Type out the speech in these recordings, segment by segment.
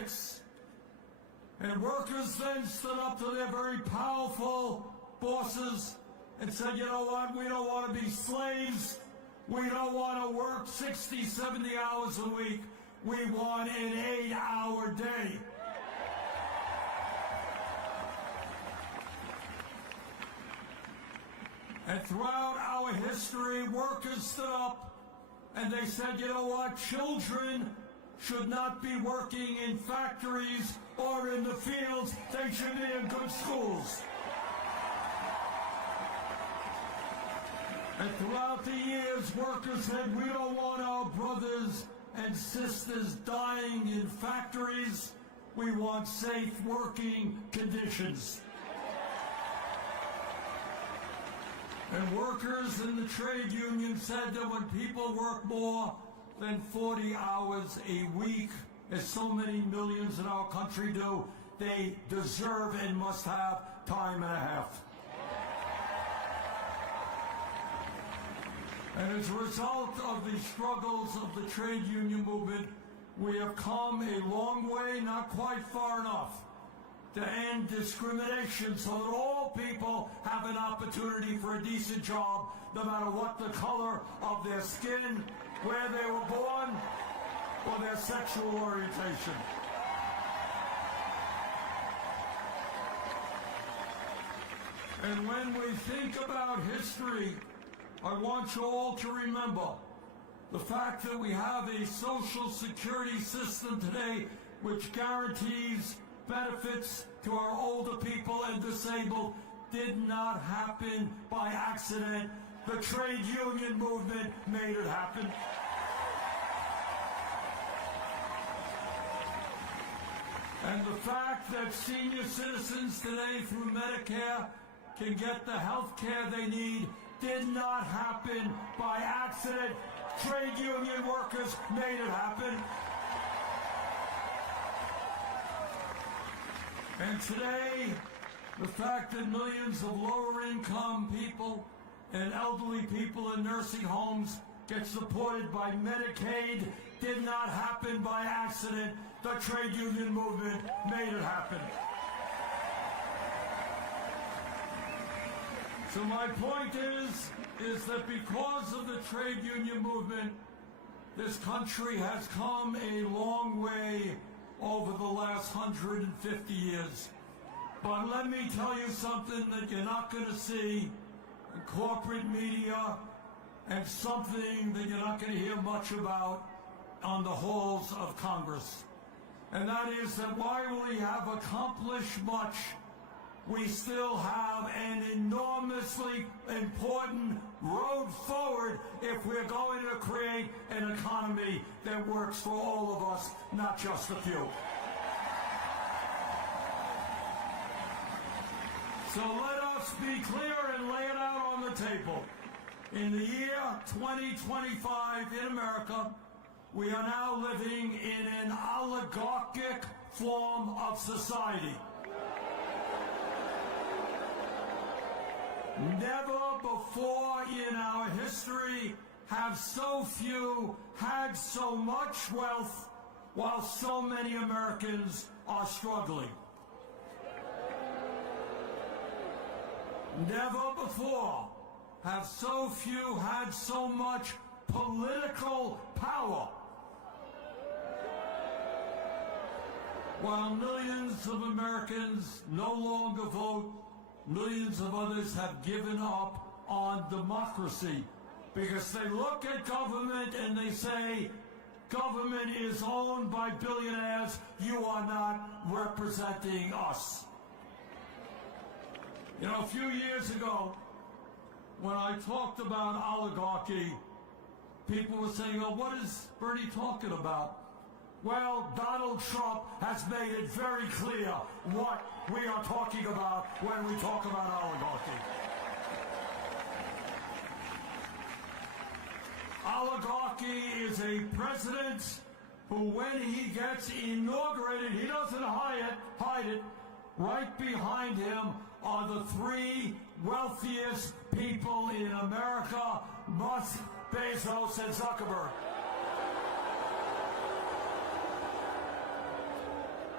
1986. And workers then stood up to their very powerful bosses and said, you know what, we don't want to be slaves. We don't want to work 60, 70 hours a week. We want an 8-hour day. And throughout our history, workers stood up and they said, you know what, children should not be working in factories or in the fields. They should be in good schools. And throughout the years, workers said, we don't want our brothers and sisters dying in factories. We want safe working conditions. And workers in the trade union said that when people work more than 40 hours a week, as so many millions in our country do, they deserve and must have time and a half. And as a result of the struggles of the trade union movement, we have come a long way, not quite far enough, to end discrimination so that all people have an opportunity for a decent job, no matter what the color of their skin, where they were born, or their sexual orientation. And when we think about history, I want you all to remember the fact that we have a social security system today which guarantees benefits to our older people and disabled did not happen by accident. The trade union movement made it happen. And the fact that senior citizens today through Medicare can get the health care they need did not happen by accident. Trade union workers made it happen. And today, the fact that millions of lower income people and elderly people in nursing homes get supported by Medicaid did not happen by accident. The trade union movement made it happen. So my point is that because of the trade union movement, this country has come a long way over the last 150 years. But let me tell you something that you're not going to see in corporate media and something that you're not going to hear much about on the halls of Congress. And that is that while we have accomplished much, we still have an enormously important road forward if we're going to create an economy that works for all of us, not just a few. So let us be clear and lay it out on the table. In the year 2025 in America, we are now living in an oligarchic form of society. Never before in our history have so few had so much wealth while so many Americans are struggling. Never before have so few had so much political power while millions of Americans no longer vote. Millions of others have given up on democracy because they look at government and they say, government is owned by billionaires. You are not representing us. You know, a few years ago, when I talked about oligarchy, people were saying, oh, what is Bernie talking about? Well, Donald Trump has made it very clear what we are talking about when we talk about oligarchy. Oligarchy is a president who, when he gets inaugurated, he doesn't hide it. Right behind him are the three wealthiest people in America, Musk, Bezos, and Zuckerberg.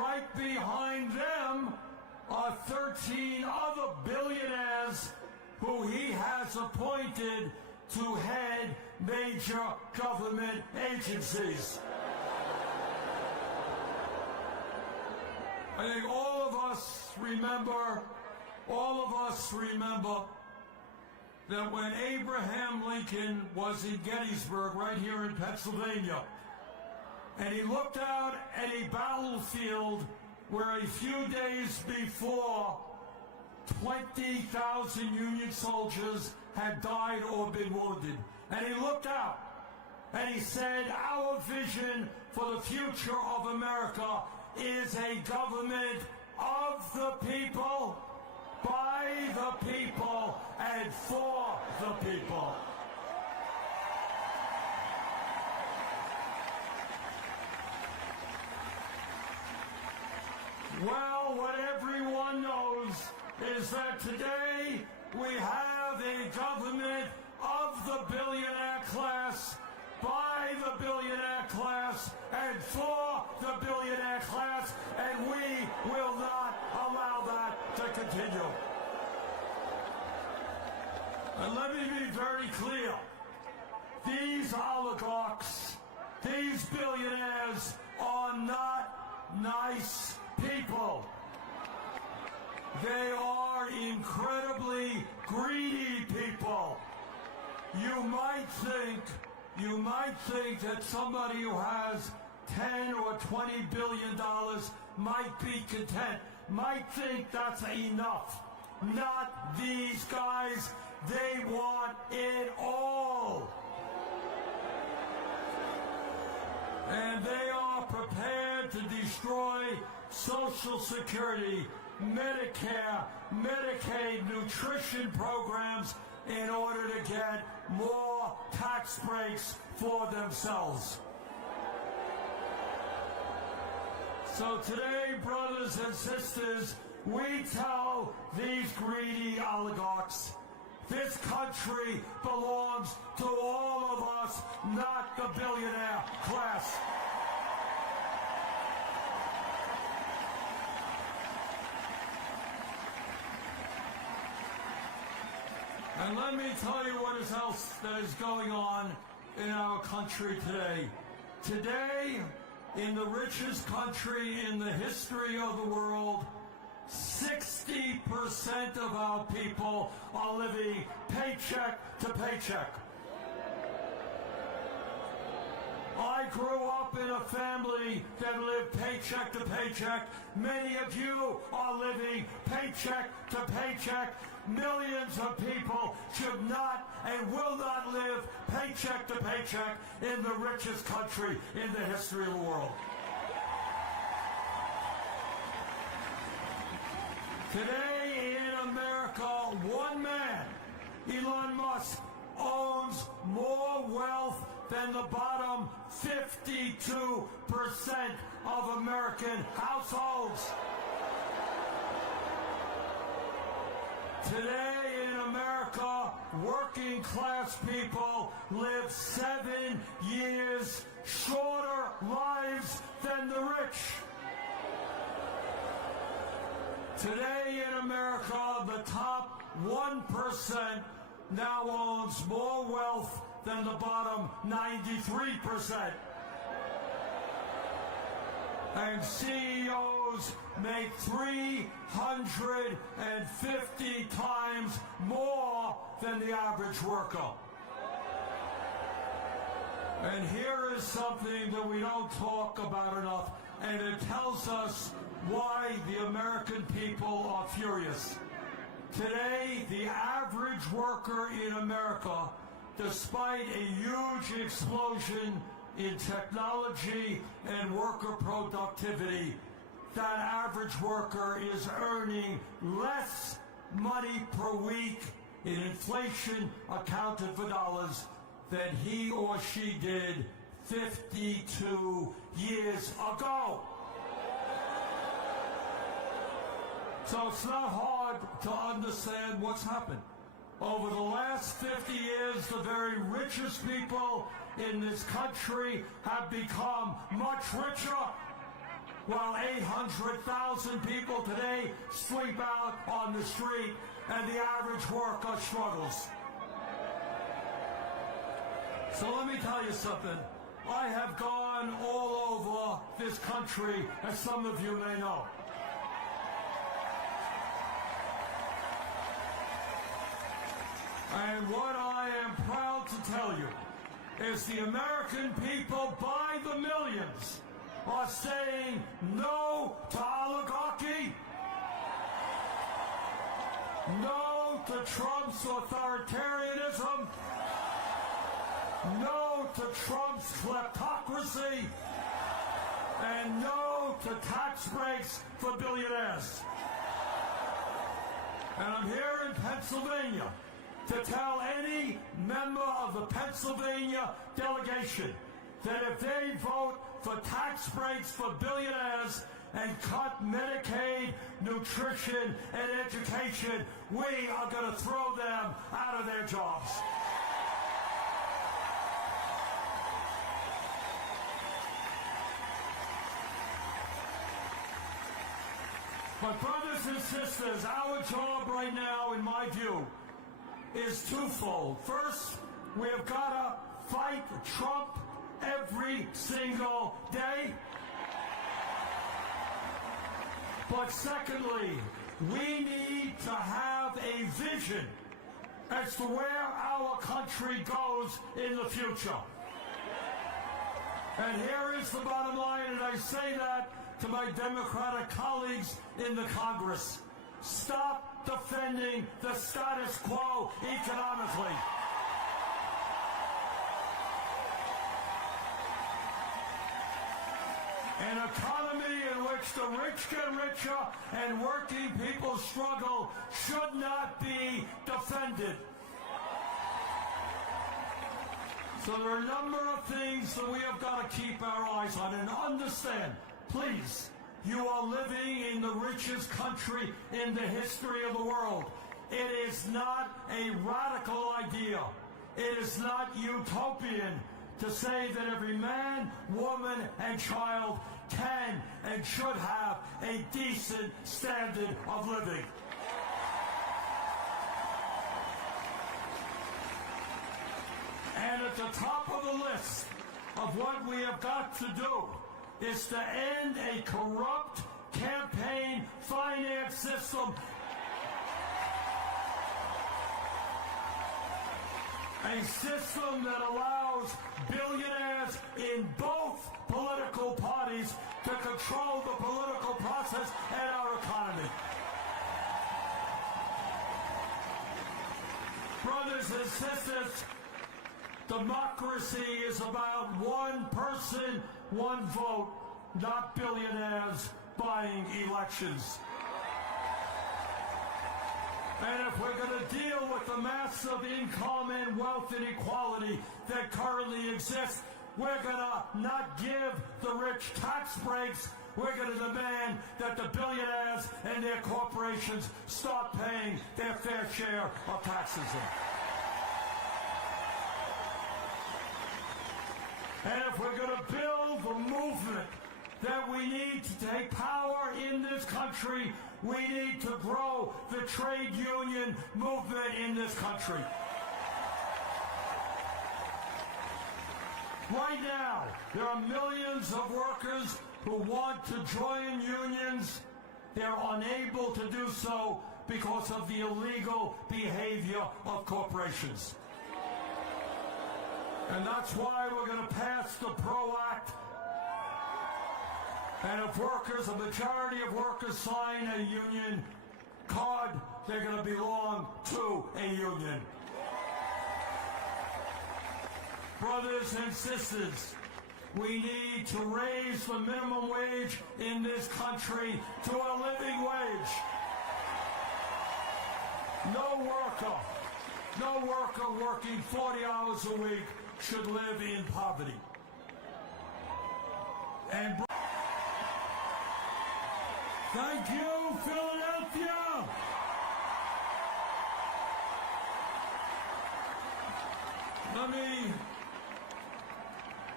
right behind them are 13 other billionaires who he has appointed to head major government agencies. I think all of us remember that when Abraham Lincoln was in Gettysburg, right here in Pennsylvania, and he looked out at a battlefield where a few days before 20,000 Union soldiers had died or been wounded. And he looked out and he said, our vision for the future of America is a government of the people, by the people, and for the people. Well, what everyone knows is that today we have a government of the billionaire class, by the billionaire class, and for the billionaire class, and we will not allow that to continue. And let me be very clear. These oligarchs, these billionaires are not nice people. They are incredibly greedy people. You might think that somebody who has 10 or 20 billion dollars might be content, might think that's enough. Not these guys. They want it all. And they are prepared to destroy Social Security, Medicare, Medicaid, nutrition programs in order to get more tax breaks for themselves. So today, brothers and sisters, we tell these greedy oligarchs, this country belongs to all of us, not the billionaire class. And let me tell you what else that is going on in our country today. Today, in the richest country in the history of the world, 60% of our people are living paycheck to paycheck. I grew up in a family that lived paycheck to paycheck. Many of you are living paycheck to paycheck. Millions of people should not and will not live paycheck to paycheck in the richest country in the history of the world. Today in America, one man, Elon Musk, owns more wealth than the bottom 52% of American households. Today in America, working class people live 7 years shorter lives than the rich. Today in America, the top 1% now owns more wealth than the bottom 93%. And CEOs make 350 times more than the average worker. And here is something that we don't talk about enough, and it tells us why the American people are furious. Today, the average worker in America, despite a huge explosion in technology and worker productivity, that average worker is earning less money per week in inflation accounted for dollars than he or she did 52 years ago. So it's not hard to understand what's happened. Over the last 50 years, the very richest people in this country have become much richer. while 800,000 people today sleep out on the street and the average worker struggles. So let me tell you something. I have gone all over this country, as some of you may know. And what I am proud to tell you is the American people by the millions are saying no to oligarchy, no to Trump's authoritarianism, no to Trump's kleptocracy, and no to tax breaks for billionaires. And I'm here in Pennsylvania to tell any member of the Pennsylvania delegation that if they vote for tax breaks for billionaires and cut Medicaid, nutrition, and education, we are going to throw them out of their jobs. But brothers and sisters, our job right now, in my view, is twofold. First, we have got to fight Trump every single day. But secondly, we need to have a vision as to where our country goes in the future. And here is the bottom line, and I say that to my Democratic colleagues in the Congress. Stop defending the status quo economically. An economy in which the rich get richer and working people struggle should not be defended. So there are a number of things that we have got to keep our eyes on, and understand, please, you are living in the richest country in the history of the world. It is not a radical idea. It is not utopian to say that every man, woman, and child can and should have a decent standard of living. And at the top of the list of what we have got to do is to end a corrupt campaign finance system. A system that allows billionaires in both political parties to control the political process and our economy. Brothers and sisters, democracy is about one person, one vote, not billionaires buying elections. And if we're going to deal with the massive income and wealth inequality that currently exists, we're going to not give the rich tax breaks. We're going to demand that the billionaires and their corporations start paying their fair share of taxes. And if we're going to build the movement that we need to take power in this country, we need to grow the trade union movement in this country. Right now, there are millions of workers who want to join unions. They're unable to do so because of the illegal behavior of corporations. And that's why we're going to pass the PRO Act. And if workers, a majority of workers sign a union card, they're going to belong to a union. Brothers and sisters, we need to raise the minimum wage in this country to a living wage. No worker working 40 hours a week should live in poverty. And thank you, Philadelphia!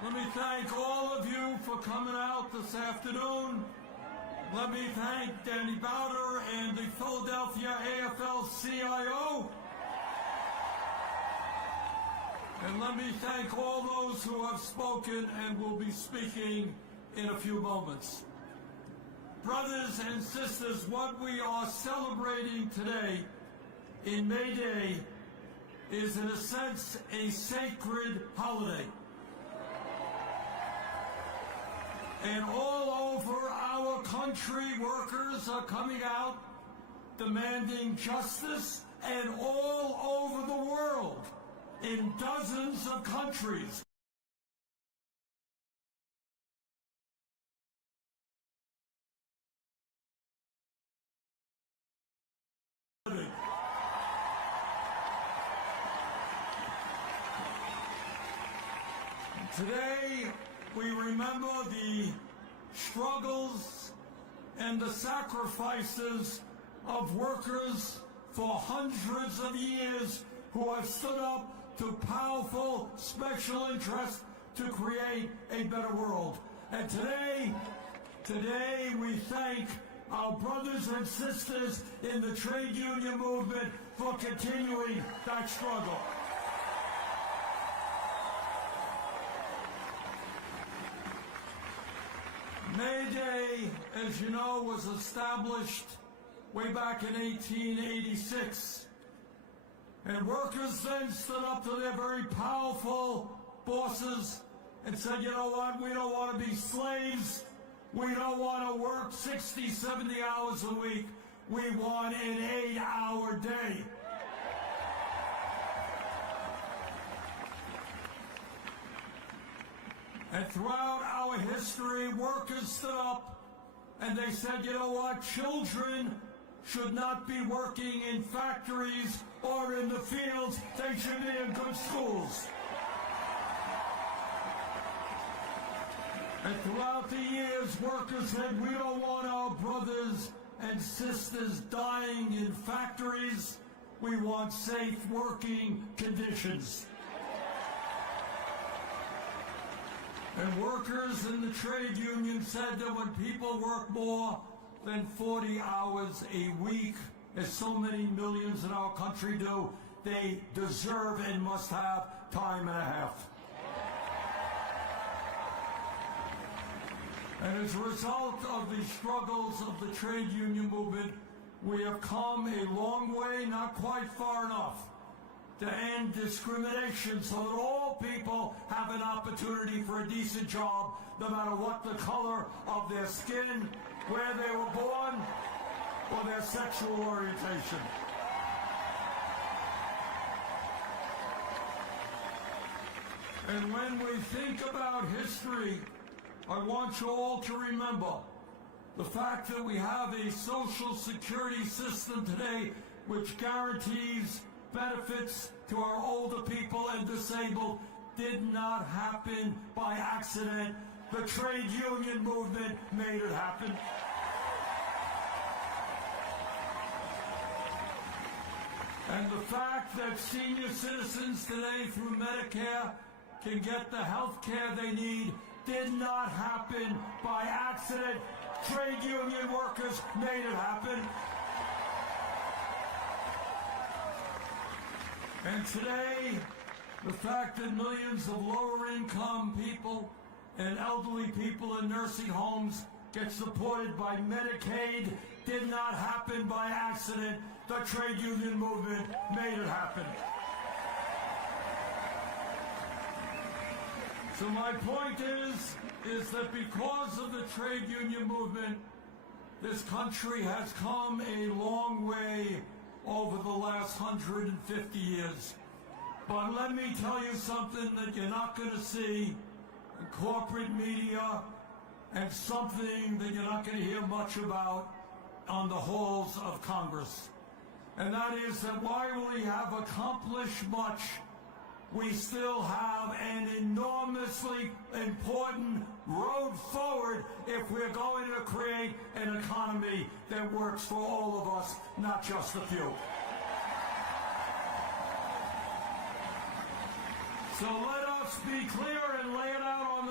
Let me thank all of you for coming out this afternoon. Let me thank Danny Bowder and the Philadelphia AFL-CIO. And let me thank all those who have spoken and will be speaking in a few moments. Brothers and sisters, what we are celebrating today in May Day is, in a sense, a sacred holiday. And all over our country, workers are coming out demanding justice, and all over the world, in dozens of countries. Today, we remember the struggles and the sacrifices of workers for hundreds of years who have stood up to powerful special interests to create a better world. And today we thank our brothers and sisters in the trade union movement for continuing that struggle. May Day, as you know, was established way back in 1886. And workers then stood up to their very powerful bosses and said, you know what, we don't want to be slaves. We don't want to work 60, 70 hours a week. We want an 8-hour day. And throughout our history, workers stood up and they said, you know what, children should not be working in factories or in the fields. They should be in good schools. And throughout the years, workers said, we don't want our brothers and sisters dying in factories. We want safe working conditions. And workers in the trade union said that when people work more than 40 hours a week, as so many millions in our country do, they deserve and must have time and a half. And as a result of the struggles of the trade union movement, we have come a long way, not quite far enough, to end discrimination so that all people have an opportunity for a decent job, no matter what the color of their skin, where they were born, or their sexual orientation. And when we think about history, I want you all to remember the fact that we have a social security system today which guarantees benefits to our older people and disabled did not happen by accident. The trade union movement made it happen. And the fact that senior citizens today through Medicare can get the health care they need did not happen by accident. Trade union workers made it happen. And today, the fact that millions of lower-income people and elderly people in nursing homes get supported by Medicaid did not happen by accident. The trade union movement made it happen. So my point is that because of the trade union movement, this country has come a long way over the last 150 years. But let me tell you something that you're not going to see in corporate media, and something that you're not going to hear much about on the halls of Congress. And that is that while we have accomplished much, we still have an enormously important road forward if we're going to create an economy that works for all of us, not just a few. So let us be clear and lay it out on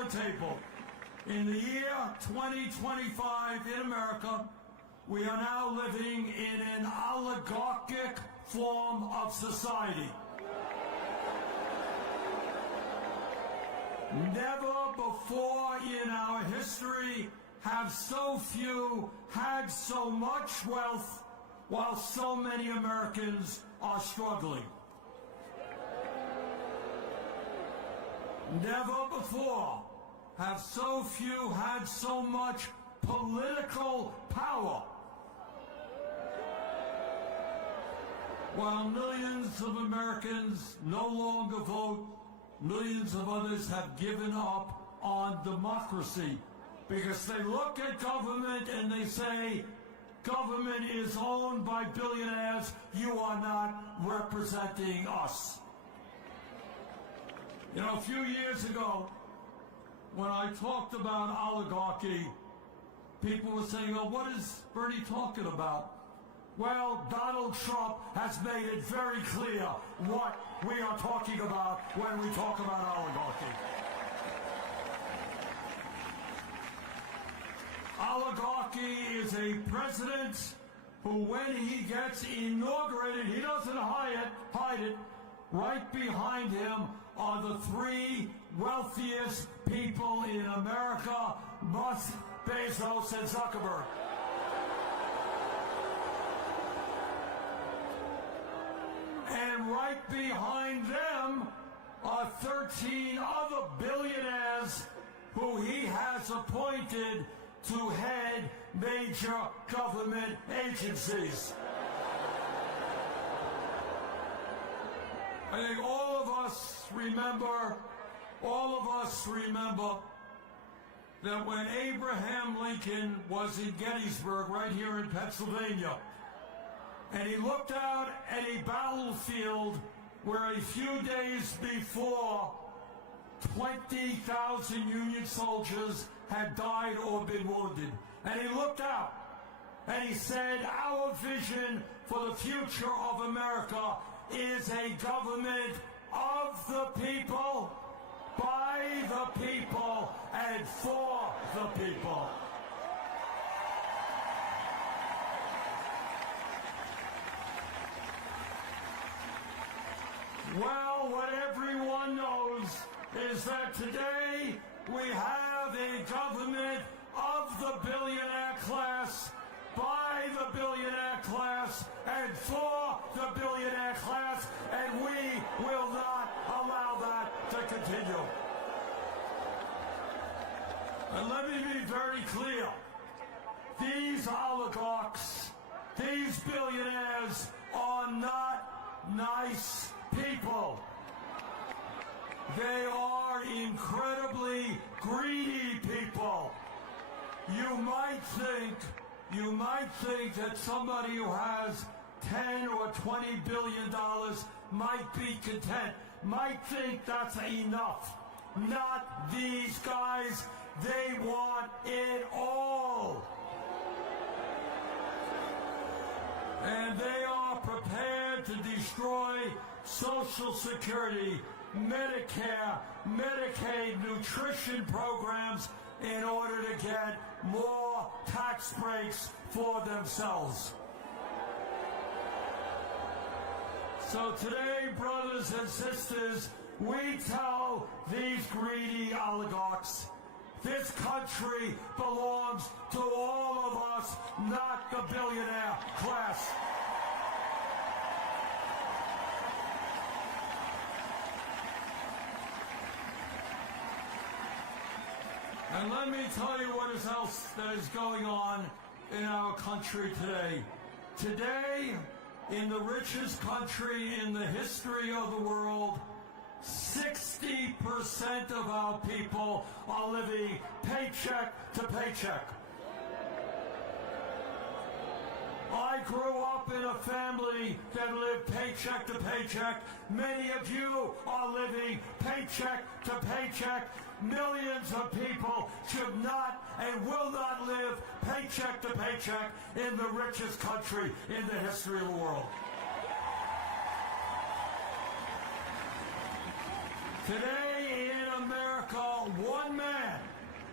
the table. In the year 2025 in America, we are now living in an oligarchic form of society. Never before in our history have so few had so much wealth while so many Americans are struggling. Never before have so few had so much political power, while millions of Americans no longer vote. Millions of others have given up on democracy because they look at government and they say, government is owned by billionaires, you are not representing us. You know, a few years ago, when I talked about oligarchy, people were saying, oh, what is Bernie talking about? Well, Donald Trump has made it very clear what we are talking about when we talk about oligarchy. Oligarchy is a president who, when he gets inaugurated, he doesn't hide it. Right behind him are the three wealthiest people in America, Musk, Bezos, and Zuckerberg. And right behind them are 13 other billionaires who he has appointed to head major government agencies. I think all of us remember that when Abraham Lincoln was in Gettysburg, right here in Pennsylvania, and he looked out at a battlefield where a few days before 20,000 Union soldiers had died or been wounded. And he looked out and he said, our vision for the future of America is a government of the people, by the people, and for the people. Well, what everyone knows is that today we have a government of the billionaire class, by the billionaire class, and for the billionaire class, and we will not allow that to continue. And let me be very clear. These oligarchs, these billionaires are not nice people. They are incredibly greedy people. You might think that somebody who has 10 or 20 billion dollars might be content, might think that's enough. Not these guys. They want it all. And they are prepared to destroy Social Security, Medicare, Medicaid, nutrition programs in order to get more tax breaks for themselves. So today, brothers and sisters, we tell these greedy oligarchs, this country belongs to all of us, not the billionaire class. And let me tell you what else that is going on in our country today. Today, in the richest country in the history of the world, 60% of our people are living paycheck to paycheck. I grew up in a family that lived paycheck to paycheck. Many of you are living paycheck to paycheck. Millions of people should not and will not live paycheck to paycheck in the richest country in the history of the world. Today in America, one man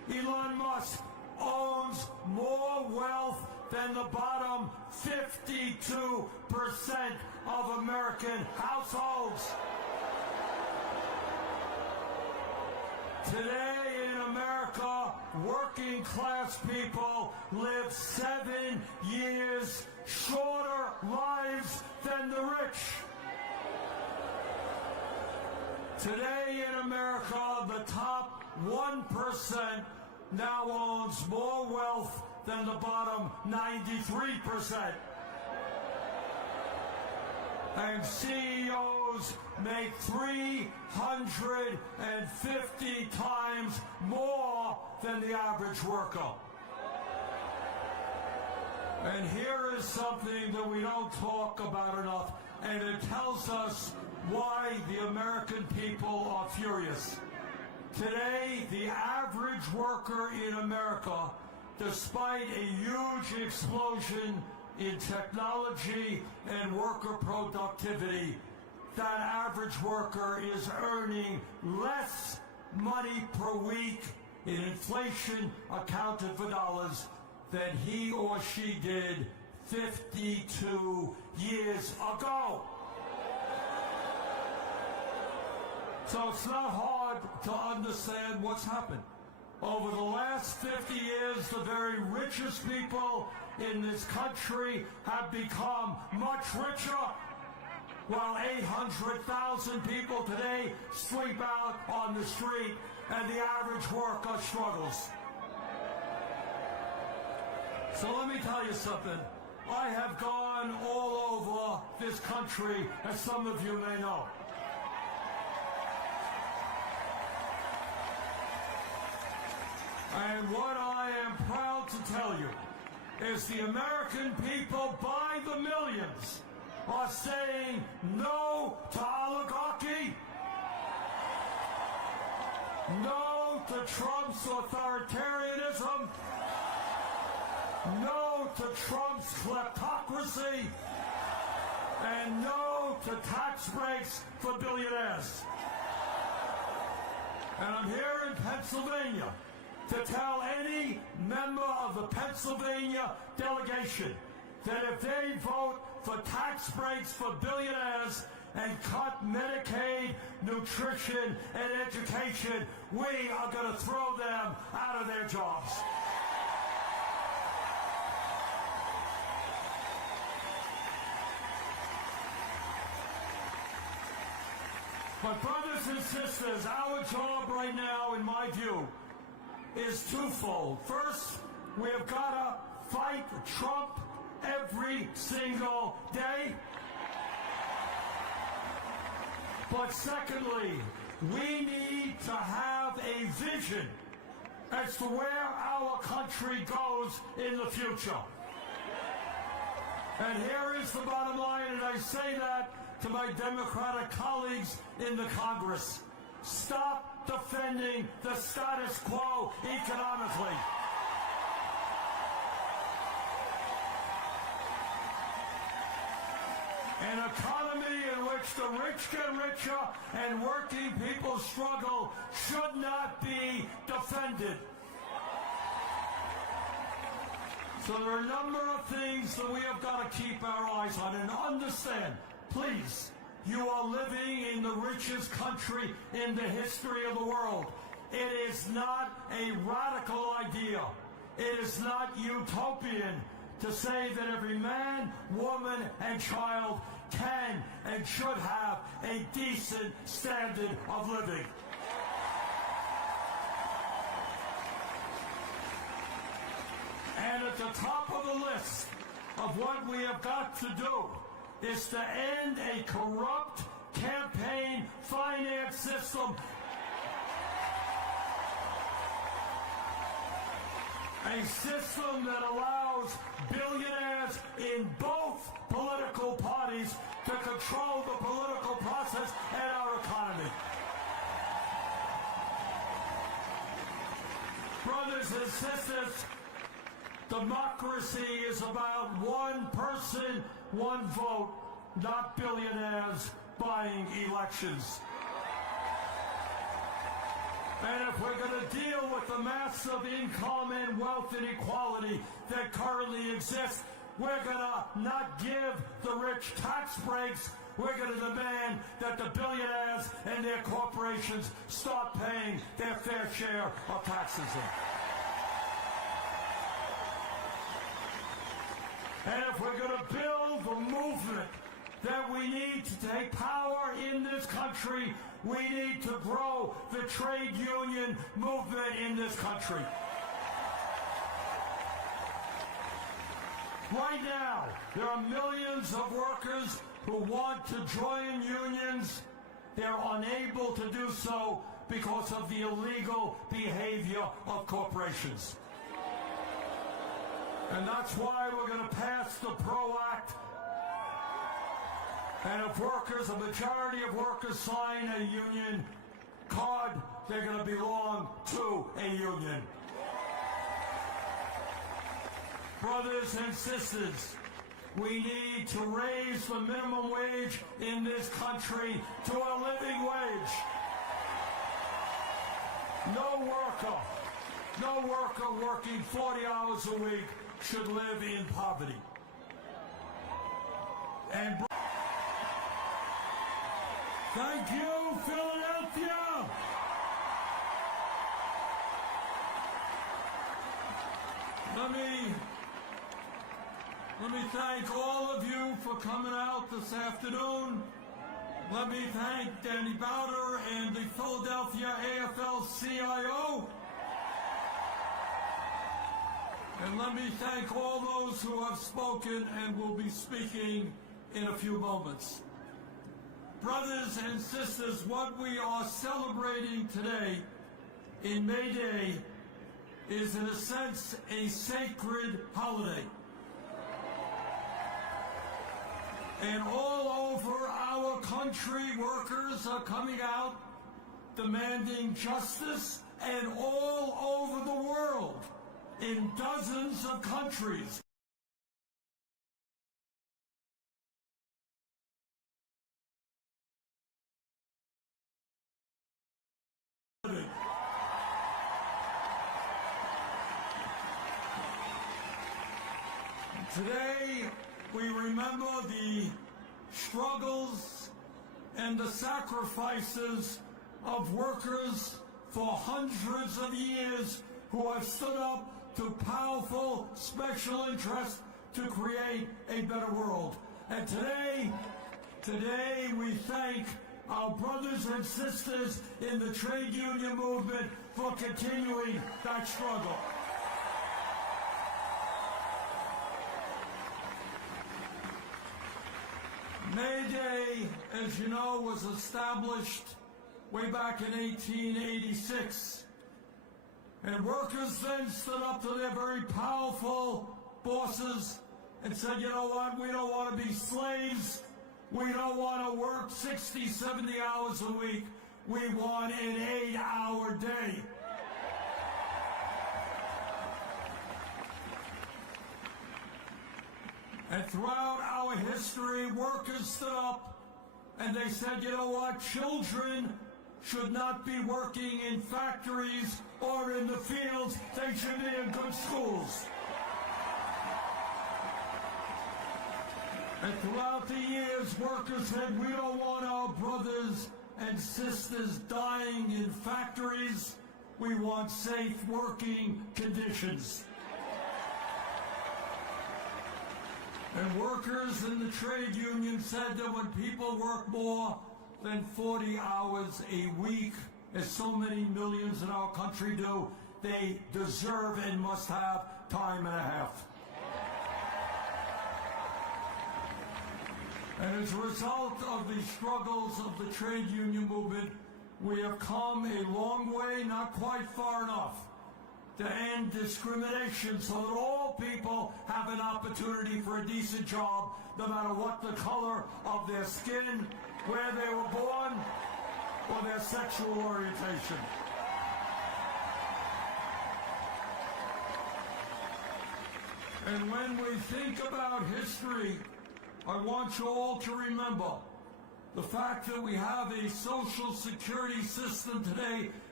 Elon Musk owns more wealth than the bottom 52% of American households. Today in America, working class people live 7 years shorter lives than the rich. Today in America, the top 1% now owns more wealth than the bottom 93%. And CEOs make 350 times more than the average worker. And here is something that we don't talk about enough, and it tells us why the American people are furious. Today, the average worker in America, despite a huge explosion in technology and worker productivity, that average worker is earning less money per week in inflation accounted for dollars than he or she did 52 years ago. So it's not hard to understand what's happened. Over the last 50 years, the very richest people in this country have become much richer, while 800,000 people today sleep out on the street and the average worker struggles. So let me tell you something. I have gone all over this country, as some of you may know. And what I am proud to tell you is the American people by the millions are saying no to oligarchy, no to Trump's authoritarianism, no to Trump's kleptocracy, and no to tax breaks for billionaires. And I'm here in Pennsylvania to tell any member of the Pennsylvania delegation that if they vote for tax breaks for billionaires and cut Medicaid, nutrition, and education, we are going to throw them out of their jobs. But brothers and sisters, our job right now, in my view, is twofold. First, we have got to fight Trump every single day. But secondly, we need to have a vision as to where our country goes in the future. And here is the bottom line, and I say that to my Democratic colleagues in the Congress. Stop defending the status quo economically. An economy in which the rich get richer and working people struggle should not be defended. So there are a number of things that we have got to keep our eyes on, and understand, please, you are living in the richest country in the history of the world. It is not a radical idea. It is not utopian to say that every man, woman, and child can and should have a decent standard of living. And at the top of the list of what we have got to do is to end a corrupt campaign finance system. A system that allows billionaires in both political parties to control the political process and our economy. Brothers and sisters, democracy is about one person, one vote, not billionaires buying elections. And if we're going to deal with the massive income and wealth inequality that currently exists, we're going to not give the rich tax breaks. We're going to demand that the billionaires and their corporations start paying their fair share of taxes. And if we're going to build the movement that we need to take power in this country, we need to grow the trade union movement in this country. Right now, there are millions of workers who want to join unions. They're unable to do so because of the illegal behavior of corporations. And that's why we're going to pass the PRO Act. And if workers, a majority of workers sign a union card, they're going to belong to a union. Brothers and sisters, we need to raise the minimum wage in this country to a living wage. No worker working 40 hours a week should live in poverty. And thank you, Philadelphia! Let me thank all of you for coming out this afternoon. Let me thank Danny Bowder and the Philadelphia AFL-CIO. And let me thank all those who have spoken and will be speaking in a few moments. Brothers and sisters, what we are celebrating today in May Day is, in a sense, a sacred holiday. And all over our country, workers are coming out demanding justice, and all over the world, in dozens of countries. Today, we remember the struggles and the sacrifices of workers for hundreds of years who have stood up to powerful special interests to create a better world. And today we thank our brothers and sisters in the trade union movement for continuing that struggle. May Day, as you know, was established way back in 1886. And workers then stood up to their very powerful bosses and said, you know what, we don't want to be slaves. We don't want to work 60, 70 hours a week. We want an 8-hour day. And throughout our history, workers stood up and they said, you know what, children should not be working in factories or in the fields. They should be in good schools. And throughout the years, workers said, we don't want our brothers and sisters dying in factories. We want safe working conditions. And workers in the trade union said that when people work more than 40 hours a week, as so many millions in our country do, they deserve and must have time and a half. And as a result of the struggles of the trade union movement, we have come a long way, not quite far enough, to end discrimination so that all people have an opportunity for a decent job, no matter what the color of their skin, where they were born, or their sexual orientation. And when we think about history, I want you all to remember the fact that we have a social security system today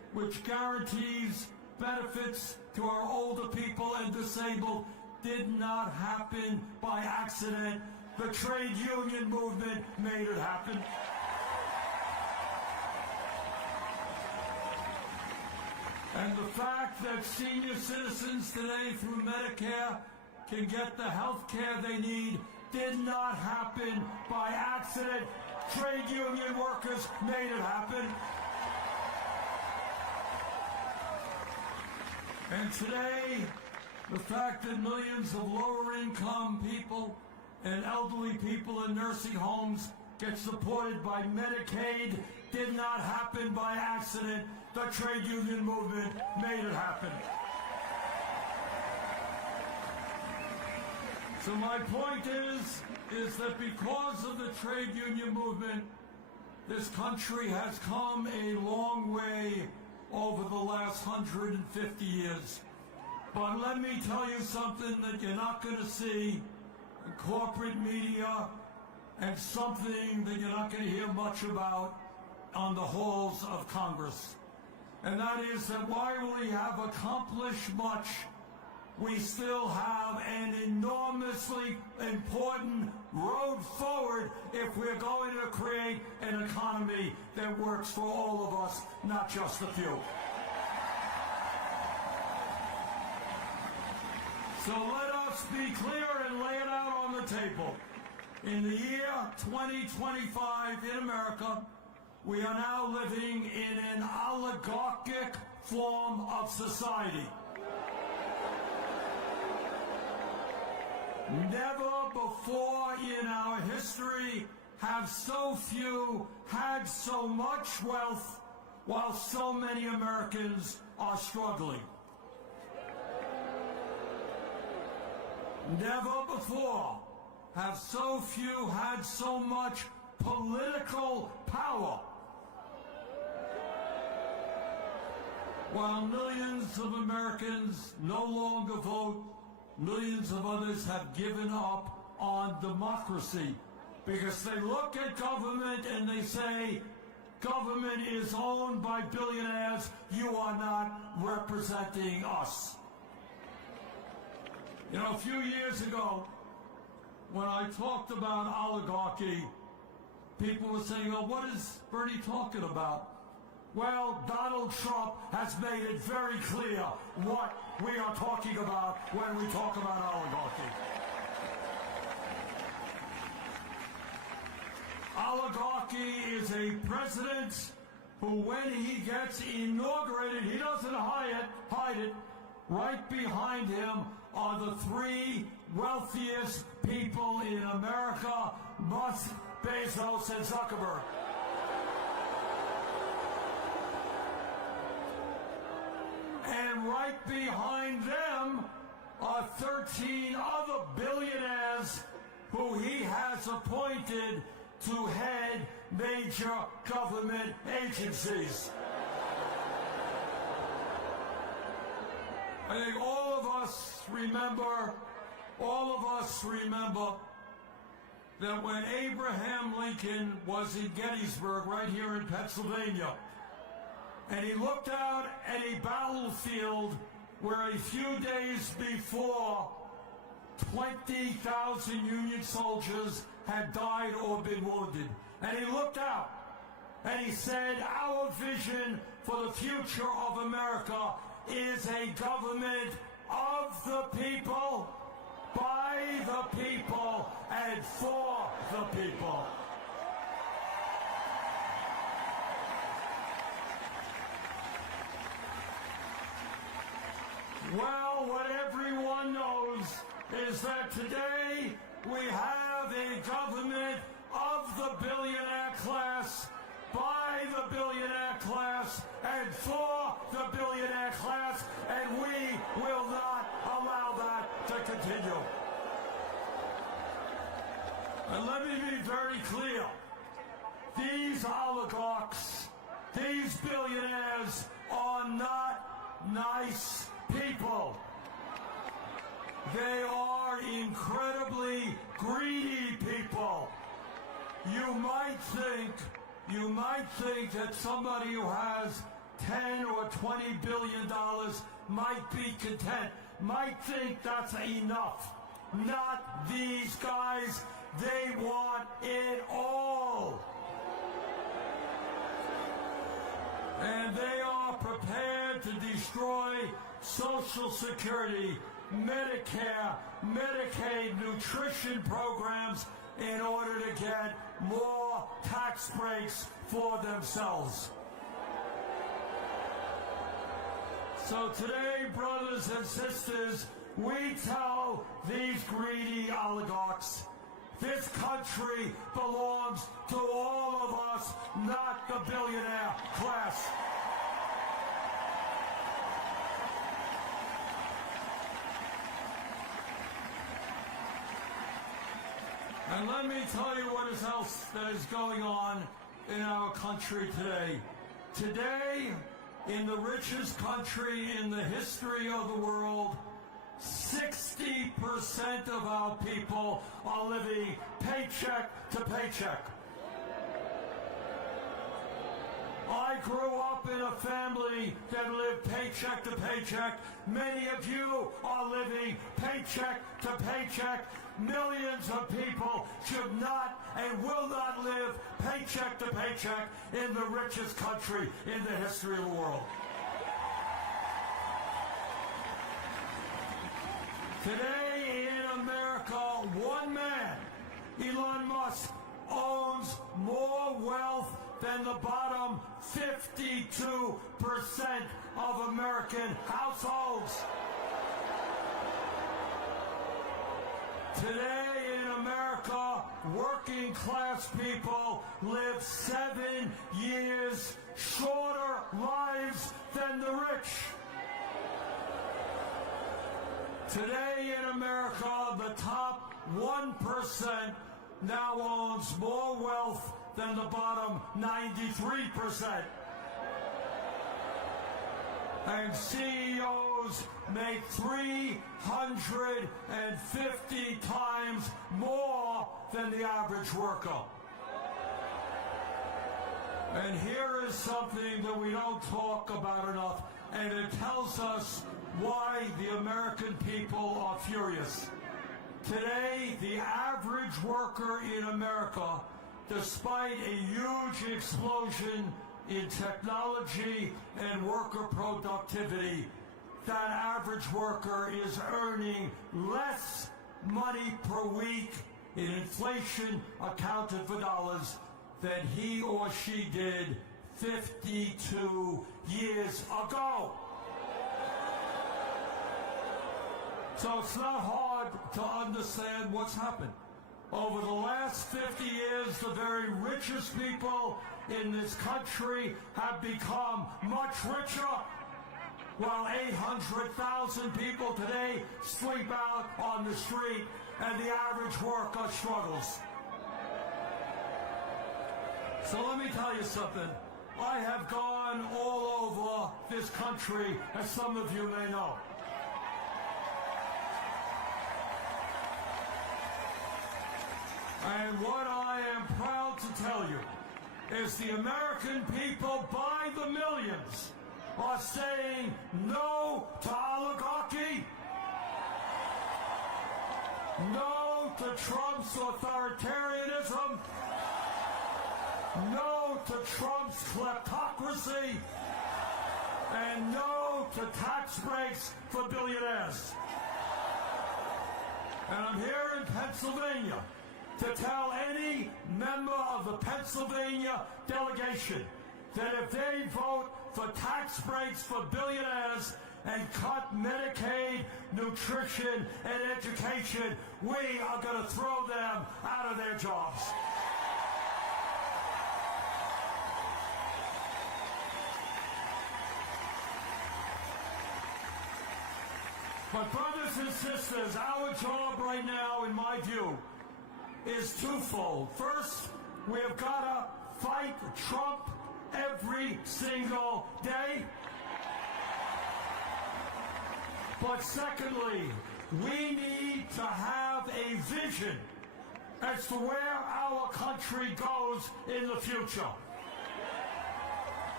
which guarantees benefits to our older people and disabled, did not happen by accident. The trade union movement made it happen. And the fact that senior citizens today through Medicare can get the health care they need did not happen by accident. Trade union workers made it happen. And today, the fact that millions of lower-income people and elderly people in nursing homes get supported by Medicaid did not happen by accident. The trade union movement made it happen. So my point is that because of the trade union movement, this country has come a long way over the last 150 years. But let me tell you something that you're not going to see in corporate media, and something that you're not going to hear much about on the halls of Congress. And that is that while we have accomplished much, we still have an enormously important road forward if we're going to create an economy that works for all of us, not just a few. So let us be clear and lay it out on the table. In the year 2025 in America, we are now living in an oligarchic form of society. Never before in our history have so few had so much wealth while so many Americans are struggling. Never before have so few had so much political power, while millions of Americans no longer vote. Millions of others have given up on democracy because they look at government and they say, government is owned by billionaires, you are not representing us. You know, a few years ago, when I talked about oligarchy, people were saying, well, what is Bernie talking about? Well, Donald Trump has made it very clear what we are talking about when we talk about oligarchy. Oligarchy is a president who, when he gets inaugurated, he doesn't hide it. Right behind him are the three wealthiest people in America, Musk, Bezos, and Zuckerberg. And right behind them are 13 other billionaires who he has appointed to head major government agencies. I think all of us remember that when Abraham Lincoln was in Gettysburg, right here in Pennsylvania, and he looked out at a battlefield where a few days before 20,000 Union soldiers had died or been wounded. And he looked out and he said, our vision for the future of America is a government of the people, by the people, and for the people. Well, what everyone knows is that today we have a government of the billionaire class, by the billionaire class, and for the billionaire class, and we will not allow that to continue. And let me be very clear. These oligarchs, these billionaires are not nice people. They are incredibly greedy people. You might think that somebody who has $10 or $20 billion might be content, might think that's enough. Not these guys. They want it all. And they are prepared to destroy Social Security, Medicare, Medicaid, nutrition programs in order to get more tax breaks for themselves. So today, brothers and sisters, we tell these greedy oligarchs, this country belongs to all of us, not the billionaire class. And let me tell you what else that is going on in our country today. Today, in the richest country in the history of the world, 60% of our people are living paycheck to paycheck. I grew up in a family that lived paycheck to paycheck. Many of you are living paycheck to paycheck. Millions of people should not and will not live paycheck to paycheck in the richest country in the history of the world. Today in America, one man, Elon Musk, owns more wealth than the bottom 52% of American households. Today in America, working class people live 7 years shorter lives than the rich. Today in America, the top 1% now owns more wealth than the bottom 93%. And CEOs make 350 times more than the average worker. And here is something that we don't talk about enough, and it tells us why the American people are furious. Today, the average worker in America, despite a huge explosion in technology and worker productivity, that average worker is earning less money per week in inflation accounted for dollars than he or she did 52 years ago. So it's not hard to understand what's happened. Over the last 50 years, the very richest people in this country have become much richer, while 800,000 people today sleep out on the street and the average worker struggles. So let me tell you something. I have gone all over this country, as some of you may know. And what I am proud to tell you is the American people by the millions are saying no to oligarchy, no to Trump's authoritarianism, no to Trump's kleptocracy, and no to tax breaks for billionaires. And I'm here in Pennsylvania to tell any member of the Pennsylvania delegation that if they vote for tax breaks for billionaires and cut Medicaid, nutrition, and education, we are going to throw them out of their jobs. But brothers and sisters, our job right now, in my view, is twofold. First, we have got to fight Trump every single day. But secondly, we need to have a vision as to where our country goes in the future.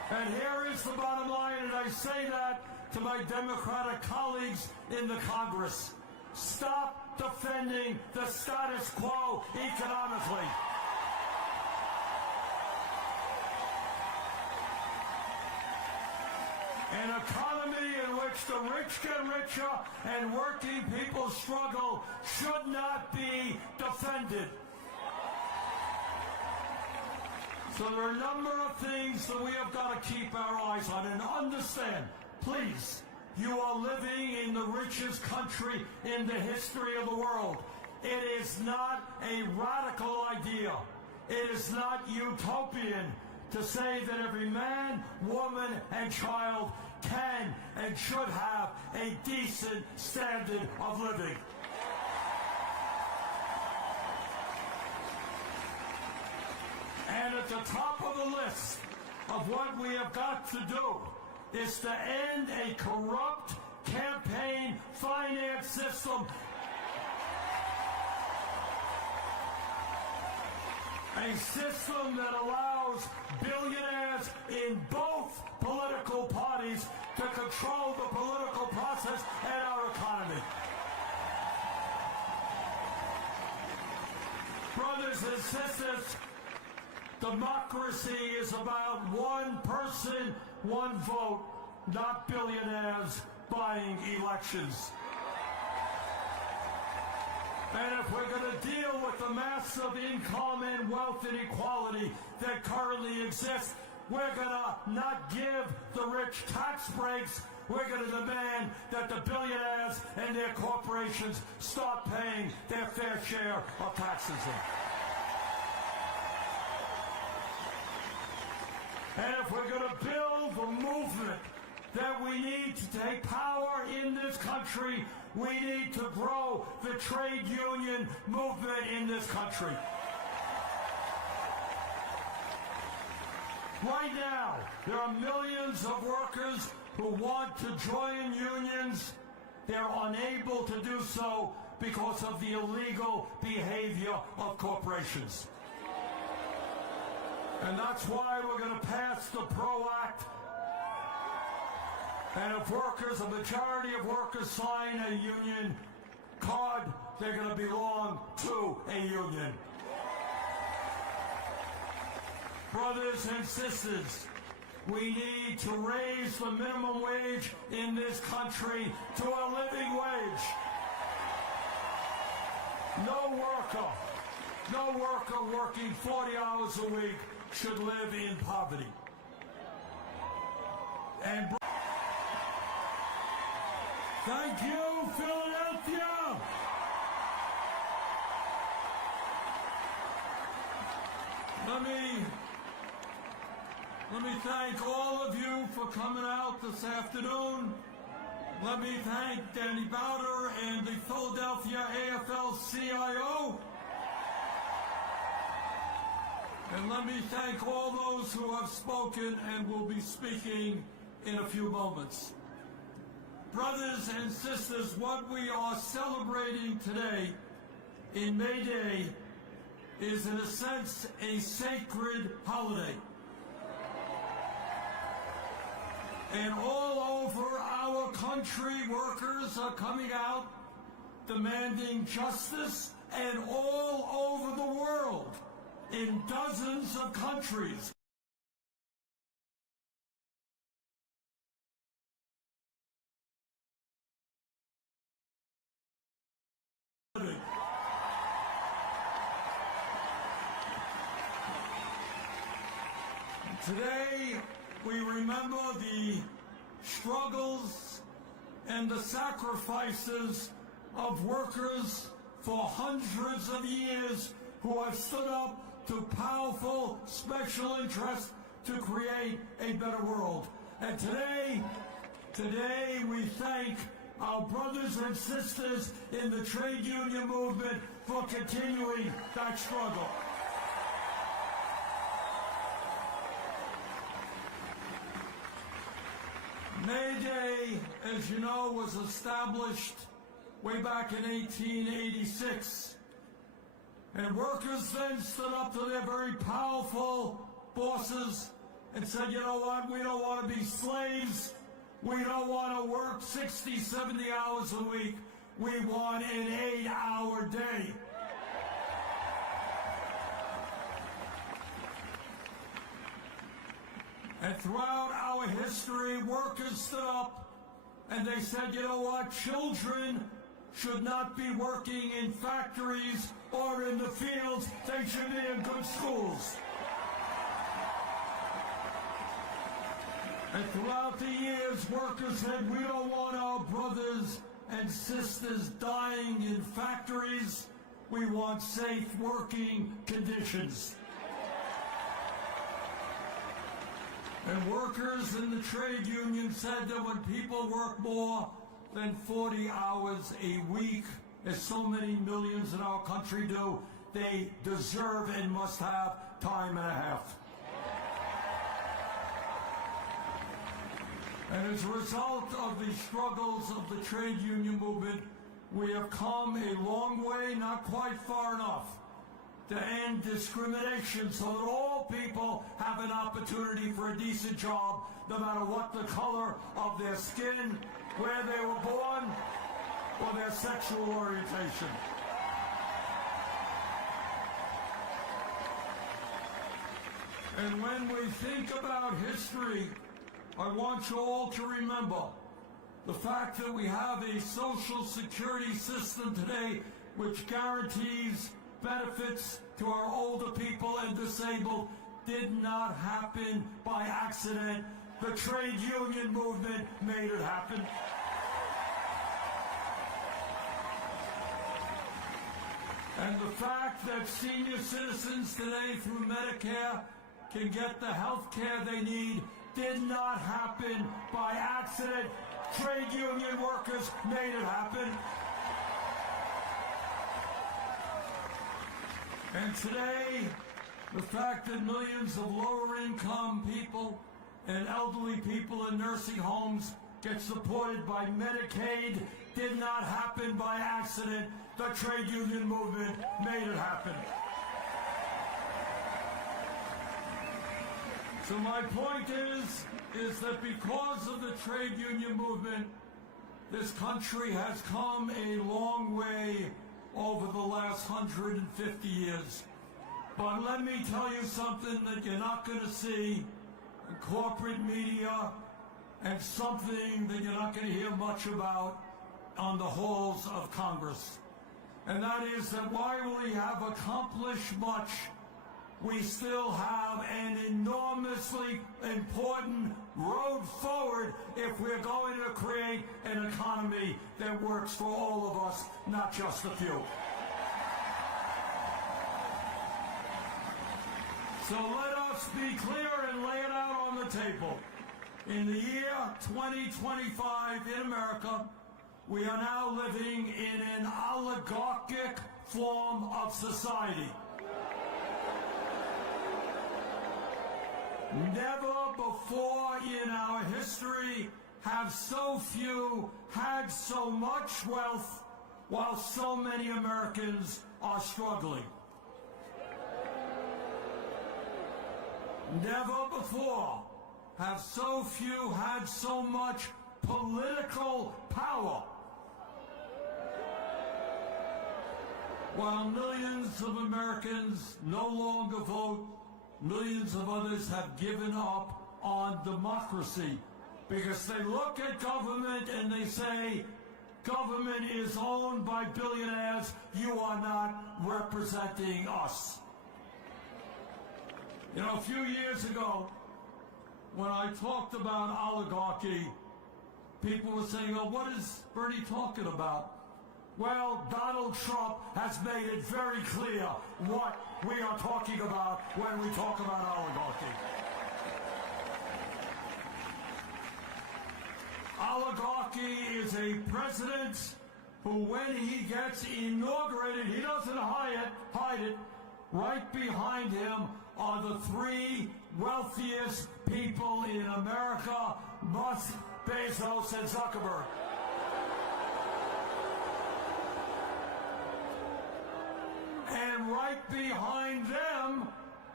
And here is the bottom line, and I say that to my Democratic colleagues in the Congress. Stop defending the status quo economically. An economy in which the rich get richer and working people struggle should not be defended. So there are a number of things that we have got to keep our eyes on and understand. Please, you are living in the richest country in the history of the world. It is not a radical idea. It is not utopian to say that every man, woman, and child can and should have a decent standard of living. And at the top of the list of what we have got to do is to end a corrupt campaign finance system. A system that allows billionaires in both political parties to control the political process and our economy. Brothers and sisters, democracy is about one person, one vote, not billionaires buying elections. And if we're going to deal with the massive income and wealth inequality that currently exists, we're going to not give the rich tax breaks. We're going to demand that the billionaires and their corporations start paying their fair share of taxes. And if we're going to build the movement that we need to take power in this country, we need to grow the trade union movement in this country. Right now, there are millions of workers who want to join unions. They're unable to do so because of the illegal behavior of corporations. And that's why we're going to pass the PRO Act. And if workers, a majority of workers sign a union card, they're going to belong to a union. Brothers and sisters, we need to raise the minimum wage in this country to a living wage. No worker working 40 hours a week should live in poverty. And thank you, Philadelphia! Let me thank all of you for coming out this afternoon. Let me thank Danny Bowder and the Philadelphia AFL-CIO. And let me thank all those who have spoken and will be speaking in a few moments. Brothers and sisters, what we are celebrating today in May Day is, in a sense, a sacred holiday. And all over our country, workers are coming out demanding justice, and all over the world, in dozens of countries. Today, we remember the struggles and the sacrifices of workers for hundreds of years who have stood up to powerful special interests to create a better world. And today we thank our brothers and sisters in the trade union movement for continuing that struggle. May Day, as you know, was established way back in 1886. And workers then stood up to their very powerful bosses and said, you know what, we don't want to be slaves. We don't want to work 60, 70 hours a week. We want an 8-hour day. And throughout our history, workers stood up and they said, you know what, children should not be working in factories or in the fields. They should be in good schools. And throughout the years, workers said, we don't want our brothers and sisters dying in factories. We want safe working conditions. And workers in the trade union said that when people work more than 40 hours a week, as so many millions in our country do, they deserve and must have time and a half. And as a result of the struggles of the trade union movement, we have come a long way, not quite far enough, to end discrimination so that all people have an opportunity for a decent job, no matter what the color of their skin, where they were born, or their sexual orientation. And when we think about history, I want you all to remember the fact that we have a social security system today which guarantees benefits to our older people and disabled did not happen by accident. The trade union movement made it happen. And the fact that senior citizens today through Medicare can get the health care they need did not happen by accident. Trade union workers made it happen. And today, the fact that millions of lower-income people and elderly people in nursing homes get supported by Medicaid did not happen by accident. The trade union movement made it happen. So my point is that because of the trade union movement, this country has come a long way over the last 150 years. But let me tell you something that you're not going to see in corporate media, and something that you're not going to hear much about on the halls of Congress. And that is that while we have accomplished much, we still have an enormously important road forward if we're going to create an economy that works for all of us, not just a few. So let us be clear and lay it out on the table. In the year 2025 in America, we are now living in an oligarchic form of society. Never before in our history have so few had so much wealth while so many Americans are struggling. Never before have so few had so much political power, while millions of Americans no longer vote. Millions of others have given up on democracy because they look at government and they say, government is owned by billionaires. You are not representing us. You know, a few years ago, when I talked about oligarchy, people were saying, well, what is Bernie talking about? Well, Donald Trump has made it very clear what we are talking about when we talk about oligarchy. Oligarchy is a president who, when he gets inaugurated, he doesn't hide it. Right behind him are the three wealthiest people in America, Musk, Bezos, and Zuckerberg. And right behind them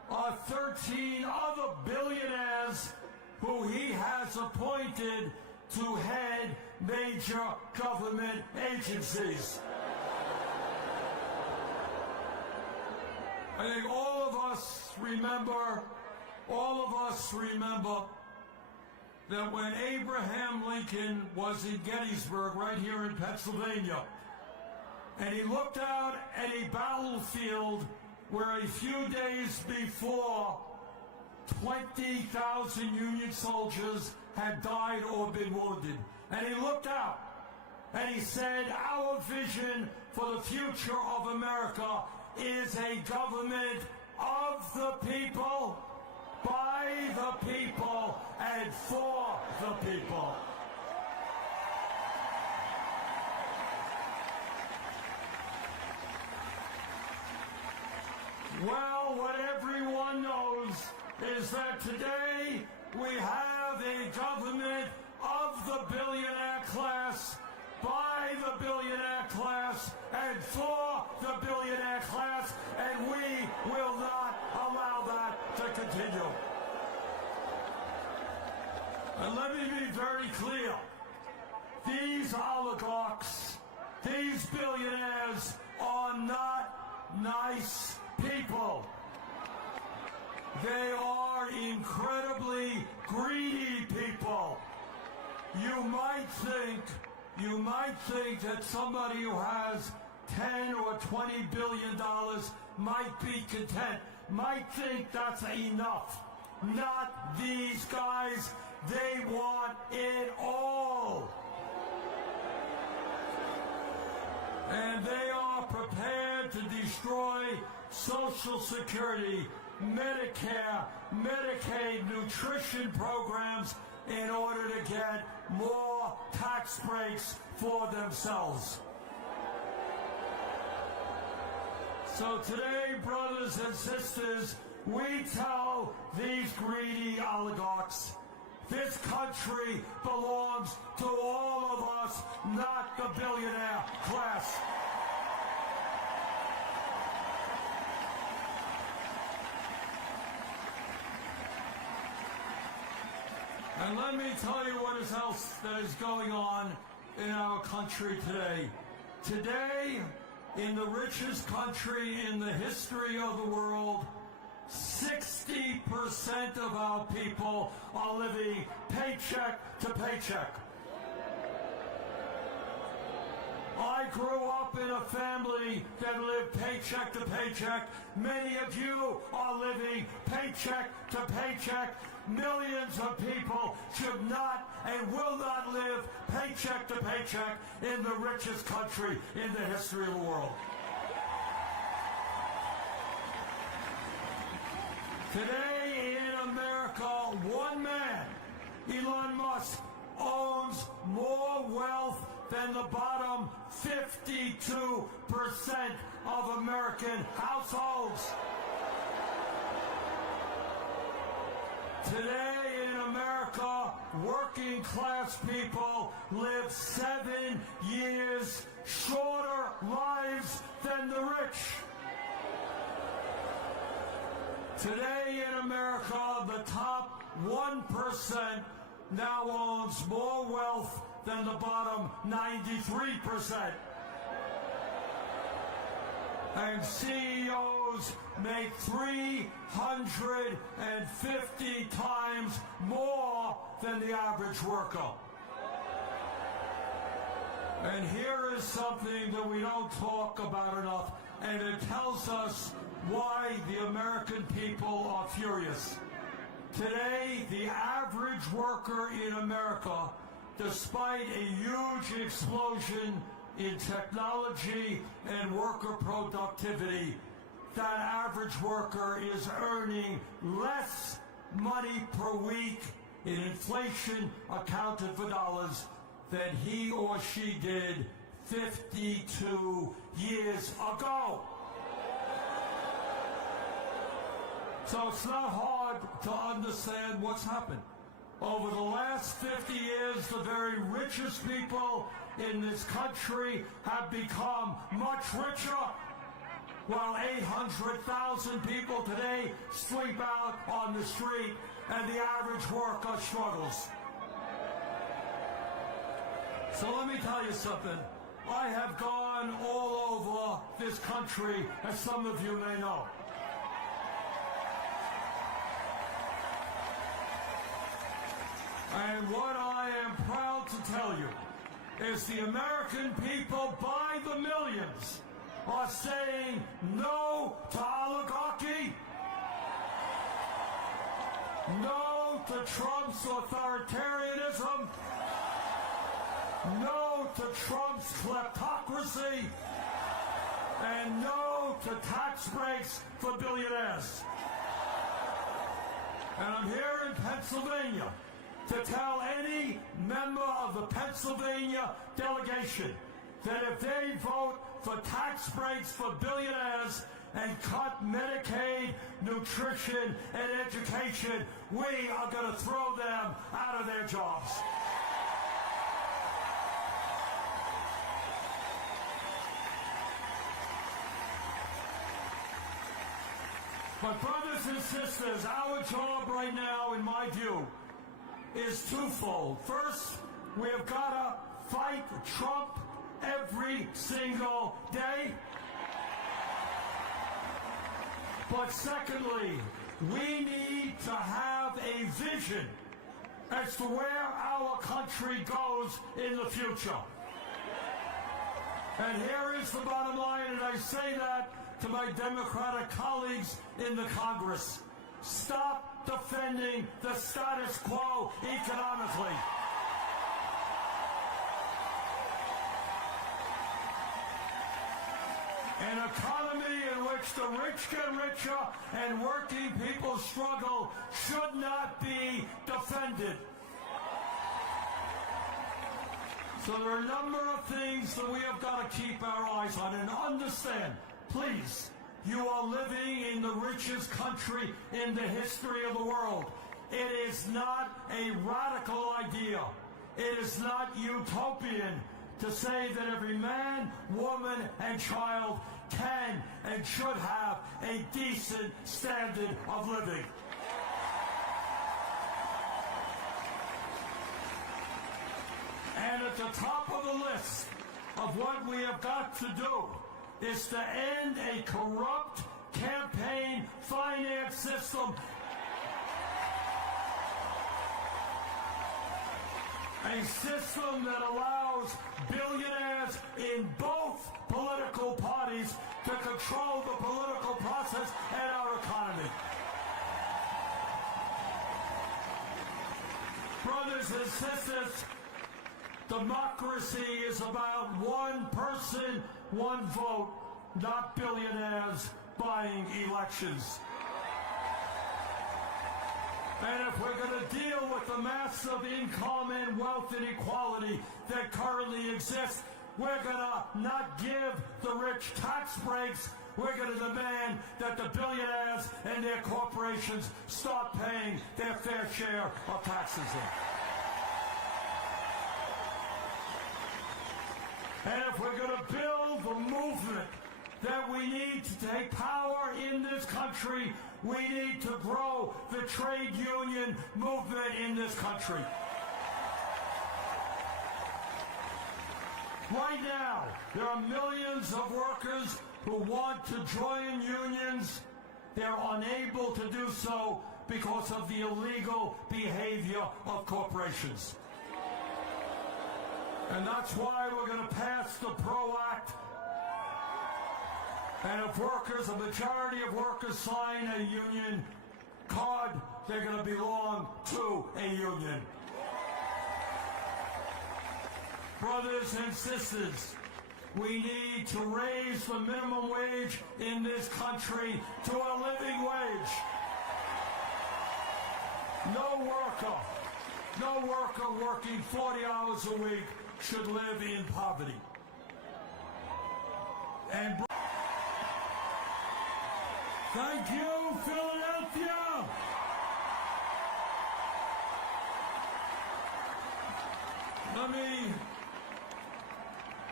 are 13 other billionaires who he has appointed to head major government agencies. I think all of us remember that when Abraham Lincoln was in Gettysburg, right here in Pennsylvania, and he looked out at a battlefield where a few days before 20,000 Union soldiers had died or been wounded. And he looked out and he said, our vision for the future of America is a government of the people, by the people, and for the people. Well, what everyone knows is that today we have a government of the billionaire class, by the billionaire class, and for the billionaire class, and we will not allow that to continue. And let me be very clear. These oligarchs, these billionaires are not nice people. They are incredibly greedy people. You might think that somebody who has 10 or 20 billion dollars might be content, might think that's enough. Not these guys. They want it all. And they are prepared to destroy Social Security, Medicare, Medicaid, nutrition programs in order to get more tax breaks for themselves. So today, brothers and sisters, we tell these greedy oligarchs, this country belongs to all of us, not the billionaire class. And let me tell you what else that is going on in our country today. Today, in the richest country in the history of the world, 60% of our people are living paycheck to paycheck. I grew up in a family that lived paycheck to paycheck. Many of you are living paycheck to paycheck. Millions of people should not and will not live paycheck to paycheck in the richest country in the history of the world. Today in America, one man, Elon Musk, owns more wealth than the bottom 52% of American households. Today in America, working class people live 7 years shorter lives than the rich. Today in America, the top 1% now owns more wealth than the bottom 93%. And CEOs make 350 times more than the average worker. And here is something that we don't talk about enough, and it tells us why the American people are furious. Today, the average worker in America, despite a huge explosion in technology and worker productivity, that average worker is earning less money per week in inflation accounted for dollars than he or she did 52 years ago. So it's not hard to understand what's happened. Over the last 50 years, the very richest people in this country have become much richer. while 800,000 people today sleep out on the street and the average worker struggles. So let me tell you something. I have gone all over this country, as some of you may know. And what I am proud to tell you is the American people by the millions are saying no to oligarchy, no to Trump's authoritarianism, no to Trump's kleptocracy, and no to tax breaks for billionaires. And I'm here in Pennsylvania to tell any member of the Pennsylvania delegation that if they vote for tax breaks for billionaires and cut Medicaid, nutrition, and education, we are going to throw them out of their jobs. But brothers and sisters, our job right now, in my view, is twofold. First, we have got to fight Trump every single day. But secondly, we need to have a vision as to where our country goes in the future. And here is the bottom line, and I say that to my Democratic colleagues in the Congress. Stop defending the status quo economically. An economy in which the rich get richer and working people struggle should not be defended. So there are a number of things that we have got to keep our eyes on and understand. Please, you are living in the richest country in the history of the world. It is not a radical idea. It is not utopian to say that every man, woman, and child can and should have a decent standard of living. And at the top of the list of what we have got to do is to end a corrupt campaign finance system. A system that allows billionaires in both political parties to control the political process and our economy. Brothers and sisters, democracy is about one person, one vote, not billionaires buying elections. And if we're going to deal with the massive income and wealth inequality that currently exists, we're going to not give the rich tax breaks. We're going to demand that the billionaires and their corporations start paying their fair share of taxes. And if we're going to build the movement that we need to take power in this country, we need to grow the trade union movement in this country. Right now, there are millions of workers who want to join unions. They're unable to do so because of the illegal behavior of corporations. And that's why we're going to pass the PRO Act. And if workers, a majority of workers sign a union card, they're going to belong to a union. Brothers and sisters, we need to raise the minimum wage in this country to a living wage. No worker working 40 hours a week should live in poverty. And thank you, Philadelphia!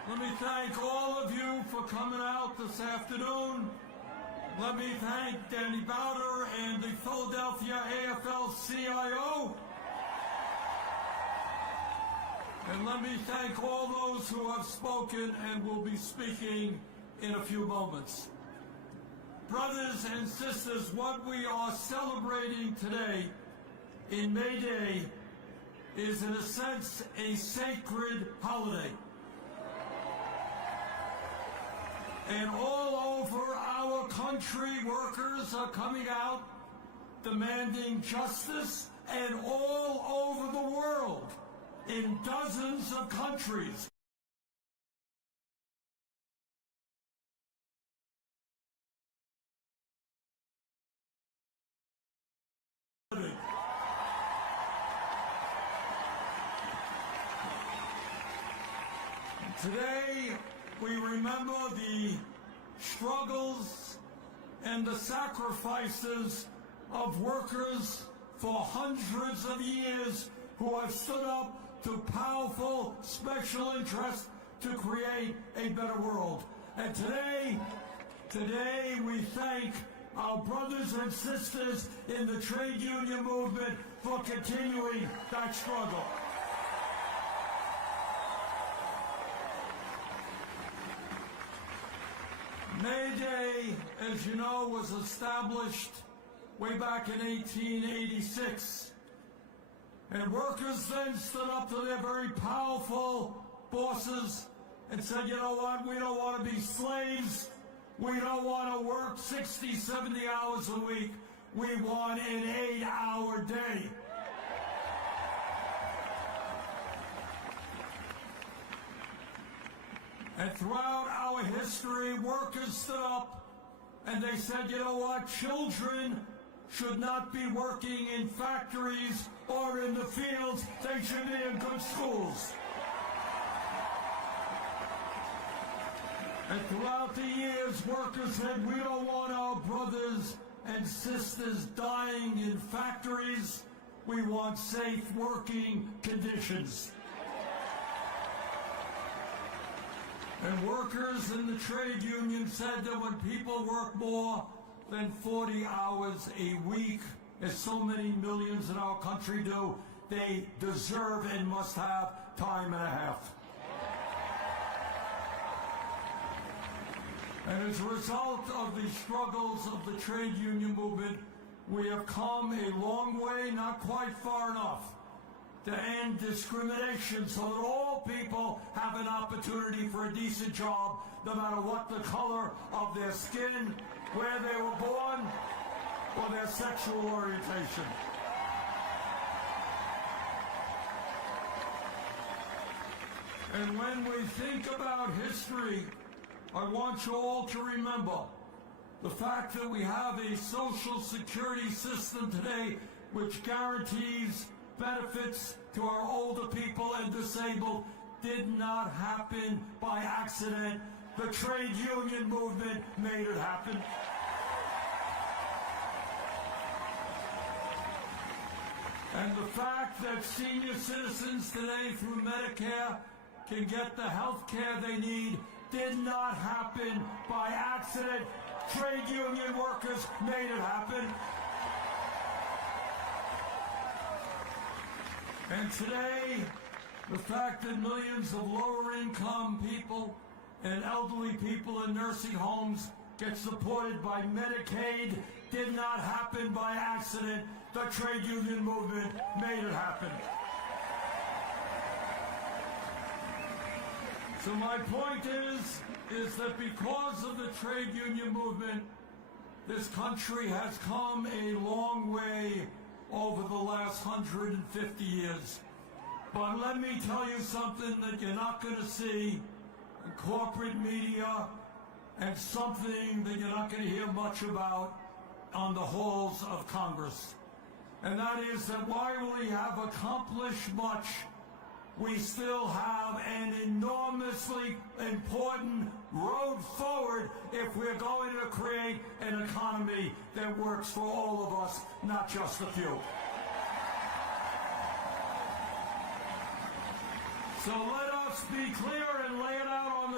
Let me thank all of you for coming out this afternoon. Let me thank Danny Bowder and the Philadelphia AFL-CIO. And let me thank all those who have spoken and will be speaking in a few moments. Brothers and sisters, what we are celebrating today in May Day is, in a sense, a sacred holiday. And all over our country, workers are coming out demanding justice, and all over the world, in dozens of countries. Today, we remember the struggles and the sacrifices of workers for hundreds of years who have stood up to powerful special interests to create a better world. And today we thank our brothers and sisters in the trade union movement for continuing that struggle. May Day, as you know, was established way back in 1886. And workers then stood up to their very powerful bosses and said, you know what, we don't want to be slaves. We don't want to work 60, 70 hours a week. We want an 8-hour day. And throughout our history, workers stood up and they said, you know what, children should not be working in factories or in the fields. They should be in good schools. And throughout the years, workers said, we don't want our brothers and sisters dying in factories. We want safe working conditions. And workers in the trade union said that when people work more than 40 hours a week, as so many millions in our country do, they deserve and must have time and a half. And as a result of the struggles of the trade union movement, we have come a long way, not quite far enough, to end discrimination so that all people have an opportunity for a decent job, no matter what the color of their skin, where they were born, or their sexual orientation. And when we think about history, I want you all to remember the fact that we have a social security system today which guarantees benefits to our older people and disabled did not happen by accident. The trade union movement made it happen. And the fact that senior citizens today through Medicare can get the health care they need did not happen by accident. Trade union workers made it happen. And today, the fact that millions of lower income people and elderly people in nursing homes get supported by Medicaid did not happen by accident. The trade union movement made it happen. So my point is that because of the trade union movement, this country has come a long way over the last 150 years. But let me tell you something that you're not going to see in corporate media, and something that you're not going to hear much about on the halls of Congress. And that is that while we have accomplished much, we still have an enormously important road forward if we're going to create an economy that works for all of us, not just a few. So let us be clear and lay it out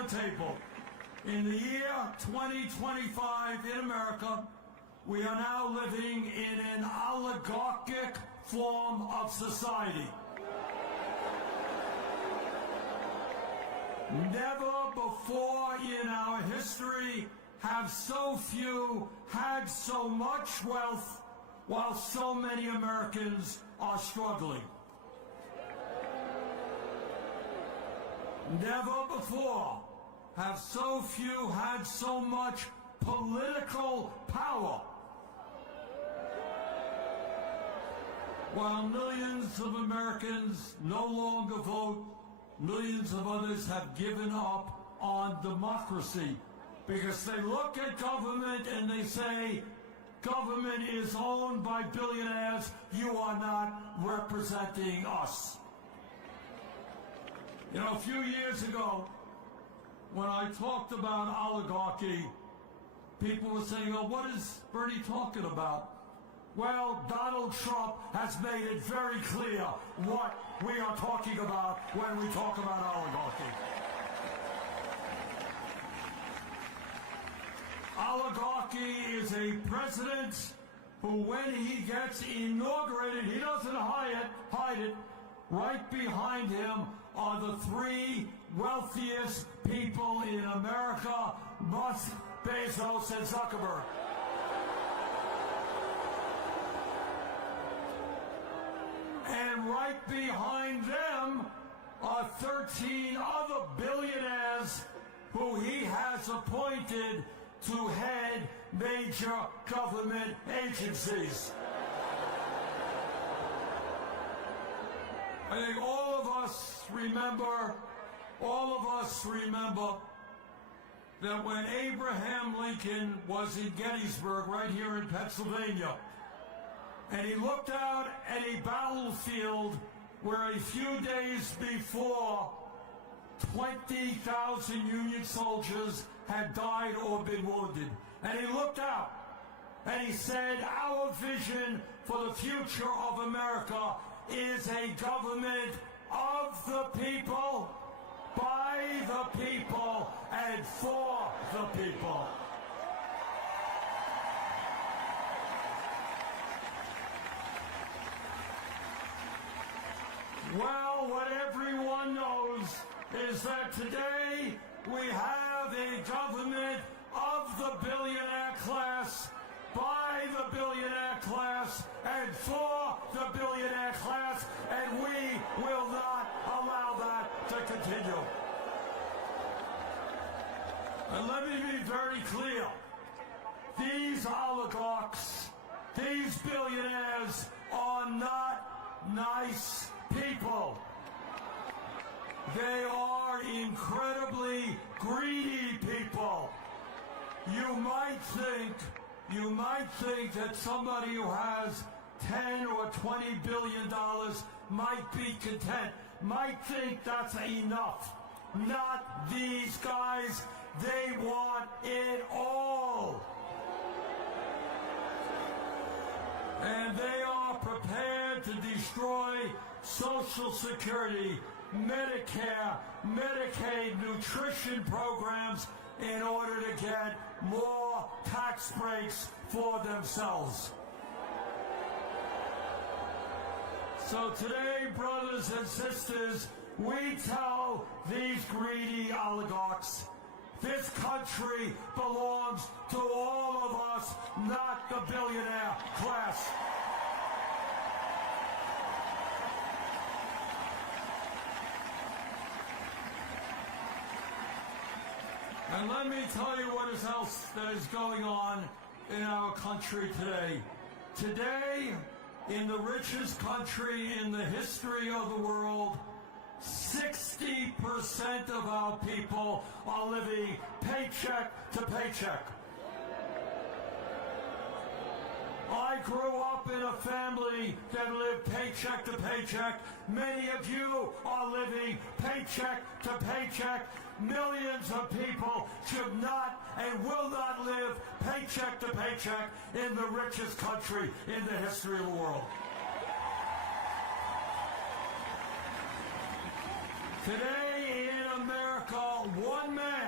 the table. In the year 2025 in America, we are now living in an oligarchic form of society. Never before in our history have so few had so much wealth while so many Americans are struggling. Never before have so few had so much political power, while millions of Americans no longer vote. Millions of others have given up on democracy because they look at government and they say, government is owned by billionaires, you are not representing us. You know, a few years ago, when I talked about oligarchy, people were saying, oh, what is Bernie talking about? Well, Donald Trump has made it very clear what we are talking about when we talk about oligarchy. Oligarchy is a president who, when he gets inaugurated, he doesn't hide it. Right behind him are the three wealthiest people in America, Musk, Bezos, and Zuckerberg. And right behind them are 13 other billionaires who he has appointed to head major government agencies. I think all of us remember that when Abraham Lincoln was in Gettysburg, right here in Pennsylvania, and he looked out at a battlefield where a few days before 20,000 Union soldiers had died or been wounded. And he looked out and he said, our vision for the future of America is a government of the people, by the people, and for the people. Well, what everyone knows is that today we have a government of the billionaire class, by the billionaire class, and for the billionaire class, and we will not allow that to continue. And let me be very clear. These oligarchs, these billionaires are not nice people. They are incredibly greedy people. You might think that somebody who has 10 or 20 billion dollars might be content, might think that's enough. Not these guys. They want it all. And they are prepared to destroy Social Security, Medicare, Medicaid, nutrition programs in order to get more tax breaks for themselves. So today, brothers and sisters, we tell these greedy oligarchs, this country belongs to all of us, not the billionaire class. And let me tell you what else that is going on in our country today. Today, in the richest country in the history of the world, 60% of our people are living paycheck to paycheck. I grew up in a family that lived paycheck to paycheck. Many of you are living paycheck to paycheck. Millions of people should not and will not live paycheck to paycheck in the richest country in the history of the world. Today in America, one man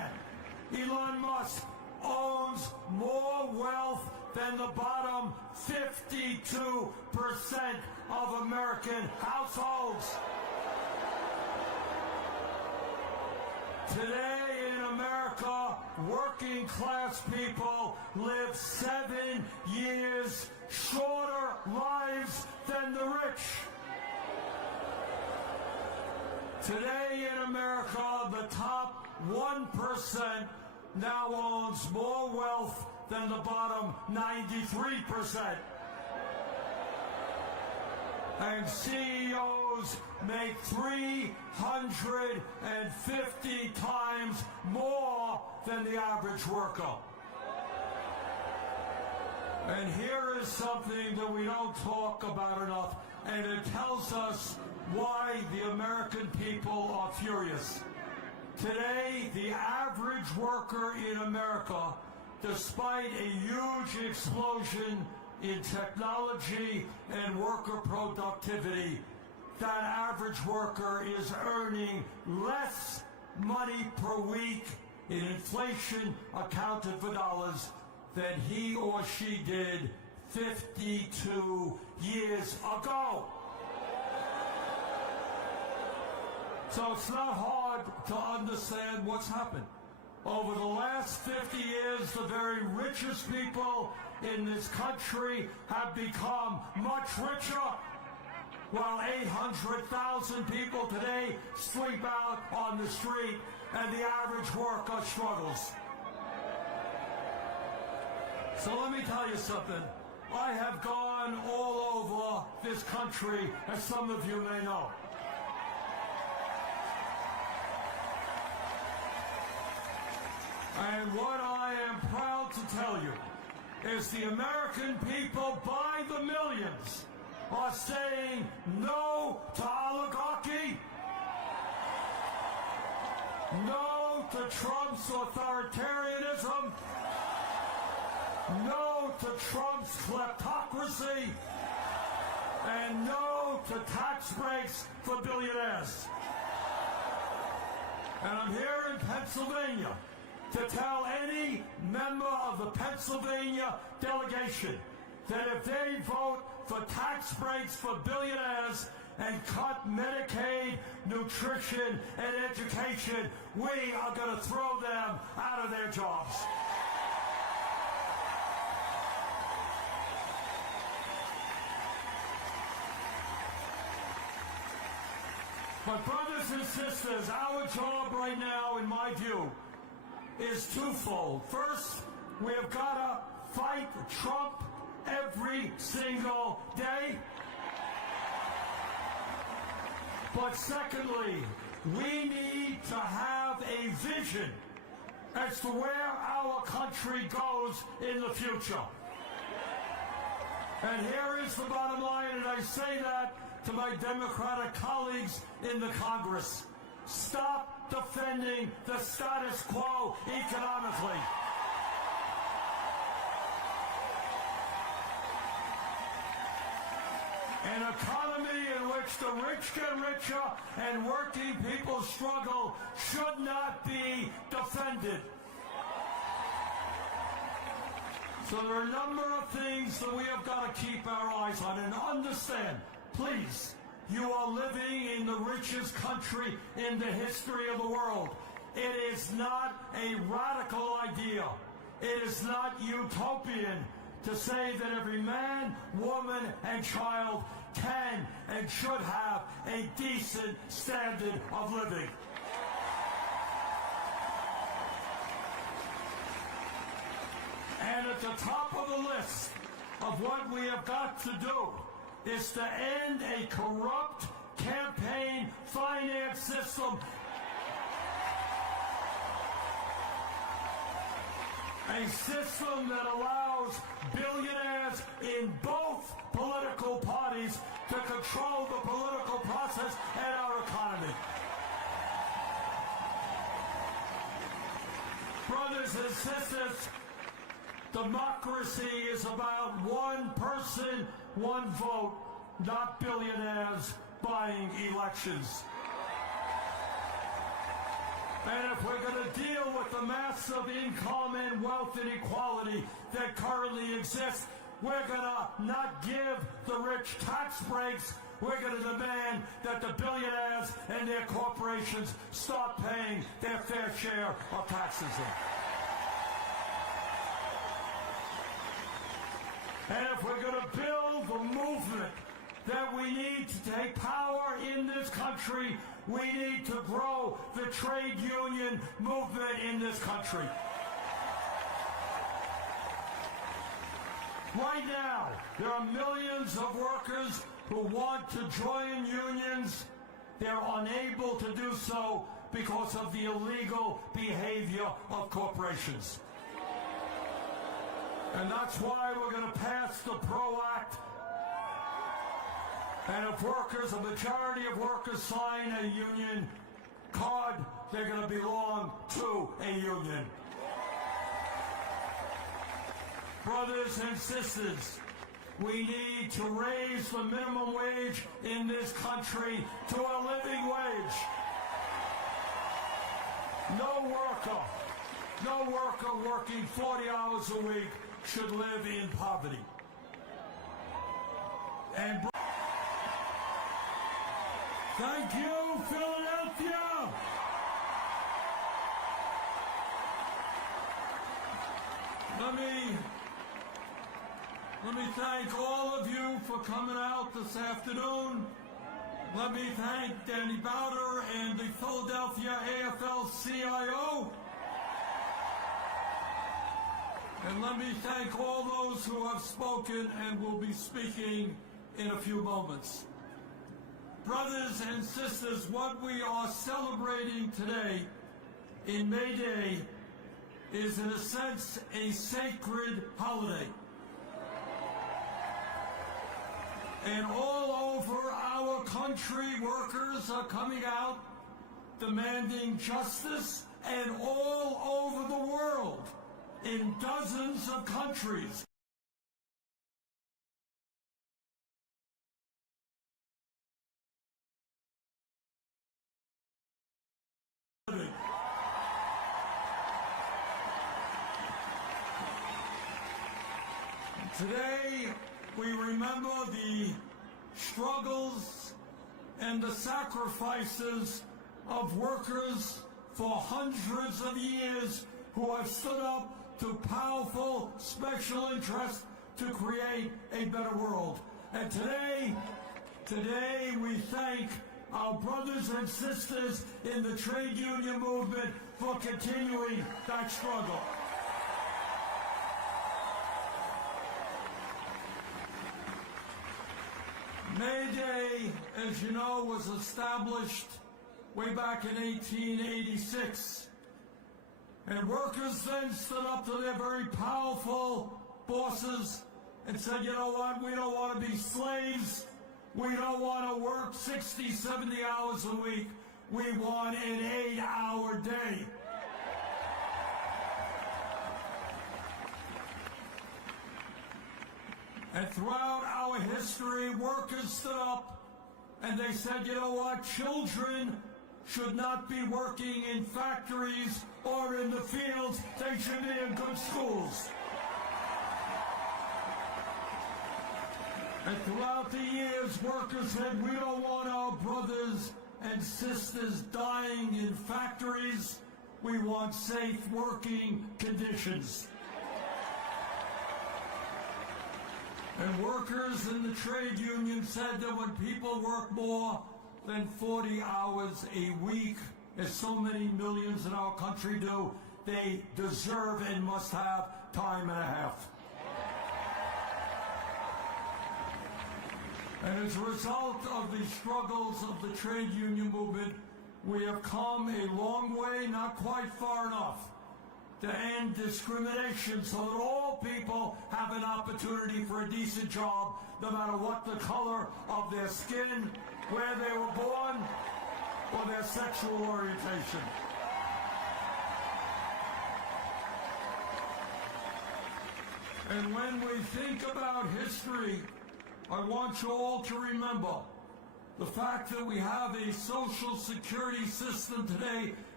Elon Musk owns more wealth than the bottom 52% of American households. Today in America, working class people live 7 years shorter lives than the rich. Today in America, the top 1% now owns more wealth than the bottom 93%. And CEOs make 350 times more than the average worker. And here is something that we don't talk about enough, and it tells us why the American people are furious. Today, the average worker in America, despite a huge explosion in technology and worker productivity, that average worker is earning less money per week in inflation accounted for dollars than he or she did 52 years ago. So it's not hard to understand what's happened. Over the last 50 years, the very richest people in this country have become much richer, while 800,000 people today sleep out on the street and the average worker struggles. So let me tell you something. I have gone all over this country, as some of you may know. And what I am proud to tell you is the American people by the millions are saying no to oligarchy, no to Trump's authoritarianism, no to Trump's kleptocracy, and no to tax breaks for billionaires. And I'm here in Pennsylvania to tell any member of the Pennsylvania delegation that if they vote for tax breaks for billionaires and cut Medicaid, nutrition, and education, we are going to throw them out of their jobs. But brothers and sisters, our job right now, in my view, is twofold. First, we have got to fight Trump every single day. But secondly, we need to have a vision as to where our country goes in the future. And here is the bottom line, and I say that to my Democratic colleagues in the Congress. Stop defending the status quo economically. An economy in which the rich get richer and working people struggle should not be defended. So there are a number of things that we have got to keep our eyes on, and understand, please, you are living in the richest country in the history of the world. It is not a radical idea. It is not utopian to say that every man, woman, and child can and should have a decent standard of living. And at the top of the list of what we have got to do is to end a corrupt campaign finance system. A system that allows billionaires in both political parties to control the political process and our economy. Brothers and sisters, democracy is about one person, one vote, not billionaires buying elections. And if we're going to deal with the massive income and wealth inequality that currently exists, we're going to not give the rich tax breaks. We're going to demand that the billionaires and their corporations start paying their fair share of taxes. And if we're going to build the movement that we need to take power in this country, we need to grow the trade union movement in this country. Right now, there are millions of workers who want to join unions. They're unable to do so because of the illegal behavior of corporations. And that's why we're going to pass the PRO Act. And if workers, a majority of workers sign a union card, they're going to belong to a union. Brothers and sisters, we need to raise the minimum wage in this country to a living wage. No worker working 40 hours a week should live in poverty. And thank you, Philadelphia! Let me thank all of you for coming out this afternoon. Let me thank Danny Bowder and the Philadelphia AFL-CIO. And let me thank all those who have spoken and will be speaking in a few moments. Brothers and sisters, what we are celebrating today in May Day is, in a sense, a sacred holiday. And all over our country, workers are coming out demanding justice, and all over the world, in dozens of countries. Today, we remember the struggles and the sacrifices of workers for hundreds of years who have stood up to powerful special interests to create a better world. And today we thank our brothers and sisters in the trade union movement for continuing that struggle. May Day, as you know, was established way back in 1886. And workers then stood up to their very powerful bosses and said, you know what, we don't want to be slaves. We don't want to work 60, 70 hours a week. We want an 8-hour day. And throughout our history, workers stood up and they said, you know what, children should not be working in factories or in the fields. They should be in good schools. And throughout the years, workers said, we don't want our brothers and sisters dying in factories. We want safe working conditions. And workers in the trade union said that when people work more than 40 hours a week, as so many millions in our country do, they deserve and must have time and a half. And as a result of the struggles of the trade union movement, we have come a long way, not quite far enough, to end discrimination so that all people have an opportunity for a decent job, no matter what the color of their skin, where they were born, or their sexual orientation. And when we think about history, I want you all to remember the fact that we have a social security system today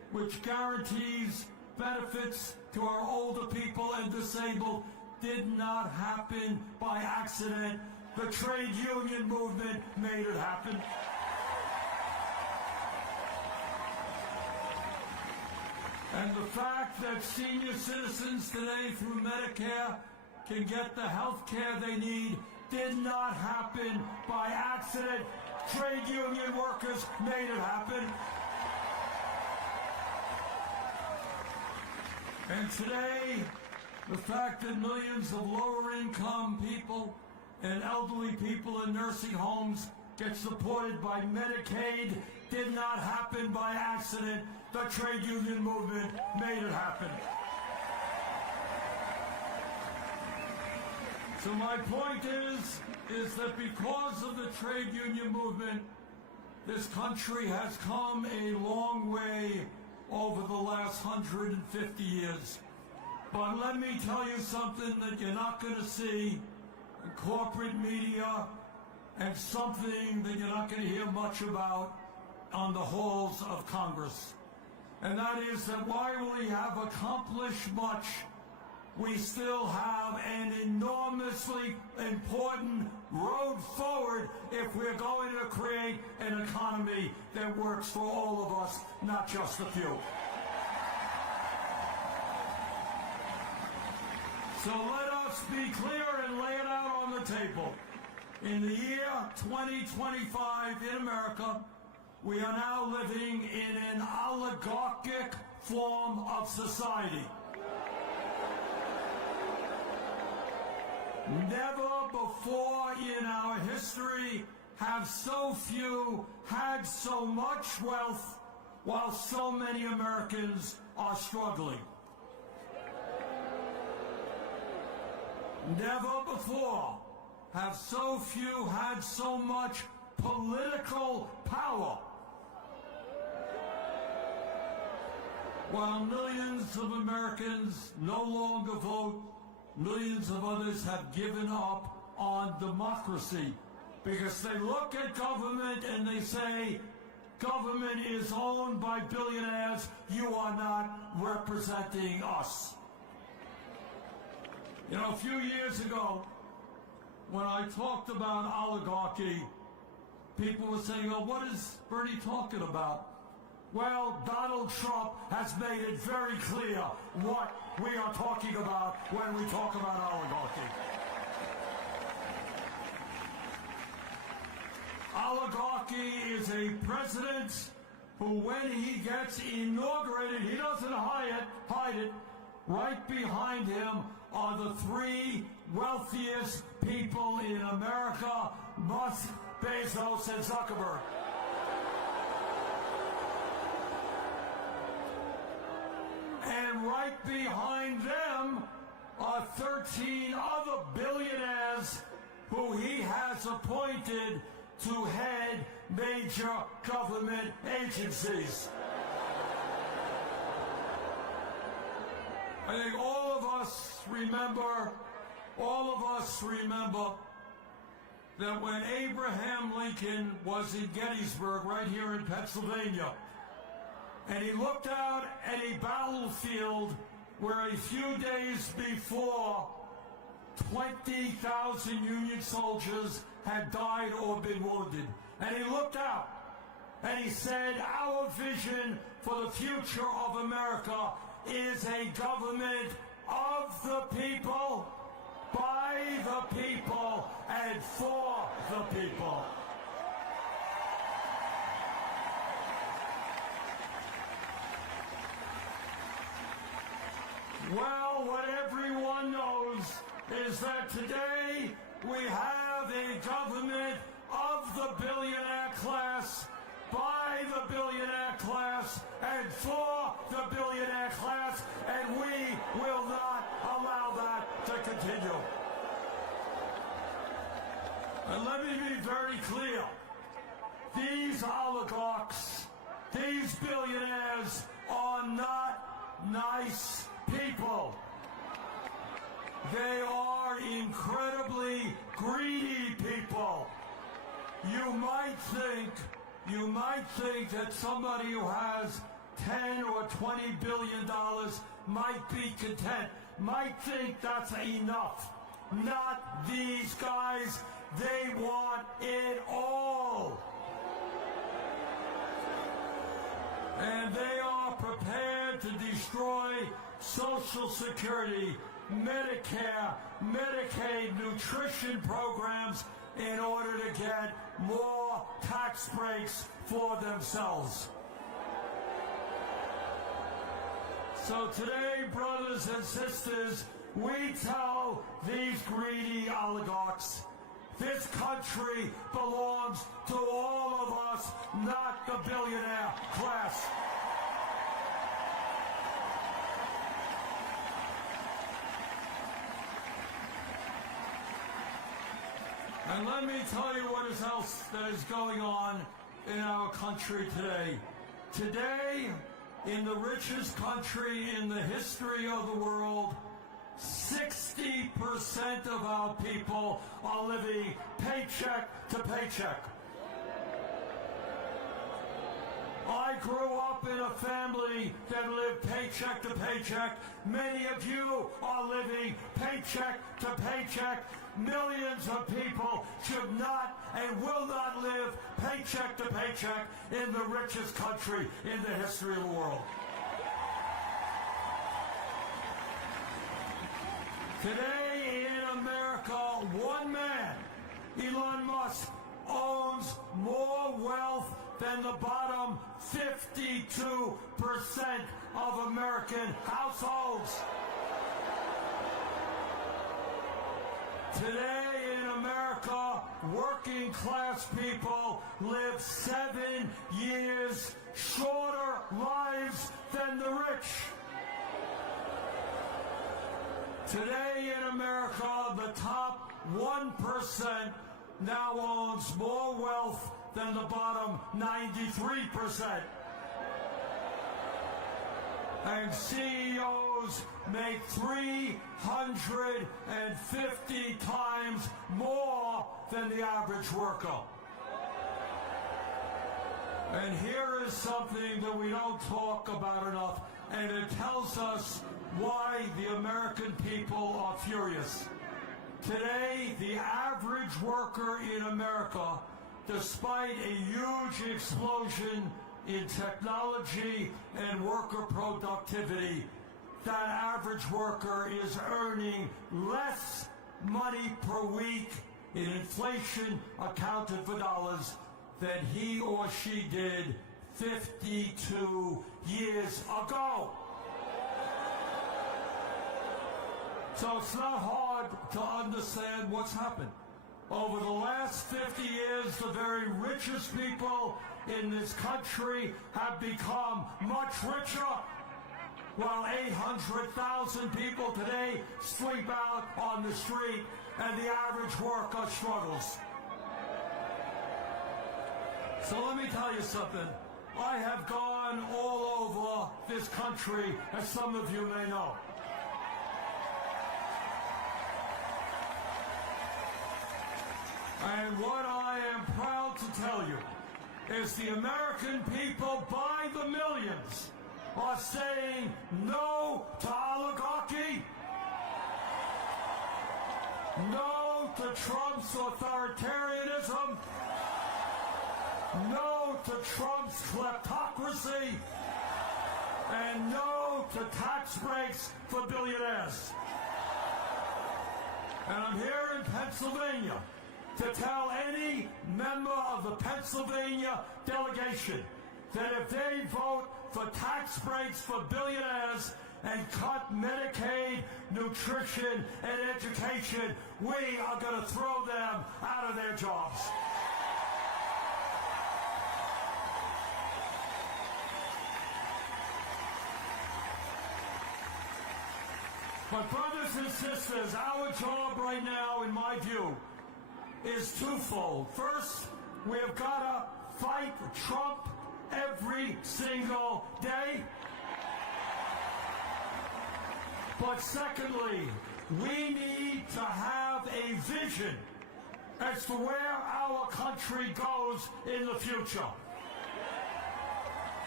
which guarantees benefits to our older people and disabled, did not happen by accident. The trade union movement made it happen. And the fact that senior citizens today through Medicare can get the health care they need did not happen by accident. Trade union workers made it happen. And today, the fact that millions of lower-income people and elderly people in nursing homes get supported by Medicaid did not happen by accident. The trade union movement made it happen. So my point is that because of the trade union movement, this country has come a long way over the last 150 years. But let me tell you something that you're not going to see in corporate media, and something that you're not going to hear much about on the halls of Congress. And that is that while we have accomplished much, we still have an enormously important road forward if we're going to create an economy that works for all of us, not just a few. So let us be clear and lay it out on the table. In the year 2025 in America, we are now living in an oligarchic form of society. Never before in our history have so few had so much wealth while so many Americans are struggling. Never before have so few had so much political power, while millions of Americans no longer vote. Millions of others have given up on democracy because they look at government and they say, government is owned by billionaires, you are not representing us. You know, a few years ago, when I talked about oligarchy, people were saying, oh, what is Bernie talking about? Well, Donald Trump has made it very clear what we are talking about when we talk about oligarchy. Oligarchy is a president who, when he gets inaugurated, he doesn't hide it. Right behind him are the three wealthiest people in America, Musk, Bezos, and Zuckerberg. And right behind them are 13 other billionaires who he has appointed to head major government agencies. I think all of us remember that when Abraham Lincoln was in Gettysburg, right here in Pennsylvania, and he looked out at a battlefield where a few days before 20,000 Union soldiers had died or been wounded. And he looked out and he said, our vision for the future of America is a government of the people, by the people, and for the people. Well, what everyone knows is that today we have a government of the billionaire class, by the billionaire class, and for the billionaire class, and we will not allow that to continue. And let me be very clear. These oligarchs, these billionaires are not nice people. They are incredibly greedy people. You might think that somebody who has $10 or $20 billion might be content, might think that's enough. Not these guys. They want it all. And they are prepared to destroy Social Security, Medicare, Medicaid, nutrition programs in order to get more tax breaks for themselves. So today, brothers and sisters, we tell these greedy oligarchs, this country belongs to all of us, not the billionaire class. And let me tell you what else that is going on in our country today. Today, in the richest country in the history of the world, 60% of our people are living paycheck to paycheck. I grew up in a family that lived paycheck to paycheck. Many of you are living paycheck to paycheck. Millions of people should not and will not live paycheck to paycheck in the richest country in the history of the world. Today in America, one man, Elon Musk, owns more wealth than the bottom 52% of American households. Today in America, working class people live 7 years shorter lives than the rich. Today in America, the top 1% now owns more wealth than the bottom 93%. And CEOs make 350 times more than the average worker. And here is something that we don't talk about enough, and it tells us why the American people are furious. Today, the average worker in America, despite a huge explosion in technology and worker productivity, that average worker is earning less money per week in inflation accounted for dollars than he or she did 52 years ago. So it's not hard to understand what's happened. Over the last 50 years, the very richest people in this country have become much richer, while 800,000 people today sleep out on the street and the average worker struggles. So let me tell you something. I have gone all over this country, as some of you may know. And what I am proud to tell you is the American people by the millions are saying no to oligarchy, no to Trump's authoritarianism, no to Trump's kleptocracy, and no to tax breaks for billionaires. And I'm here in Pennsylvania to tell any member of the Pennsylvania delegation that if they vote for tax breaks for billionaires and cut Medicaid, nutrition, and education, we are going to throw them out of their jobs. But brothers and sisters, our job right now, in my view, is twofold. First, we have got to fight Trump every single day. But secondly, we need to have a vision as to where our country goes in the future.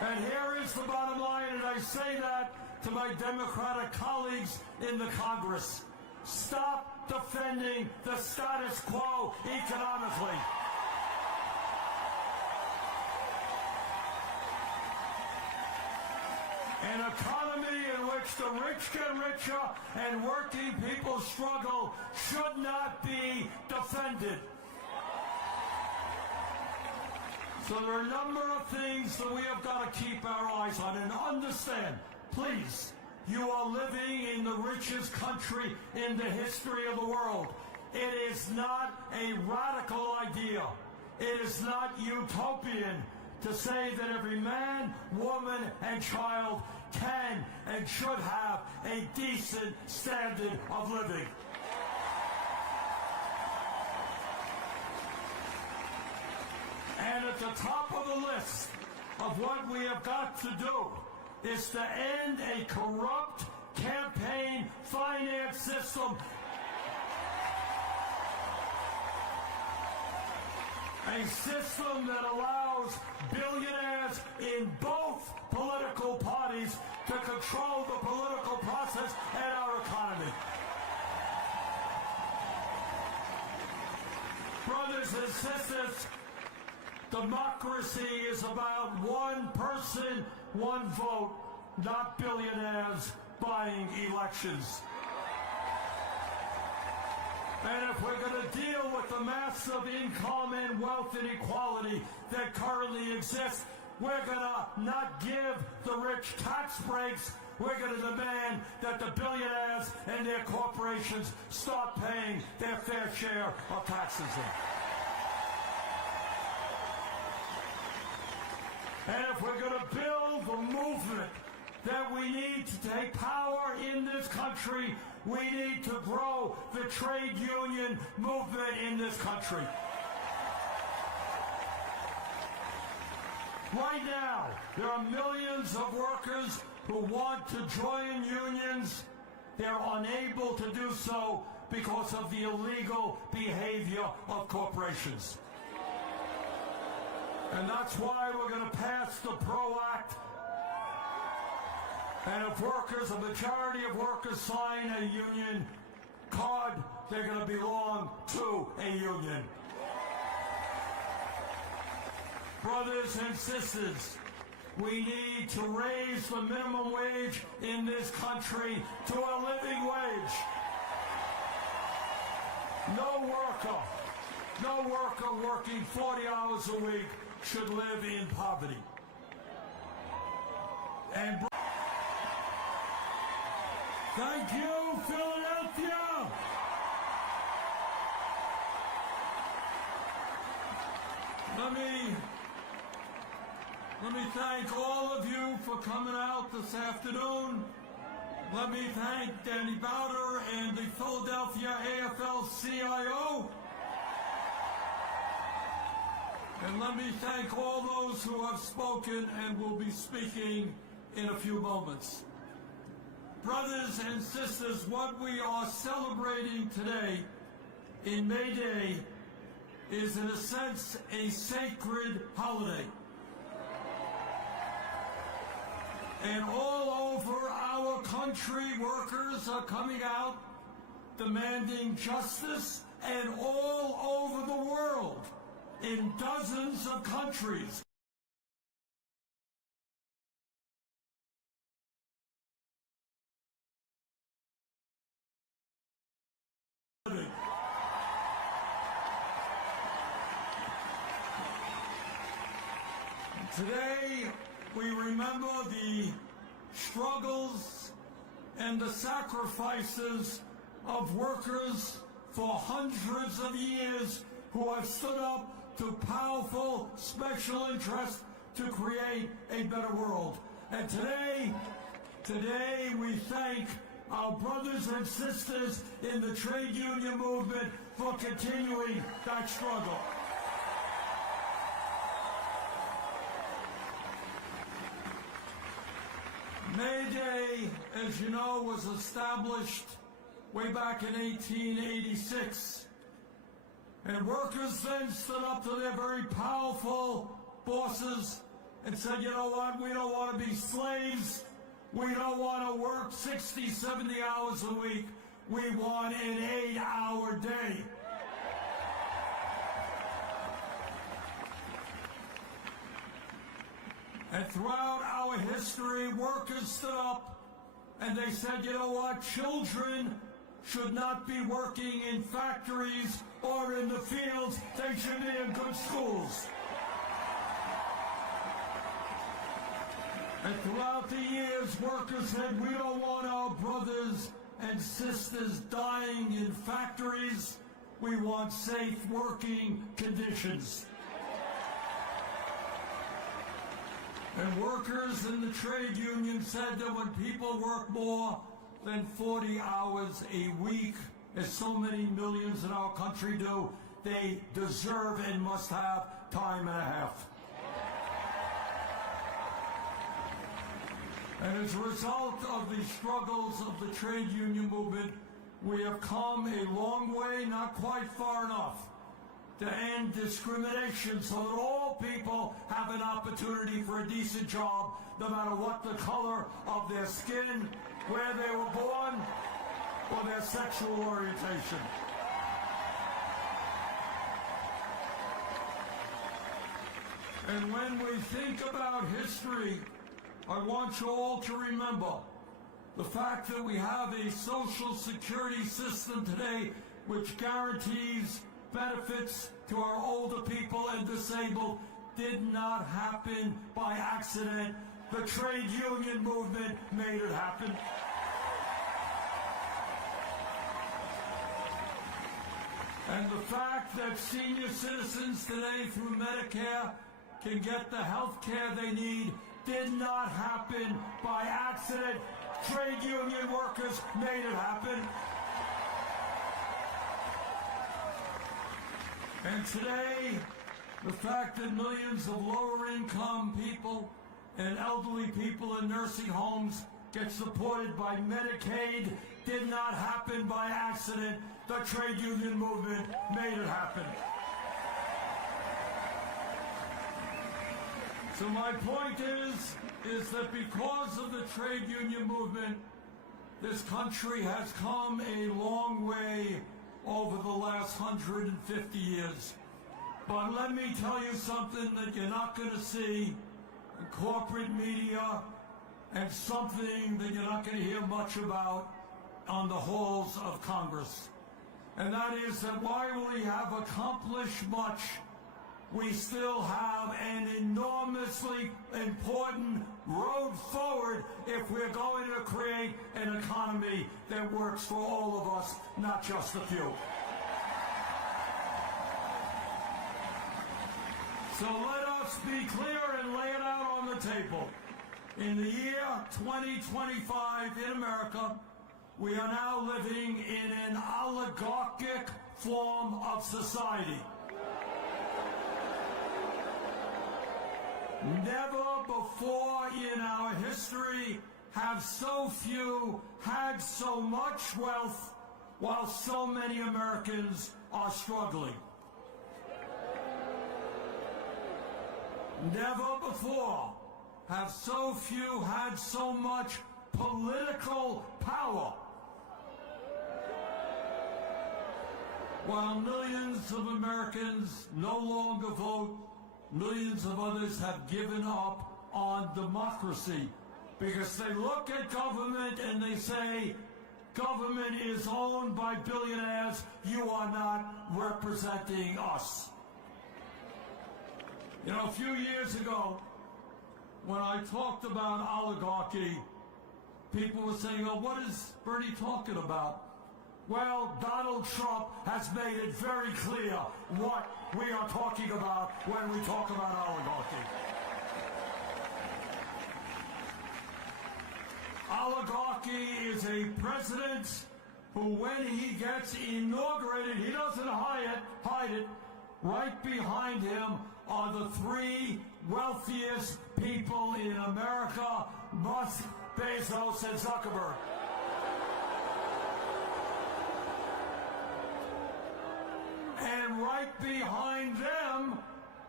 And here is the bottom line, and I say that to my Democratic colleagues in the Congress. Stop defending the status quo economically. An economy in which the rich get richer and working people struggle should not be defended. So there are a number of things that we have got to keep our eyes on. And understand, please, you are living in the richest country in the history of the world. It is not a radical idea. It is not utopian to say that every man, woman, and child can and should have a decent standard of living. And at the top of the list of what we have got to do is to end a corrupt campaign finance system. A system that allows billionaires in both political parties to control the political process and our economy. Brothers and sisters, democracy is about one person, one vote, not billionaires buying elections. And if we're going to deal with the massive income and wealth inequality that currently exists, we're going to not give the rich tax breaks. We're going to demand that the billionaires and their corporations start paying their fair share of taxes. And if we're going to build the movement that we need to take power in this country, we need to grow the trade union movement in this country. Right now, there are millions of workers who want to join unions. They're unable to do so because of the illegal behavior of corporations. And that's why we're going to pass the PRO Act. And if workers, a majority of workers sign a union card, they're going to belong to a union. Brothers and sisters, we need to raise the minimum wage in this country to a living wage. No worker working 40 hours a week should live in poverty. And thank you, Philadelphia! Let me thank all of you for coming out this afternoon. Let me thank Danny Bowder and the Philadelphia AFL-CIO. And let me thank all those who have spoken and will be speaking in a few moments. Brothers and sisters, what we are celebrating today in May Day is, in a sense, a sacred holiday. And all over our country, workers are coming out demanding justice, and all over the world, in dozens of countries. Today, we remember the struggles and the sacrifices of workers for hundreds of years who have stood up to powerful special interests to create a better world. And today we thank our brothers and sisters in the trade union movement for continuing that struggle. May Day, as you know, was established way back in 1886. And workers then stood up to their very powerful bosses and said, you know what, we don't want to be slaves. We don't want to work 60, 70 hours a week. We want an 8-hour day. And throughout our history, workers stood up and they said, you know what, children should not be working in factories or in the fields. They should be in good schools. And throughout the years, workers said, we don't want our brothers and sisters dying in factories. We want safe working conditions. And workers in the trade union said that when people work more than 40 hours a week, as so many millions in our country do, they deserve and must have time and a half. And as a result of the struggles of the trade union movement, we have come a long way, not quite far enough, to end discrimination so that all people have an opportunity for a decent job, no matter what the color of their skin, where they were born, or their sexual orientation. And when we think about history, I want you all to remember the fact that we have a social security system today which guarantees benefits to our older people and disabled did not happen by accident. The trade union movement made it happen. And the fact that senior citizens today through Medicare can get the health care they need did not happen by accident. Trade union workers made it happen. And today, the fact that millions of lower income people and elderly people in nursing homes get supported by Medicaid did not happen by accident. The trade union movement made it happen. So my point is that because of the trade union movement, this country has come a long way over the last 150 years. But let me tell you something that you're not going to see in corporate media, and something that you're not going to hear much about on the halls of Congress. And that is that while we have accomplished much, we still have an enormously important road forward if we're going to create an economy that works for all of us, not just a few. So let us be clear and lay it out on the table. In the year 2025 in America, we are now living in an oligarchic form of society. Never before in our history have so few had so much wealth while so many Americans are struggling. Never before have so few had so much political power while millions of Americans no longer vote. Millions of others have given up on democracy because they look at government and they say, government is owned by billionaires. You are not representing us. You know, a few years ago, when I talked about oligarchy, people were saying, oh, what is Bernie talking about? Well, Donald Trump has made it very clear what we are talking about when we talk about oligarchy. Oligarchy is a president who, when he gets inaugurated, he doesn't hide it. Right behind him are the three wealthiest people in America: Musk, Bezos, and Zuckerberg. And right behind them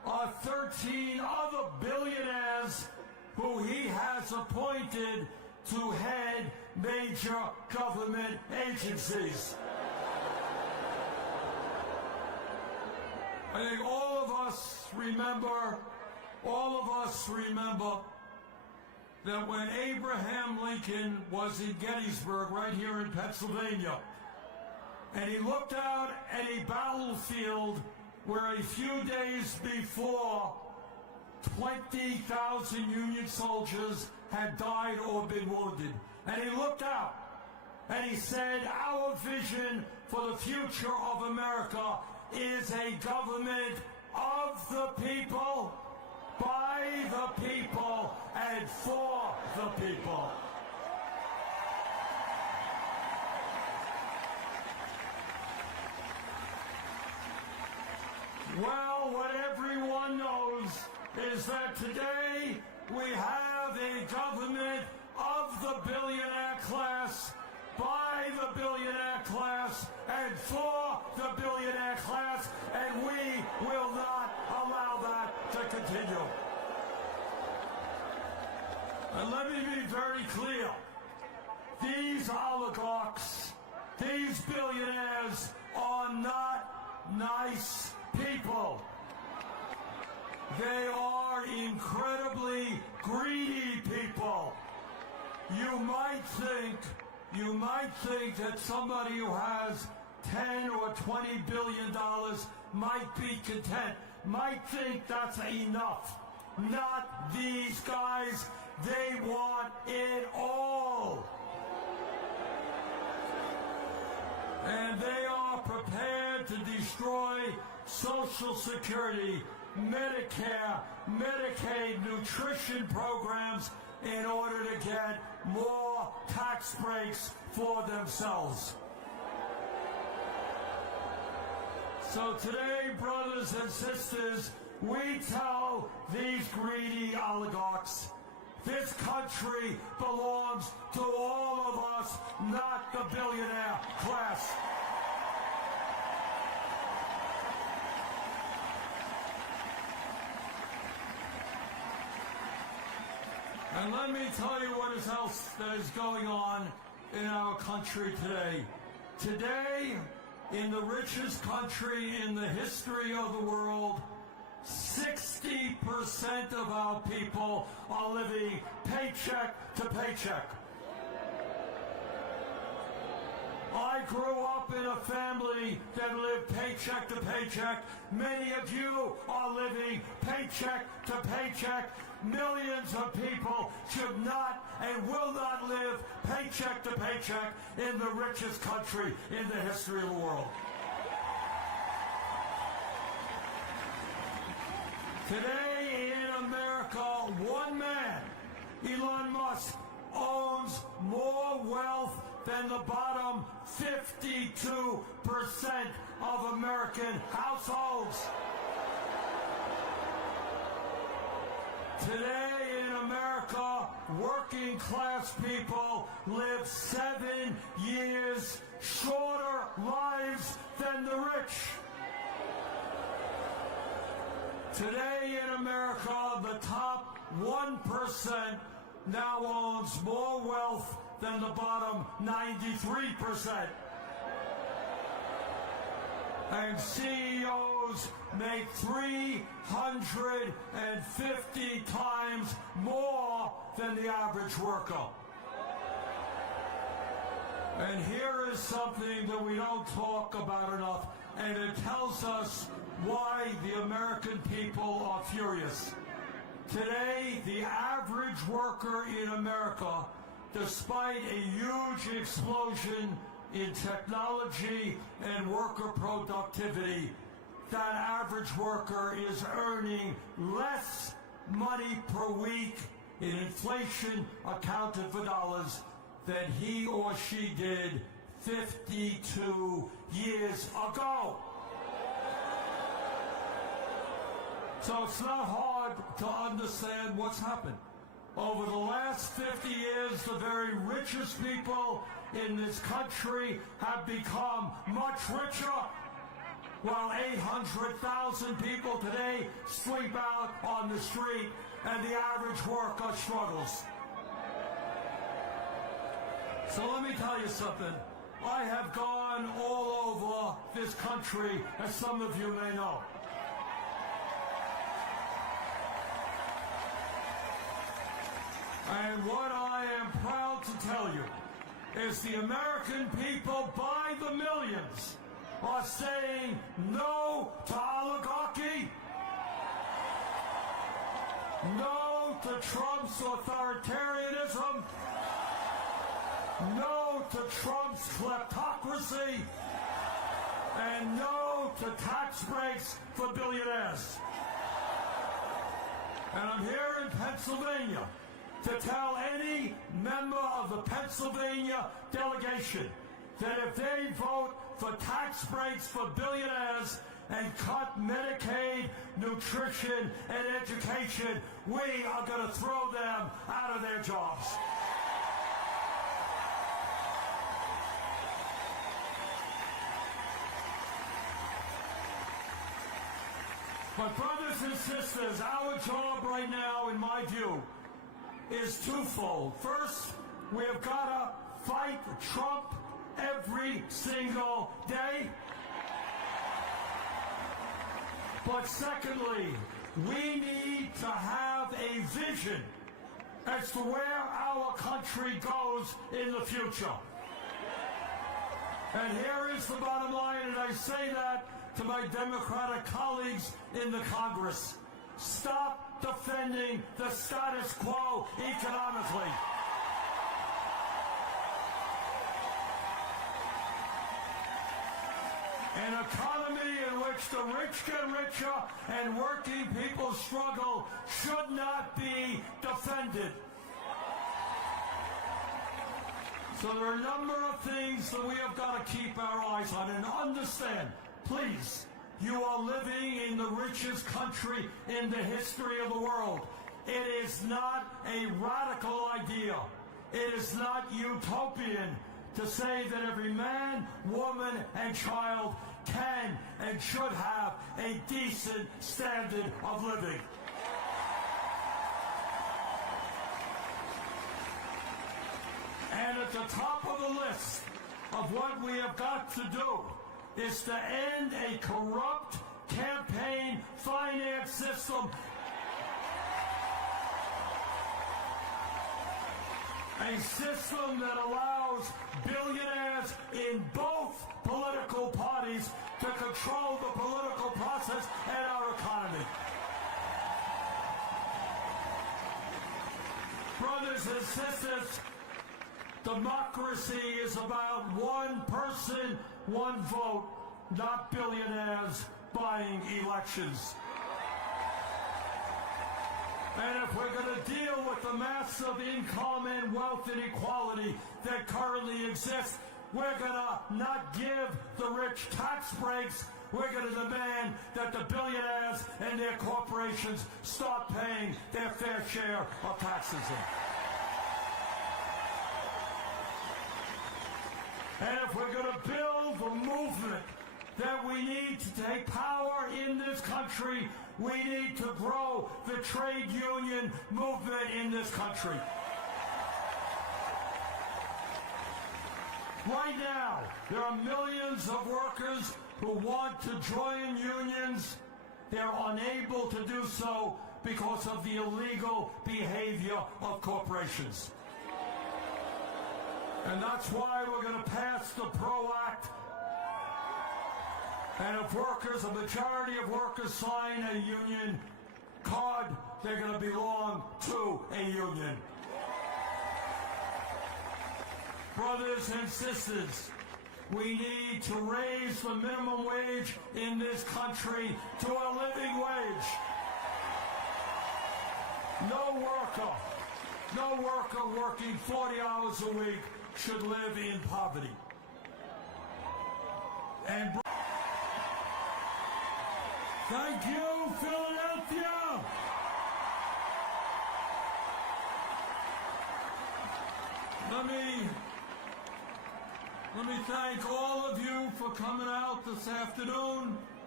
are 13 other billionaires who he has appointed to head major government agencies. I think all of us remember that when Abraham Lincoln was in Gettysburg, right here in Pennsylvania, and he looked out at a battlefield where a few days before 20,000 Union soldiers had died or been wounded. And he looked out and he said, our vision for the future of America is a government of the people, by the people, and for the people. Well, what everyone knows is that today we have a government of the billionaire class, by the billionaire class, and for the billionaire class, and we will not allow that to continue. And let me be very clear. These oligarchs, these billionaires are not nice people. They are incredibly greedy people. You might think that somebody who has 10 or 20 billion dollars might be content, might think that's enough. Not these guys. They want it all. And they are prepared to destroy Social Security, Medicare, Medicaid, nutrition programs in order to get more tax breaks for themselves. So today, brothers and sisters, we tell these greedy oligarchs, this country belongs to all of us, not the billionaire class. And let me tell you what else that is going on in our country today. Today, in the richest country in the history of the world, 60% of our people are living paycheck to paycheck. I grew up in a family that lived paycheck to paycheck. Many of you are living paycheck to paycheck. Millions of people should not and will not live paycheck to paycheck in the richest country in the history of the world. Today in America, one man, Elon Musk, owns more wealth than the bottom 52% of American households. Today in America, working class people live 7 years shorter lives than the rich. Today in America, the top 1% now owns more wealth than the bottom 93%. And CEOs make 350 times more than the average worker. And here is something that we don't talk about enough, and it tells us why the American people are furious. Today, the average worker in America, despite a huge explosion in technology and worker productivity, that average worker is earning less money per week in inflation accounted for dollars than he or she did 52 years ago. So it's not hard to understand what's happened. Over the last 50 years, the very richest people in this country have become much richer. while 800,000 people today sleep out on the street and the average worker struggles. So let me tell you something. I have gone all over this country, as some of you may know. And what I am proud to tell you is the American people by the millions are saying no to oligarchy, no to Trump's authoritarianism, no to Trump's kleptocracy, and no to tax breaks for billionaires. And I'm here in Pennsylvania to tell any member of the Pennsylvania delegation that if they vote for tax breaks for billionaires and cut Medicaid, nutrition, and education, we are going to throw them out of their jobs. But brothers and sisters, our job right now, in my view, is twofold. First, we have got to fight Trump every single day. But secondly, we need to have a vision as to where our country goes in the future. And here is the bottom line, and I say that to my Democratic colleagues in the Congress. Stop defending the status quo economically. An economy in which the rich get richer and working people struggle should not be defended. So there are a number of things that we have got to keep our eyes on and understand. Please, you are living in the richest country in the history of the world. It is not a radical idea. It is not utopian to say that every man, woman, and child can and should have a decent standard of living. And at the top of the list of what we have got to do is to end a corrupt campaign finance system. A system that allows billionaires in both political parties to control the political process and our economy. Brothers and sisters, democracy is about one person, one vote, not billionaires buying elections. And if we're going to deal with the massive income and wealth inequality that currently exists, we're going to not give the rich tax breaks. We're going to demand that the billionaires and their corporations start paying their fair share of taxes. And if we're going to build the movement that we need to take power in this country, we need to grow the trade union movement in this country. Right now, there are millions of workers who want to join unions. They're unable to do so because of the illegal behavior of corporations. And that's why we're going to pass the PRO Act. And if workers, a majority of workers sign a union card, they're going to belong to a union. Brothers and sisters, we need to raise the minimum wage in this country to a living wage. No worker working 40 hours a week should live in poverty. And thank you, Philadelphia! Let me thank all of you for coming out this afternoon.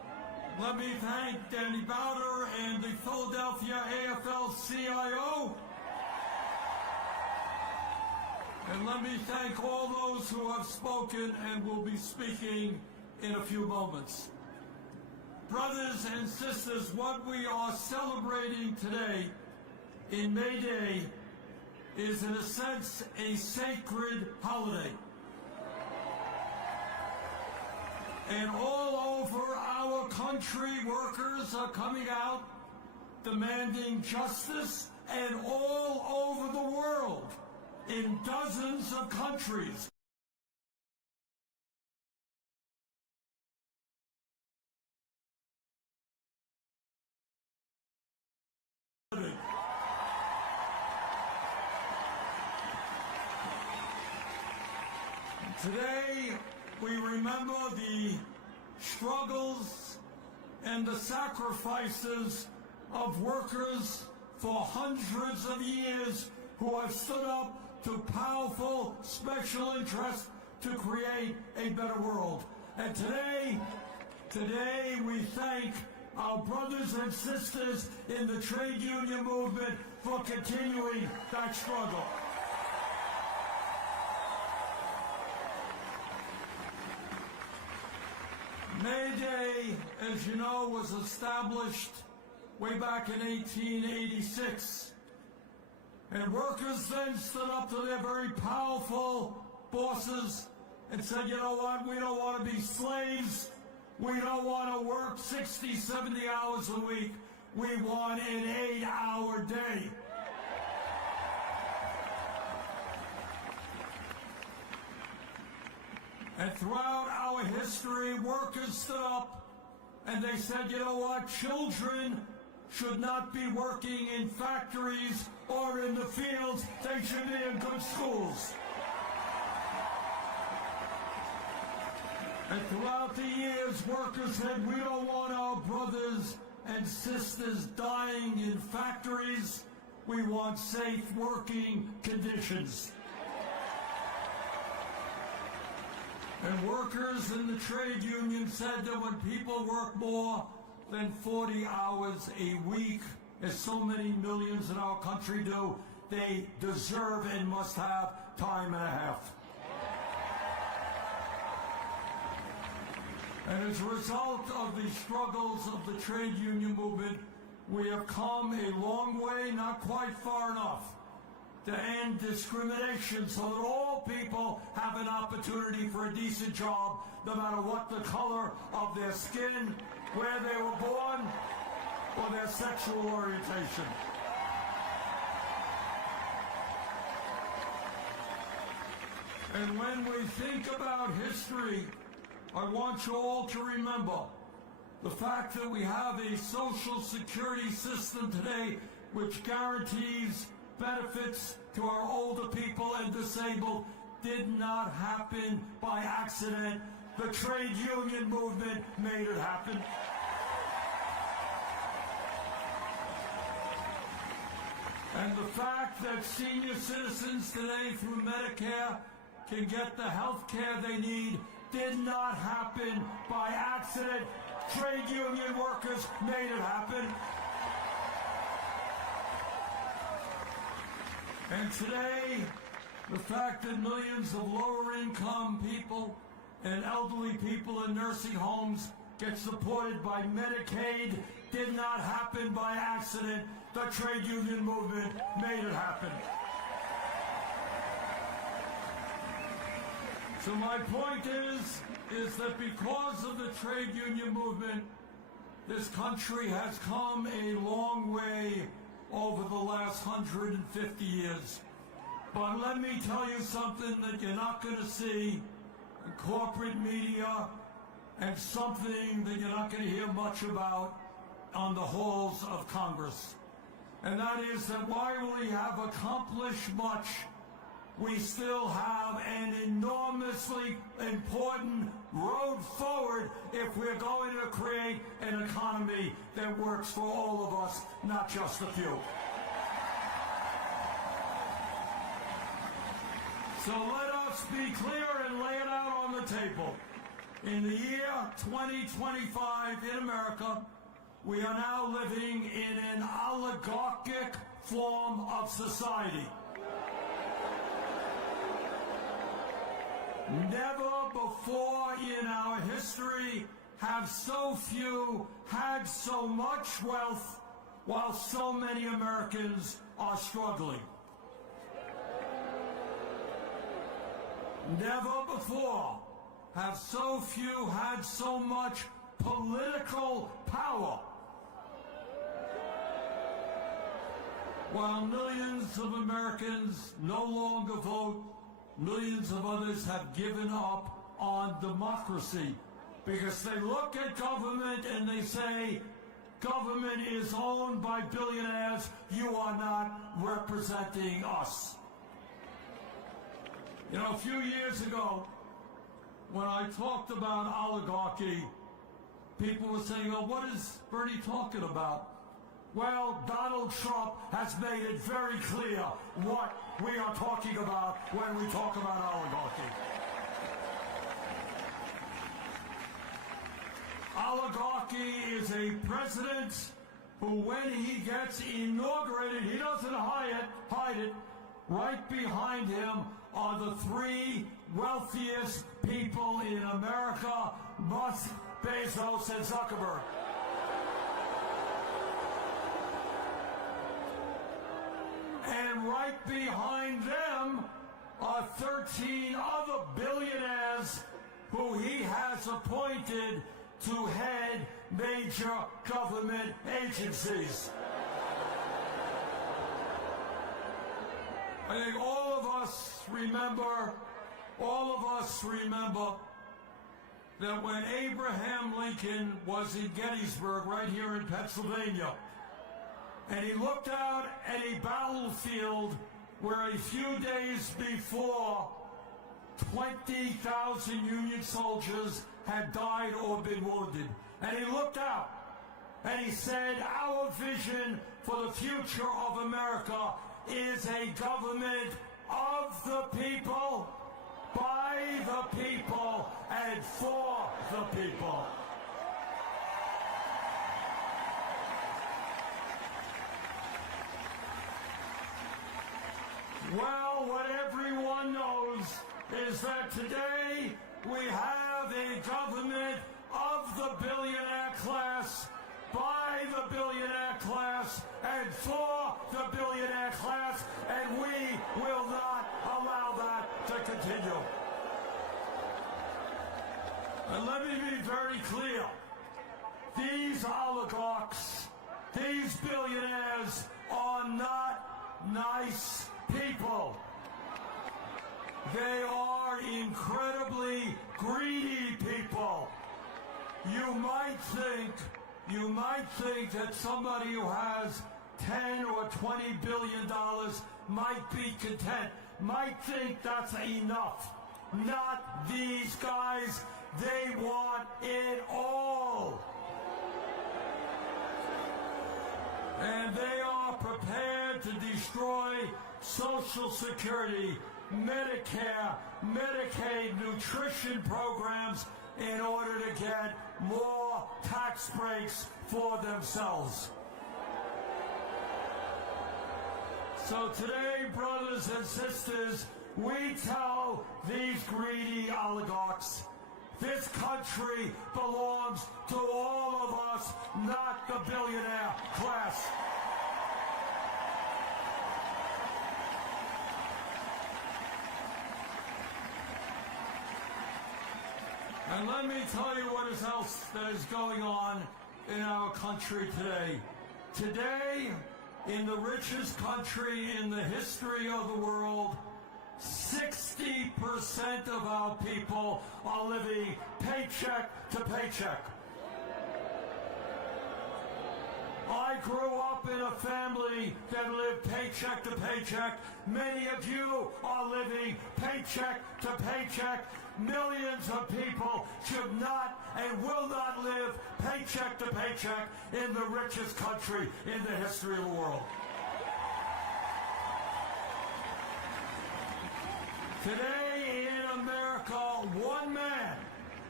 Let me thank Danny Bowder and the Philadelphia AFL-CIO. And let me thank all those who have spoken and will be speaking in a few moments. Brothers and sisters, what we are celebrating today in May Day is, in a sense, a sacred holiday. And all over our country, workers are coming out demanding justice, and all over the world, in dozens of countries. Today, we remember the struggles and the sacrifices of workers for hundreds of years who have stood up to powerful special interests to create a better world. And today we thank our brothers and sisters in the trade union movement for continuing that struggle. May Day, as you know, was established way back in 1886. And workers then stood up to their very powerful bosses and said, you know what, we don't want to be slaves. We don't want to work 60, 70 hours a week. We want an 8-hour day. And throughout our history, workers stood up and they said, you know what, children should not be working in factories or in the fields. They should be in good schools. And throughout the years, workers said, we don't want our brothers and sisters dying in factories. We want safe working conditions. And workers in the trade union said that when people work more than 40 hours a week, as so many millions in our country do, they deserve and must have time and a half. And as a result of the struggles of the trade union movement, we have come a long way, not quite far enough, to end discrimination so that all people have an opportunity for a decent job, no matter what the color of their skin, where they were born, or their sexual orientation. And when we think about history, I want you all to remember the fact that we have a social security system today which guarantees benefits to our older people and disabled did not happen by accident. The trade union movement made it happen. And the fact that senior citizens today through Medicare can get the health care they need did not happen by accident. Trade union workers made it happen. And today, the fact that millions of lower-income people and elderly people in nursing homes get supported by Medicaid did not happen by accident. The trade union movement made it happen. So my point is that because of the trade union movement, this country has come a long way over the last 150 years. But let me tell you something that you're not going to see in corporate media, and something that you're not going to hear much about on the halls of Congress. And that is that while we have accomplished much, we still have an enormously important road forward if we're going to create an economy that works for all of us, not just a few. So let us be clear and lay it out on the table. In the year 2025 in America, we are now living in an oligarchic form of society. Never before in our history have so few had so much wealth while so many Americans are struggling. Never before have so few had so much political power, while millions of Americans no longer vote. Millions of others have given up on democracy because they look at government and they say, government is owned by billionaires, you are not representing us. You know, a few years ago, when I talked about oligarchy, people were saying, well, what is Bernie talking about? Well, Donald Trump has made it very clear what we are talking about when we talk about oligarchy. Oligarchy is a president who, when he gets inaugurated, he doesn't hide it. Right behind him are the three wealthiest people in America, Musk, Bezos, and Zuckerberg. And right behind them are 13 other billionaires who he has appointed to head major government agencies. I think all of us remember that when Abraham Lincoln was in Gettysburg, right here in Pennsylvania, and he looked out at a battlefield where a few days before 20,000 Union soldiers had died or been wounded. And he looked out and he said, our vision for the future of America is a government of the people, by the people, and for the people. Well, what everyone knows is that today we have a government of the billionaire class, by the billionaire class, and for the billionaire class, and we will not allow that to continue. And let me be very clear. These oligarchs, these billionaires are not nice people. They are incredibly greedy people. You might think that somebody who has 10 or 20 billion dollars might be content, might think that's enough. Not these guys. They want it all. And they are prepared to destroy Social Security, Medicare, Medicaid, nutrition programs in order to get more tax breaks for themselves. So today, brothers and sisters, we tell these greedy oligarchs, this country belongs to all of us, not the billionaire class. And let me tell you what else that is going on in our country today. Today, in the richest country in the history of the world, 60% of our people are living paycheck to paycheck. I grew up in a family that lived paycheck to paycheck. Many of you are living paycheck to paycheck. Millions of people should not and will not live paycheck to paycheck in the richest country in the history of the world. Today in America, one man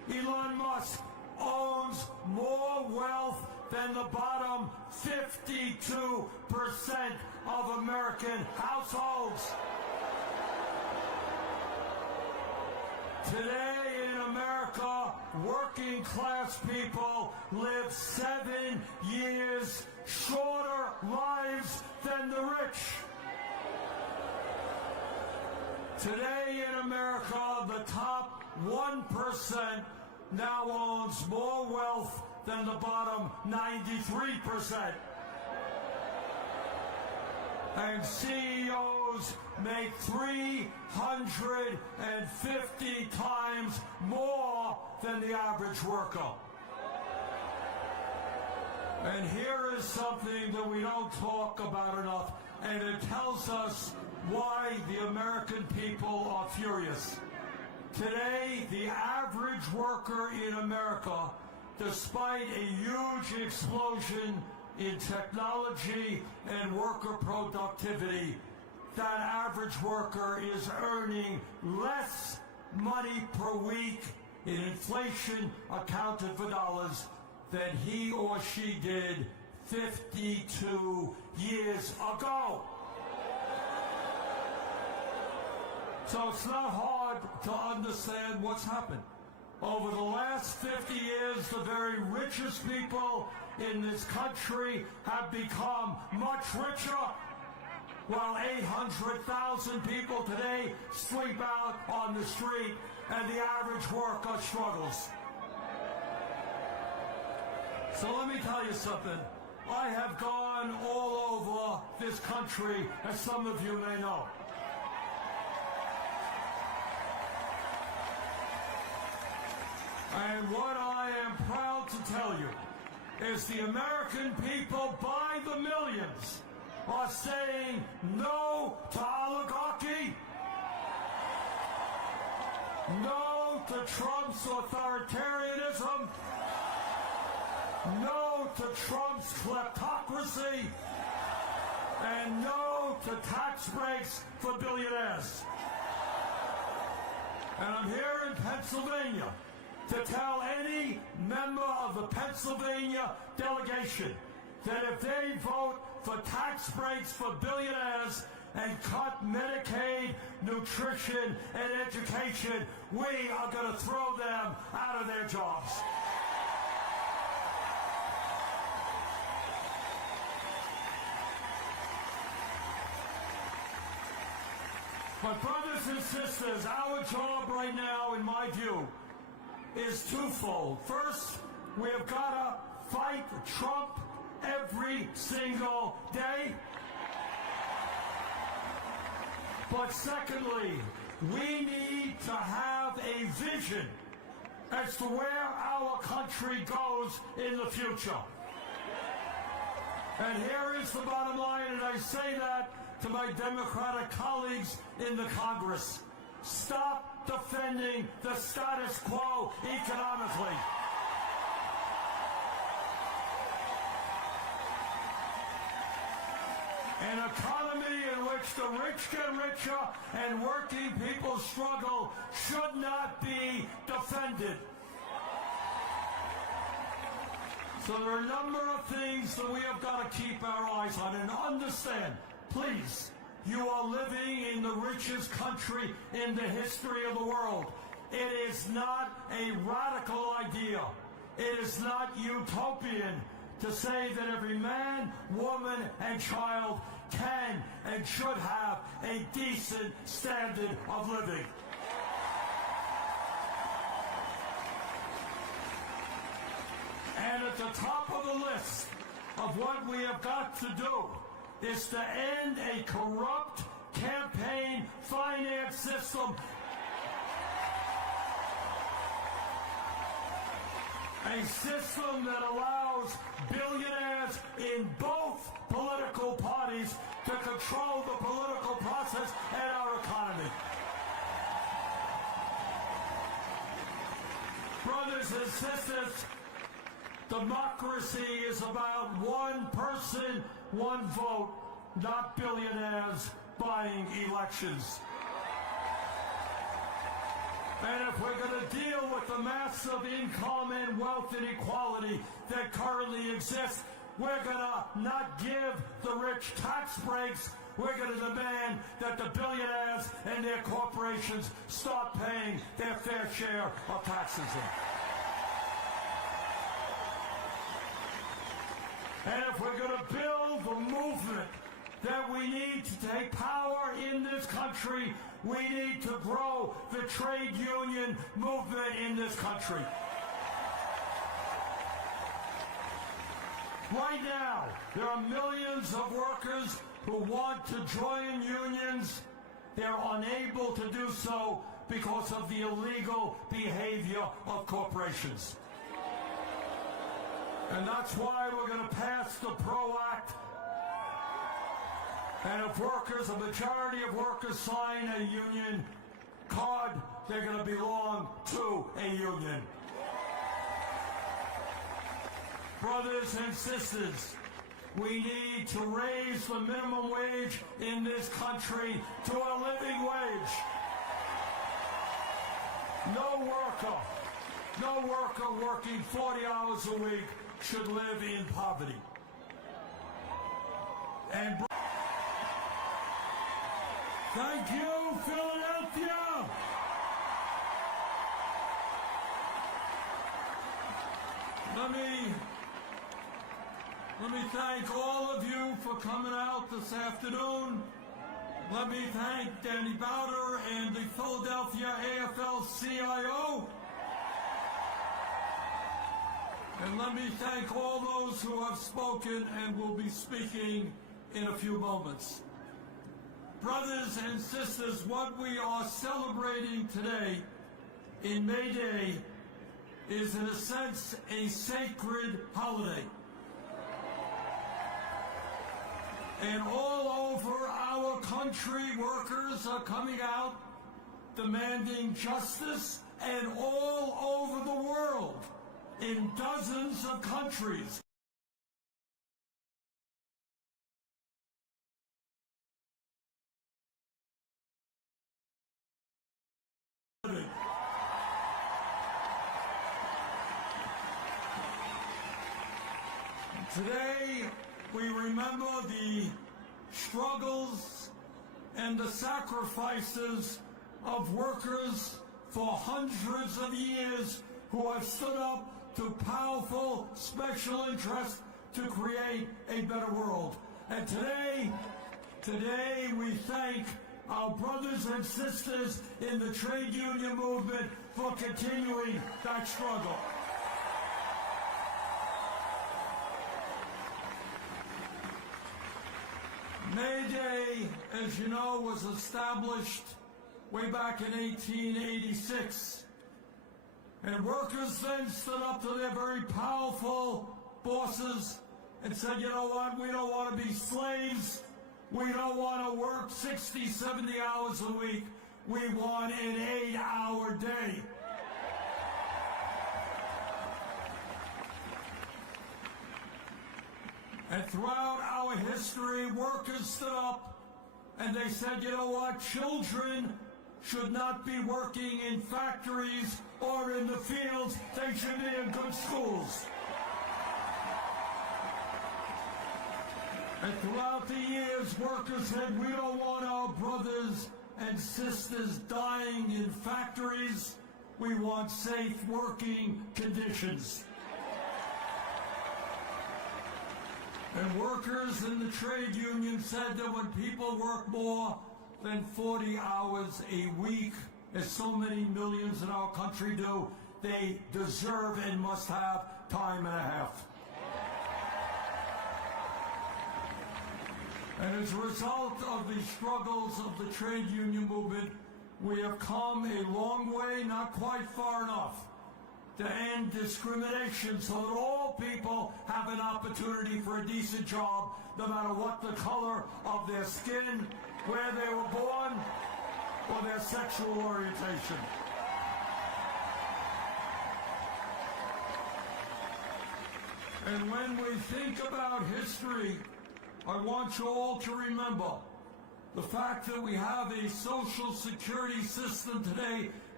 Elon Musk owns more wealth than the bottom 52% of American households. Today in America, working class people live 7 years shorter lives than the rich. Today in America, the top 1% now owns more wealth than the bottom 93%. And CEOs make 350 times more than the average worker. And here is something that we don't talk about enough, and it tells us why the American people are furious. Today, the average worker in America, despite a huge explosion in technology and worker productivity, that average worker is earning less money per week in inflation accounted for dollars than he or she did 52 years ago. So it's not hard to understand what's happened. Over the last 50 years, the very richest people in this country have become much richer, while 800,000 people today sleep out on the street and the average worker struggles. So let me tell you something. I have gone all over this country, as some of you may know. And what I am proud to tell you is the American people by the millions are saying no to oligarchy, no to Trump's authoritarianism, no to Trump's kleptocracy, and no to tax breaks for billionaires. And I'm here in Pennsylvania to tell any member of the Pennsylvania delegation that if they vote for tax breaks for billionaires and cut Medicaid, nutrition, and education, we are going to throw them out of their jobs. But brothers and sisters, our job right now, in my view, is twofold. First, we have got to fight Trump every single day. But secondly, we need to have a vision as to where our country goes in the future. And here is the bottom line, and I say that to my Democratic colleagues in the Congress. Stop defending the status quo economically. An economy in which the rich get richer and working people struggle should not be defended. So there are a number of things that we have got to keep our eyes on and understand. Please, you are living in the richest country in the history of the world. It is not a radical idea. It is not utopian to say that every man, woman, and child can and should have a decent standard of living. And at the top of the list of what we have got to do is to end a corrupt campaign finance system. A system that allows billionaires in both political parties to control the political process and our economy. Brothers and sisters, democracy is about one person, one vote, not billionaires buying elections. And if we're going to deal with the massive income and wealth inequality that currently exists, we're going to not give the rich tax breaks. We're going to demand that the billionaires and their corporations start paying their fair share of taxes. And if we're going to build the movement that we need to take power in this country, we need to grow the trade union movement in this country. Right now, there are millions of workers who want to join unions. They're unable to do so because of the illegal behavior of corporations. And that's why we're going to pass the PRO Act. And if workers, a majority of workers sign a union card, they're going to belong to a union. Brothers and sisters, we need to raise the minimum wage in this country to a living wage. No worker working 40 hours a week should live in poverty. And thank you, Philadelphia! Let me thank all of you for coming out this afternoon. Let me thank Danny Bowder and the Philadelphia AFL-CIO. And let me thank all those who have spoken and will be speaking in a few moments. Brothers and sisters, what we are celebrating today in May Day is, in a sense, a sacred holiday. And all over our country, workers are coming out demanding justice, and all over the world, in dozens of countries. Today, we remember the struggles and the sacrifices of workers for hundreds of years who have stood up to powerful special interests to create a better world. And today we thank our brothers and sisters in the trade union movement for continuing that struggle. May Day, as you know, was established way back in 1886. And workers then stood up to their very powerful bosses and said, you know what, we don't want to be slaves. We don't want to work 60, 70 hours a week. We want an 8-hour day. And throughout our history, workers stood up and they said, you know what, children should not be working in factories or in the fields. They should be in good schools. And throughout the years, workers said, we don't want our brothers and sisters dying in factories. We want safe working conditions. And workers in the trade union said that when people work more than 40 hours a week, as so many millions in our country do, they deserve and must have time and a half. And as a result of the struggles of the trade union movement, we have come a long way, not quite far enough, to end discrimination so that all people have an opportunity for a decent job, no matter what the color of their skin, where they were born, or their sexual orientation. And when we think about history, I want you all to remember the fact that we have a social security system today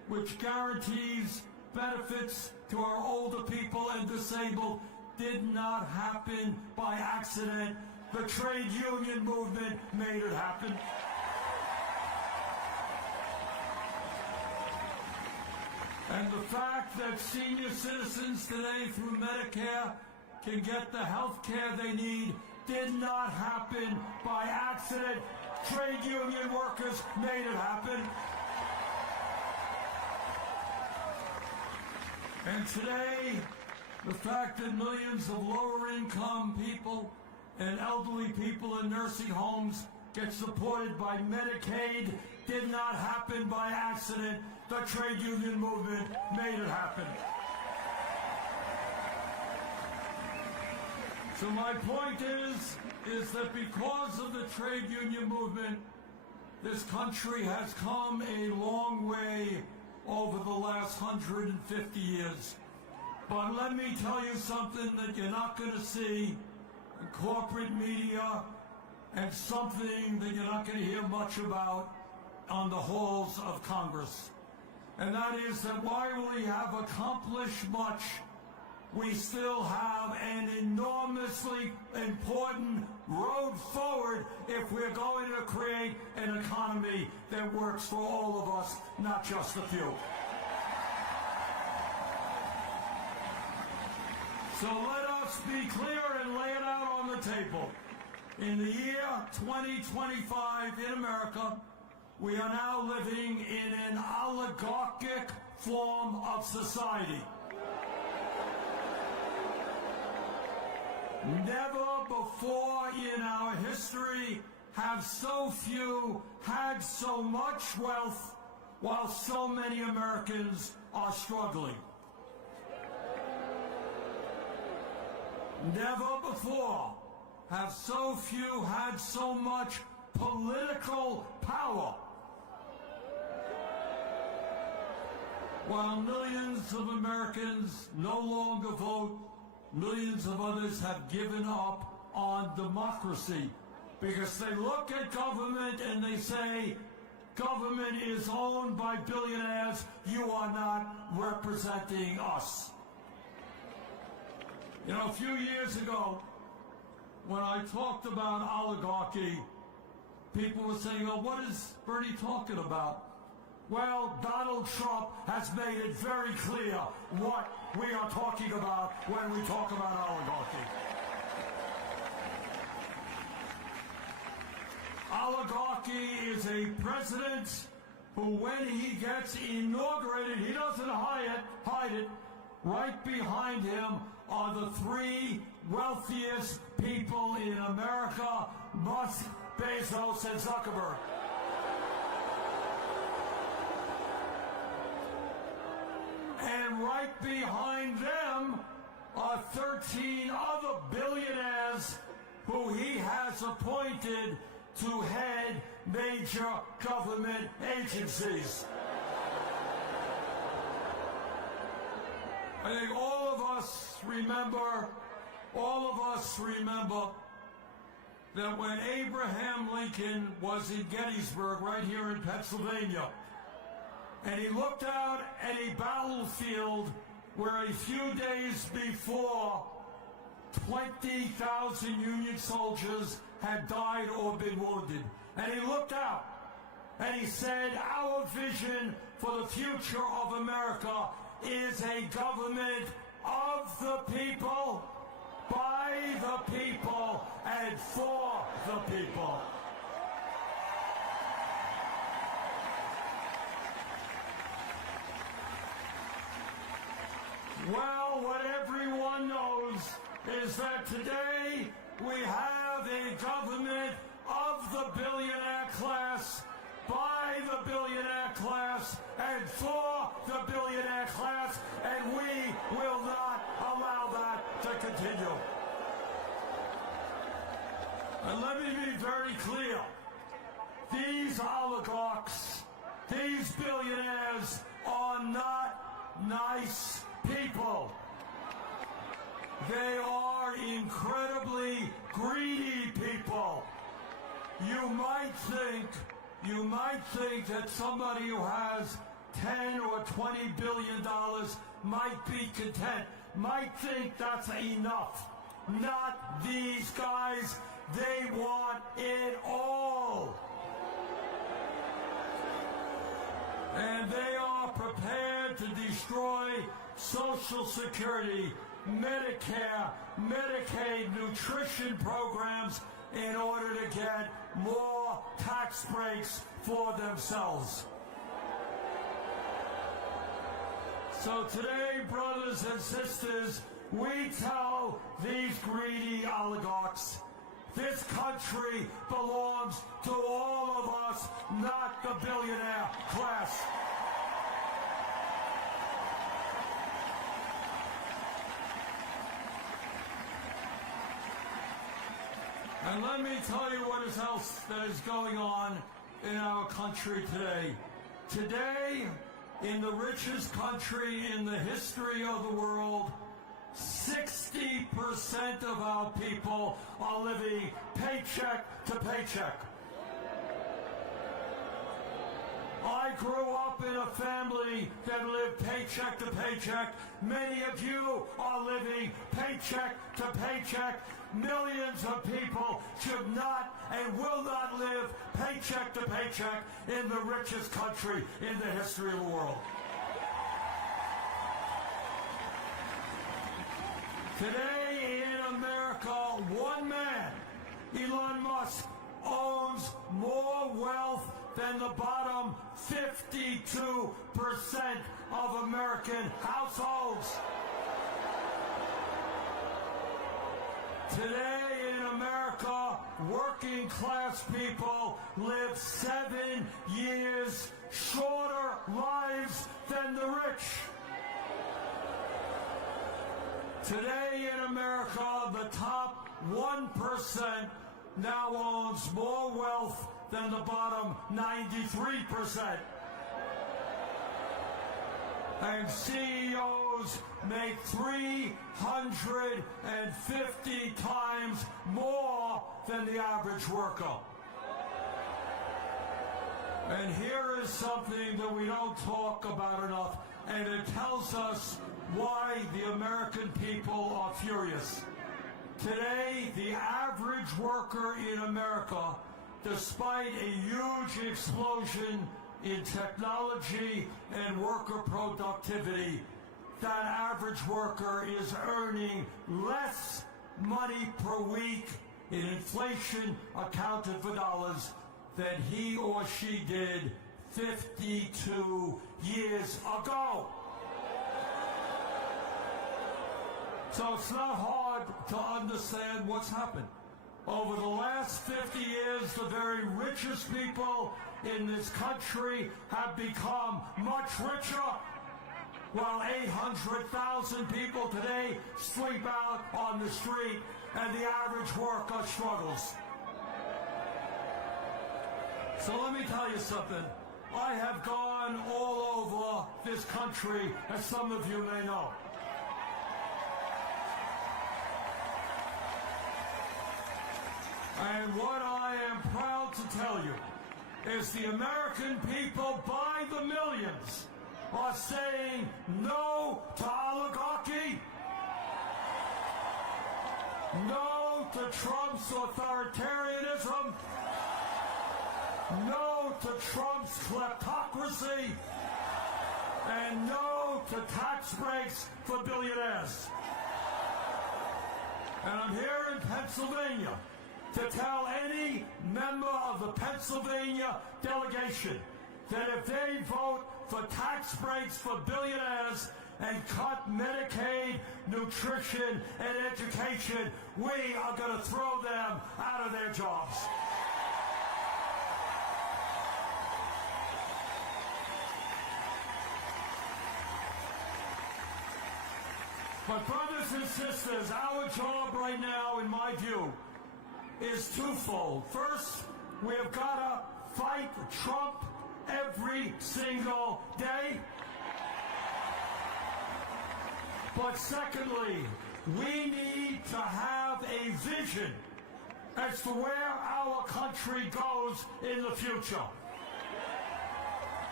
which guarantees benefits to our older people and disabled, did not happen by accident. The trade union movement made it happen. And the fact that senior citizens today through Medicare can get the health care they need did not happen by accident. Trade union workers made it happen. And today, the fact that millions of lower-income people and elderly people in nursing homes get supported by Medicaid did not happen by accident. The trade union movement made it happen. So my point is that because of the trade union movement, this country has come a long way over the last 150 years. But let me tell you something that you're not going to see in corporate media, and something that you're not going to hear much about on the halls of Congress. And that is that while we have accomplished much, we still have an enormously important road forward if we're going to create an economy that works for all of us, not just a few. So let us be clear and lay it out on the table. In the year 2025 in America, we are now living in an oligarchic form of society. Never before in our history have so few had so much wealth while so many Americans are struggling. Never before have so few had so much political power, while millions of Americans no longer vote. Millions of others have given up on democracy because they look at government and they say, government is owned by billionaires, you are not representing us. You know, a few years ago, when I talked about oligarchy, people were saying, well, what is Bernie talking about? Well, Donald Trump has made it very clear what we are talking about when we talk about oligarchy. Oligarchy is a president who, when he gets inaugurated, he doesn't hide it. Right behind him are the three wealthiest people in America, Musk, Bezos, and Zuckerberg. And right behind them are 13 other billionaires who he has appointed to head major government agencies. I think all of us remember that when Abraham Lincoln was in Gettysburg, right here in Pennsylvania, and he looked out at a battlefield where a few days before 20,000 Union soldiers had died or been wounded. And he looked out and he said, our vision for the future of America is a government of the people, by the people, and for the people. Well, what everyone knows is that today we have a government of the billionaire class, by the billionaire class, and for the billionaire class, and we will not allow that to continue. And let me be very clear. These oligarchs, these billionaires are not nice people. They are incredibly greedy people. You might think that somebody who has $10 or $20 billion might be content, might think that's enough. Not these guys. They want it all. And they are prepared to destroy Social Security, Medicare, Medicaid, nutrition programs in order to get more tax breaks for themselves. So today, brothers and sisters, we tell these greedy oligarchs, this country belongs to all of us, not the billionaire class. And let me tell you what else that is going on in our country today. Today, in the richest country in the history of the world, 60% of our people are living paycheck to paycheck. I grew up in a family that lived paycheck to paycheck. Many of you are living paycheck to paycheck. Millions of people should not and will not live paycheck to paycheck in the richest country in the history of the world. Today in America, one man, Elon Musk, owns more wealth than the bottom 52% of American households. Today in America, working class people live 7 years shorter lives than the rich. Today in America, the top 1% now owns more wealth than the bottom 93%. And CEOs make 350 times more than the average worker. And here is something that we don't talk about enough, and it tells us why the American people are furious. Today, the average worker in America, despite a huge explosion in technology and worker productivity, that average worker is earning less money per week in inflation accounted for dollars than he or she did 52 years ago. So it's not hard to understand what's happened. Over the last 50 years, the very richest people in this country have become much richer, while 800,000 people today sleep out on the street and the average worker struggles. So let me tell you something. I have gone all over this country, as some of you may know. And what I am proud to tell you is the American people by the millions are saying no to oligarchy, no to Trump's authoritarianism, no to Trump's kleptocracy, and no to tax breaks for billionaires. And I'm here in Pennsylvania to tell any member of the Pennsylvania delegation that if they vote for tax breaks for billionaires and cut Medicaid, nutrition, and education, we are going to throw them out of their jobs. But brothers and sisters, our job right now, in my view, is twofold. First, we have got to fight Trump every single day. But secondly, we need to have a vision as to where our country goes in the future.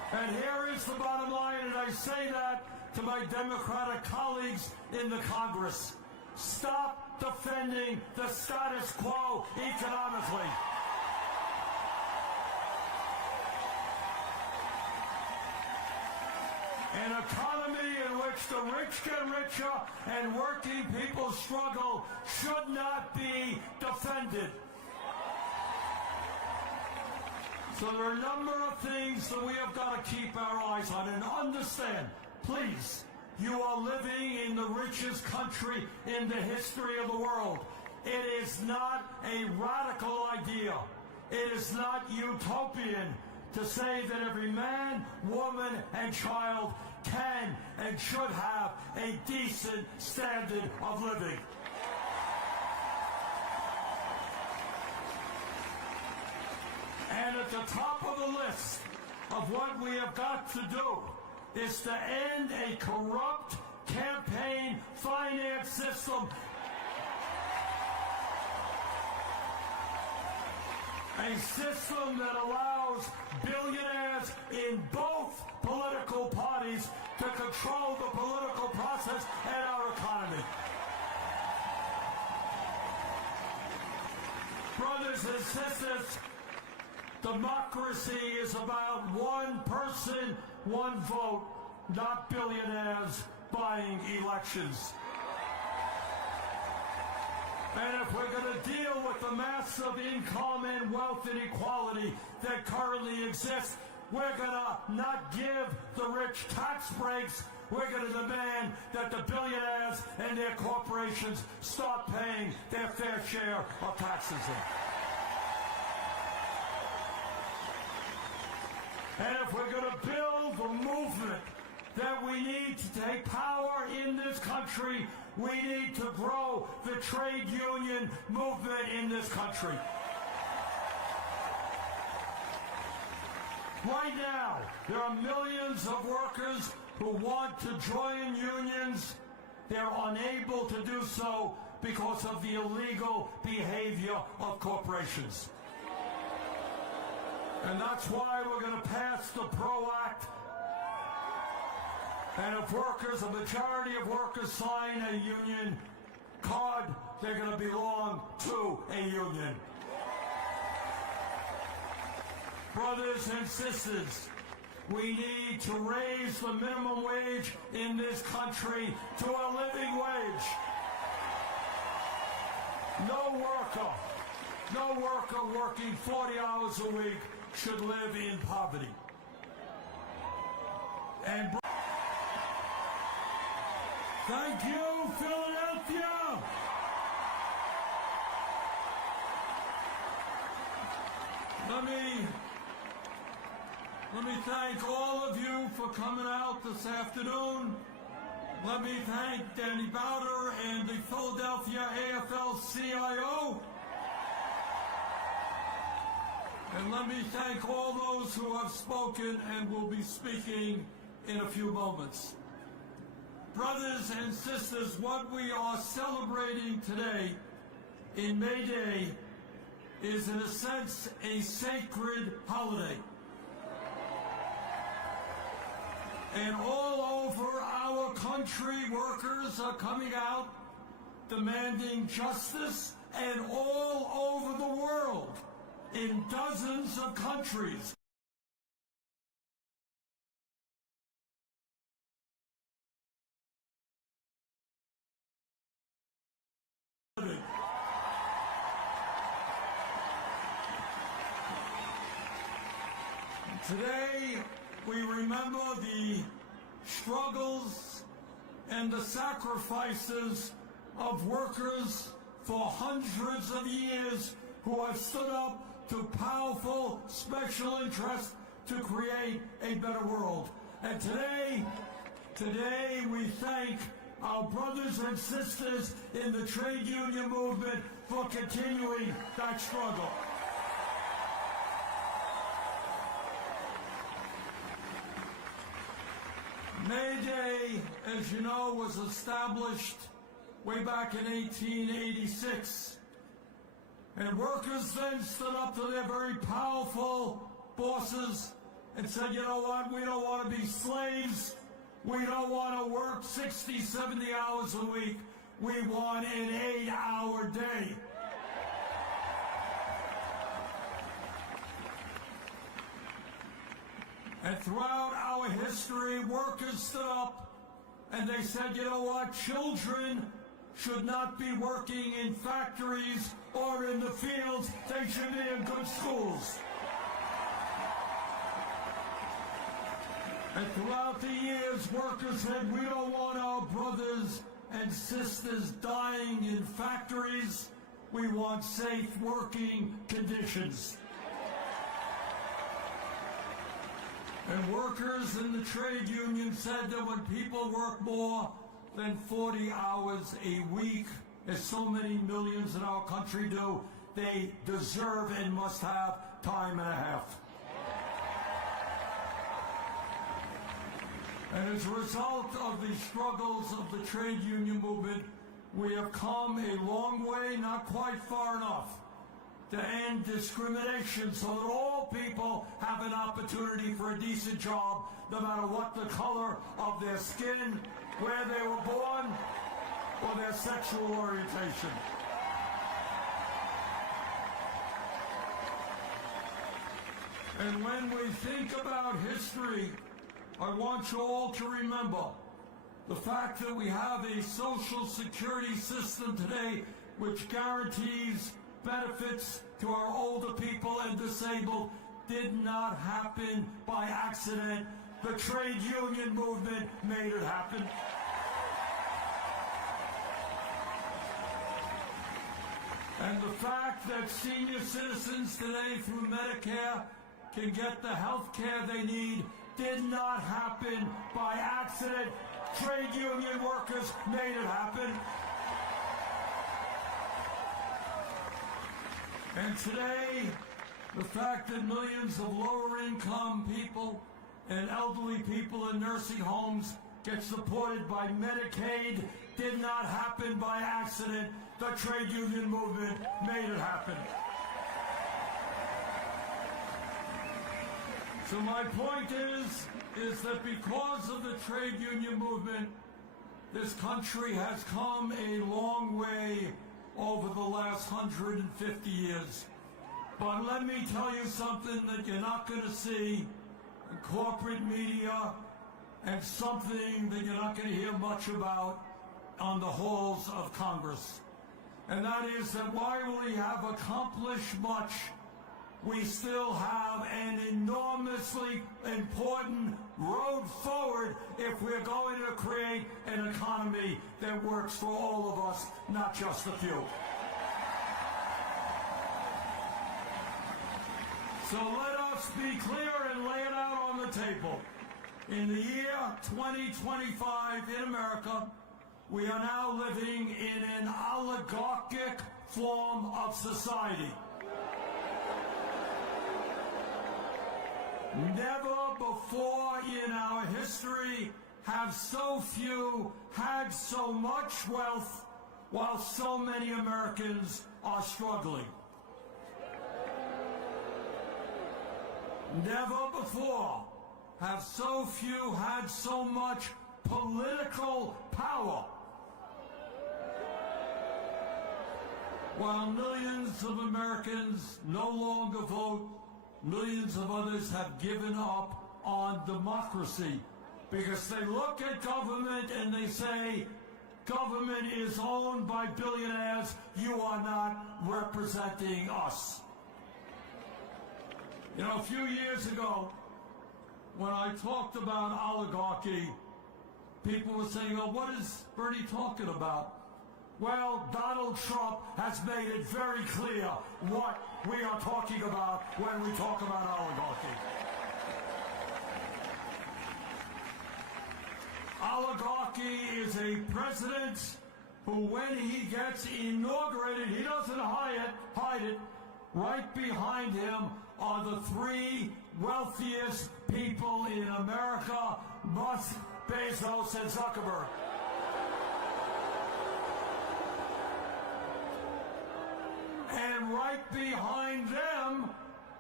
And here is the bottom line, and I say that to my Democratic colleagues in the Congress. Stop defending the status quo economically. An economy in which the rich get richer and working people struggle should not be defended. So there are a number of things that we have got to keep our eyes on and understand. Please, you are living in the richest country in the history of the world. It is not a radical idea. It is not utopian to say that every man, woman, and child can and should have a decent standard of living. And at the top of the list of what we have got to do is to end a corrupt campaign finance system. A system that allows billionaires in both political parties to control the political process and our economy. Brothers and sisters, democracy is about one person, one vote, not billionaires buying elections. And if we're going to deal with the massive income and wealth inequality that currently exists, we're going to not give the rich tax breaks. We're going to demand that the billionaires and their corporations start paying their fair share of taxes. And if we're going to build the movement that we need to take power in this country, we need to grow the trade union movement in this country. Right now, there are millions of workers who want to join unions. They're unable to do so because of the illegal behavior of corporations. And that's why we're going to pass the PRO Act. And if workers, a majority of workers sign a union card, they're going to belong to a union. Brothers and sisters, we need to raise the minimum wage in this country to a living wage. No worker working 40 hours a week should live in poverty. And thank you, Philadelphia! Let me thank all of you for coming out this afternoon. Let me thank Danny Bowder and the Philadelphia AFL-CIO. And let me thank all those who have spoken and will be speaking in a few moments. Brothers and sisters, what we are celebrating today in May Day is, in a sense, a sacred holiday. And all over our country, workers are coming out demanding justice, and all over the world, in dozens of countries. Today, we remember the struggles and the sacrifices of workers for hundreds of years who have stood up to powerful special interests to create a better world. And today we thank our brothers and sisters in the trade union movement for continuing that struggle. May Day, as you know, was established way back in 1886. And workers then stood up to their very powerful bosses and said, you know what, we don't want to be slaves. We don't want to work 60, 70 hours a week. We want an 8-hour day. And throughout our history, workers stood up and they said, you know what, children should not be working in factories or in the fields. They should be in good schools. And throughout the years, workers said, we don't want our brothers and sisters dying in factories. We want safe working conditions. And workers in the trade union said that when people work more than 40 hours a week, as so many millions in our country do, they deserve and must have time and a half. And as a result of the struggles of the trade union movement, we have come a long way, not quite far enough, to end discrimination so that all people have an opportunity for a decent job, no matter what the color of their skin, where they were born, or their sexual orientation. And when we think about history, I want you all to remember the fact that we have a social security system today which guarantees benefits to our older people and disabled did not happen by accident. The trade union movement made it happen. And the fact that senior citizens today through Medicare can get the health care they need did not happen by accident. Trade union workers made it happen. And today, the fact that millions of lower-income people and elderly people in nursing homes get supported by Medicaid did not happen by accident. The trade union movement made it happen. So my point is that because of the trade union movement, this country has come a long way over the last 150 years. But let me tell you something that you're not going to see in corporate media, and something that you're not going to hear much about on the halls of Congress. And that is that while we have accomplished much, we still have an enormously important road forward if we're going to create an economy that works for all of us, not just a few. So let us be clear and lay it out on the table. In the year 2025 in America, we are now living in an oligarchic form of society. Never before in our history have so few had so much wealth while so many Americans are struggling. Never before have so few had so much political power while millions of Americans no longer vote. Millions of others have given up on democracy because they look at government and they say, government is owned by billionaires. You are not representing us. You know, a few years ago, when I talked about oligarchy, people were saying, oh, what is Bernie talking about? Well, Donald Trump has made it very clear what we are talking about when we talk about oligarchy. Oligarchy is a president who, when he gets inaugurated, he doesn't hide it. Right behind him are the three wealthiest people in America, Musk, Bezos, and Zuckerberg. And right behind them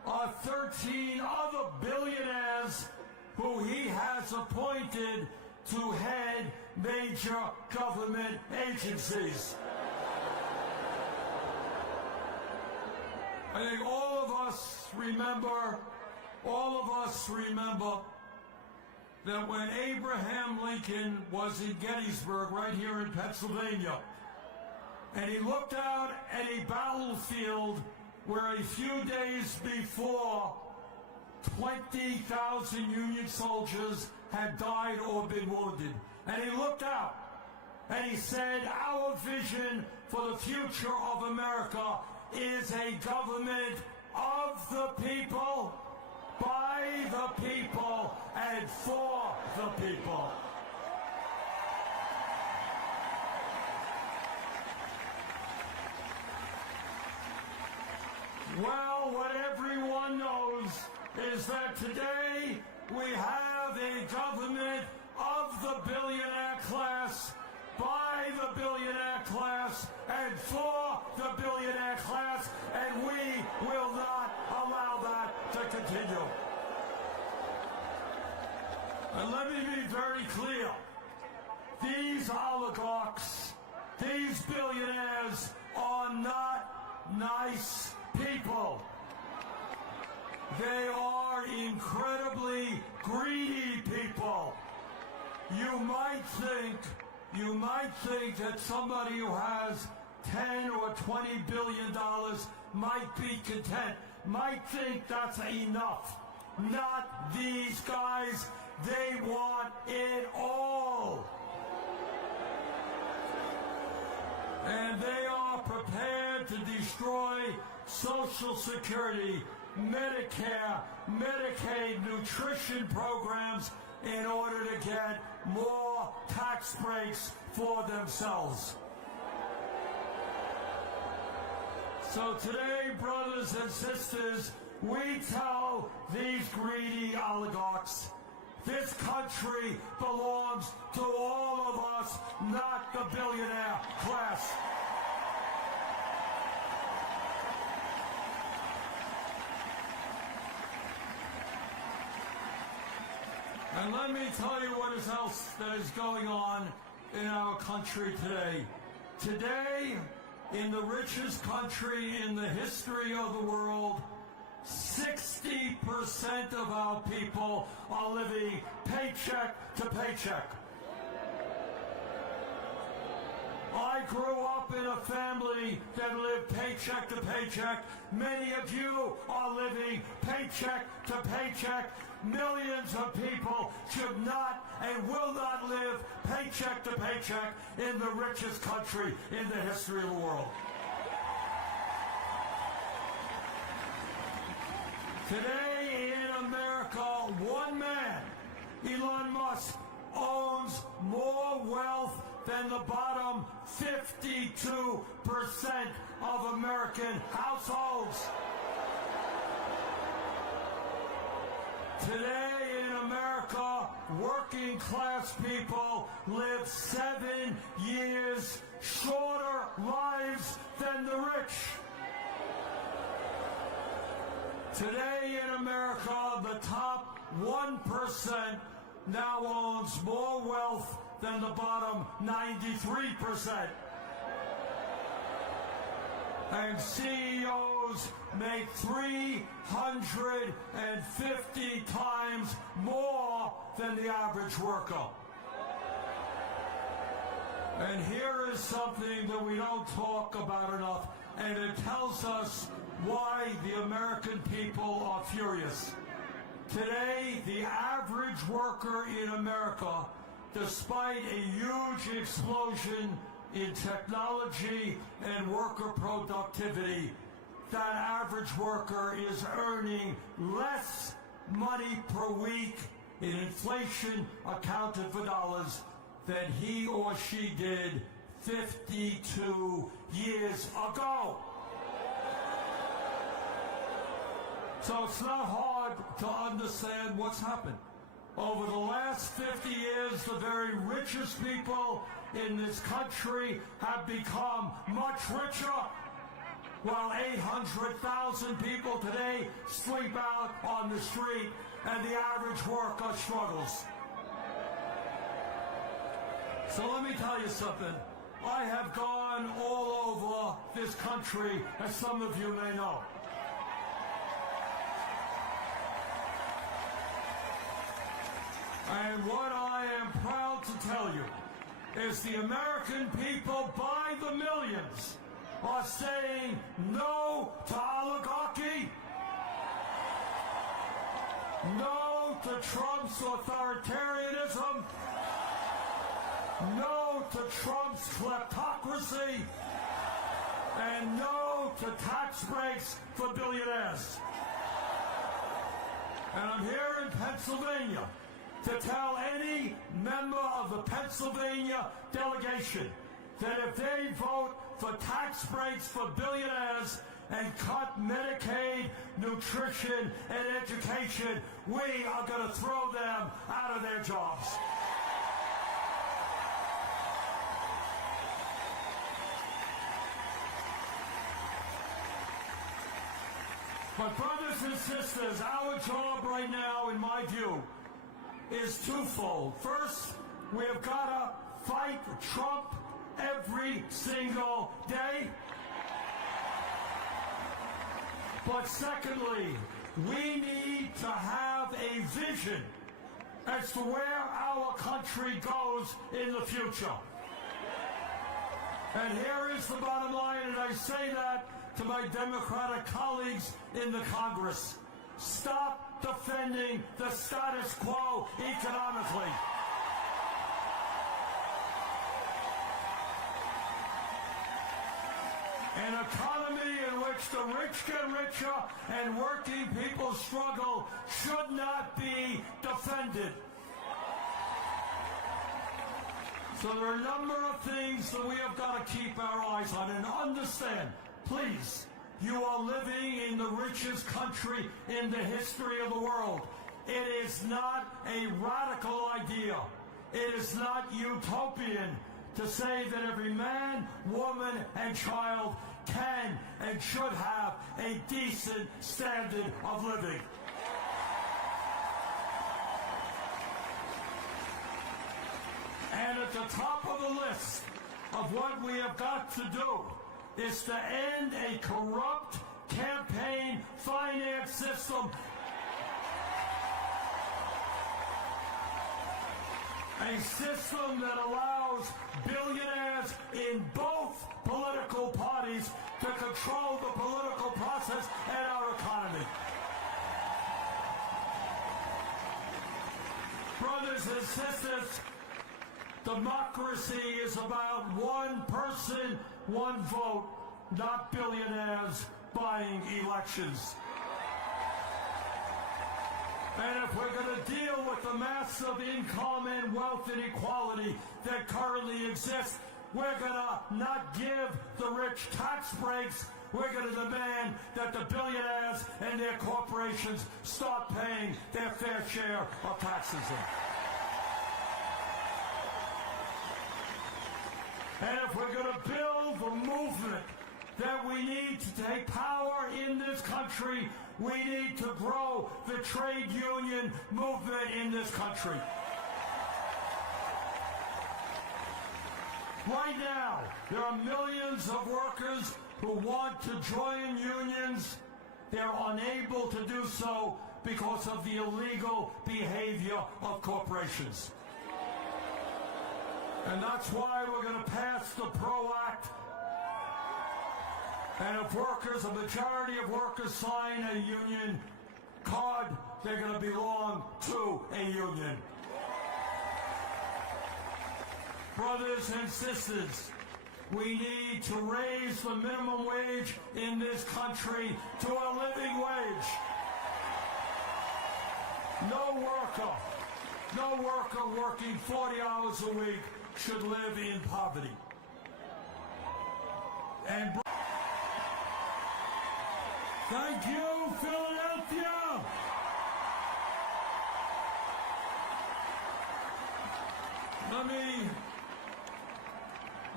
are 13 other billionaires who he has appointed to head major government agencies. I think all of us remember that when Abraham Lincoln was in Gettysburg, right here in Pennsylvania, and he looked out at a battlefield where a few days before 20,000 Union soldiers had died or been wounded. And he looked out and he said, our vision for the future of America is a government of the people, by the people, and for the people. Well, what everyone knows is that today we have a government of the billionaire class, by the billionaire class, and for the billionaire class, and we will not allow that to continue. And let me be very clear. These oligarchs, these billionaires are not nice people. They are incredibly greedy people. You might think that somebody who has 10 or 20 billion dollars might be content, might think that's enough. Not these guys. They want it all. And they are prepared to destroy Social Security, Medicare, Medicaid, nutrition programs in order to get more tax breaks for themselves. So today, brothers and sisters, we tell these greedy oligarchs, this country belongs to all of us, not the billionaire class. And let me tell you what else that is going on in our country today. Today, in the richest country in the history of the world, 60% of our people are living paycheck to paycheck. I grew up in a family that lived paycheck to paycheck. Many of you are living paycheck to paycheck. Millions of people should not and will not live paycheck to paycheck in the richest country in the history of the world. Today in America, one man, Elon Musk, owns more wealth than the bottom 52% of American households. Today in America, working class people live 7 years shorter lives than the rich. Today in America, the top 1% now owns more wealth than the bottom 93%. And CEOs make 350 times more than the average worker. And here is something that we don't talk about enough, and it tells us why the American people are furious. Today, the average worker in America, despite a huge explosion in technology and worker productivity, that average worker is earning less money per week in inflation accounted for dollars than he or she did 52 years ago. So it's not hard to understand what's happened. Over the last 50 years, the very richest people in this country have become much richer. while 800,000 people today sleep out on the street and the average worker struggles. So let me tell you something. I have gone all over this country, as some of you may know. And what I am proud to tell you is the American people by the millions are saying no to oligarchy, no to Trump's authoritarianism, no to Trump's kleptocracy, and no to tax breaks for billionaires. And I'm here in Pennsylvania to tell any member of the Pennsylvania delegation that if they vote for tax breaks for billionaires and cut Medicaid, nutrition, and education, we are going to throw them out of their jobs. But brothers and sisters, our job right now, in my view, is twofold. First, we have got to fight Trump every single day. But secondly, we need to have a vision as to where our country goes in the future. And here is the bottom line, and I say that to my Democratic colleagues in the Congress. Stop defending the status quo economically. An economy in which the rich get richer and working people struggle should not be defended. So there are a number of things that we have got to keep our eyes on and understand. Please, you are living in the richest country in the history of the world. It is not a radical idea. It is not utopian to say that every man, woman, and child can and should have a decent standard of living. And at the top of the list of what we have got to do is to end a corrupt campaign finance system. A system that allows billionaires in both political parties to control the political process and our economy. Brothers and sisters, democracy is about one person, one vote, not billionaires buying elections. And if we're going to deal with the massive income and wealth inequality that currently exists, we're going to not give the rich tax breaks. We're going to demand that the billionaires and their corporations start paying their fair share of taxes. And if we're going to build the movement that we need to take power in this country, we need to grow the trade union movement in this country. Right now, there are millions of workers who want to join unions. They're unable to do so because of the illegal behavior of corporations. And that's why we're going to pass the PRO Act. And if workers, a majority of workers sign a union card, they're going to belong to a union. Brothers and sisters, we need to raise the minimum wage in this country to a living wage. No worker working 40 hours a week should live in poverty. And thank you, Philadelphia!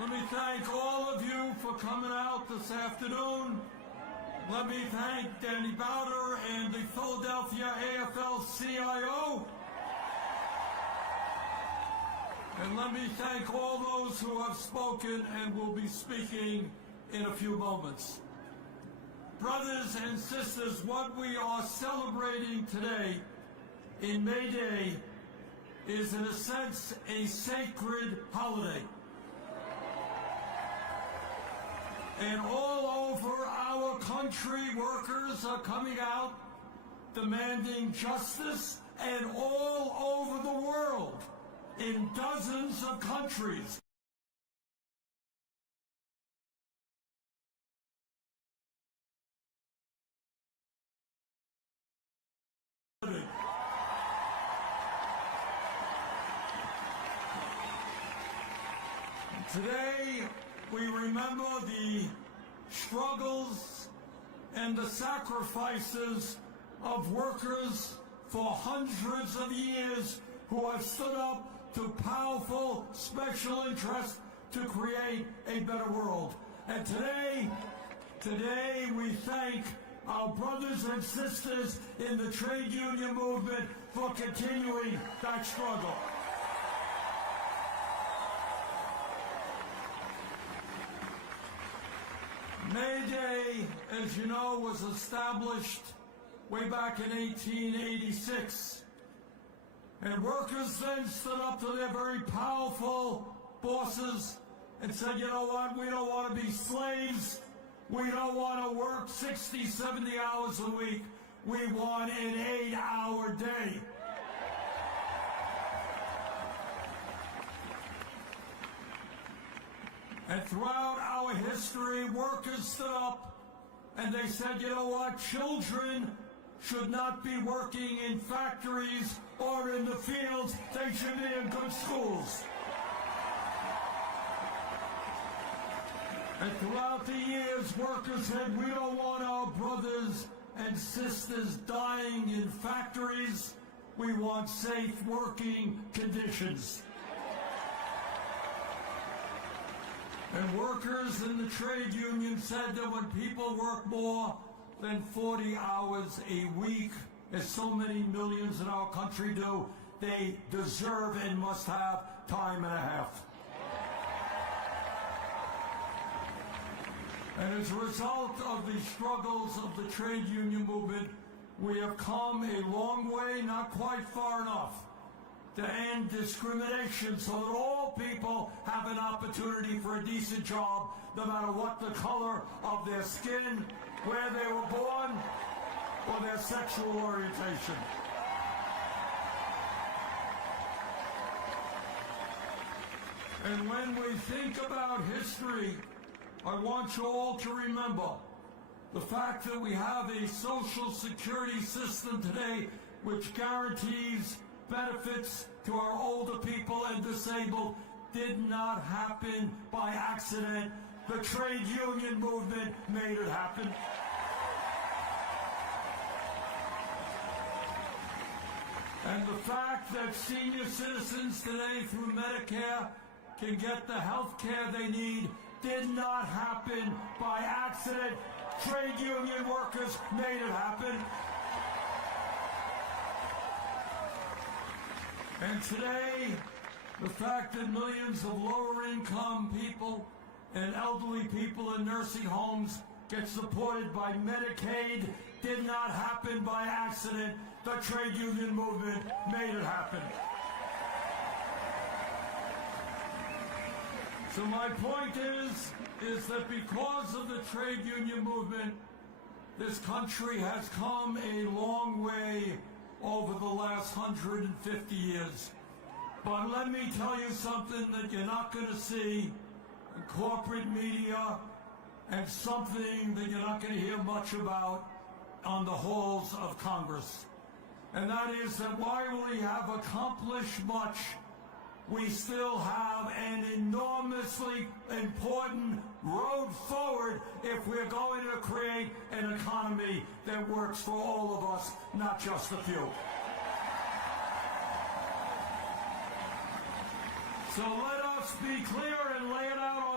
Let me thank all of you for coming out this afternoon. Let me thank Danny Bowder and the Philadelphia AFL-CIO. And let me thank all those who have spoken and will be speaking in a few moments. Brothers and sisters, what we are celebrating today in May Day is, in a sense, a sacred holiday. And all over our country, workers are coming out demanding justice, and all over the world, in dozens of countries. Today, we remember the struggles and the sacrifices of workers for hundreds of years who have stood up to powerful special interests to create a better world. And today we thank our brothers and sisters in the trade union movement for continuing that struggle. May Day, as you know, was established way back in 1886. And workers then stood up to their very powerful bosses and said, you know what, we don't want to be slaves. We don't want to work 60, 70 hours a week. We want an 8-hour day. And throughout our history, workers stood up and they said, you know what, children should not be working in factories or in the fields. They should be in good schools. And throughout the years, workers said, we don't want our brothers and sisters dying in factories. We want safe working conditions. And workers in the trade union said that when people work more than 40 hours a week, as so many millions in our country do, they deserve and must have time and a half. And as a result of the struggles of the trade union movement, we have come a long way, not quite far enough, to end discrimination so that all people have an opportunity for a decent job, no matter what the color of their skin, where they were born, or their sexual orientation. And when we think about history, I want you all to remember the fact that we have a social security system today which guarantees benefits to our older people and disabled did not happen by accident. The trade union movement made it happen. And the fact that senior citizens today through Medicare can get the health care they need did not happen by accident. Trade union workers made it happen. And today, the fact that millions of lower income people and elderly people in nursing homes get supported by Medicaid did not happen by accident. The trade union movement made it happen. So my point is that because of the trade union movement, this country has come a long way over the last 150 years. But let me tell you something that you're not going to see in corporate media, and something that you're not going to hear much about on the halls of Congress. And that is that while we have accomplished much, we still have an enormously important road forward if we're going to create an economy that works for all of us, not just a few. So let us be clear and lay it out on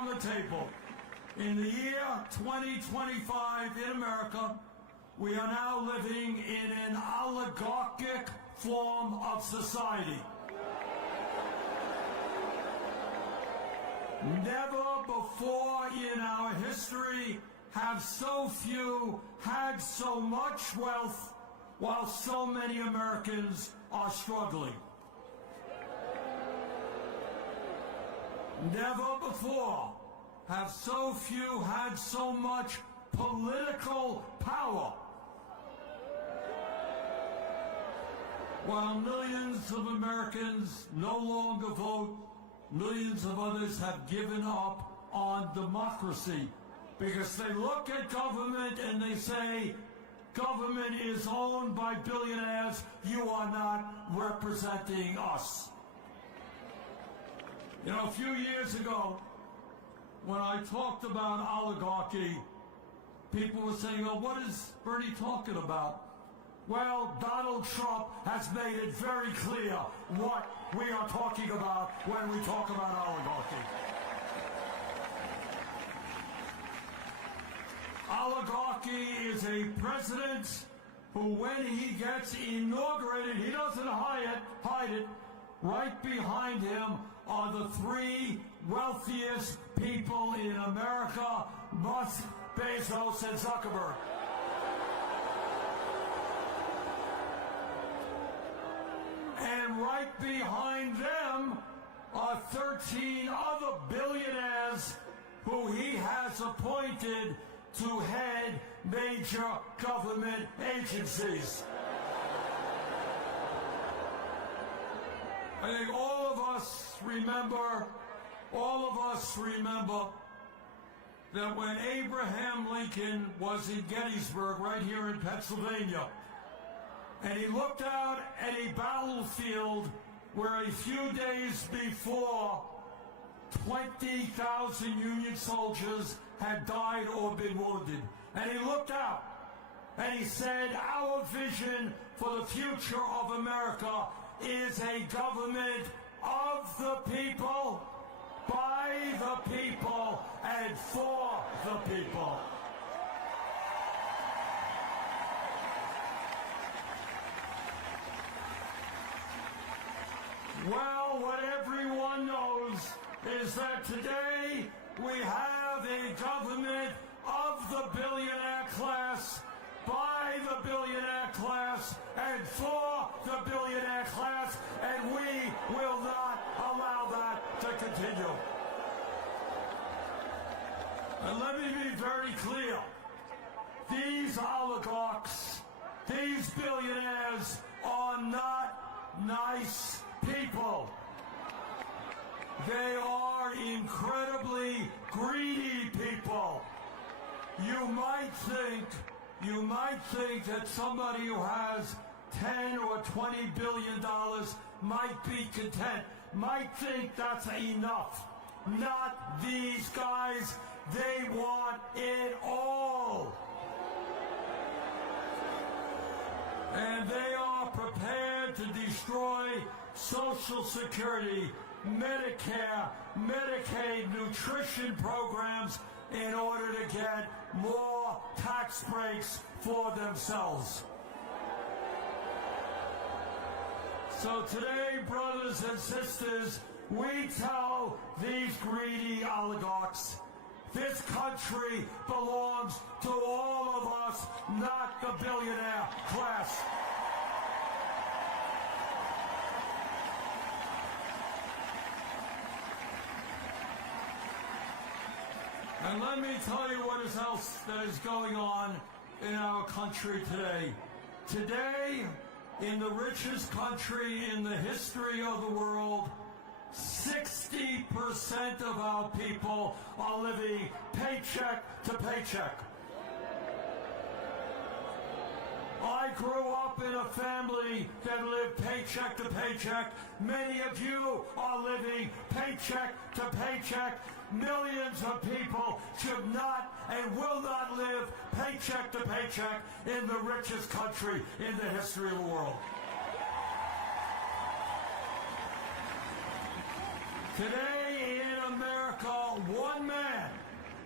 on the table. In the year 2025 in America, we are now living in an oligarchic form of society. Never before in our history have so few had so much wealth while so many Americans are struggling. Never before have so few had so much political power, while millions of Americans no longer vote. Millions of others have given up on democracy because they look at government and they say, government is owned by billionaires, you are not representing us. You know, a few years ago, when I talked about oligarchy, people were saying, oh, what is Bernie talking about? Well, Donald Trump has made it very clear what we are talking about when we talk about oligarchy. Oligarchy is a president who, when he gets inaugurated, he doesn't hide it. Right behind him are the three wealthiest people in America, Musk, Bezos, and Zuckerberg. And right behind them are 13 other billionaires who he has appointed to head major government agencies. I think all of us remember that when Abraham Lincoln was in Gettysburg, right here in Pennsylvania, and he looked out at a battlefield where a few days before 20,000 Union soldiers had died or been wounded. And he looked out and he said, our vision for the future of America is a government of the people, by the people, and for the people. Well, what everyone knows is that today we have a government of the billionaire class, by the billionaire class, and for the billionaire class, and we will not allow that to continue. And let me be very clear. These oligarchs, these billionaires are not nice people. They are incredibly greedy people. You might think that somebody who has 10 or 20 billion dollars might be content, might think that's enough. Not these guys. They want it all. And they are prepared to destroy Social Security, Medicare, Medicaid, nutrition programs in order to get more tax breaks for themselves. So today, brothers and sisters, we tell these greedy oligarchs, this country belongs to all of us, not the billionaire class. And let me tell you what else that is going on in our country today. Today, in the richest country in the history of the world, 60% of our people are living paycheck to paycheck. I grew up in a family that lived paycheck to paycheck. Many of you are living paycheck to paycheck. Millions of people should not and will not live paycheck to paycheck in the richest country in the history of the world. Today in America, one man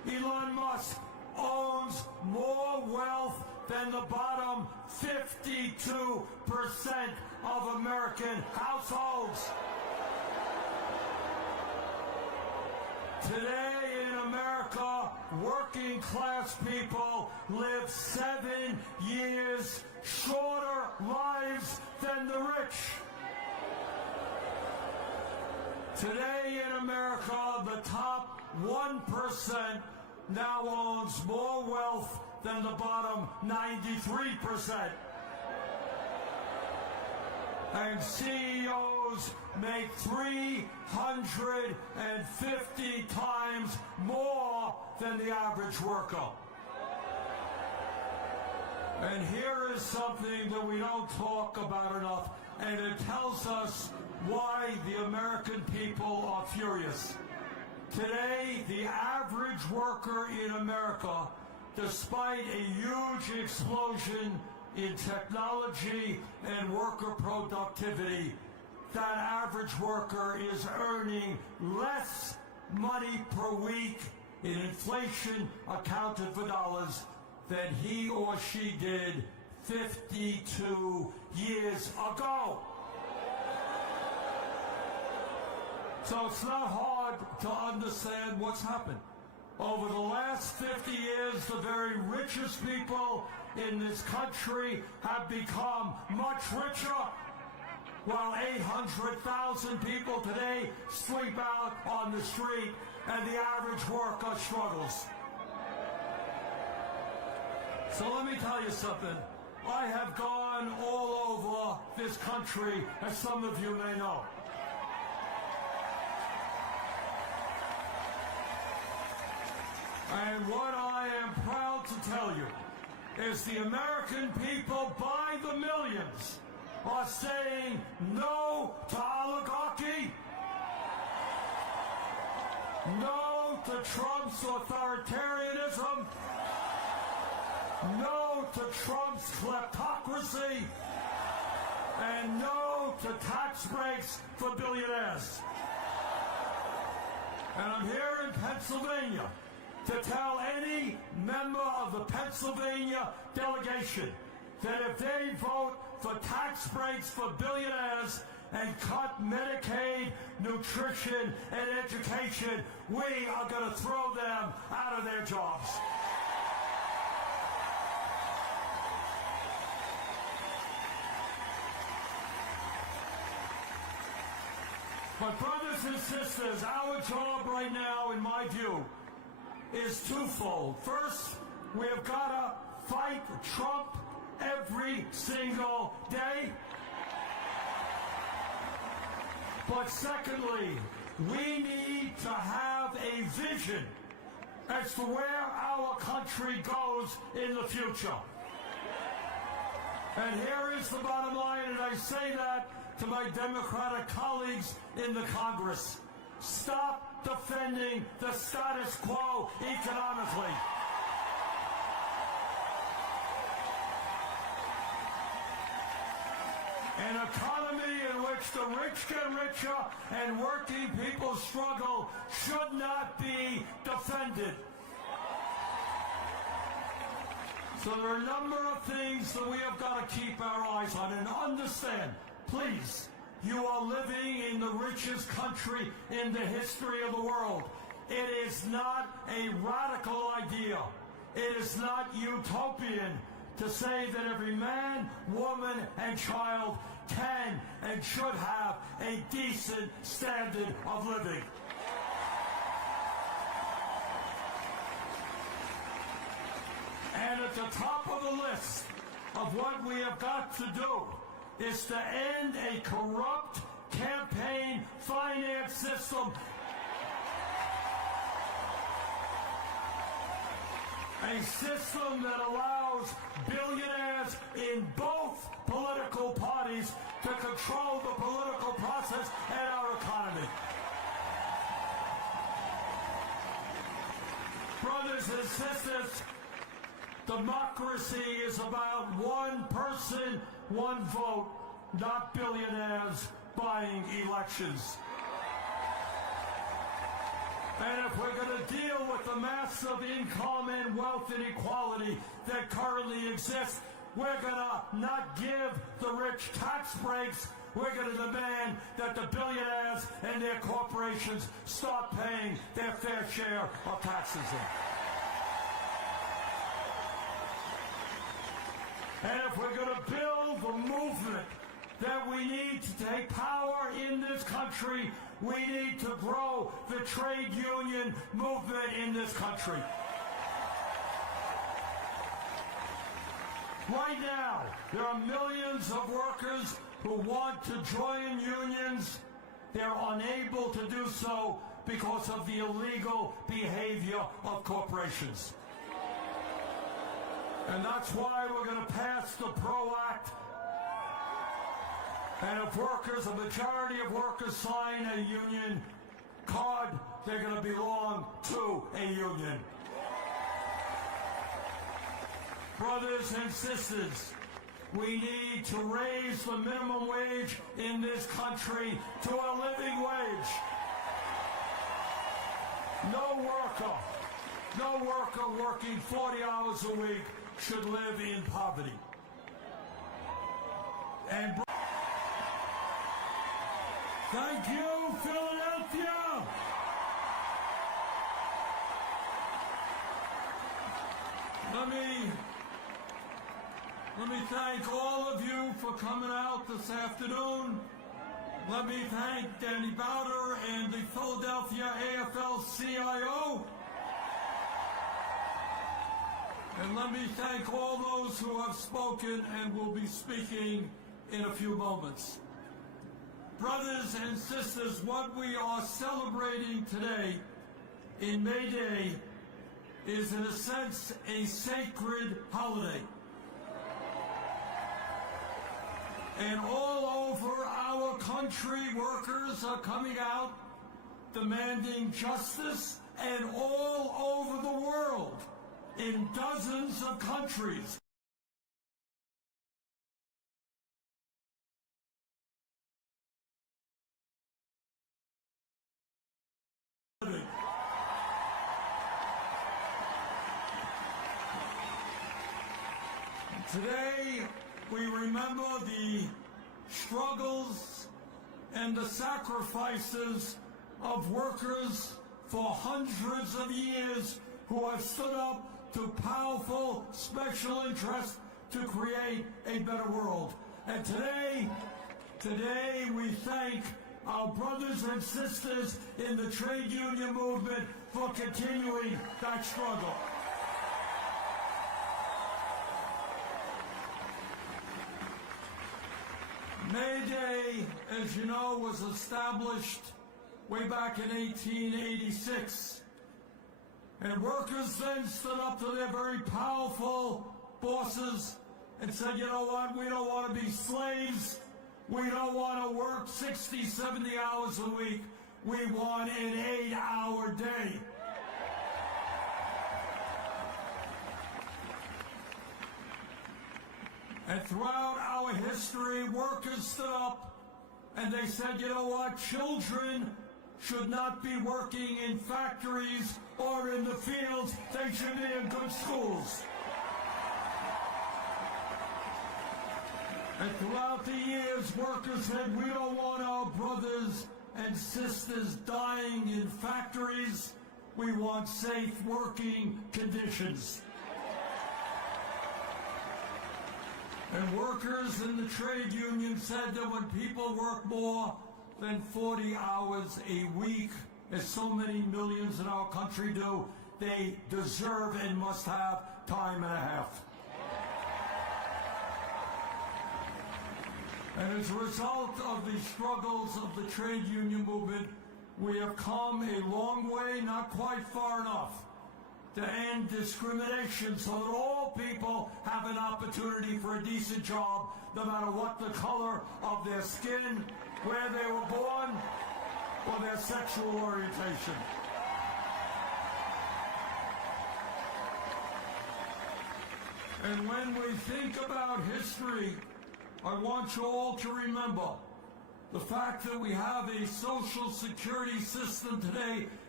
Elon Musk owns more wealth than the bottom 52% of American households. Today in America, working class people live 7 years shorter lives than the rich. Today in America, the top 1% now owns more wealth than the bottom 93%. And CEOs make 350 times more than the average worker. And here is something that we don't talk about enough, and it tells us why the American people are furious. Today, the average worker in America, despite a huge explosion in technology and worker productivity, that average worker is earning less money per week in inflation accounted for dollars than he or she did 52 years ago. So it's not hard to understand what's happened. Over the last 50 years, the very richest people in this country have become much richer, while 800,000 people today sleep out on the street and the average worker struggles. So let me tell you something. I have gone all over this country, as some of you may know. And what I am proud to tell you is the American people by the millions are saying no to oligarchy, no to Trump's authoritarianism, no to Trump's kleptocracy, and no to tax breaks for billionaires. And I'm here in Pennsylvania to tell any member of the Pennsylvania delegation that if they vote for tax breaks for billionaires and cut Medicaid, nutrition, and education, we are going to throw them out of their jobs. But brothers and sisters, our job right now, in my view, is twofold. First, we have got to fight Trump every single day. But secondly, we need to have a vision as to where our country goes in the future. And here is the bottom line, and I say that to my Democratic colleagues in the Congress. Stop defending the status quo economically. An economy in which the rich get richer and working people struggle should not be defended. So there are a number of things that we have got to keep our eyes on, and understand, please, you are living in the richest country in the history of the world. It is not a radical idea. It is not utopian to say that every man, woman, and child can and should have a decent standard of living. And at the top of the list of what we have got to do is to end a corrupt campaign finance system. A system that allows billionaires in both political parties to control the political process and our economy. Brothers and sisters, democracy is about one person, one vote, not billionaires buying elections. And if we're going to deal with the massive income and wealth inequality that currently exists, we're going to not give the rich tax breaks. We're going to demand that the billionaires and their corporations start paying their fair share of taxes in. And if we're going to build the movement that we need to take power in this country, we need to grow the trade union movement in this country. Right now, there are millions of workers who want to join unions. They're unable to do so because of the illegal behavior of corporations. And that's why we're going to pass the PRO Act. And if workers, a majority of workers sign a union card, they're going to belong to a union. Brothers and sisters, we need to raise the minimum wage in this country to a living wage. No worker working 40 hours a week should live in poverty. And thank you, Philadelphia! Let me thank all of you for coming out this afternoon. Let me thank Danny Bowder and the Philadelphia AFL-CIO. And let me thank all those who have spoken and will be speaking in a few moments. Brothers and sisters, what we are celebrating today in May Day is, in a sense, a sacred holiday. And all over our country, workers are coming out demanding justice, and all over the world, in dozens of countries. Today, we remember the struggles and the sacrifices of workers for hundreds of years who have stood up to powerful special interests to create a better world. And today we thank our brothers and sisters in the trade union movement for continuing that struggle. May Day, as you know, was established way back in 1886. And workers then stood up to their very powerful bosses and said, you know what, we don't want to be slaves. We don't want to work 60, 70 hours a week. We want an 8-hour day. And throughout our history, workers stood up and they said, you know what, children should not be working in factories or in the fields. They should be in good schools. And throughout the years, workers said, we don't want our brothers and sisters dying in factories. We want safe working conditions. And workers in the trade union said that when people work more than 40 hours a week, as so many millions in our country do, they deserve and must have time and a half. And as a result of the struggles of the trade union movement, we have come a long way, not quite far enough, to end discrimination so that all people have an opportunity for a decent job, no matter what the color of their skin, where they were born, or their sexual orientation. And when we think about history, I want you all to remember the fact that we have a social security system today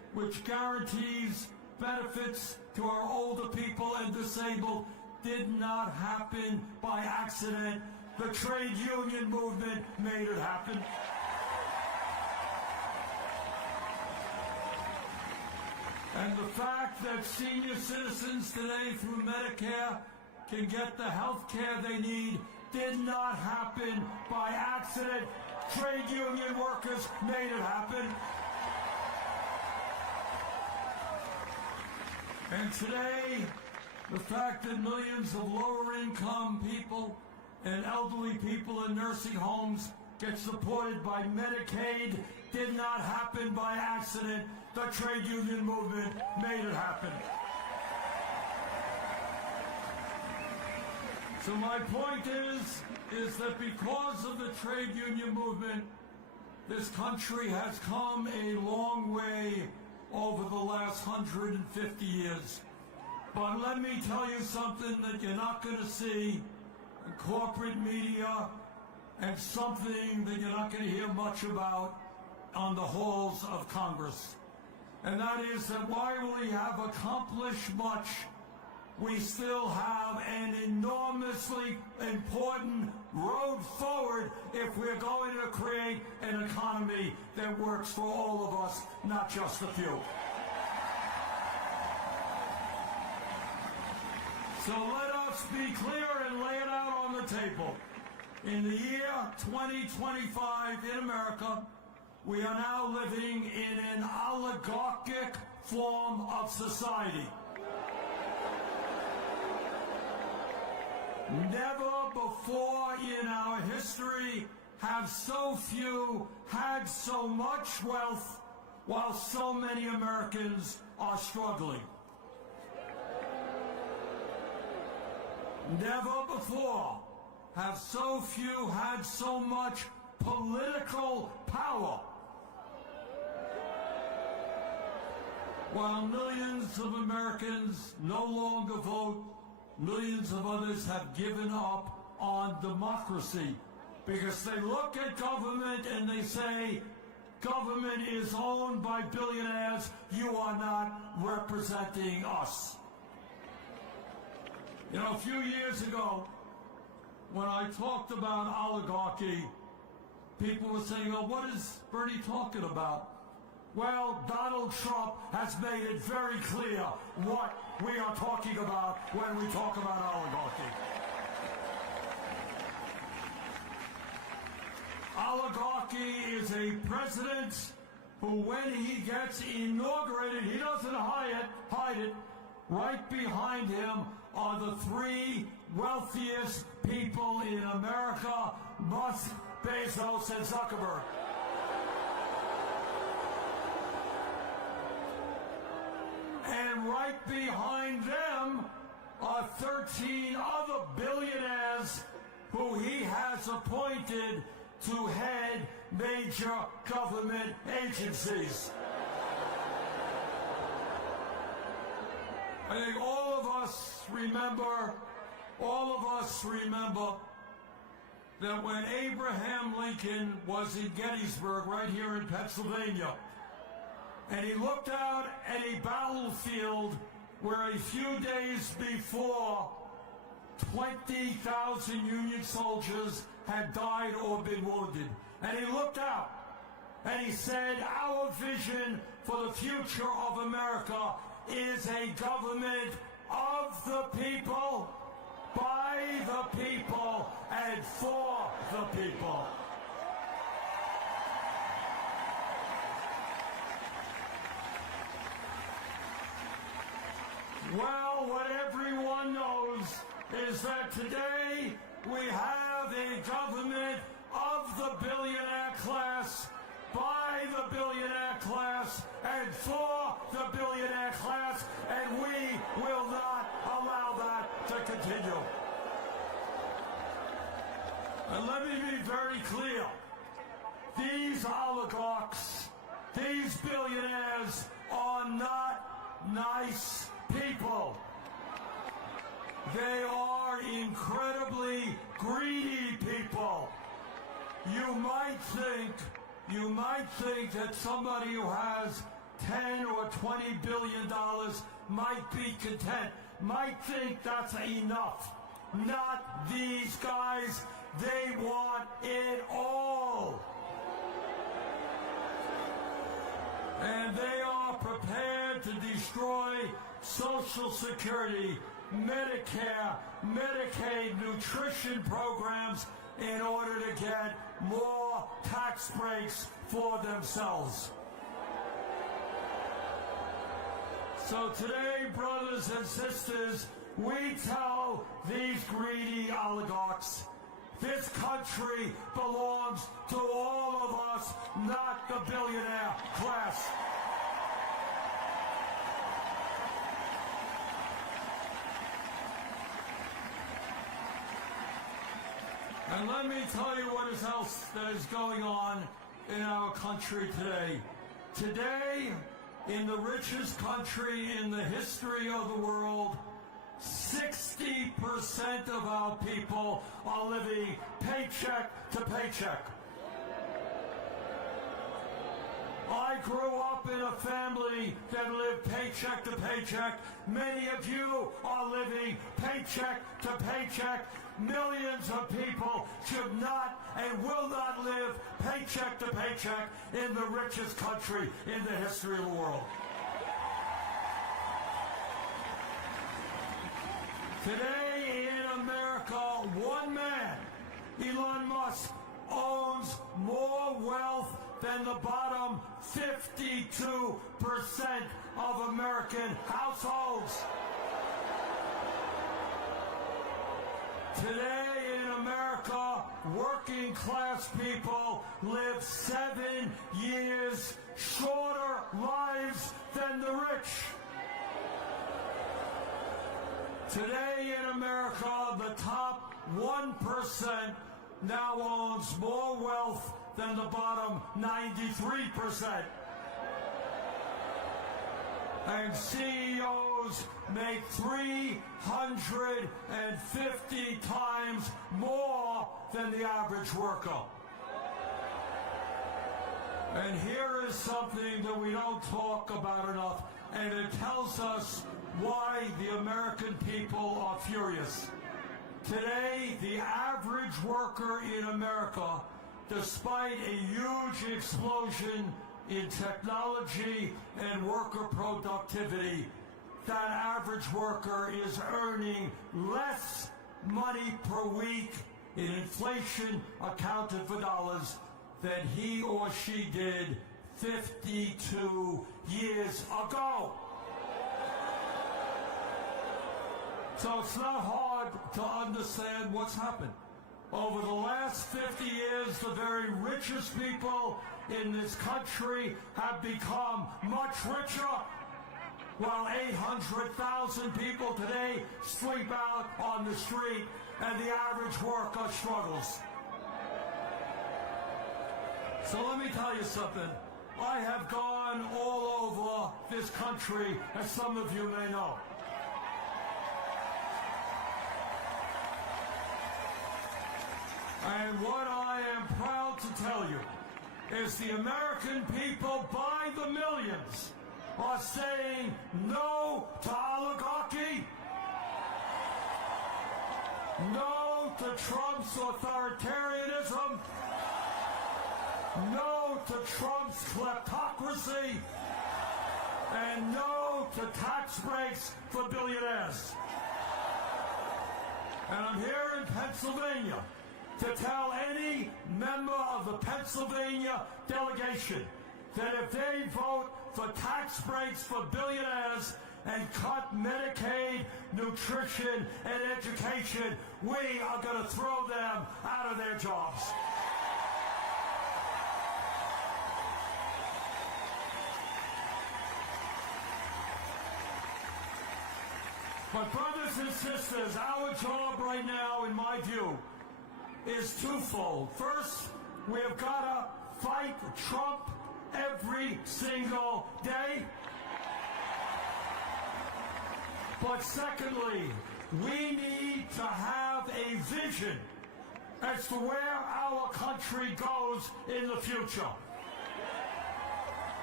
which guarantees benefits to our older people and disabled, did not happen by accident. The trade union movement made it happen. And the fact that senior citizens today through Medicare can get the health care they need did not happen by accident. Trade union workers made it happen. And today, the fact that millions of lower-income people and elderly people in nursing homes get supported by Medicaid did not happen by accident. The trade union movement made it happen. So my point is that because of the trade union movement, this country has come a long way over the last 150 years. But let me tell you something that you're not going to see in corporate media, and something that you're not going to hear much about on the halls of Congress. And that is that while we have accomplished much, we still have an enormously important road forward if we're going to create an economy that works for all of us, not just a few. So let us be clear and lay it out on the table. In the year 2025 in America, we are now living in an oligarchic form of society. Never before in our history have so few had so much wealth while so many Americans are struggling. Never before have so few had so much political power, while millions of Americans no longer vote. Millions of others have given up on democracy because they look at government and they say, government is owned by billionaires, you are not representing us. You know, a few years ago, when I talked about oligarchy, people were saying, oh, what is Bernie talking about? Well, Donald Trump has made it very clear what we are talking about when we talk about oligarchy. Oligarchy is a president who, when he gets inaugurated, he doesn't hide it. Right behind him are the three wealthiest people in America, Musk, Bezos, and Zuckerberg. And right behind them are 13 other billionaires who he has appointed to head major government agencies. I think all of us remember that when Abraham Lincoln was in Gettysburg, right here in Pennsylvania, and he looked out at a battlefield where a few days before 20,000 Union soldiers had died or been wounded. And he looked out and he said, our vision for the future of America is a government of the people, by the people, and for the people. Well, what everyone knows is that today we have a government of the billionaire class, by the billionaire class, and for the billionaire class, and we will not allow that to continue. And let me be very clear. These oligarchs, these billionaires are not nice people. They are incredibly greedy people. You might think that somebody who has $10 or $20 billion might be content, might think that's enough. Not these guys. They want it all. And they are prepared to destroy Social Security, Medicare, Medicaid, nutrition programs in order to get more tax breaks for themselves. So today, brothers and sisters, we tell these greedy oligarchs, this country belongs to all of us, not the billionaire class. And let me tell you what else that is going on in our country today. Today, in the richest country in the history of the world, 60% of our people are living paycheck to paycheck. I grew up in a family that lived paycheck to paycheck. Many of you are living paycheck to paycheck. Millions of people should not and will not live paycheck to paycheck in the richest country in the history of the world. Today in America, one man, Elon Musk, owns more wealth than the bottom 52% of American households. Today in America, working class people live 7 years shorter lives than the rich. Today in America, the top 1% now owns more wealth than the bottom 93%. And CEOs make 350 times more than the average worker. And here is something that we don't talk about enough, and it tells us why the American people are furious. Today, the average worker in America, despite a huge explosion in technology and worker productivity, that average worker is earning less money per week in inflation accounted for dollars than he or she did 52 years ago. So it's not hard to understand what's happened. Over the last 50 years, the very richest people in this country have become much richer, while 800,000 people today sleep out on the street and the average worker struggles. So let me tell you something. I have gone all over this country, as some of you may know. And what I am proud to tell you is the American people by the millions are saying no to oligarchy, no to Trump's authoritarianism, no to Trump's kleptocracy, and no to tax breaks for billionaires. And I'm here in Pennsylvania to tell any member of the Pennsylvania delegation that if they vote for tax breaks for billionaires and cut Medicaid, nutrition, and education, we are going to throw them out of their jobs. But brothers and sisters, our job right now, in my view, is twofold. First, we have got to fight Trump every single day. But secondly, we need to have a vision as to where our country goes in the future.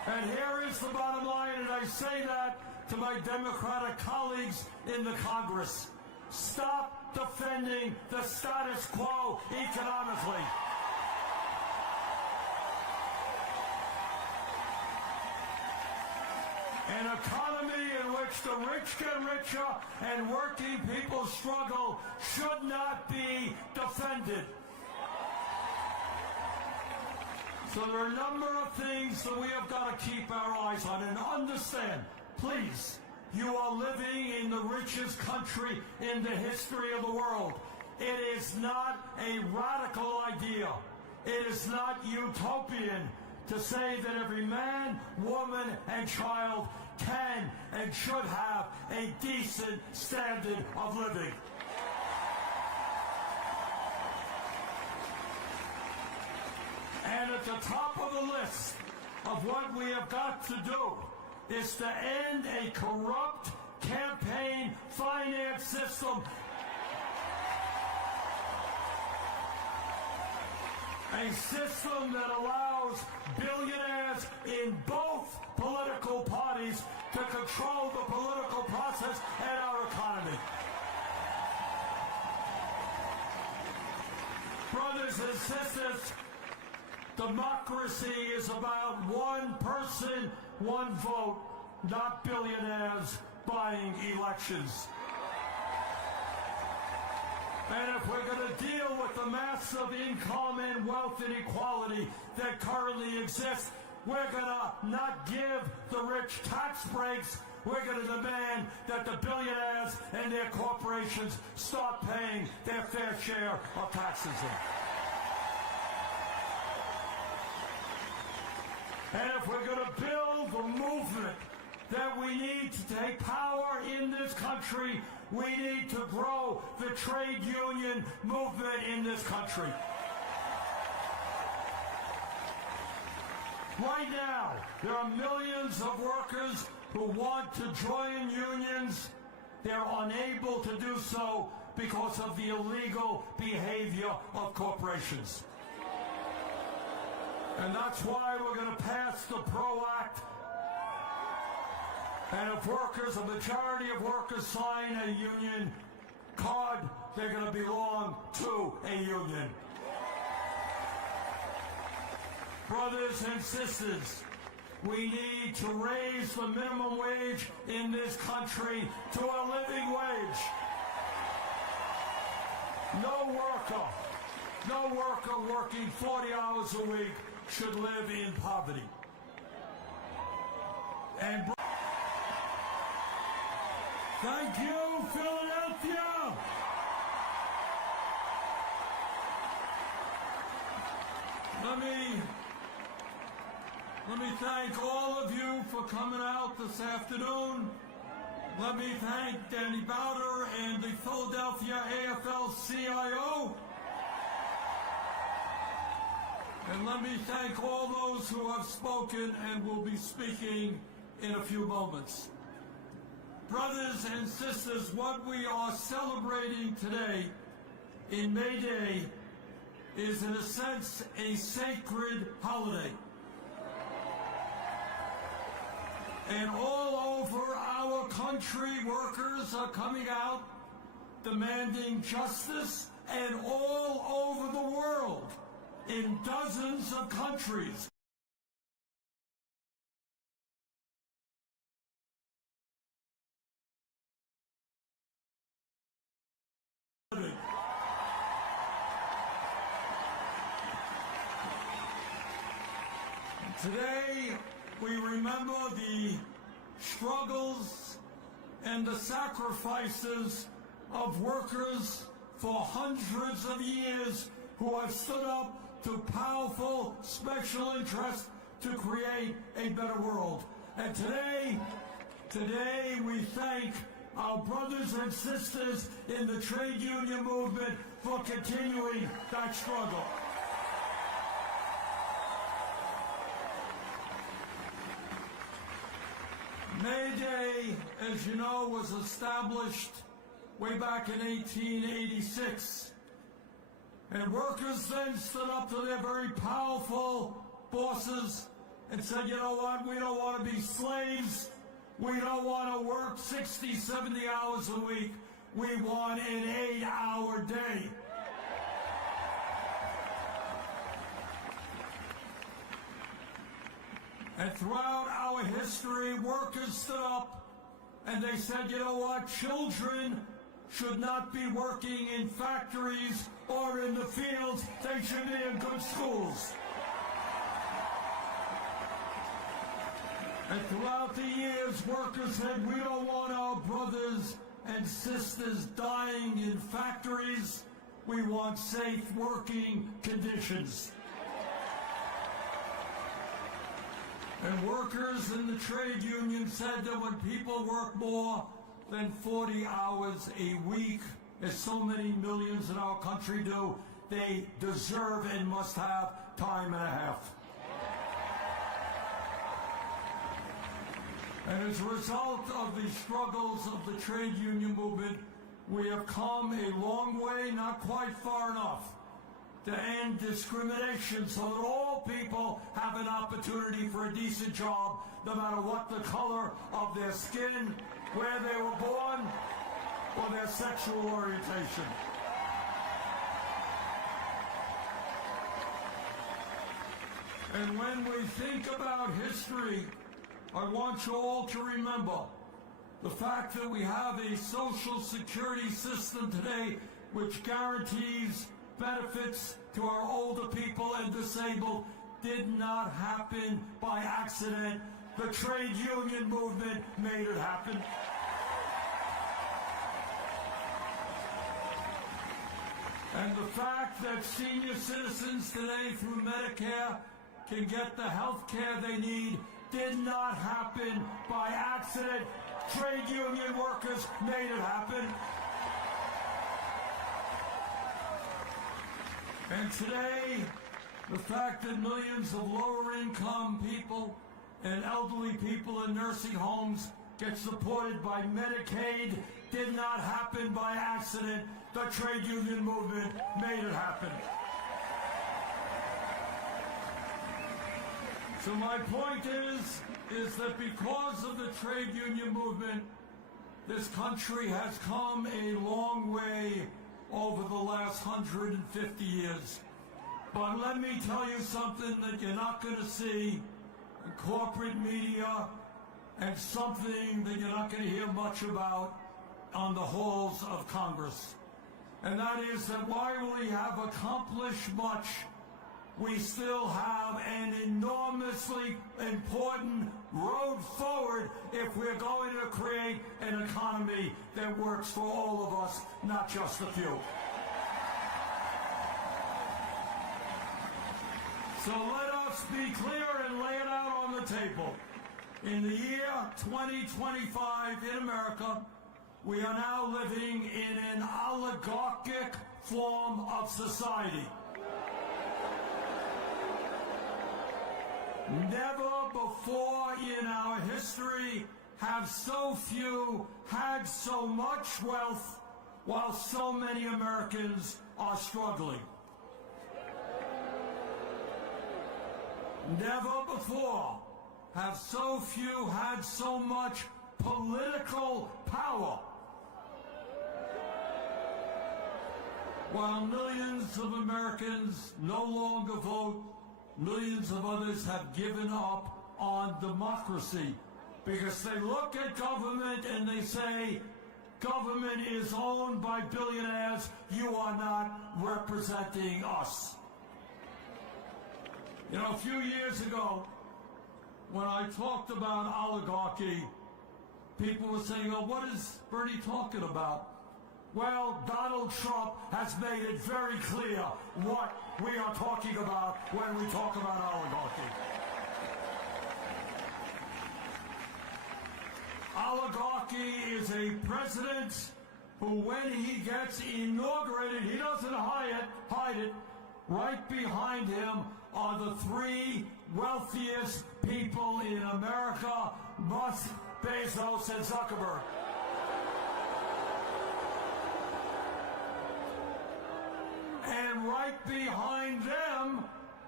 And here is the bottom line, and I say that to my Democratic colleagues in the Congress. Stop defending the status quo economically. An economy in which the rich get richer and working people struggle should not be defended. So there are a number of things that we have got to keep our eyes on and understand. Please, you are living in the richest country in the history of the world. It is not a radical idea. It is not utopian to say that every man, woman, and child can and should have a decent standard of living. And at the top of the list of what we have got to do is to end a corrupt campaign finance system. A system that allows billionaires in both political parties to control the political process and our economy. Brothers and sisters, democracy is about one person, one vote, not billionaires buying elections. And if we're going to deal with the massive income and wealth inequality that currently exists, we're going to not give the rich tax breaks. We're going to demand that the billionaires and their corporations start paying their fair share of taxes. And if we're going to build the movement that we need to take power in this country, we need to grow the trade union movement in this country. Right now, there are millions of workers who want to join unions. They're unable to do so because of the illegal behavior of corporations. And that's why we're going to pass the PRO Act. And if workers, a majority of workers sign a union card, they're going to belong to a union. Brothers and sisters, we need to raise the minimum wage in this country to a living wage. No worker working 40 hours a week should live in poverty. And thank you, Philadelphia! Let me thank all of you for coming out this afternoon. Let me thank Danny Bowder and the Philadelphia AFL-CIO. And let me thank all those who have spoken and will be speaking in a few moments. Brothers and sisters, what we are celebrating today in May Day is, in a sense, a sacred holiday. And all over our country, workers are coming out demanding justice, and all over the world, in dozens of countries. Today, we remember the struggles and the sacrifices of workers for hundreds of years who have stood up to powerful special interests to create a better world. And today we thank our brothers and sisters in the trade union movement for continuing that struggle. May Day, as you know, was established way back in 1886. And workers then stood up to their very powerful bosses and said, you know what, we don't want to be slaves. We don't want to work 60, 70 hours a week. We want an 8-hour day. And throughout our history, workers stood up and they said, you know what, children should not be working in factories or in the fields. They should be in good schools. And throughout the years, workers said, we don't want our brothers and sisters dying in factories. We want safe working conditions. And workers in the trade union said that when people work more than 40 hours a week, as so many millions in our country do, they deserve and must have time and a half. And as a result of the struggles of the trade union movement, we have come a long way, not quite far enough, to end discrimination so that all people have an opportunity for a decent job, no matter what the color of their skin, where they were born, or their sexual orientation. And when we think about history, I want you all to remember the fact that we have a social security system today which guarantees benefits to our older people and disabled did not happen by accident. The trade union movement made it happen. And the fact that senior citizens today through Medicare can get the health care they need did not happen by accident. Trade union workers made it happen. And today, the fact that millions of lower-income people and elderly people in nursing homes get supported by Medicaid did not happen by accident. The trade union movement made it happen. So my point is that because of the trade union movement, this country has come a long way over the last 150 years. But let me tell you something that you're not going to see in corporate media, and something that you're not going to hear much about on the halls of Congress. And that is that while we have accomplished much, we still have an enormously important road forward if we're going to create an economy that works for all of us, not just a few. So let us be clear and lay it out on the table. In the year 2025 in America, we are now living in an oligarchic form of society. Never before in our history have so few had so much wealth while so many Americans are struggling. Never before have so few had so much political power while millions of Americans no longer vote. Millions of others have given up on democracy because they look at government and they say, government is owned by billionaires. You are not representing us. You know, a few years ago, when I talked about oligarchy, people were saying, oh, what is Bernie talking about? Well, Donald Trump has made it very clear what we are talking about when we talk about oligarchy. Oligarchy is a president who, when he gets inaugurated, he doesn't hide it. Right behind him are the three wealthiest people in America, Musk, Bezos, and Zuckerberg. And right behind them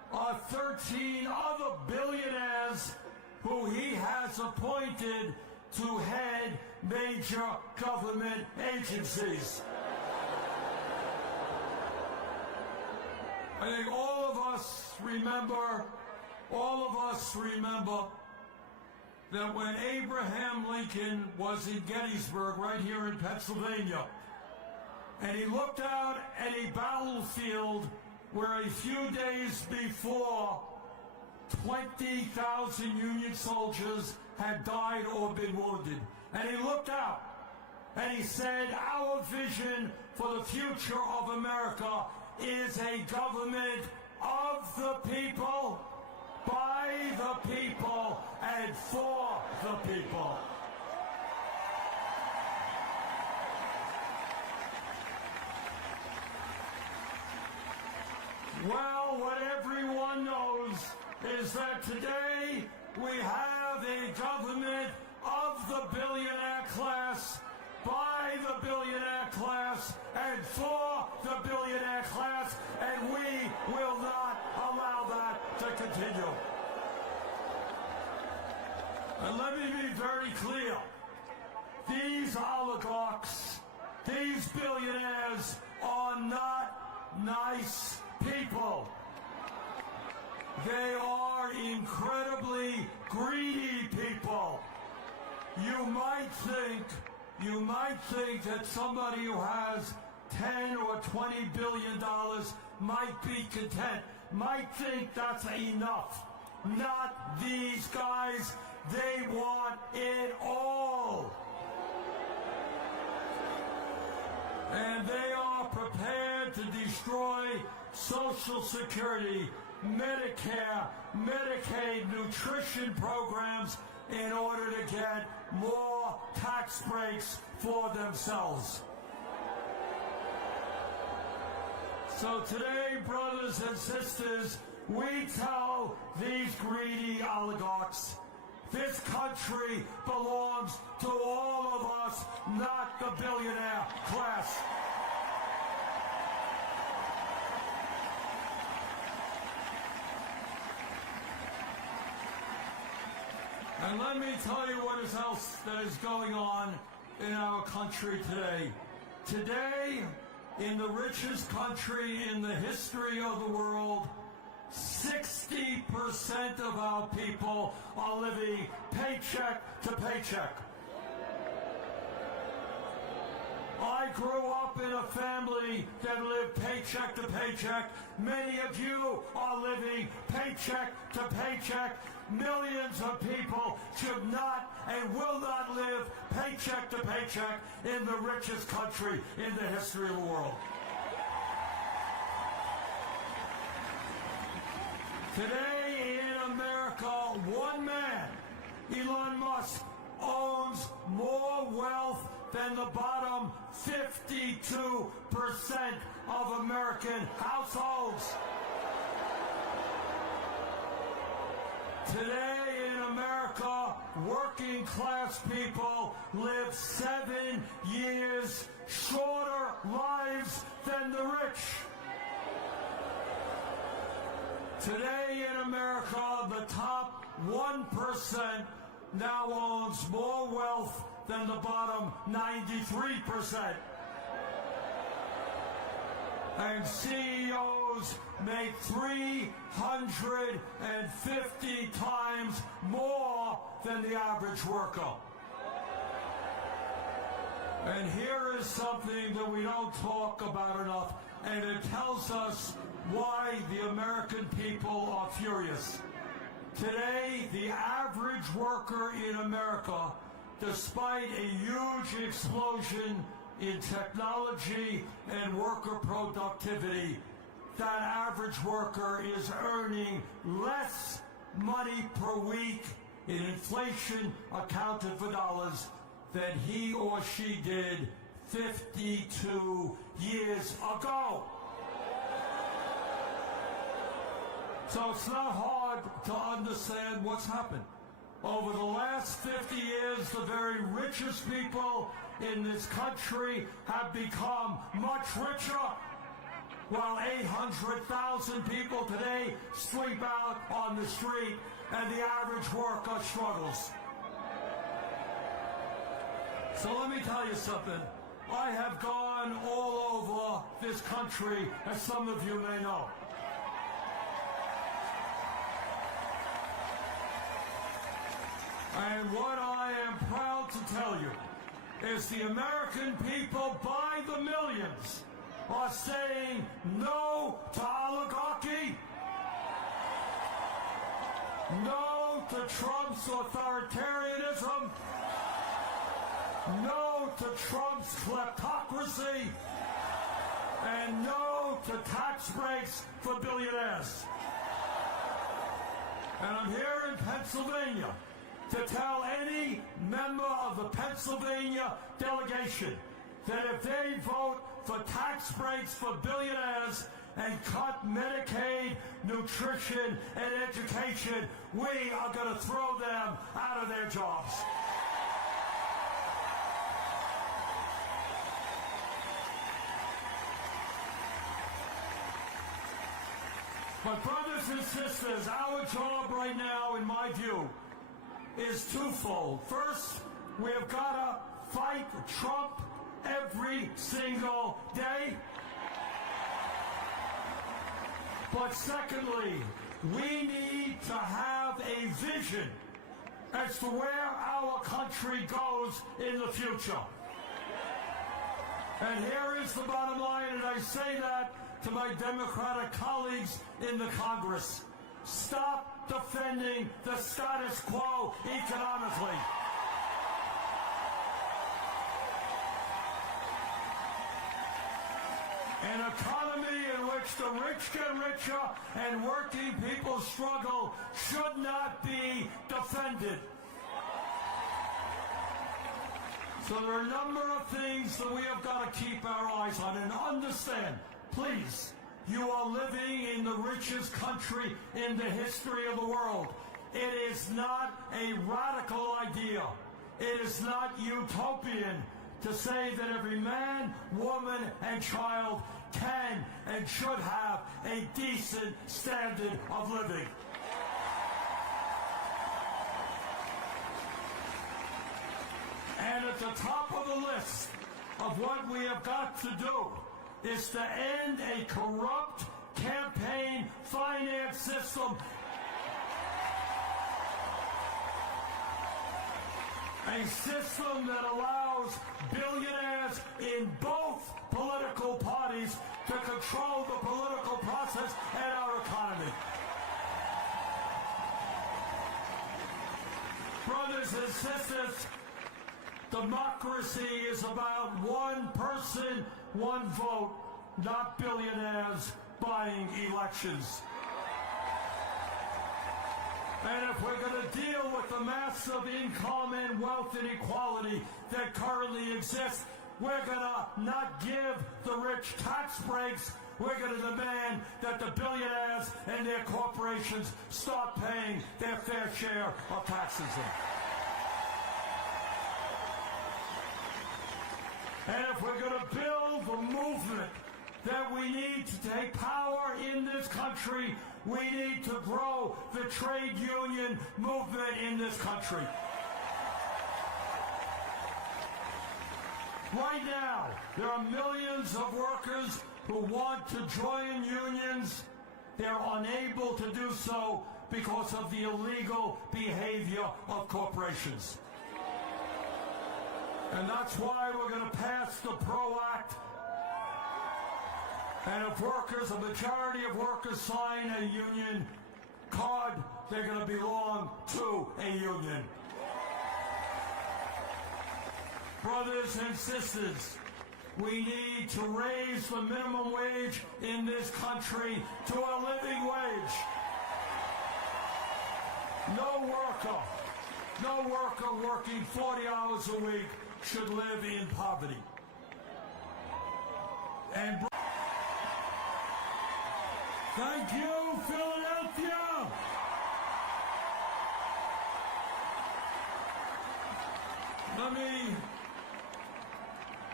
are 13 other billionaires who he has appointed to head major government agencies. I think all of us remember that when Abraham Lincoln was in Gettysburg, right here in Pennsylvania, and he looked out at a battlefield where a few days before 20,000 Union soldiers had died or been wounded. And he looked out and he said, our vision for the future of America is a government of the people, by the people, and for the people. Well, what everyone knows is that today we have a government of the billionaire class, by the billionaire class, and for the billionaire class, and we will not allow that to continue. And let me be very clear. These oligarchs, these billionaires are not nice people. They are incredibly greedy people. You might think that somebody who has 10 or 20 billion dollars might be content, might think that's enough. Not these guys. They want it all. And they are prepared to destroy Social Security, Medicare, Medicaid, nutrition programs in order to get more tax breaks for themselves. So today, brothers and sisters, we tell these greedy oligarchs, this country belongs to all of us, not the billionaire class. And let me tell you what else that is going on in our country today. Today, in the richest country in the history of the world, 60% of our people are living paycheck to paycheck. I grew up in a family that lived paycheck to paycheck. Many of you are living paycheck to paycheck. Millions of people should not and will not live paycheck to paycheck in the richest country in the history of the world. Today in America, one man, Elon Musk, owns more wealth than the bottom 52% of American households. Today in America, working class people live 7 years shorter lives than the rich. Today in America, the top 1% now owns more wealth than the bottom 93%. And CEOs make 350 times more than the average worker. And here is something that we don't talk about enough, and it tells us why the American people are furious. Today, the average worker in America, despite a huge explosion in technology and worker productivity, that average worker is earning less money per week in inflation accounted for dollars than he or she did 52 years ago. So it's not hard to understand what's happened. Over the last 50 years, the very richest people in this country have become much richer. while 800,000 people today sleep out on the street and the average worker struggles. So let me tell you something. I have gone all over this country, as some of you may know. And what I am proud to tell you is the American people by the millions are saying no to oligarchy, no to Trump's authoritarianism, no to Trump's kleptocracy, and no to tax breaks for billionaires. And I'm here in Pennsylvania to tell any member of the Pennsylvania delegation that if they vote for tax breaks for billionaires and cut Medicaid, nutrition, and education, we are going to throw them out of their jobs. But brothers and sisters, our job right now, in my view, is twofold. First, we have got to fight Trump every single day. But secondly, we need to have a vision as to where our country goes in the future. And here is the bottom line, and I say that to my Democratic colleagues in the Congress. Stop defending the status quo economically. An economy in which the rich get richer and working people struggle should not be defended. So there are a number of things that we have got to keep our eyes on and understand. Please, you are living in the richest country in the history of the world. It is not a radical idea. It is not utopian to say that every man, woman, and child can and should have a decent standard of living. And at the top of the list of what we have got to do is to end a corrupt campaign finance system. A system that allows billionaires in both political parties to control the political process and our economy. Brothers and sisters, democracy is about one person, one vote, not billionaires buying elections. And if we're going to deal with the massive income and wealth inequality that currently exists, we're going to not give the rich tax breaks. We're going to demand that the billionaires and their corporations start paying their fair share of taxes. And if we're going to build the movement that we need to take power in this country, we need to grow the trade union movement in this country. Right now, there are millions of workers who want to join unions. They're unable to do so because of the illegal behavior of corporations. And that's why we're going to pass the PRO Act. And if workers, a majority of workers sign a union card, they're going to belong to a union. Brothers and sisters, we need to raise the minimum wage in this country to a living wage. No worker working 40 hours a week should live in poverty. And thank you, Philadelphia!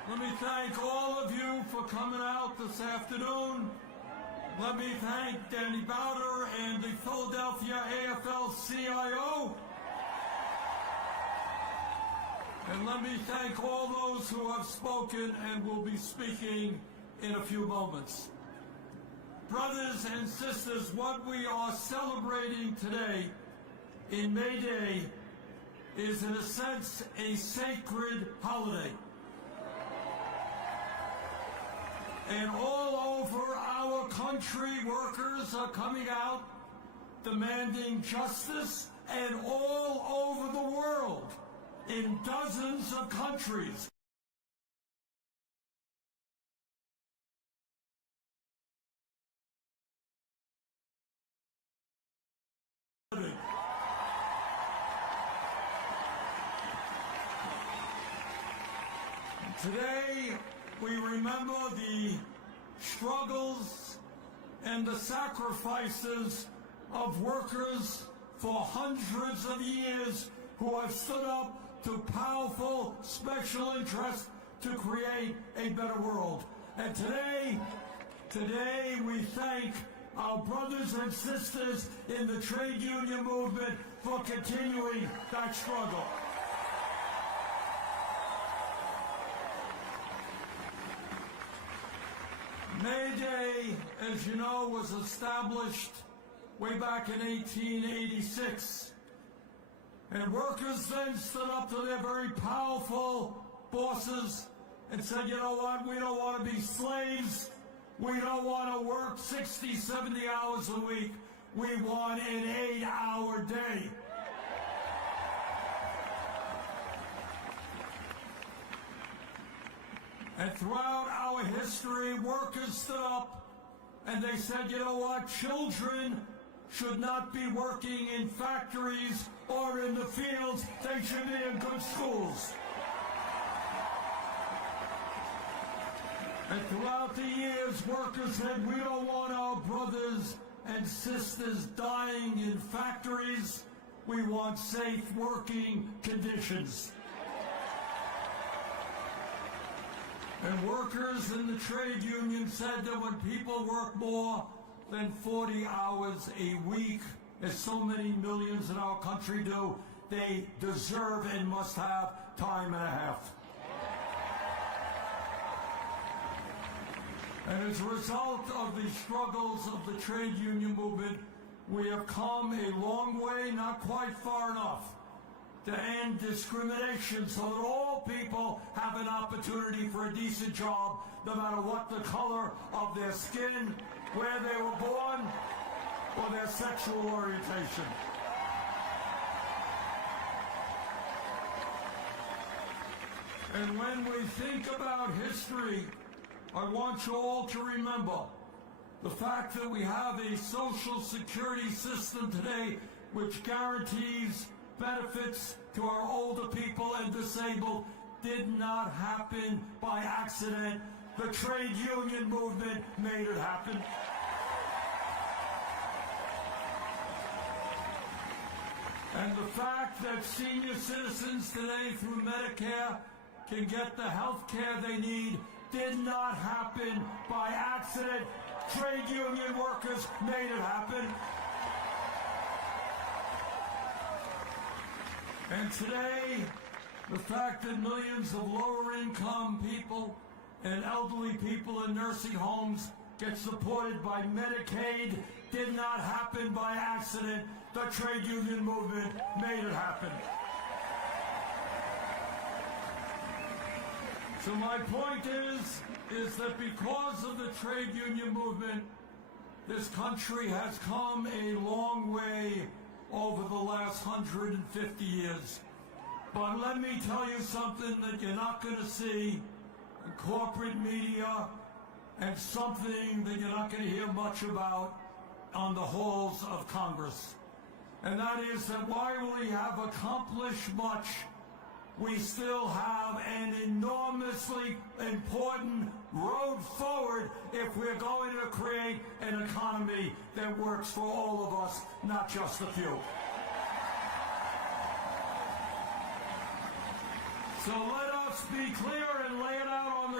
Let me thank all of you for coming out this afternoon. Let me thank Danny Bowder and the Philadelphia AFL-CIO. And let me thank all those who have spoken and will be speaking in a few moments. Brothers and sisters, what we are celebrating today in May Day is, in a sense, a sacred holiday. And all over our country, workers are coming out demanding justice, and all over the world, in dozens of countries. Today, we remember the struggles and the sacrifices of workers for hundreds of years who have stood up to powerful special interests to create a better world. And today we thank our brothers and sisters in the trade union movement for continuing that struggle. May Day, as you know, was established way back in 1886. And workers then stood up to their very powerful bosses and said, you know what, we don't want to be slaves. We don't want to work 60, 70 hours a week. We want an 8-hour day. And throughout our history, workers stood up and they said, you know what, children should not be working in factories or in the fields. They should be in good schools. And throughout the years, workers said, we don't want our brothers and sisters dying in factories. We want safe working conditions. And workers in the trade union said that when people work more than 40 hours a week, as so many millions in our country do, they deserve and must have time and a half. And as a result of the struggles of the trade union movement, we have come a long way, not quite far enough, to end discrimination so that all people have an opportunity for a decent job, no matter what the color of their skin, where they were born, or their sexual orientation. And when we think about history, I want you all to remember the fact that we have a social security system today which guarantees benefits to our older people and disabled did not happen by accident. The trade union movement made it happen. And the fact that senior citizens today through Medicare can get the health care they need did not happen by accident. Trade union workers made it happen. And today, the fact that millions of lower-income people and elderly people in nursing homes get supported by Medicaid did not happen by accident. The trade union movement made it happen. So my point is that because of the trade union movement, this country has come a long way over the last 150 years. But let me tell you something that you're not going to see in corporate media, and something that you're not going to hear much about on the halls of Congress. And that is that while we have accomplished much, we still have an enormously important road forward if we're going to create an economy that works for all of us, not just a few. So let us be clear and lay it out on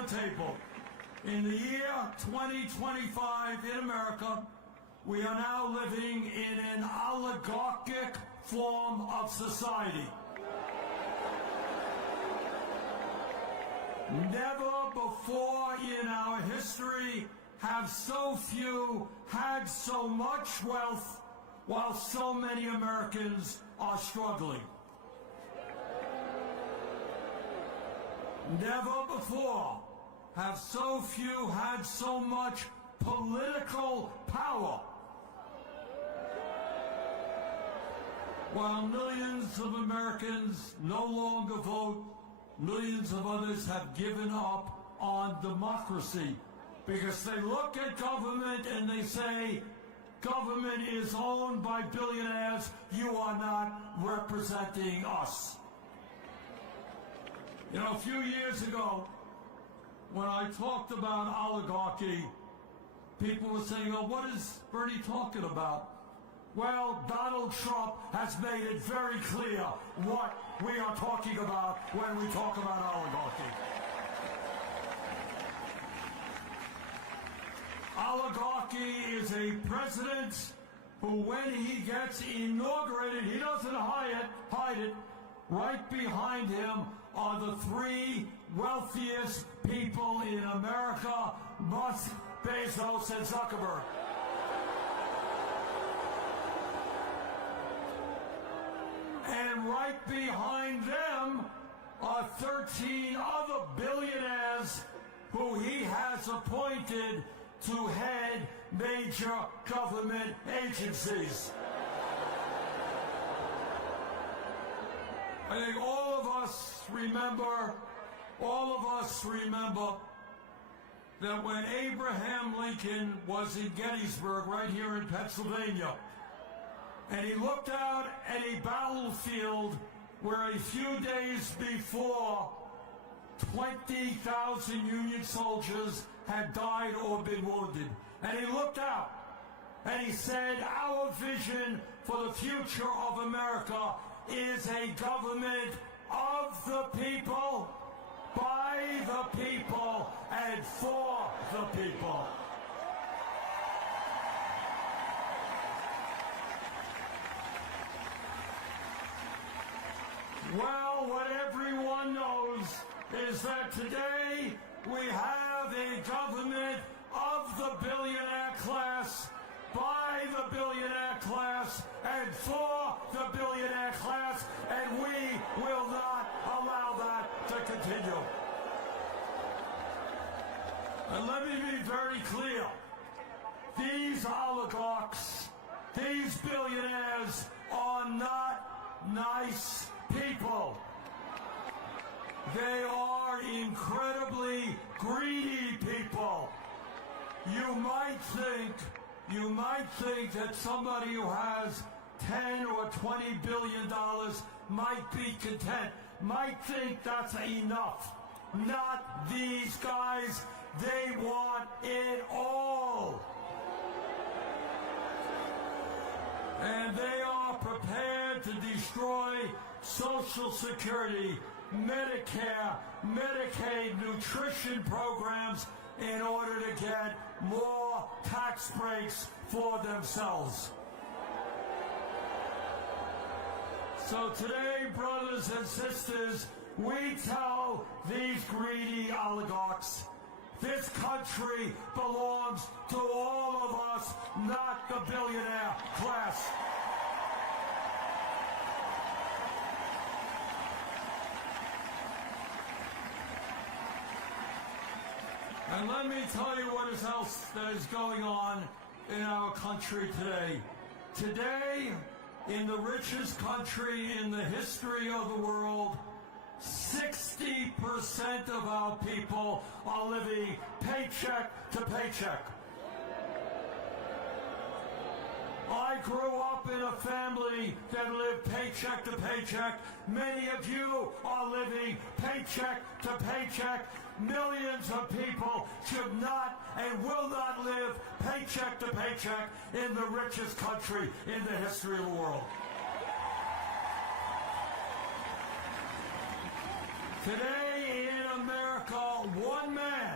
the table. In the year 2025 in America, we are now living in an oligarchic form of society. Never before in our history have so few had so much wealth while so many Americans are struggling. Never before have so few had so much political power, while millions of Americans no longer vote. Millions of others have given up on democracy because they look at government and they say, government is owned by billionaires, you are not representing us. You know, a few years ago, when I talked about oligarchy, people were saying, oh, what is Bernie talking about? Well, Donald Trump has made it very clear what we are talking about when we talk about oligarchy. Oligarchy is a president who, when he gets inaugurated, he doesn't hide it. Right behind him are the three wealthiest people in America, Musk, Bezos, and Zuckerberg. And right behind them are 13 other billionaires who he has appointed to head major government agencies. I think all of us remember that when Abraham Lincoln was in Gettysburg, right here in Pennsylvania, and he looked out at a battlefield where a few days before 20,000 Union soldiers had died or been wounded. And he looked out and he said, our vision for the future of America is a government of the people, by the people, and for the people. Well, what everyone knows is that today we have a government of the billionaire class, by the billionaire class, and for the billionaire class, and we will not allow that to continue. And let me be very clear. These oligarchs, these billionaires are not nice people. They are incredibly greedy people. You might think that somebody who has 10 or 20 billion dollars might be content, might think that's enough. Not these guys. They want it all. And they are prepared to destroy Social Security, Medicare, Medicaid, nutrition programs in order to get more tax breaks for themselves. So today, brothers and sisters, we tell these greedy oligarchs, this country belongs to all of us, not the billionaire class. And let me tell you what else that is going on in our country today. Today, in the richest country in the history of the world, 60% of our people are living paycheck to paycheck. I grew up in a family that lived paycheck to paycheck. Many of you are living paycheck to paycheck. Millions of people should not and will not live paycheck to paycheck in the richest country in the history of the world. Today in America, one man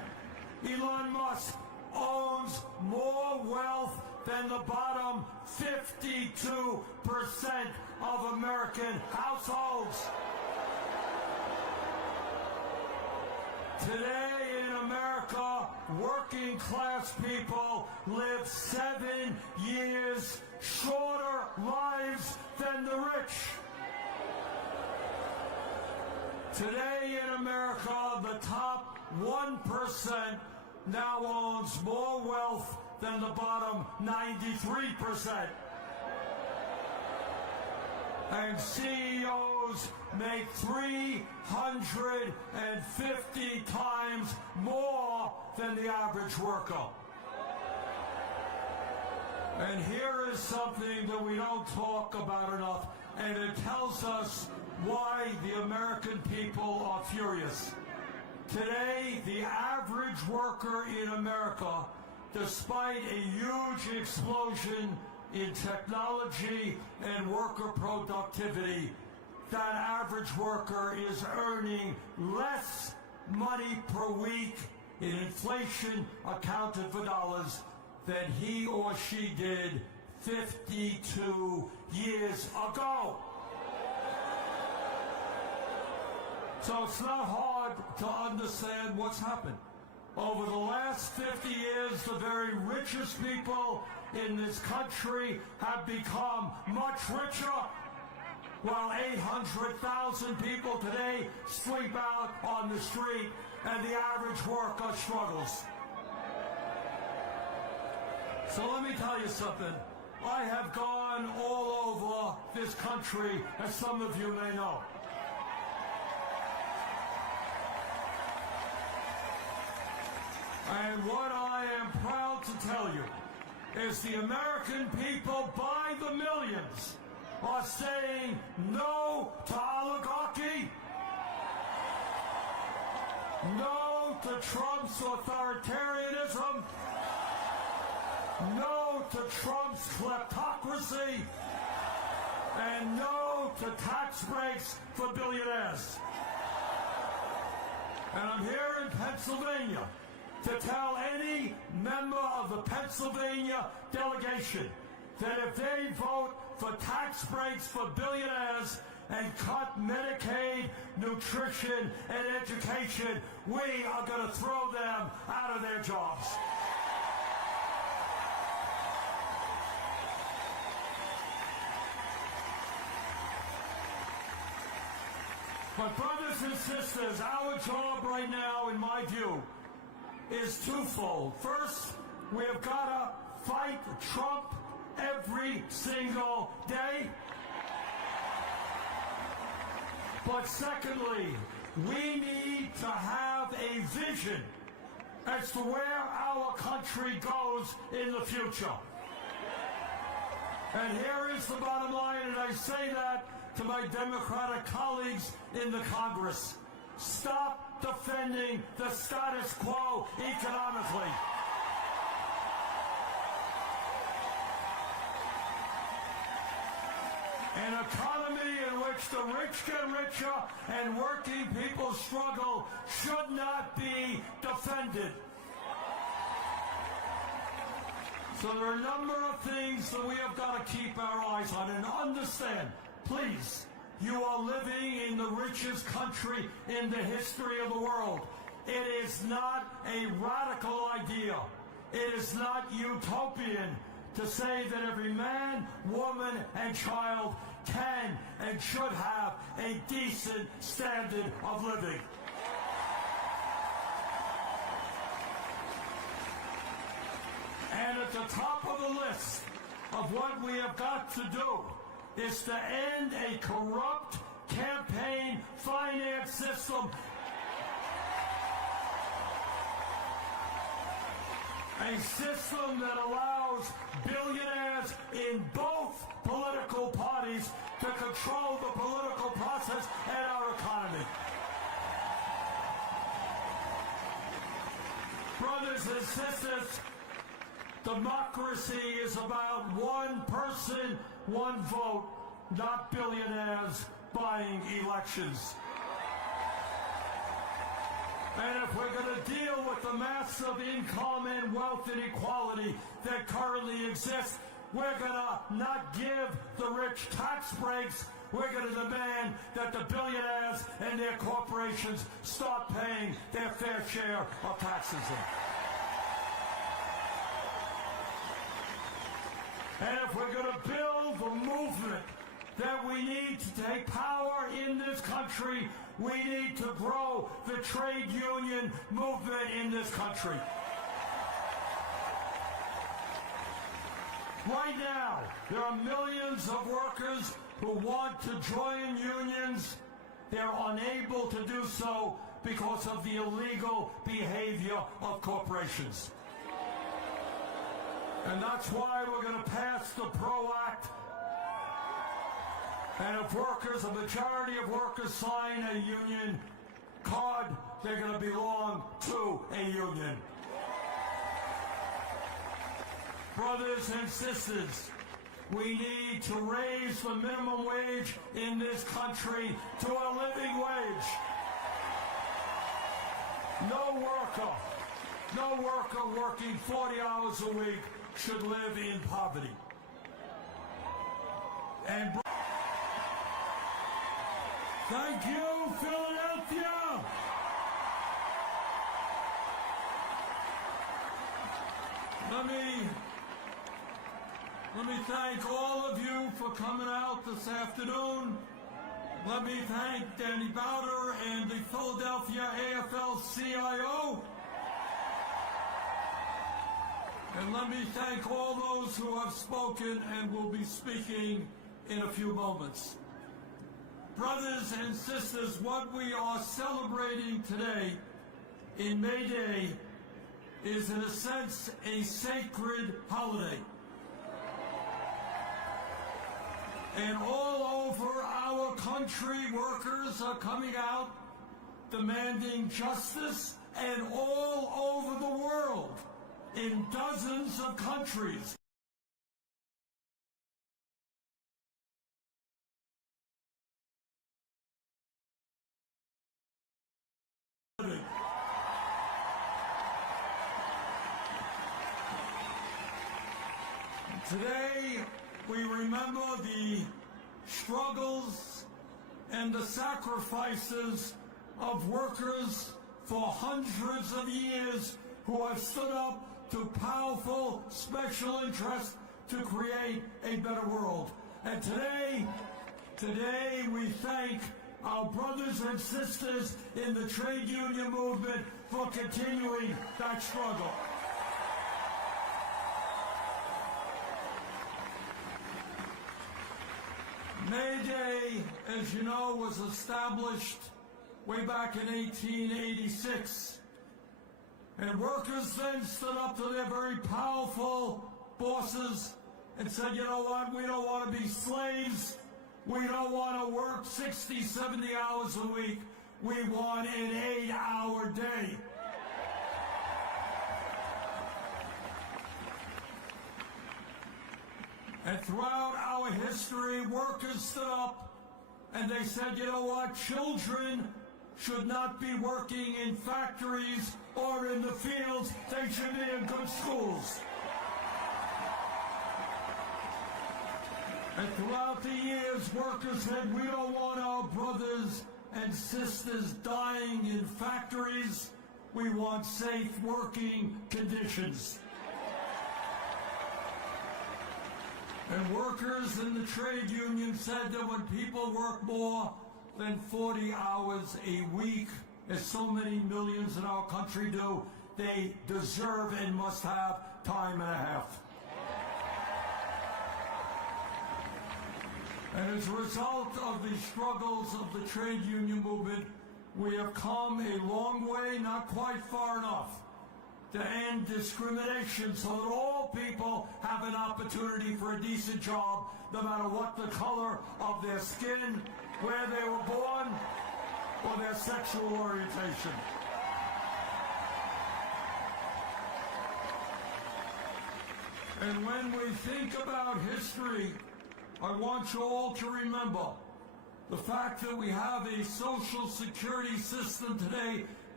Elon Musk owns more wealth than the bottom 52% of American households. Today in America, working class people live 7 years shorter lives than the rich. Today in America, the top 1% now owns more wealth than the bottom 93%. And CEOs make 350 times more than the average worker. And here is something that we don't talk about enough, and it tells us why the American people are furious. Today, the average worker in America, despite a huge explosion in technology and worker productivity, that average worker is earning less money per week in inflation accounted for dollars than he or she did 52 years ago. So it's not hard to understand what's happened. Over the last 50 years, the very richest people in this country have become much richer, while 800,000 people today sleep out on the street and the average worker struggles. So let me tell you something. I have gone all over this country, as some of you may know. And what I am proud to tell you is the American people by the millions are saying no to oligarchy, no to Trump's authoritarianism, no to Trump's kleptocracy, and no to tax breaks for billionaires. And I'm here in Pennsylvania to tell any member of the Pennsylvania delegation that if they vote for tax breaks for billionaires and cut Medicaid, nutrition, and education, we are going to throw them out of their jobs. But brothers and sisters, our job right now, in my view, is twofold. First, we have got to fight Trump every single day. But secondly, we need to have a vision as to where our country goes in the future. And here is the bottom line, and I say that to my Democratic colleagues in the Congress. Stop defending the status quo economically. An economy in which the rich get richer and working people struggle should not be defended. So there are a number of things that we have got to keep our eyes on, and understand, please, you are living in the richest country in the history of the world. It is not a radical idea. It is not utopian to say that every man, woman, and child can and should have a decent standard of living. And at the top of the list of what we have got to do is to end a corrupt campaign finance system. A system that allows billionaires in both political parties to control the political process and our economy. Brothers and sisters, democracy is about one person, one vote, not billionaires buying elections. And if we're going to deal with the massive income and wealth inequality that currently exists, we're going to not give the rich tax breaks. We're going to demand that the billionaires and their corporations start paying their fair share of taxes. And if we're going to build the movement that we need to take power in this country, we need to grow the trade union movement in this country. Right now, there are millions of workers who want to join unions. They're unable to do so because of the illegal behavior of corporations. And that's why we're going to pass the PRO Act. And if workers, a majority of workers sign a union card, they're going to belong to a union. Brothers and sisters, we need to raise the minimum wage in this country to a living wage. No worker working 40 hours a week should live in poverty. And thank you, Philadelphia! Let me thank all of you for coming out this afternoon. Let me thank Danny Bowder and the Philadelphia AFL-CIO. And let me thank all those who have spoken and will be speaking in a few moments. Brothers and sisters, what we are celebrating today in May Day is, in a sense, a sacred holiday. And all over our country, workers are coming out demanding justice, and all over the world, in dozens of countries. Today, we remember the struggles and the sacrifices of workers for hundreds of years who have stood up to powerful special interests to create a better world. And today we thank our brothers and sisters in the trade union movement for continuing that struggle. May Day, as you know, was established way back in 1886. And workers then stood up to their very powerful bosses and said, you know what, we don't want to be slaves. We don't want to work 60, 70 hours a week. We want an 8-hour day. And throughout our history, workers stood up and they said, you know what, children should not be working in factories or in the fields. They should be in good schools. And throughout the years, workers said, we don't want our brothers and sisters dying in factories. We want safe working conditions. And workers in the trade union said that when people work more than 40 hours a week, as so many millions in our country do, they deserve and must have time and a half. And as a result of the struggles of the trade union movement, we have come a long way, not quite far enough, to end discrimination so that all people have an opportunity for a decent job, no matter what the color of their skin, where they were born, or their sexual orientation. And when we think about history, I want you all to remember the fact that we have a social security system today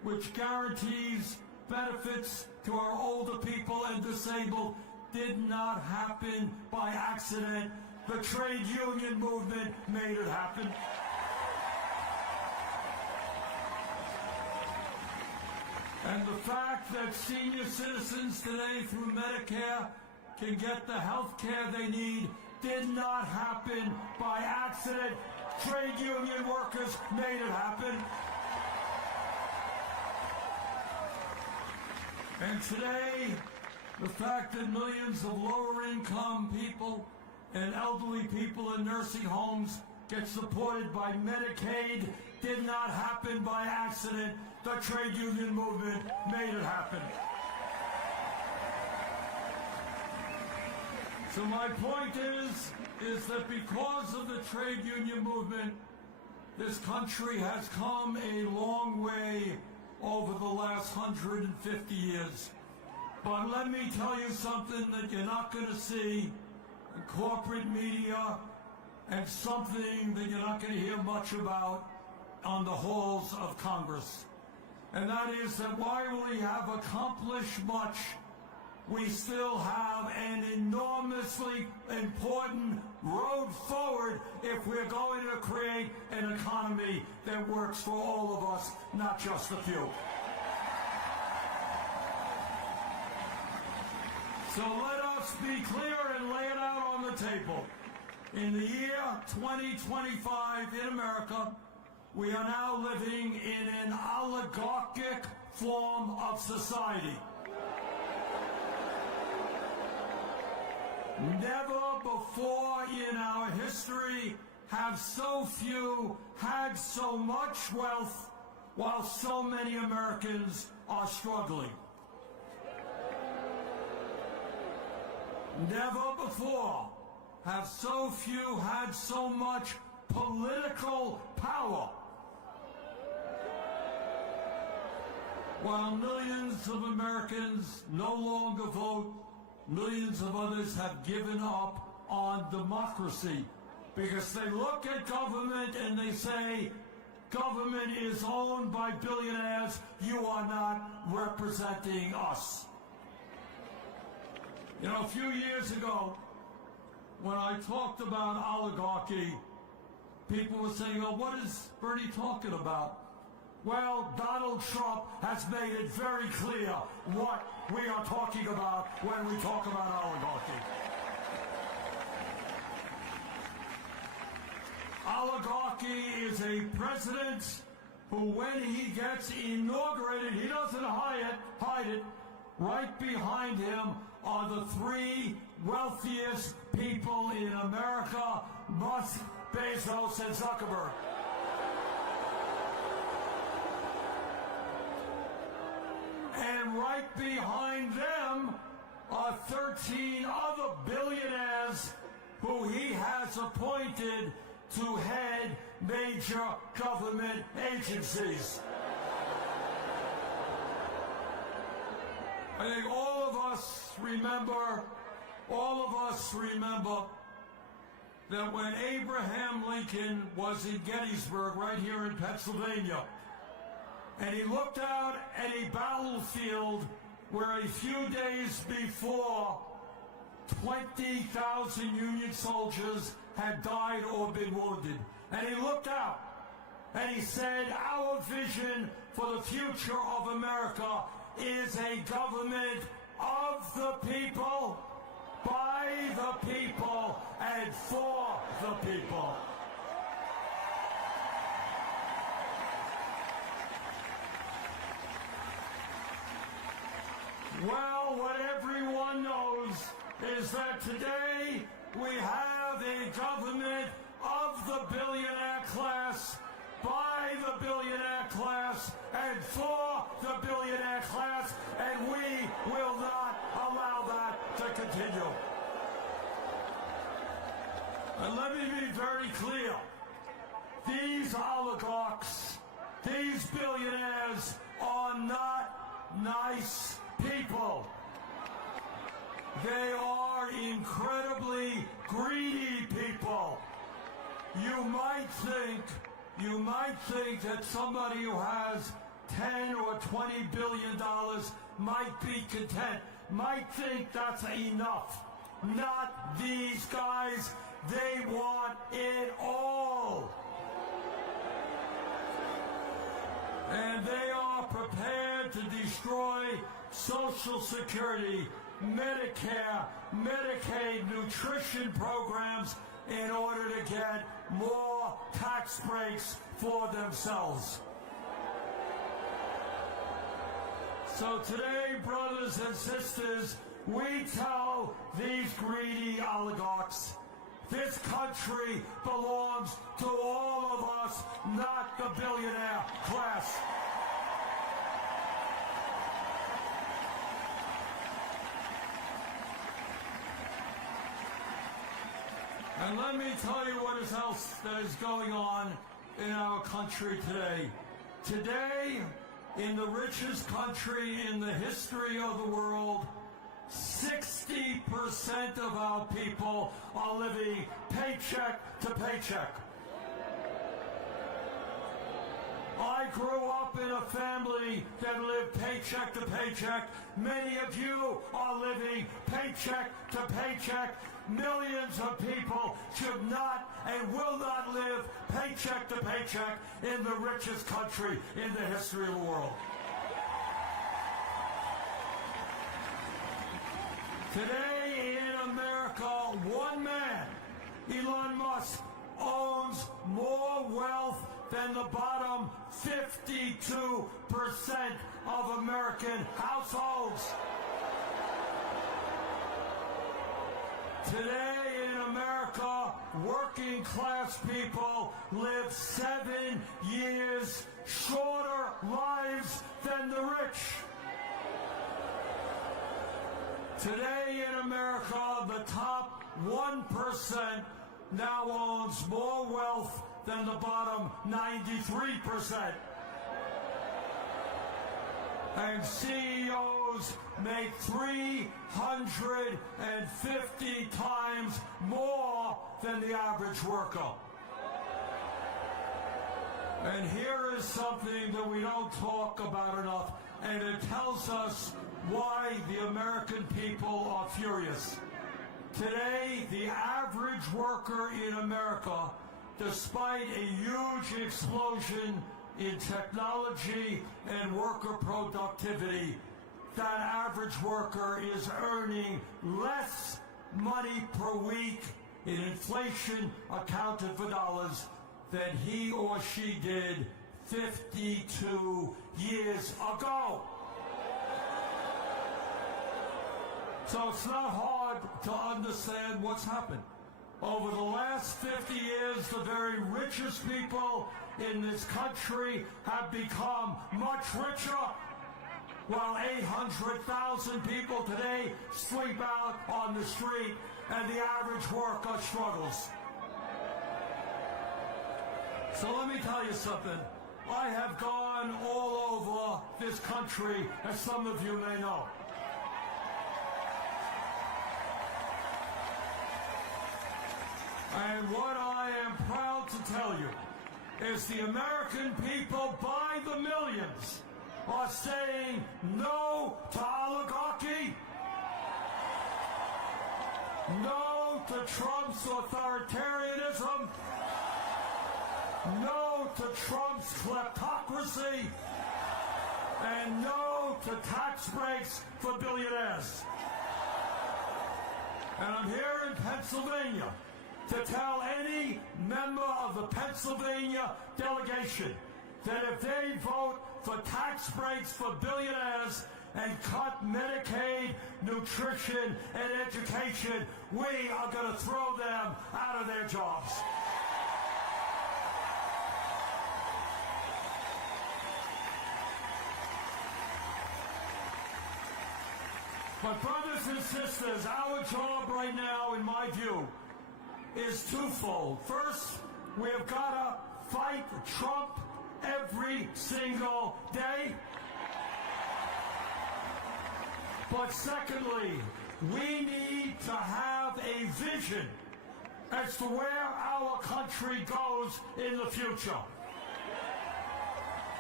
which guarantees benefits to our older people and disabled, did not happen by accident. The trade union movement made it happen. And the fact that senior citizens today through Medicare can get the health care they need did not happen by accident. Trade union workers made it happen. And today, the fact that millions of lower-income people and elderly people in nursing homes get supported by Medicaid did not happen by accident. The trade union movement made it happen. So my point is that because of the trade union movement, this country has come a long way over the last 150 years. But let me tell you something that you're not going to see in corporate media, and something that you're not going to hear much about on the halls of Congress. And that is that while we have accomplished much, we still have an enormously important road forward if we're going to create an economy that works for all of us, not just a few. So let us be clear and lay it out on the table. In the year 2025 in America, we are now living in an oligarchic form of society. Never before in our history have so few had so much wealth while so many Americans are struggling. Never before have so few had so much political power, while millions of Americans no longer vote. Millions of others have given up on democracy because they look at government and they say, government is owned by billionaires, you are not representing us. You know, a few years ago, when I talked about oligarchy, people were saying, oh, what is Bernie talking about? Well, Donald Trump has made it very clear what we are talking about when we talk about oligarchy. Oligarchy is a president who, when he gets inaugurated, he doesn't hide it. Right behind him are the three wealthiest people in America, Musk, Bezos, and Zuckerberg. And right behind them are 13 other billionaires who he has appointed to head major government agencies. I think all of us remember that when Abraham Lincoln was in Gettysburg, right here in Pennsylvania, and he looked out at a battlefield where a few days before 20,000 Union soldiers had died or been wounded. And he looked out and he said, our vision for the future of America is a government of the people, by the people, and for the people. Well, what everyone knows is that today we have a government of the billionaire class, by the billionaire class, and for the billionaire class, and we will not allow that to continue. And let me be very clear. These oligarchs, these billionaires are not nice people. They are incredibly greedy people. You might think that somebody who has $10 or $20 billion might be content, might think that's enough. Not these guys. They want it all. And they are prepared to destroy Social Security, Medicare, Medicaid, nutrition programs in order to get more tax breaks for themselves. So today, brothers and sisters, we tell these greedy oligarchs, this country belongs to all of us, not the billionaire class. And let me tell you what else that is going on in our country today. Today, in the richest country in the history of the world, 60% of our people are living paycheck to paycheck. I grew up in a family that lived paycheck to paycheck. Many of you are living paycheck to paycheck. Millions of people should not and will not live paycheck to paycheck in the richest country in the history of the world. Today in America, one man, Elon Musk, owns more wealth than the bottom 52% of American households. Today in America, working class people live 7 years shorter lives than the rich. Today in America, the top 1% now owns more wealth than the bottom 93%. And CEOs make 350 times more than the average worker. And here is something that we don't talk about enough, and it tells us why the American people are furious. Today, the average worker in America, despite a huge explosion in technology and worker productivity, that average worker is earning less money per week in inflation accounted for dollars than he or she did 52 years ago. So it's not hard to understand what's happened. Over the last 50 years, the very richest people in this country have become much richer, while 800,000 people today sleep out on the street and the average worker struggles. So let me tell you something. I have gone all over this country, as some of you may know. And what I am proud to tell you is the American people by the millions are saying no to oligarchy, no to Trump's authoritarianism, no to Trump's kleptocracy, and no to tax breaks for billionaires. And I'm here in Pennsylvania to tell any member of the Pennsylvania delegation that if they vote for tax breaks for billionaires and cut Medicaid, nutrition, and education, we are going to throw them out of their jobs. But brothers and sisters, our job right now, in my view, is twofold. First, we have got to fight Trump every single day. But secondly, we need to have a vision as to where our country goes in the future.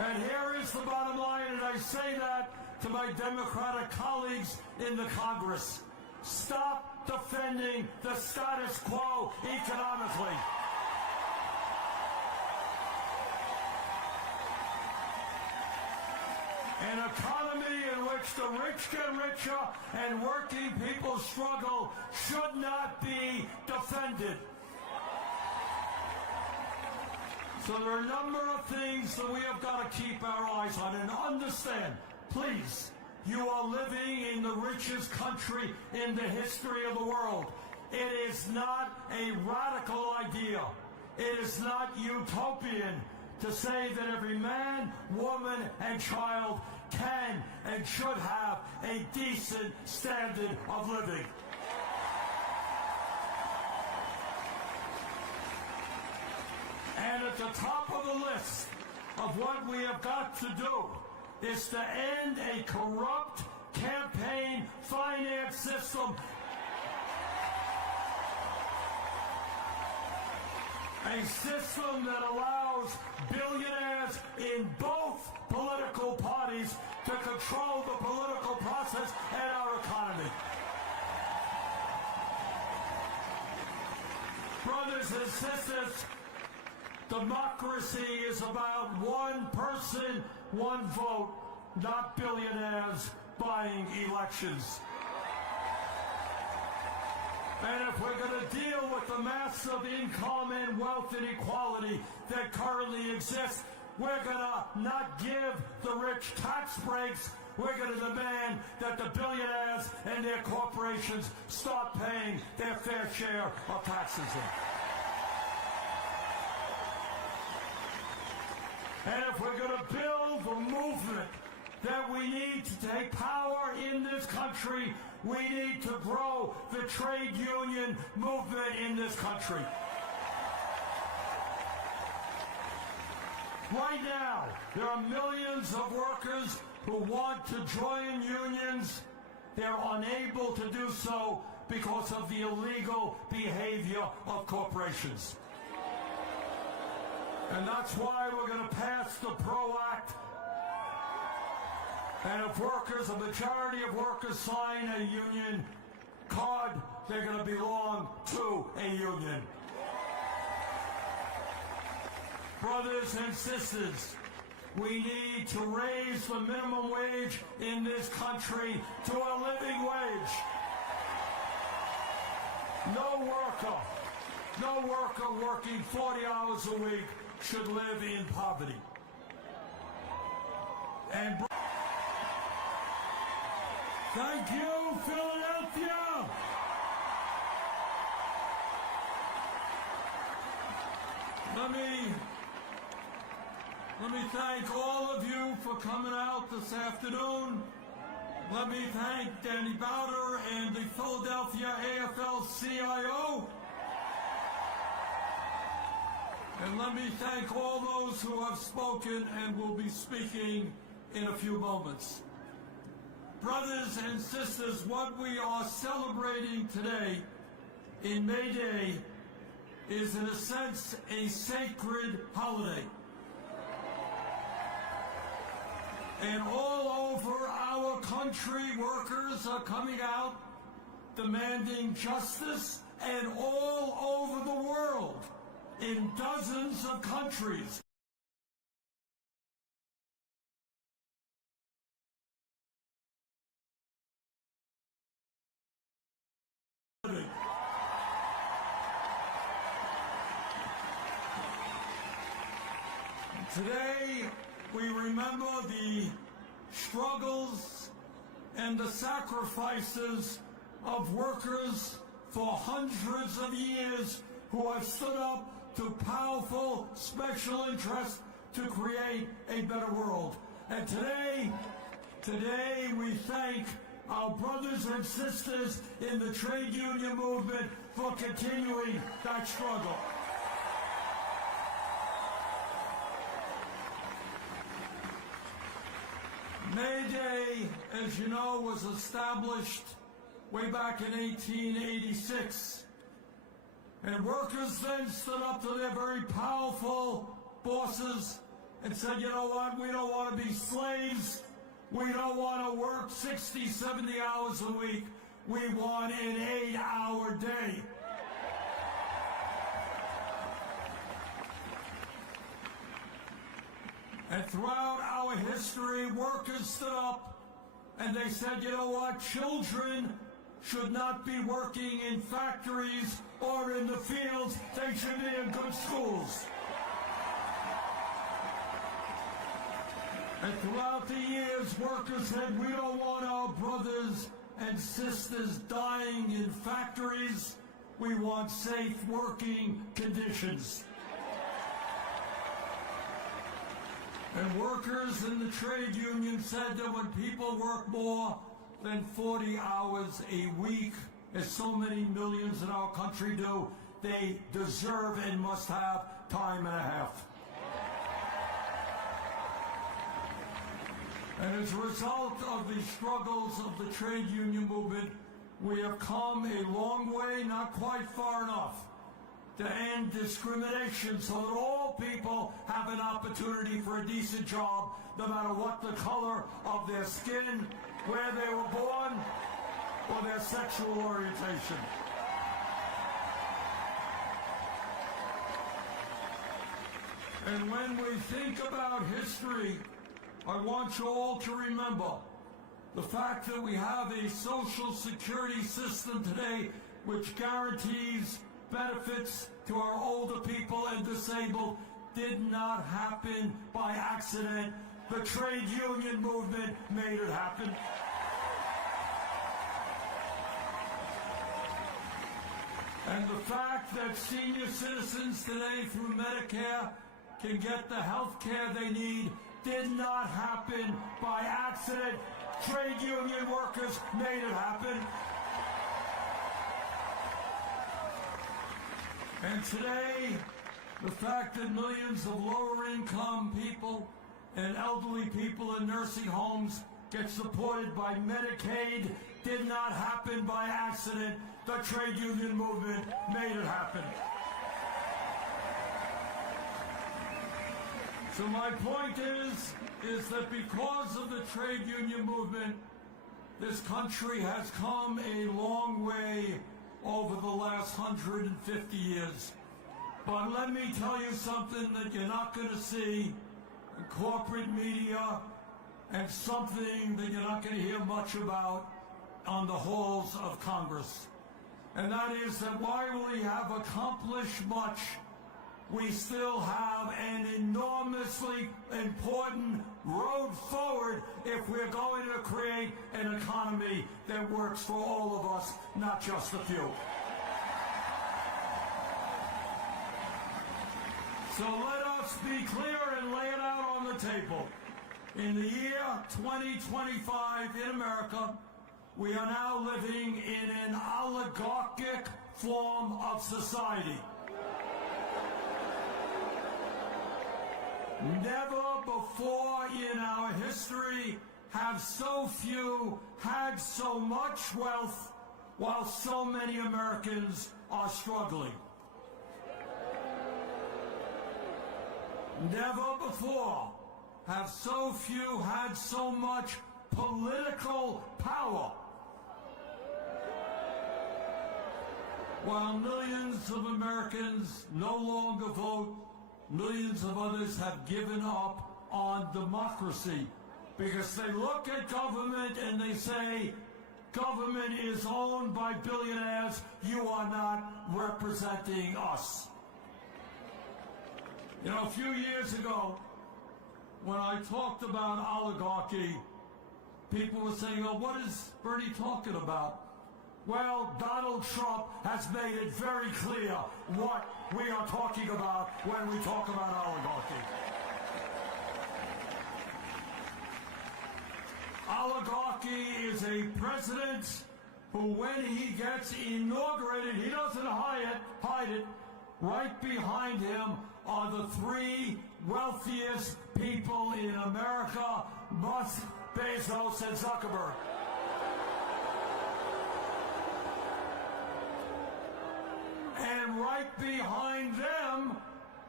And here is the bottom line, and I say that to my Democratic colleagues in the Congress. Stop defending the status quo economically. An economy in which the rich get richer and working people struggle should not be defended. So there are a number of things that we have got to keep our eyes on and understand. Please, you are living in the richest country in the history of the world. It is not a radical idea. It is not utopian to say that every man, woman, and child can and should have a decent standard of living. And at the top of the list of what we have got to do is to end a corrupt campaign finance system. A system that allows billionaires in both political parties to control the political process and our economy. Brothers and sisters, democracy is about one person, one vote, not billionaires buying elections. And if we're going to deal with the massive income and wealth inequality that currently exists, we're going to not give the rich tax breaks. We're going to demand that the billionaires and their corporations start paying their fair share of taxes. And if we're going to build the movement that we need to take power in this country, we need to grow the trade union movement in this country. Right now, there are millions of workers who want to join unions. They're unable to do so because of the illegal behavior of corporations. And that's why we're going to pass the PRO Act. And if workers, a majority of workers sign a union card, they're going to belong to a union. Brothers and sisters, we need to raise the minimum wage in this country to a living wage. No worker working 40 hours a week should live in poverty. And thank you, Philadelphia! Let me thank all of you for coming out this afternoon. Let me thank Danny Bowder and the Philadelphia AFL-CIO. And let me thank all those who have spoken and will be speaking in a few moments. Brothers and sisters, what we are celebrating today in May Day is, in a sense, a sacred holiday. And all over our country, workers are coming out demanding justice, and all over the world, in dozens of countries. Today, we remember the struggles and the sacrifices of workers for hundreds of years who have stood up to powerful special interests to create a better world. And today we thank our brothers and sisters in the trade union movement for continuing that struggle. May Day, as you know, was established way back in 1886. And workers then stood up to their very powerful bosses and said, you know what, we don't want to be slaves. We don't want to work 60, 70 hours a week. We want an 8-hour day. And throughout our history, workers stood up and they said, you know what, children should not be working in factories or in the fields. They should be in good schools. And throughout the years, workers said, we don't want our brothers and sisters dying in factories. We want safe working conditions. And workers in the trade union said that when people work more than 40 hours a week, as so many millions in our country do, they deserve and must have time and a half. And as a result of the struggles of the trade union movement, we have come a long way, not quite far enough, to end discrimination so that all people have an opportunity for a decent job, no matter what the color of their skin, where they were born, or their sexual orientation. And when we think about history, I want you all to remember the fact that we have a social security system today which guarantees benefits to our older people and disabled did not happen by accident. The trade union movement made it happen. And the fact that senior citizens today through Medicare can get the health care they need did not happen by accident. Trade union workers made it happen. And today, the fact that millions of lower-income people and elderly people in nursing homes get supported by Medicaid did not happen by accident. The trade union movement made it happen. So my point is that because of the trade union movement, this country has come a long way over the last 150 years. But let me tell you something that you're not going to see in corporate media, and something that you're not going to hear much about on the halls of Congress. And that is that while we have accomplished much, we still have an enormously important road forward if we're going to create an economy that works for all of us, not just a few. So let us be clear and lay it out on the table. In the year 2025 in America, we are now living in an oligarchic form of society. Never before in our history have so few had so much wealth while so many Americans are struggling. Never before have so few had so much political power while millions of Americans no longer vote. Millions of others have given up on democracy because they look at government and they say, government is owned by billionaires. You are not representing us. You know, a few years ago, when I talked about oligarchy, people were saying, oh, what is Bernie talking about? Well, Donald Trump has made it very clear what we are talking about when we talk about oligarchy. Oligarchy is a president who, when he gets inaugurated, he doesn't hide it. Right behind him are the three wealthiest people in America, Musk, Bezos, and Zuckerberg. And right behind them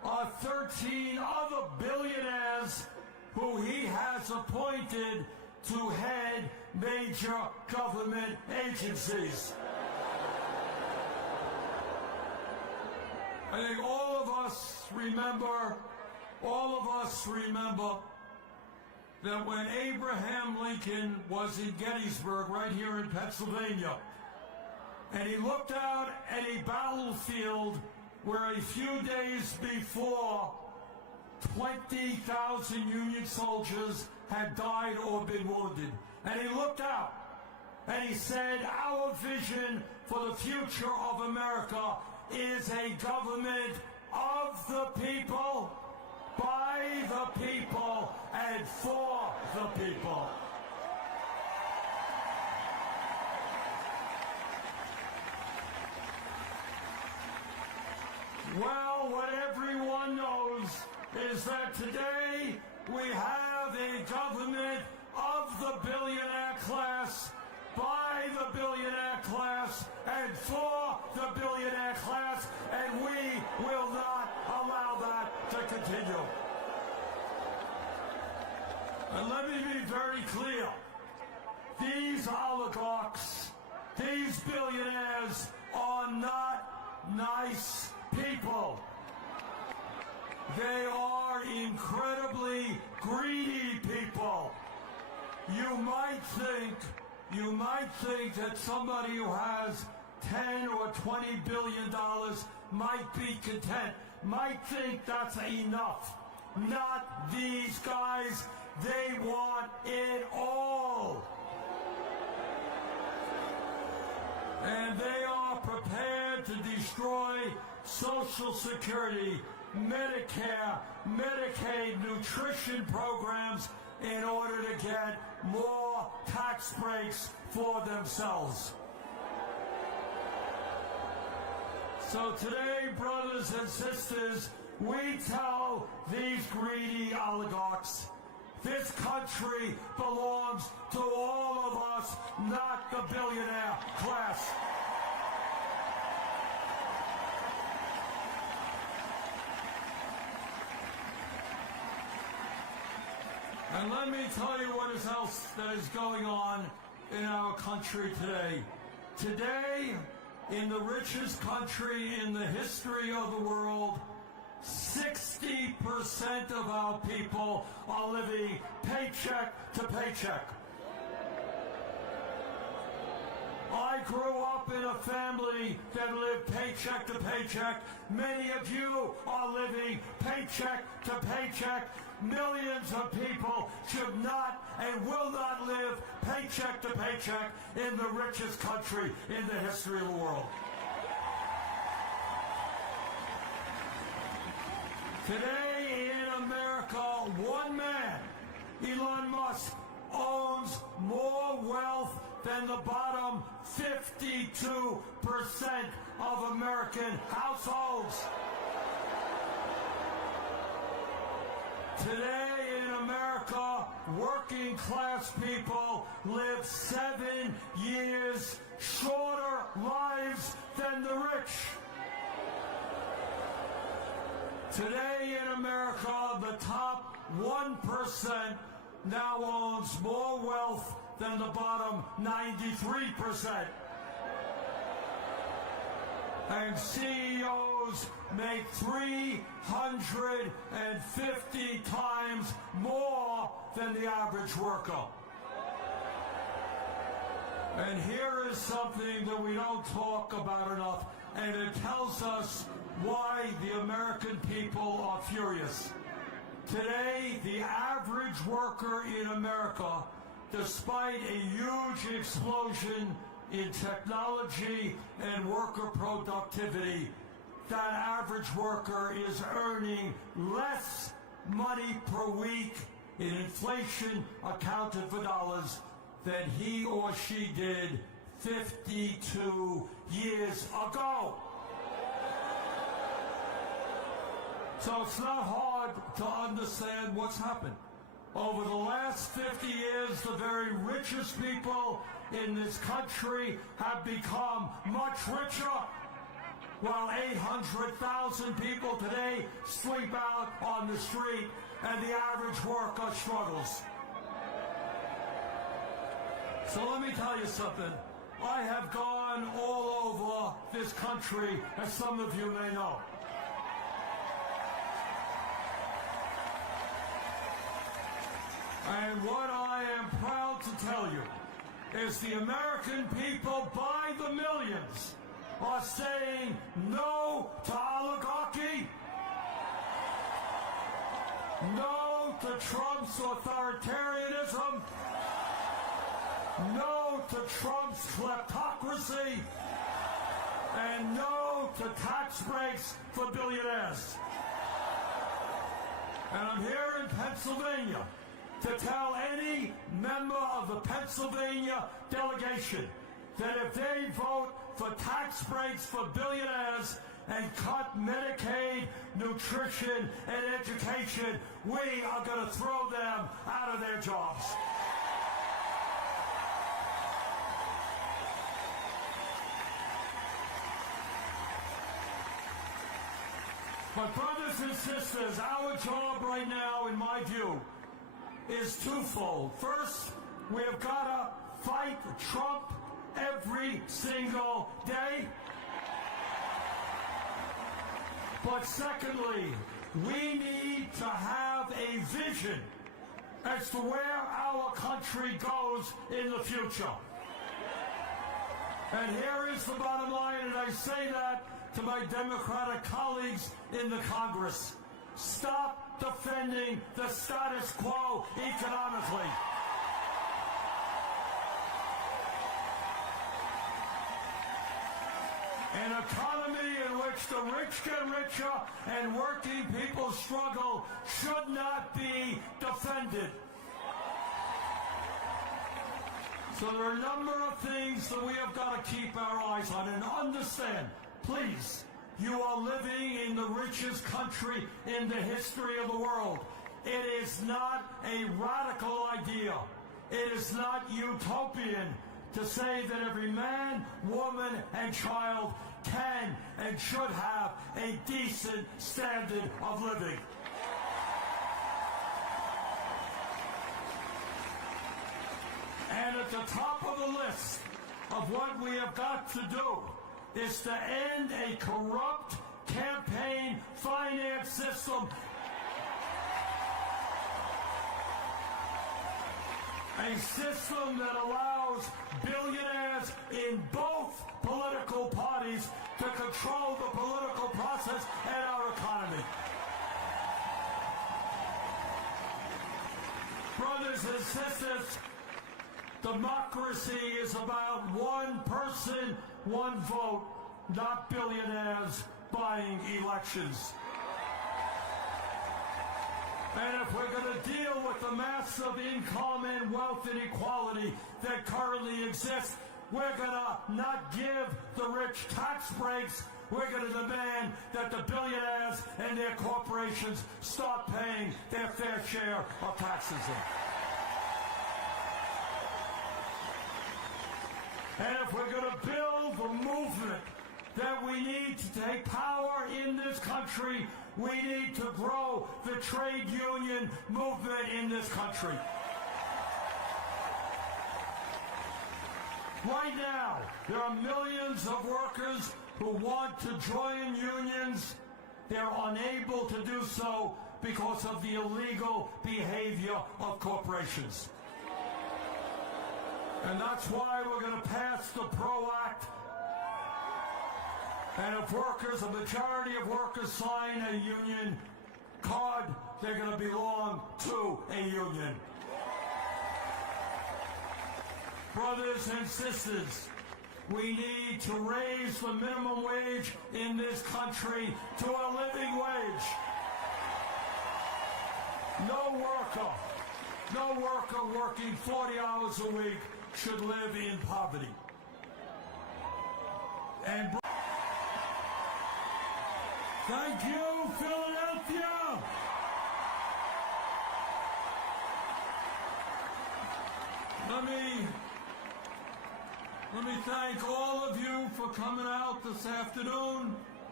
are 13 other billionaires who he has appointed to head major government agencies. I think all of us remember that when Abraham Lincoln was in Gettysburg, right here in Pennsylvania, and he looked out at a battlefield where a few days before 20,000 Union soldiers had died or been wounded. And he looked out and he said, our vision for the future of America is a government of the people, by the people, and for the people. Well, what everyone knows is that today we have a government of the billionaire class, by the billionaire class, and for the billionaire class, and we will not allow that to continue. And let me be very clear. These oligarchs, these billionaires are not nice people. They are incredibly greedy people. You might think that somebody who has 10 or 20 billion dollars might be content, might think that's enough. Not these guys. They want it all. And they are prepared to destroy Social Security, Medicare, Medicaid, nutrition programs in order to get more tax breaks for themselves. So today, brothers and sisters, we tell these greedy oligarchs, this country belongs to all of us, not the billionaire class. And let me tell you what else that is going on in our country today. Today, in the richest country in the history of the world, 60% of our people are living paycheck to paycheck. I grew up in a family that lived paycheck to paycheck. Many of you are living paycheck to paycheck. Millions of people should not and will not live paycheck to paycheck in the richest country in the history of the world. Today in America, one man, Elon Musk, owns more wealth than the bottom 52% of American households. Today in America, working class people live 7 years shorter lives than the rich. Today in America, the top 1% now owns more wealth than the bottom 93%. And CEOs make 350 times more than the average worker. And here is something that we don't talk about enough, and it tells us why the American people are furious. Today, the average worker in America, despite a huge explosion in technology and worker productivity, that average worker is earning less money per week in inflation accounted for dollars than he or she did 52 years ago. So it's not hard to understand what's happened. Over the last 50 years, the very richest people in this country have become much richer. while 800,000 people today sleep out on the street and the average worker struggles. So let me tell you something. I have gone all over this country, as some of you may know. And what I am proud to tell you is the American people by the millions are saying no to oligarchy, no to Trump's authoritarianism, no to Trump's kleptocracy, and no to tax breaks for billionaires. And I'm here in Pennsylvania to tell any member of the Pennsylvania delegation that if they vote for tax breaks for billionaires and cut Medicaid, nutrition, and education, we are going to throw them out of their jobs. But brothers and sisters, our job right now, in my view, is twofold. First, we have got to fight Trump every single day. But secondly, we need to have a vision as to where our country goes in the future. And here is the bottom line, and I say that to my Democratic colleagues in the Congress. Stop defending the status quo economically. An economy in which the rich get richer and working people struggle should not be defended. So there are a number of things that we have got to keep our eyes on and understand. Please, you are living in the richest country in the history of the world. It is not a radical idea. It is not utopian to say that every man, woman, and child can and should have a decent standard of living. And at the top of the list of what we have got to do is to end a corrupt campaign finance system. A system that allows billionaires in both political parties to control the political process and our economy. Brothers and sisters, democracy is about one person, one vote, not billionaires buying elections. And if we're going to deal with the massive income and wealth inequality that currently exists, we're going to not give the rich tax breaks. We're going to demand that the billionaires and their corporations start paying their fair share of taxes. And if we're going to build the movement that we need to take power in this country, we need to grow the trade union movement in this country. Right now, there are millions of workers who want to join unions. They're unable to do so because of the illegal behavior of corporations. And that's why we're going to pass the PRO Act. And if workers, a majority of workers sign a union card, they're going to belong to a union. Brothers and sisters, we need to raise the minimum wage in this country to a living wage. No worker working 40 hours a week should live in poverty. And thank you, Philadelphia! Let me thank all of you for coming out this afternoon.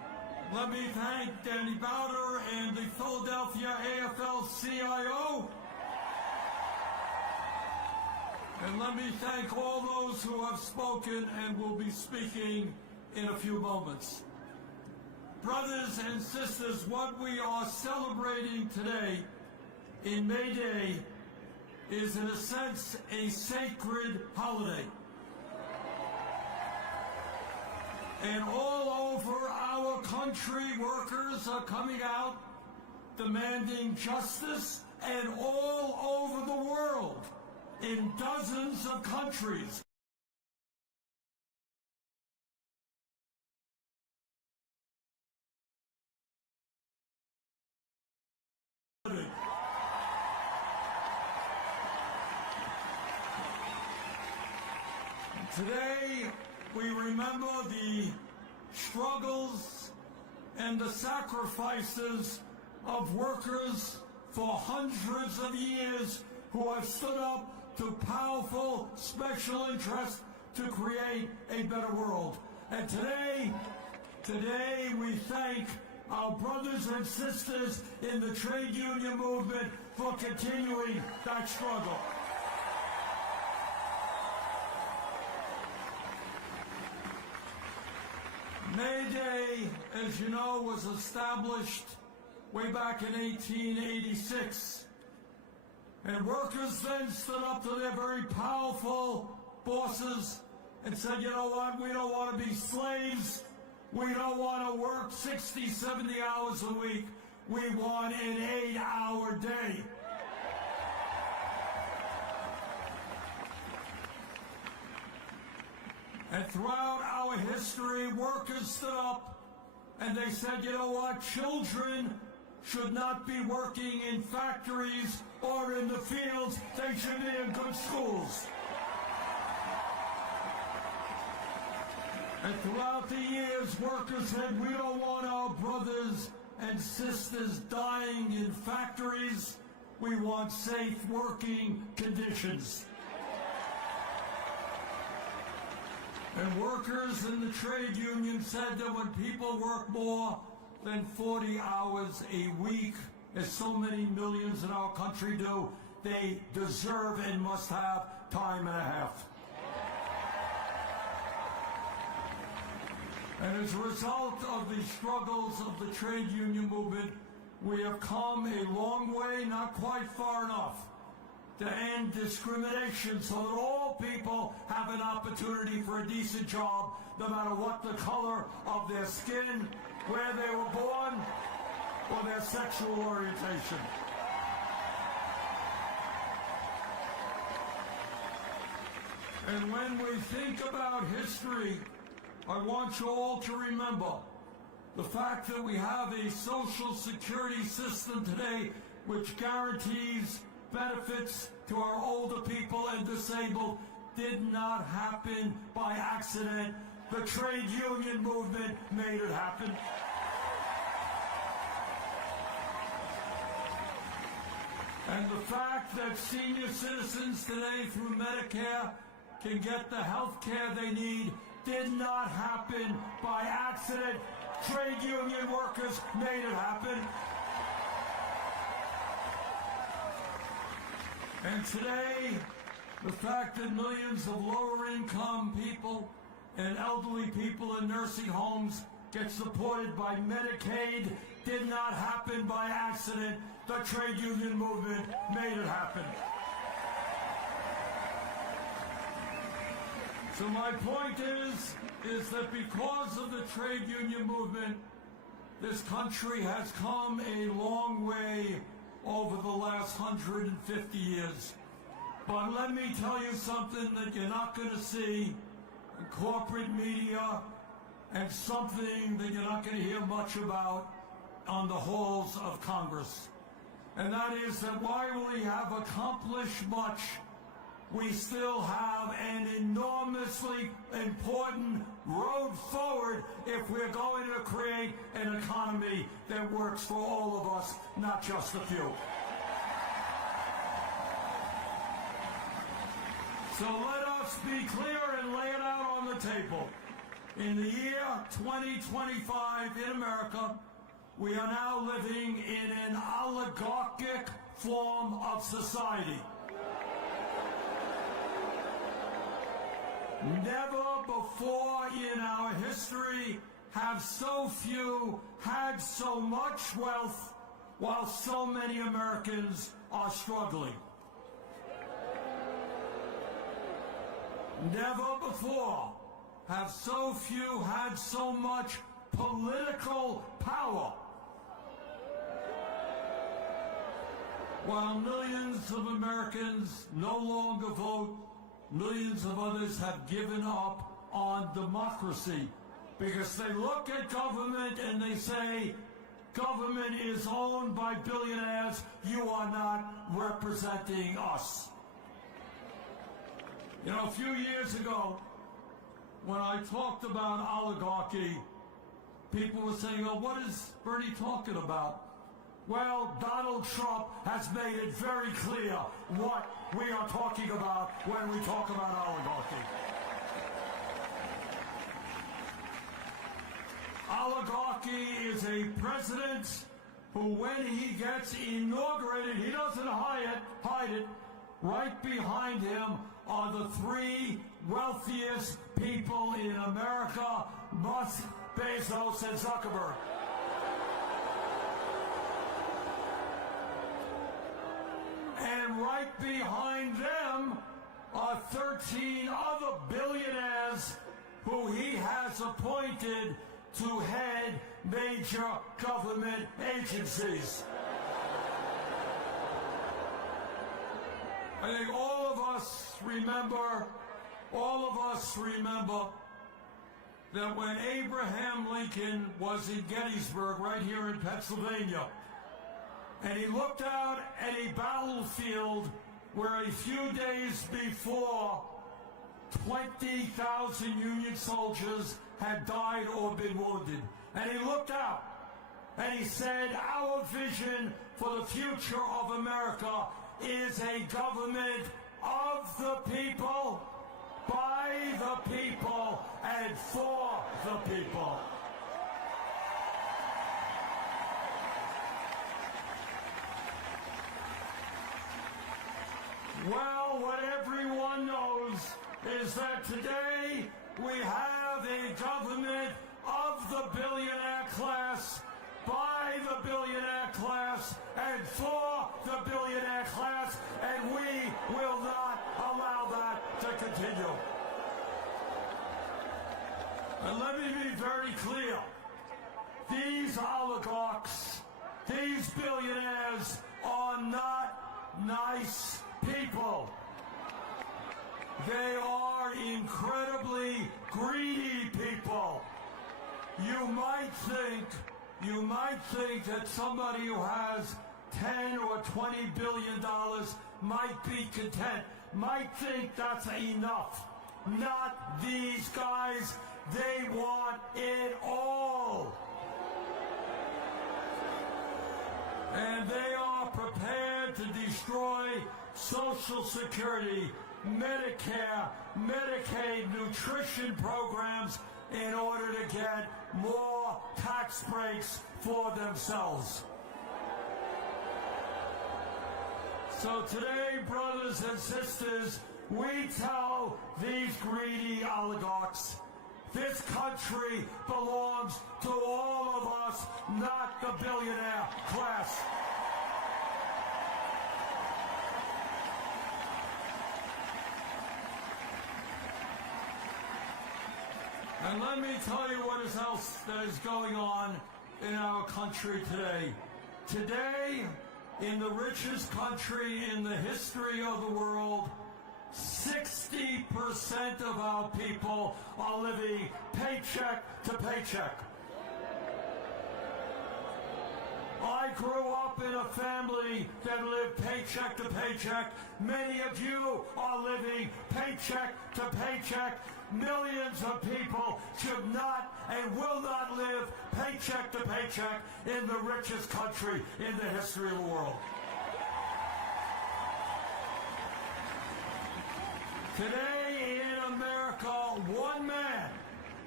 Let me thank Danny Bowder and the Philadelphia AFL-CIO. And let me thank all those who have spoken and will be speaking in a few moments. Brothers and sisters, what we are celebrating today in May Day is, in a sense, a sacred holiday. And all over our country, workers are coming out demanding justice, and all over the world, in dozens of countries. Today, we remember the struggles and the sacrifices of workers for hundreds of years who have stood up to powerful special interests to create a better world. And today we thank our brothers and sisters in the trade union movement for continuing that struggle. May Day, as you know, was established way back in 1886. And workers then stood up to their very powerful bosses and said, you know what, we don't want to be slaves. We don't want to work 60, 70 hours a week. We want an 8-hour day. And throughout our history, workers stood up and they said, you know what, children should not be working in factories or in the fields. They should be in good schools. And throughout the years, workers said, we don't want our brothers and sisters dying in factories. We want safe working conditions. And workers in the trade union said that when people work more than 40 hours a week, as so many millions in our country do, they deserve and must have time and a half. And as a result of the struggles of the trade union movement, we have come a long way, not quite far enough, to end discrimination so that all people have an opportunity for a decent job, no matter what the color of their skin, where they were born, or their sexual orientation. And when we think about history, I want you all to remember the fact that we have a social security system today which guarantees benefits to our older people and disabled did not happen by accident. The trade union movement made it happen. And the fact that senior citizens today through Medicare can get the health care they need did not happen by accident. Trade union workers made it happen. And today, the fact that millions of lower-income people and elderly people in nursing homes get supported by Medicaid did not happen by accident. The trade union movement made it happen. So my point is that because of the trade union movement, this country has come a long way over the last 150 years. But let me tell you something that you're not going to see in corporate media, and something that you're not going to hear much about on the halls of Congress. And that is that while we have accomplished much, we still have an enormously important road forward if we're going to create an economy that works for all of us, not just a few. So let us be clear and lay it out on the table. In the year 2025 in America, we are now living in an oligarchic form of society. Never before in our history have so few had so much wealth while so many Americans are struggling. Never before have so few had so much political power, while millions of Americans no longer vote. Millions of others have given up on democracy because they look at government and they say, government is owned by billionaires. You are not representing us. You know, a few years ago, when I talked about oligarchy, people were saying, well, what is Bernie talking about? Well, Donald Trump has made it very clear what we are talking about when we talk about oligarchy. Oligarchy is a president who, when he gets inaugurated, he doesn't hide it. Right behind him are the three wealthiest people in America, Musk, Bezos, and Zuckerberg. And right behind them are 13 other billionaires who he has appointed to head major government agencies. I think all of us remember that when Abraham Lincoln was in Gettysburg, right here in Pennsylvania, and he looked out at a battlefield where a few days before 20,000 Union soldiers had died or been wounded. And he looked out and he said, our vision for the future of America is a government of the people, by the people, and for the people. Well, what everyone knows is that today we have a government of the billionaire class, by the billionaire class, and for the billionaire class, and we will not allow that to continue. And let me be very clear. These oligarchs, these billionaires are not nice people. They are incredibly greedy people. You might think that somebody who has 10 or 20 billion dollars might be content, might think that's enough. Not these guys. They want it all. And they are prepared to destroy Social Security, Medicare, Medicaid, nutrition programs in order to get more tax breaks for themselves. So today, brothers and sisters, we tell these greedy oligarchs, this country belongs to all of us, not the billionaire class. And let me tell you what else that is going on in our country today. Today, in the richest country in the history of the world, 60% of our people are living paycheck to paycheck. I grew up in a family that lived paycheck to paycheck. Many of you are living paycheck to paycheck. Millions of people should not and will not live paycheck to paycheck in the richest country in the history of the world. Today in America, one man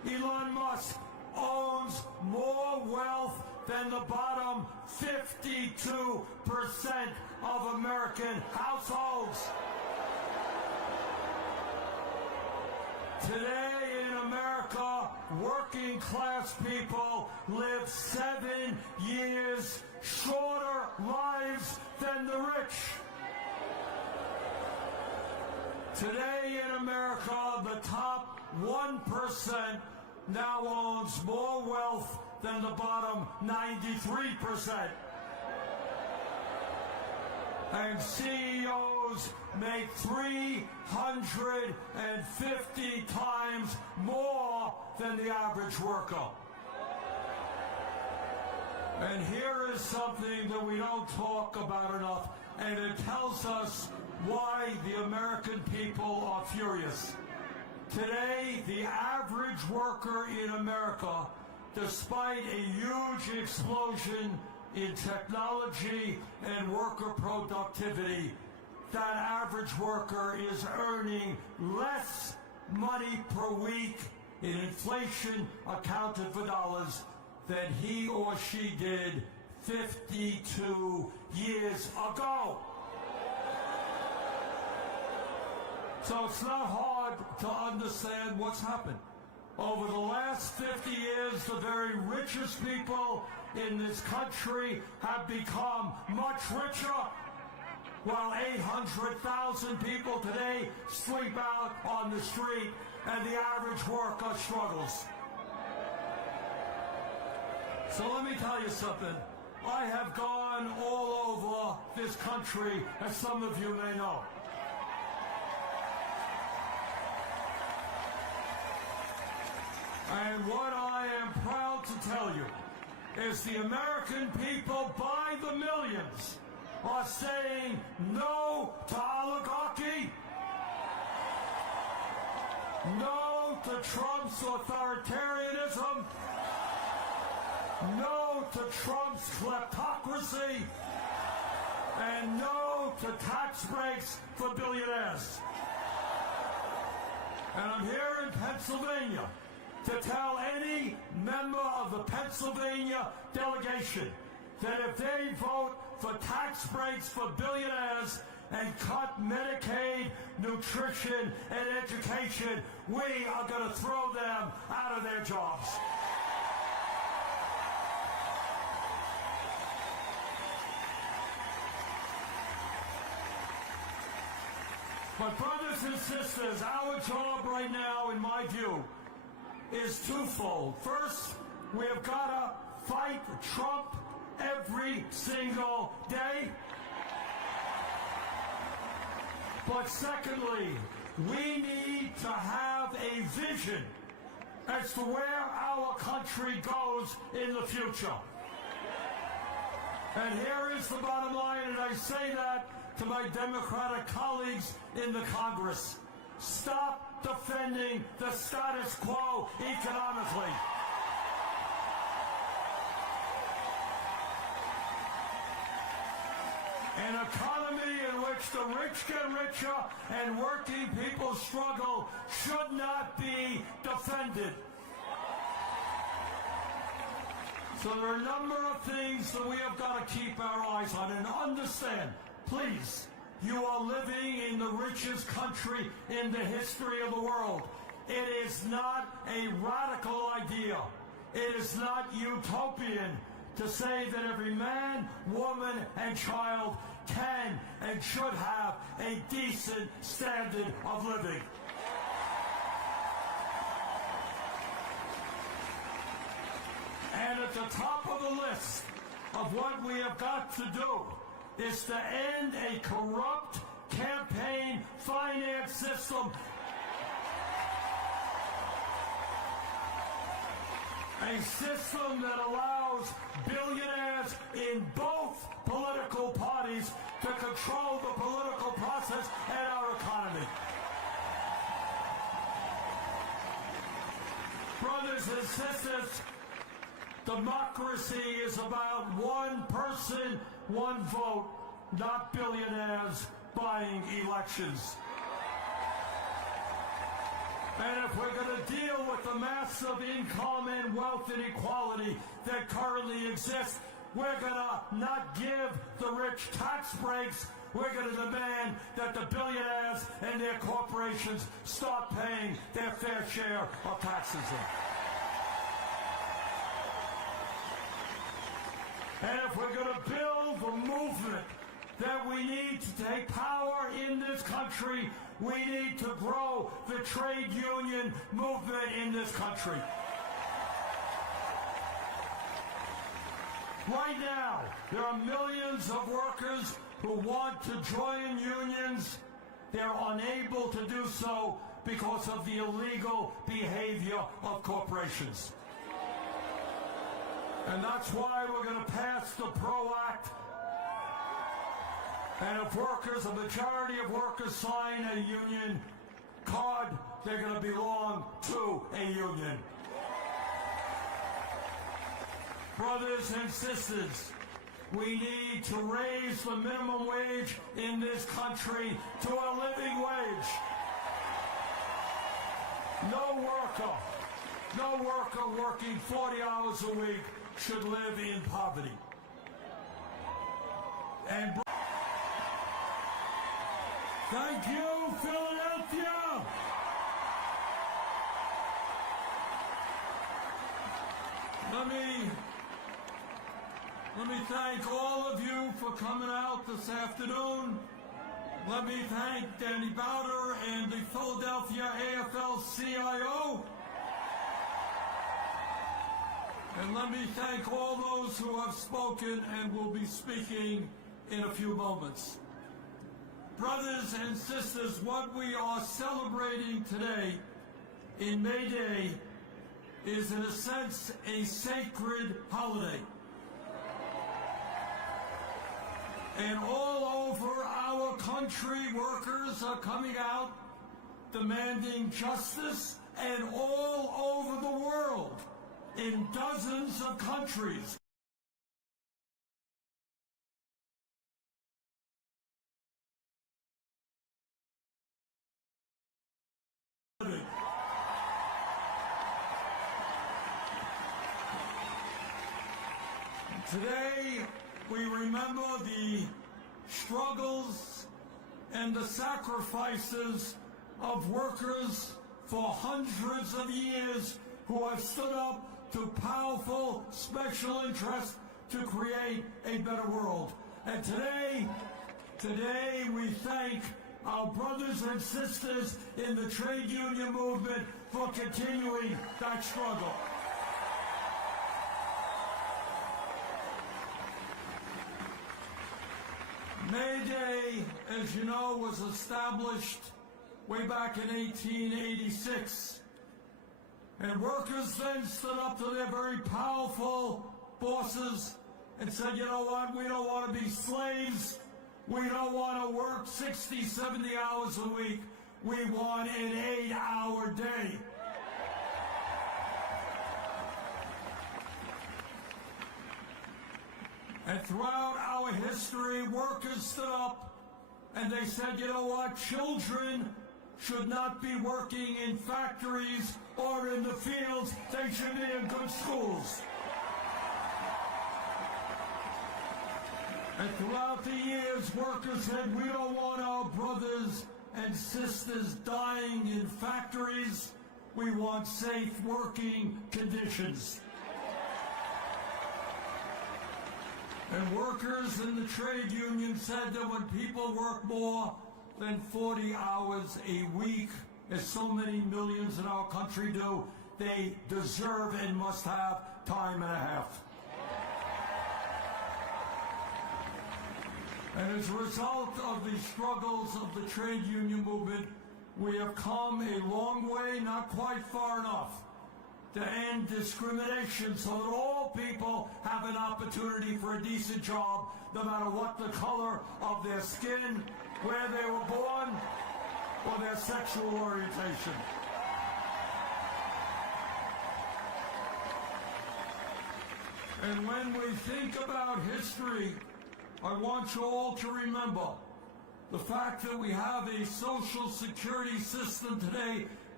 Elon Musk owns more wealth than the bottom 52% of American households. Today in America, working class people live 7 years shorter lives than the rich. Today in America, the top 1% now owns more wealth than the bottom 93%. And CEOs make 350 times more than the average worker. And here is something that we don't talk about enough, and it tells us why the American people are furious. Today, the average worker in America, despite a huge explosion in technology and worker productivity, that average worker is earning less money per week in inflation accounted for dollars than he or she did 52 years ago. So it's not hard to understand what's happened. Over the last 50 years, the very richest people in this country have become much richer, while 800,000 people today sleep out on the street and the average worker struggles. So let me tell you something. I have gone all over this country, as some of you may know. And what I am proud to tell you is the American people by the millions are saying no to oligarchy, no to Trump's authoritarianism, no to Trump's kleptocracy, and no to tax breaks for billionaires. And I'm here in Pennsylvania to tell any member of the Pennsylvania delegation that if they vote for tax breaks for billionaires and cut Medicaid, nutrition, and education, we are going to throw them out of their jobs. But brothers and sisters, our job right now, in my view, is twofold. First, we have got to fight Trump every single day. But secondly, we need to have a vision as to where our country goes in the future. And here is the bottom line, and I say that to my Democratic colleagues in the Congress. Stop defending the status quo economically. An economy in which the rich get richer and working people struggle should not be defended. So there are a number of things that we have got to keep our eyes on, and understand, please, you are living in the richest country in the history of the world. It is not a radical idea. It is not utopian to say that every man, woman, and child can and should have a decent standard of living. And at the top of the list of what we have got to do is to end a corrupt campaign finance system. A system that allows billionaires in both political parties to control the political process and our economy. Brothers and sisters, democracy is about one person, one vote, not billionaires buying elections. And if we're going to deal with the massive income and wealth inequality that currently exists, we're going to not give the rich tax breaks. We're going to demand that the billionaires and their corporations start paying their fair share of taxes. And if we're going to build the movement that we need to take power in this country, we need to grow the trade union movement in this country. Right now, there are millions of workers who want to join unions. They're unable to do so because of the illegal behavior of corporations. And that's why we're going to pass the PRO Act. And if workers, a majority of workers sign a union card, they're going to belong to a union. Brothers and sisters, we need to raise the minimum wage in this country to a living wage. No worker working 40 hours a week should live in poverty. And thank you, Philadelphia! Let me thank all of you for coming out this afternoon. Let me thank Danny Bowder and the Philadelphia AFL-CIO. And let me thank all those who have spoken and will be speaking in a few moments. Brothers and sisters, what we are celebrating today in May Day is, in a sense, a sacred holiday. And all over our country, workers are coming out demanding justice, and all over the world, in dozens of countries. Today, we remember the struggles and the sacrifices of workers for hundreds of years who have stood up to powerful special interests to create a better world. And today we thank our brothers and sisters in the trade union movement for continuing that struggle. May Day, as you know, was established way back in 1886. And workers then stood up to their very powerful bosses and said, you know what, we don't want to be slaves. We don't want to work 60, 70 hours a week. We want an 8-hour day. And throughout our history, workers stood up and they said, you know what, children should not be working in factories or in the fields. They should be in good schools. And throughout the years, workers said, we don't want our brothers and sisters dying in factories. We want safe working conditions. And workers in the trade union said that when people work more than 40 hours a week, as so many millions in our country do, they deserve and must have time and a half. And as a result of the struggles of the trade union movement, we have come a long way, not quite far enough, to end discrimination so that all people have an opportunity for a decent job, no matter what the color of their skin, where they were born, or their sexual orientation. And when we think about history, I want you all to remember the fact that we have a social security system today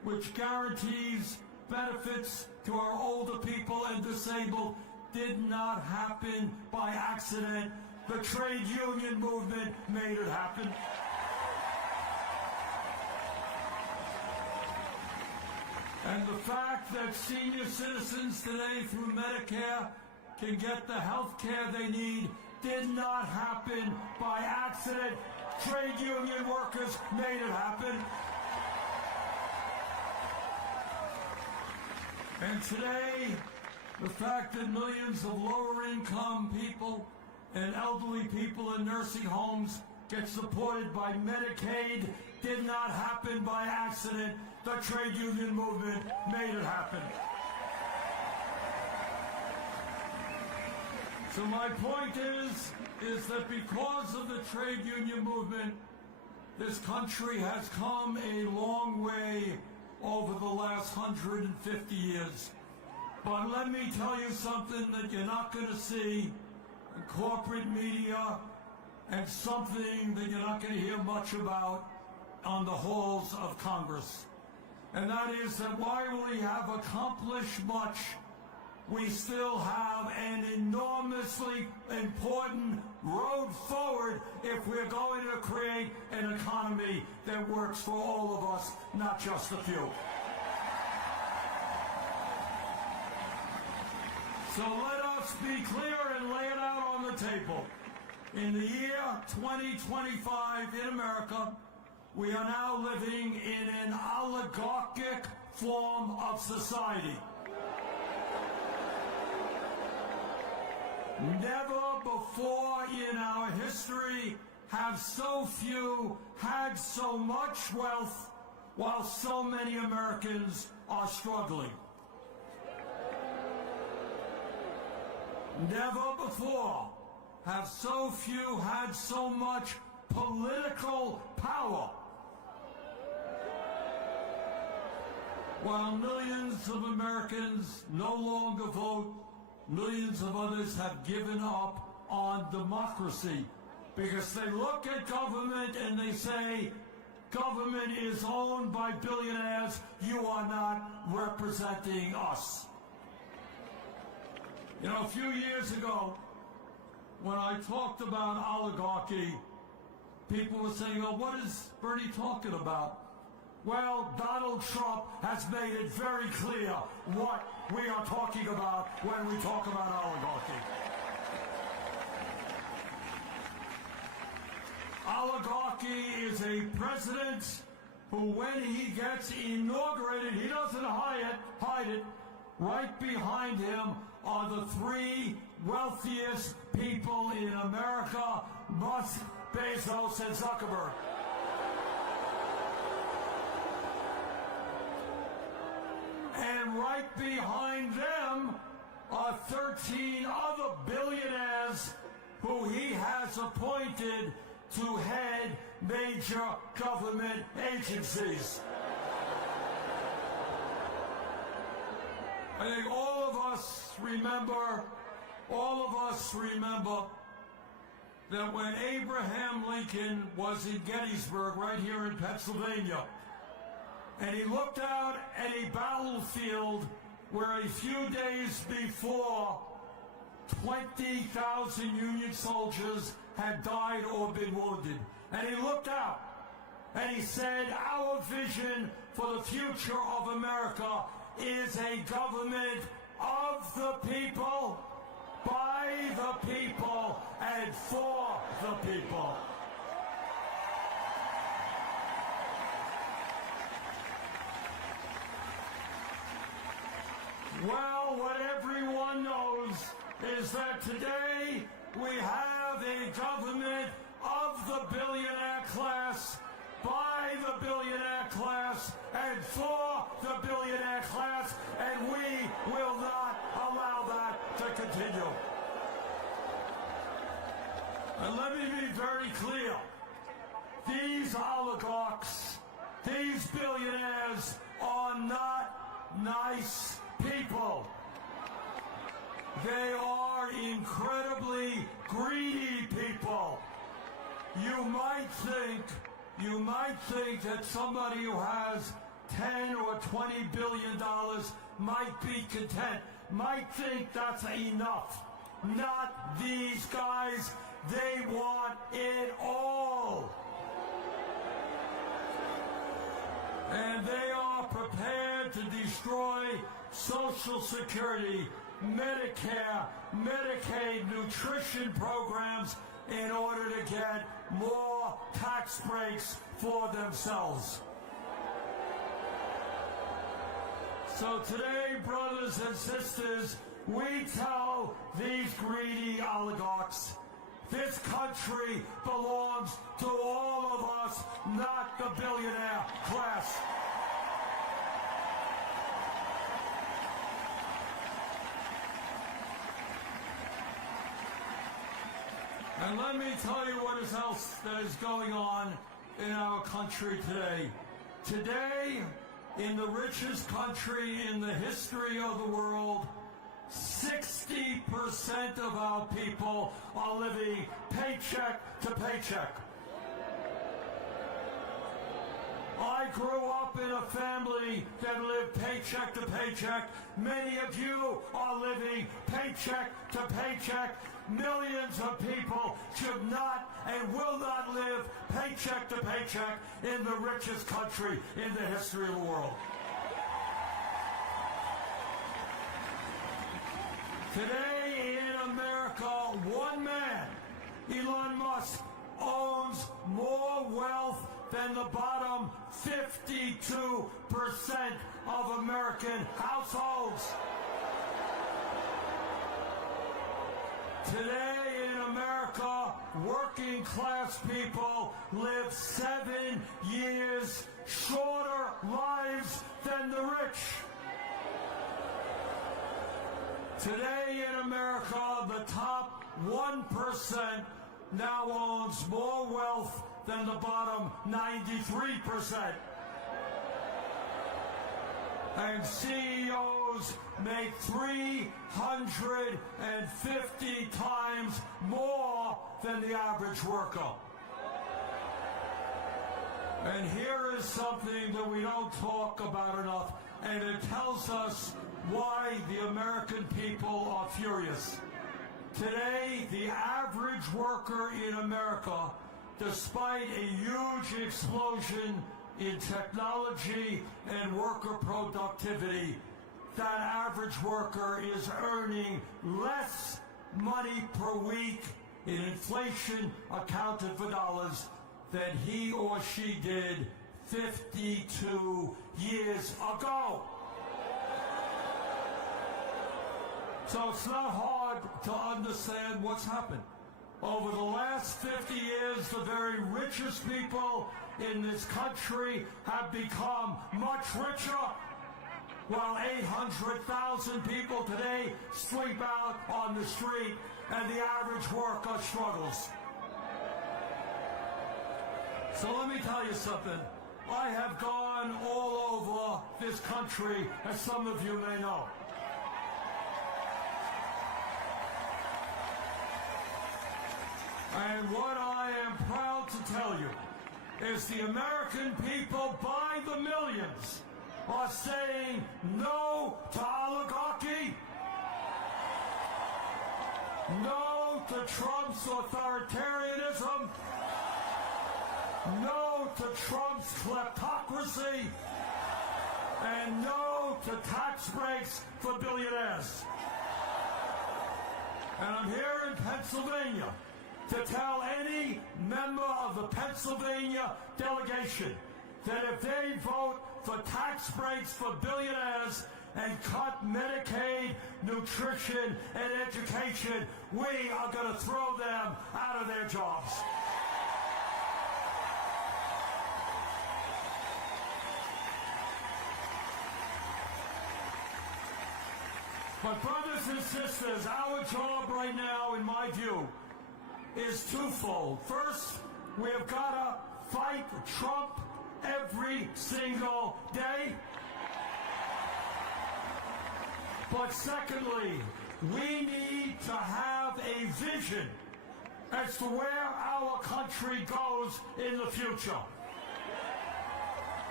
which guarantees benefits to our older people and disabled, did not happen by accident. The trade union movement made it happen. And the fact that senior citizens today through Medicare can get the health care they need did not happen by accident. Trade union workers made it happen. And today, the fact that millions of lower-income people and elderly people in nursing homes get supported by Medicaid did not happen by accident. The trade union movement made it happen. So my point is that because of the trade union movement, this country has come a long way over the last 150 years. But let me tell you something that you're not going to see in corporate media, and something that you're not going to hear much about on the halls of Congress. And that is that while we have accomplished much, we still have an enormously important road forward if we're going to create an economy that works for all of us, not just a few. So let us be clear and lay it out on the table. In the year 2025 in America, we are now living in an oligarchic form of society. Never before in our history have so few had so much wealth while so many Americans are struggling. Never before have so few had so much political power, while millions of Americans no longer vote. Millions of others have given up on democracy because they look at government and they say, government is owned by billionaires, you are not representing us. You know, a few years ago, when I talked about oligarchy, people were saying, oh, what is Bernie talking about? Well, Donald Trump has made it very clear what we are talking about when we talk about oligarchy. Oligarchy is a president who, when he gets inaugurated, he doesn't hide it. Right behind him are the three wealthiest people in America, Musk, Bezos, and Zuckerberg. And right behind them are 13 other billionaires who he has appointed to head major government agencies. I think all of us remember that when Abraham Lincoln was in Gettysburg, right here in Pennsylvania, and he looked out at a battlefield where a few days before 20,000 Union soldiers had died or been wounded. And he looked out and he said, our vision for the future of America is a government of the people, by the people, and for the people. Well, what everyone knows is that today we have a government of the billionaire class, by the billionaire class, and for the billionaire class, and we will not allow that to continue. And let me be very clear. These oligarchs, these billionaires are not nice people. They are incredibly greedy people. You might think that somebody who has $10 or $20 billion might be content, might think that's enough. Not these guys. They want it all. And they are prepared to destroy Social Security, Medicare, Medicaid, nutrition programs in order to get more tax breaks for themselves. So today, brothers and sisters, we tell these greedy oligarchs, this country belongs to all of us, not the billionaire class. And let me tell you what else that is going on in our country today. Today, in the richest country in the history of the world, 60% of our people are living paycheck to paycheck. I grew up in a family that lived paycheck to paycheck. Many of you are living paycheck to paycheck. Millions of people should not and will not live paycheck to paycheck in the richest country in the history of the world. Today in America, one man, Elon Musk, owns more wealth than the bottom 52% of American households. Today in America, working class people live 7 years shorter lives than the rich. Today in America, the top 1% now owns more wealth than the bottom 93%. And CEOs make 350 times more than the average worker. And here is something that we don't talk about enough, and it tells us why the American people are furious. Today, the average worker in America, despite a huge explosion in technology and worker productivity, that average worker is earning less money per week in inflation accounted for dollars than he or she did 52 years ago. So it's not hard to understand what's happened. Over the last 50 years, the very richest people in this country have become much richer, while 800,000 people today sleep out on the street and the average worker struggles. So let me tell you something. I have gone all over this country, as some of you may know. And what I am proud to tell you is the American people by the millions are saying no to oligarchy, no to Trump's authoritarianism, no to Trump's kleptocracy, and no to tax breaks for billionaires. And I'm here in Pennsylvania to tell any member of the Pennsylvania delegation that if they vote for tax breaks for billionaires and cut Medicaid, nutrition, and education, we are going to throw them out of their jobs. But brothers and sisters, our job right now, in my view, is twofold. First, we have got to fight Trump every single day. But secondly, we need to have a vision as to where our country goes in the future.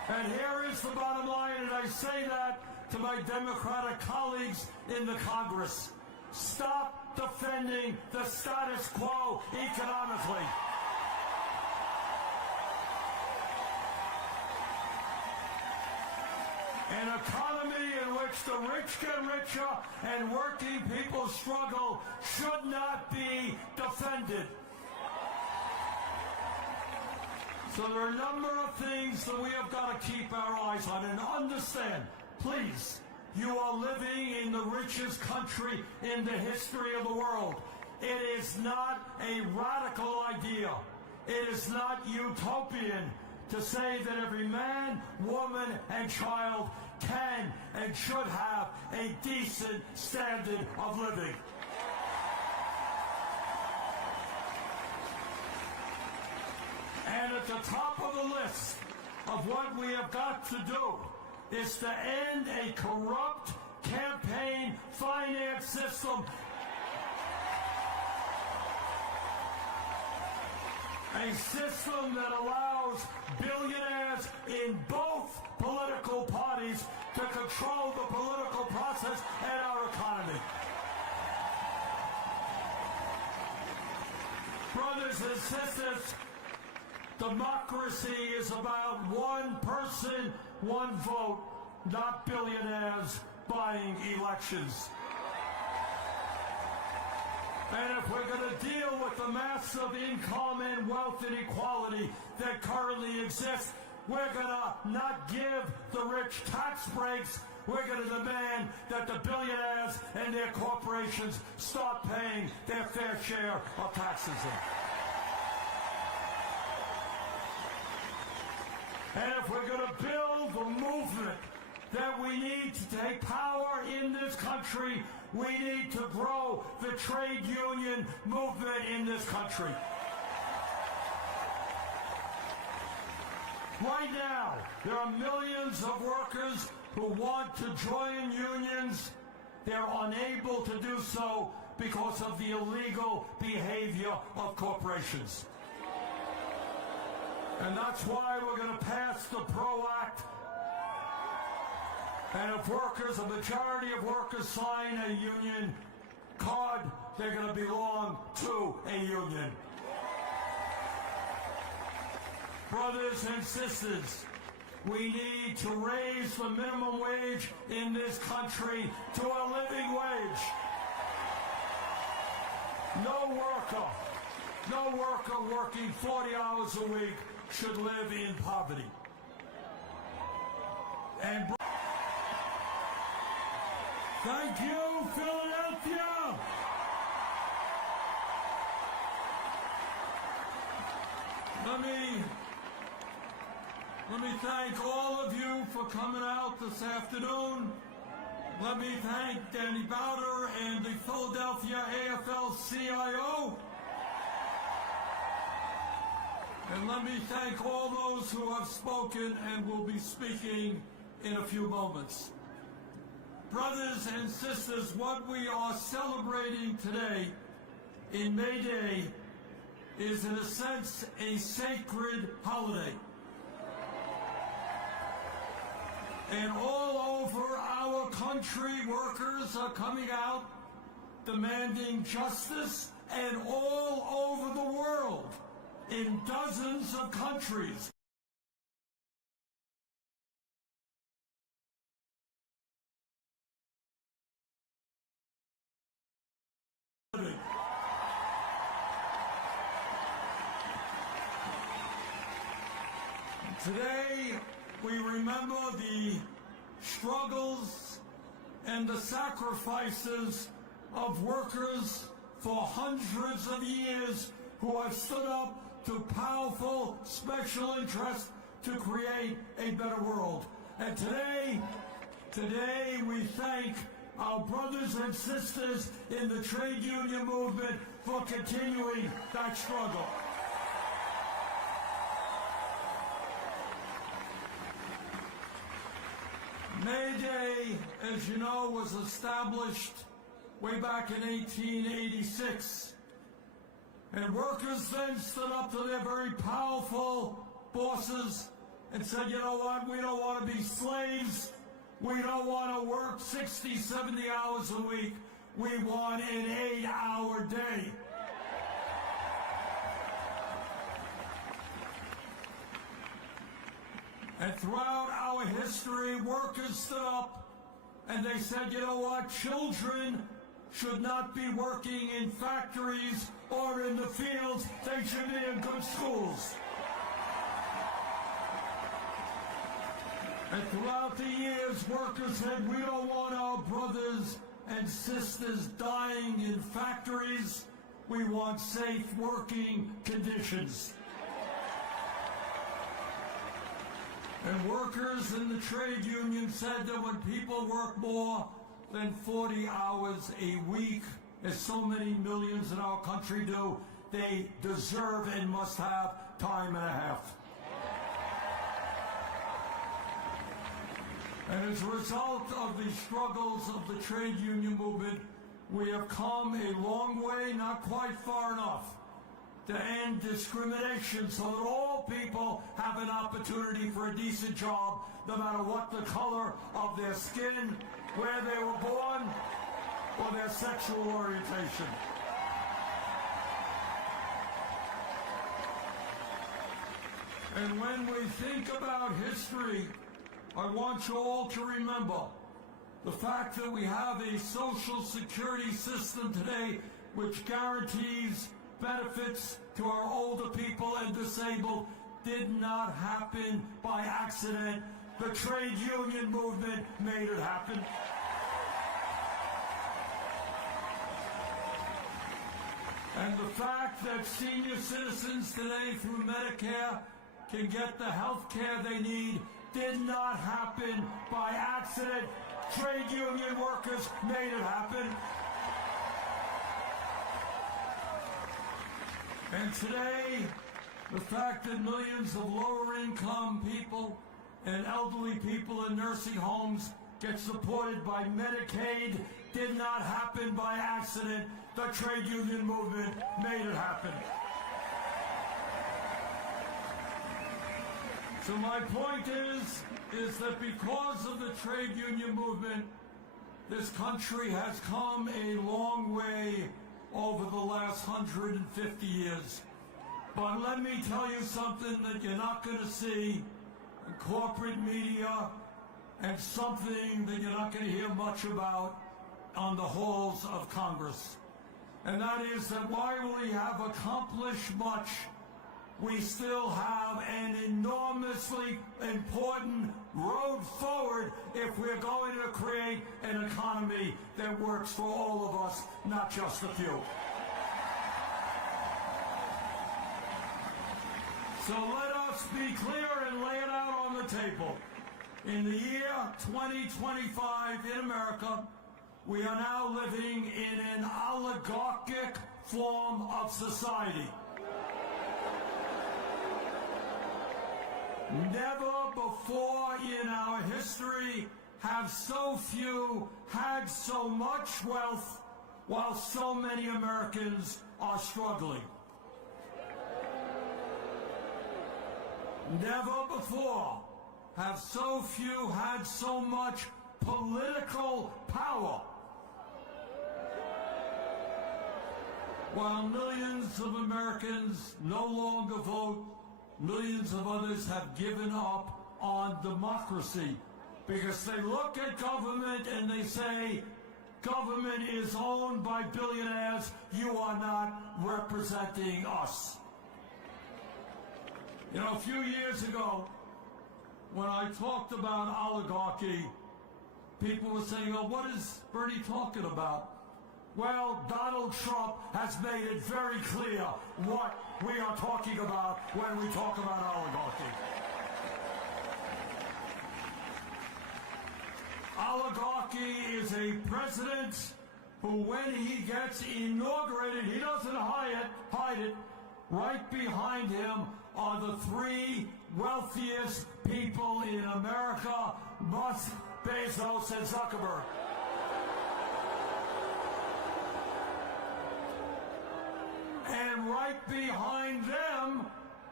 And here is the bottom line, and I say that to my Democratic colleagues in the Congress. Stop defending the status quo economically. An economy in which the rich get richer and working people struggle should not be defended. So there are a number of things that we have got to keep our eyes on and understand. Please, you are living in the richest country in the history of the world. It is not a radical idea. It is not utopian to say that every man, woman, and child can and should have a decent standard of living. And at the top of the list of what we have got to do is to end a corrupt campaign finance system. A system that allows billionaires in both political parties to control the political process and our economy. Brothers and sisters, democracy is about one person, one vote, not billionaires buying elections. And if we're going to deal with the massive income and wealth inequality that currently exists, we're going to not give the rich tax breaks. We're going to demand that the billionaires and their corporations start paying their fair share of taxes. And if we're going to build the movement that we need to take power in this country, we need to grow the trade union movement in this country. Right now, there are millions of workers who want to join unions. They're unable to do so because of the illegal behavior of corporations. And that's why we're going to pass the PRO Act. And if workers, a majority of workers sign a union card, they're going to belong to a union. Brothers and sisters, we need to raise the minimum wage in this country to a living wage. No worker working 40 hours a week should live in poverty. And thank you, Philadelphia! Let me thank all of you for coming out this afternoon. Let me thank Danny Bowder and the Philadelphia AFL-CIO. And let me thank all those who have spoken and will be speaking in a few moments. Brothers and sisters, what we are celebrating today in May Day is, in a sense, a sacred holiday. And all over our country, workers are coming out demanding justice, and all over the world, in dozens of countries. Today, we remember the struggles and the sacrifices of workers for hundreds of years who have stood up to powerful special interests to create a better world. And today we thank our brothers and sisters in the trade union movement for continuing that struggle. May Day, as you know, was established way back in 1886. And workers then stood up to their very powerful bosses and said, you know what, we don't want to be slaves. We don't want to work 60, 70 hours a week. We want an 8-hour day. And throughout our history, workers stood up and they said, you know what, children should not be working in factories or in the fields. They should be in good schools. And throughout the years, workers said, we don't want our brothers and sisters dying in factories. We want safe working conditions. And workers in the trade union said that when people work more than 40 hours a week, as so many millions in our country do, they deserve and must have time and a half. And as a result of the struggles of the trade union movement, we have come a long way, not quite far enough, to end discrimination so that all people have an opportunity for a decent job, no matter what the color of their skin, where they were born, or their sexual orientation. And when we think about history, I want you all to remember the fact that we have a social security system today which guarantees benefits to our older people and disabled did not happen by accident. The trade union movement made it happen. And the fact that senior citizens today through Medicare can get the health care they need did not happen by accident. Trade union workers made it happen. And today, the fact that millions of lower-income people and elderly people in nursing homes get supported by Medicaid did not happen by accident. The trade union movement made it happen. So my point is that because of the trade union movement, this country has come a long way over the last 150 years. But let me tell you something that you're not going to see in corporate media, and something that you're not going to hear much about on the halls of Congress. And that is that while we have accomplished much, we still have an enormously important road forward if we're going to create an economy that works for all of us, not just a few. So let us be clear and lay it out on the table. In the year 2025 in America, we are now living in an oligarchic form of society. Never before in our history have so few had so much wealth while so many Americans are struggling. Never before have so few had so much political power while millions of Americans no longer vote. Millions of others have given up on democracy because they look at government and they say, government is owned by billionaires. You are not representing us. You know, a few years ago, when I talked about oligarchy, people were saying, oh, what is Bernie talking about? Well, Donald Trump has made it very clear what we are talking about when we talk about oligarchy. Oligarchy is a president who, when he gets inaugurated, he doesn't hide it. Right behind him are the three wealthiest people in America, Musk, Bezos, and Zuckerberg. And right behind them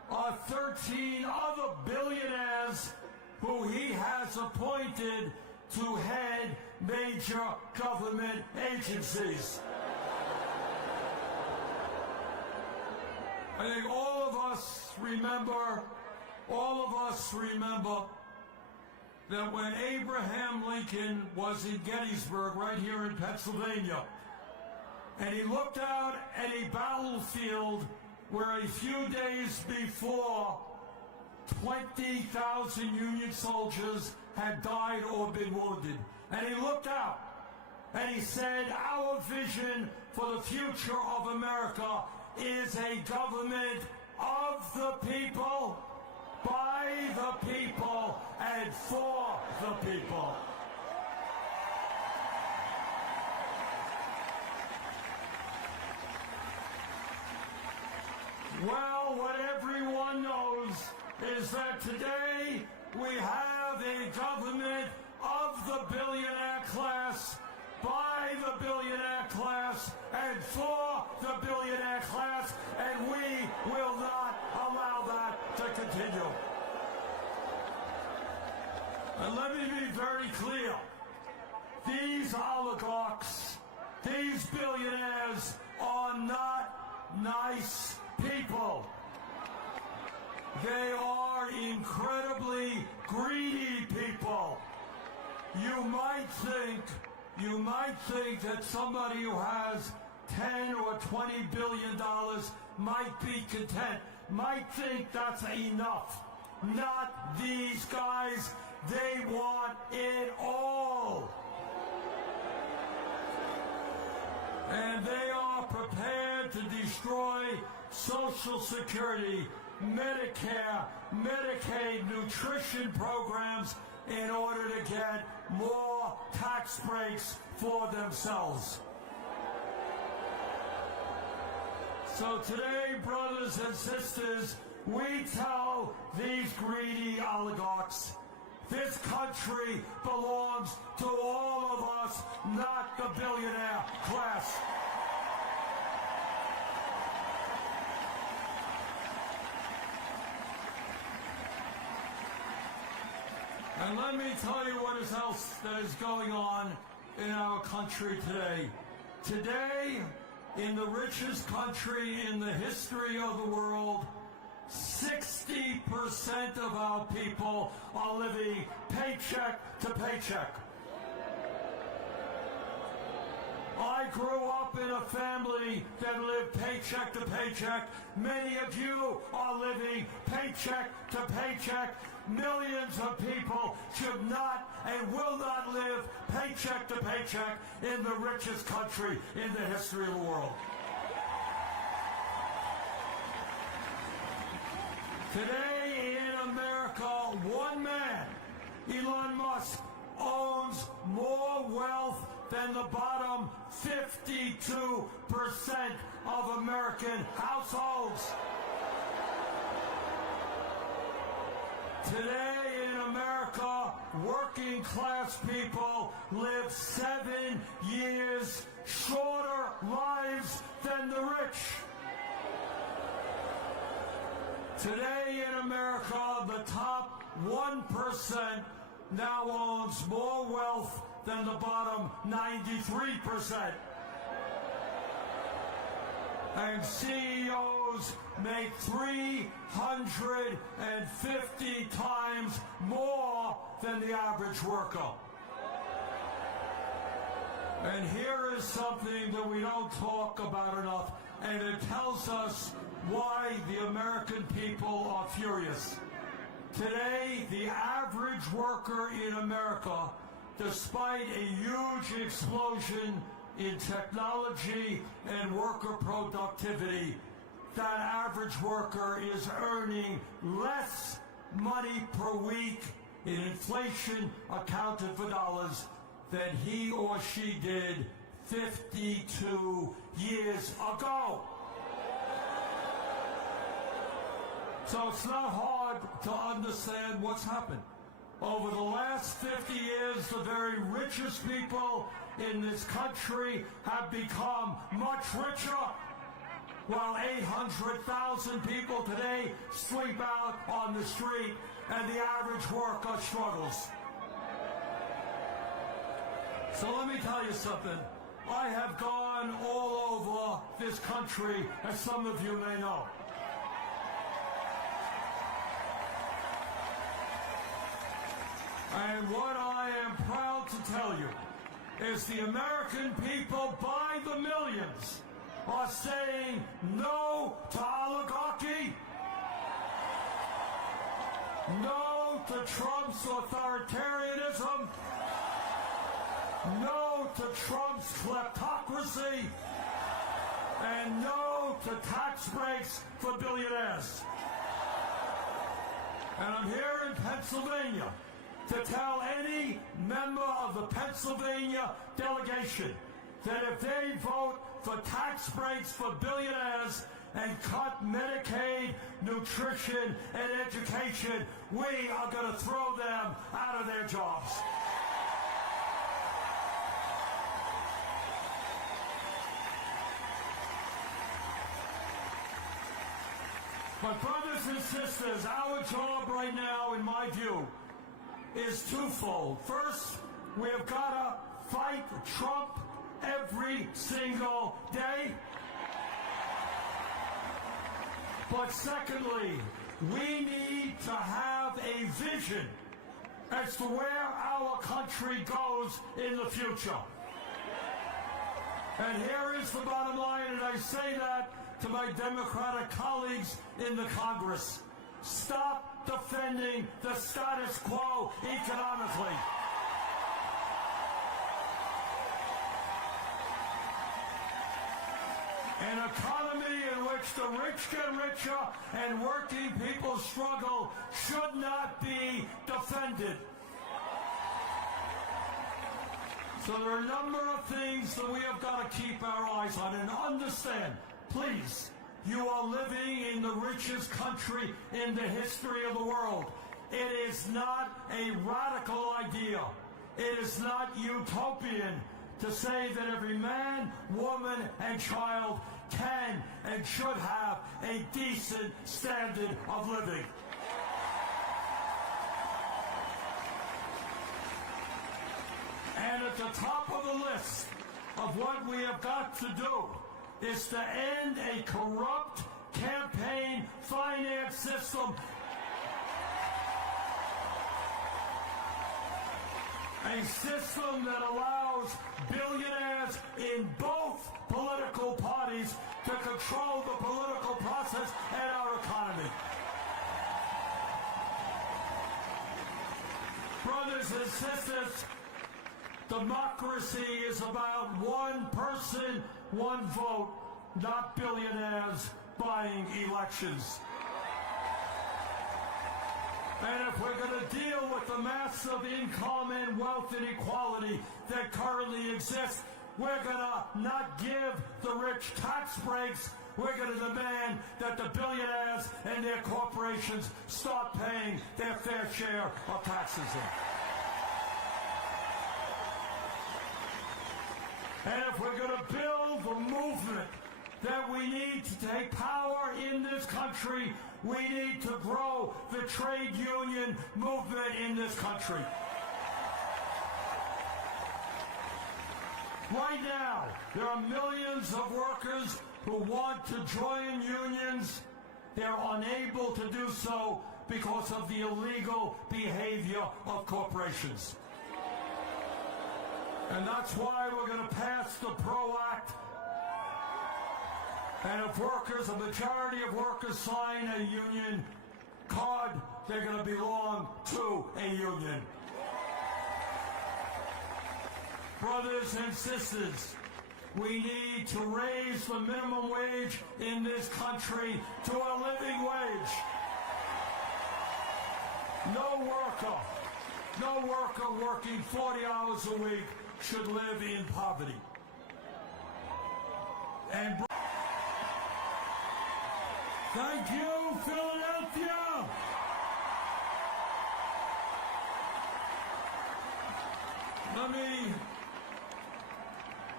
are 13 other billionaires who he has appointed to head major government agencies. I think all of us remember that when Abraham Lincoln was in Gettysburg, right here in Pennsylvania, and he looked out at a battlefield where a few days before 20,000 Union soldiers had died or been wounded. And he looked out and he said, our vision for the future of America is a government of the people, by the people, and for the people. Well, what everyone knows is that today we have a government of the billionaire class, by the billionaire class, and for the billionaire class, and we will not allow that to continue. And let me be very clear. These oligarchs, these billionaires are not nice people. They are incredibly greedy people. You might think that somebody who has 10 or 20 billion dollars might be content, might think that's enough. Not these guys. They want it all. And they are prepared to destroy Social Security, Medicare, Medicaid, nutrition programs in order to get more tax breaks for themselves. So today, brothers and sisters, we tell these greedy oligarchs, this country belongs to all of us, not the billionaire class. And let me tell you what else that is going on in our country today. Today, in the richest country in the history of the world, 60% of our people are living paycheck to paycheck. I grew up in a family that lived paycheck to paycheck. Many of you are living paycheck to paycheck. Millions of people should not and will not live paycheck to paycheck in the richest country in the history of the world. Today in America, one man, Elon Musk, owns more wealth than the bottom 52% of American households. Today in America, working class people live 7 years shorter lives than the rich. Today in America, the top 1% now owns more wealth than the bottom 93%. And CEOs make 350 times more than the average worker. And here is something that we don't talk about enough, and it tells us why the American people are furious. Today, the average worker in America, despite a huge explosion in technology and worker productivity, that average worker is earning less money per week in inflation accounted for dollars than he or she did 52 years ago. So it's not hard to understand what's happened. Over the last 50 years, the very richest people in this country have become much richer. while 800,000 people today sleep out on the street and the average worker struggles. So let me tell you something. I have gone all over this country, as some of you may know. And what I am proud to tell you is the American people by the millions are saying no to oligarchy, no to Trump's authoritarianism, no to Trump's kleptocracy, and no to tax breaks for billionaires. And I'm here in Pennsylvania to tell any member of the Pennsylvania delegation that if they vote for tax breaks for billionaires and cut Medicaid, nutrition, and education, we are going to throw them out of their jobs. But brothers and sisters, our job right now, in my view, is twofold. First, we have got to fight Trump every single day. But secondly, we need to have a vision as to where our country goes in the future. And here is the bottom line, and I say that to my Democratic colleagues in the Congress. Stop defending the status quo economically. An economy in which the rich get richer and working people struggle should not be defended. So there are a number of things that we have got to keep our eyes on, and understand, please, you are living in the richest country in the history of the world. It is not a radical idea. It is not utopian to say that every man, woman, and child can and should have a decent standard of living. And at the top of the list of what we have got to do is to end a corrupt campaign finance system, a system that allows billionaires in both political parties to control the political process and our economy. Brothers and sisters, democracy is about one person, one vote, not billionaires buying elections. And if we're going to deal with the massive income and wealth inequality that currently exists, we're going to not give the rich tax breaks. We're going to demand that the billionaires and their corporations start paying their fair share of taxes. And if we're going to build the movement that we need to take power in this country, we need to grow the trade union movement in this country. Right now, there are millions of workers who want to join unions. They're unable to do so because of the illegal behavior of corporations. And that's why we're going to pass the PRO Act. And if workers, a majority of workers sign a union card, they're going to belong to a union. Brothers and sisters, we need to raise the minimum wage in this country to a living wage. No worker working 40 hours a week should live in poverty. And thank you, Philadelphia!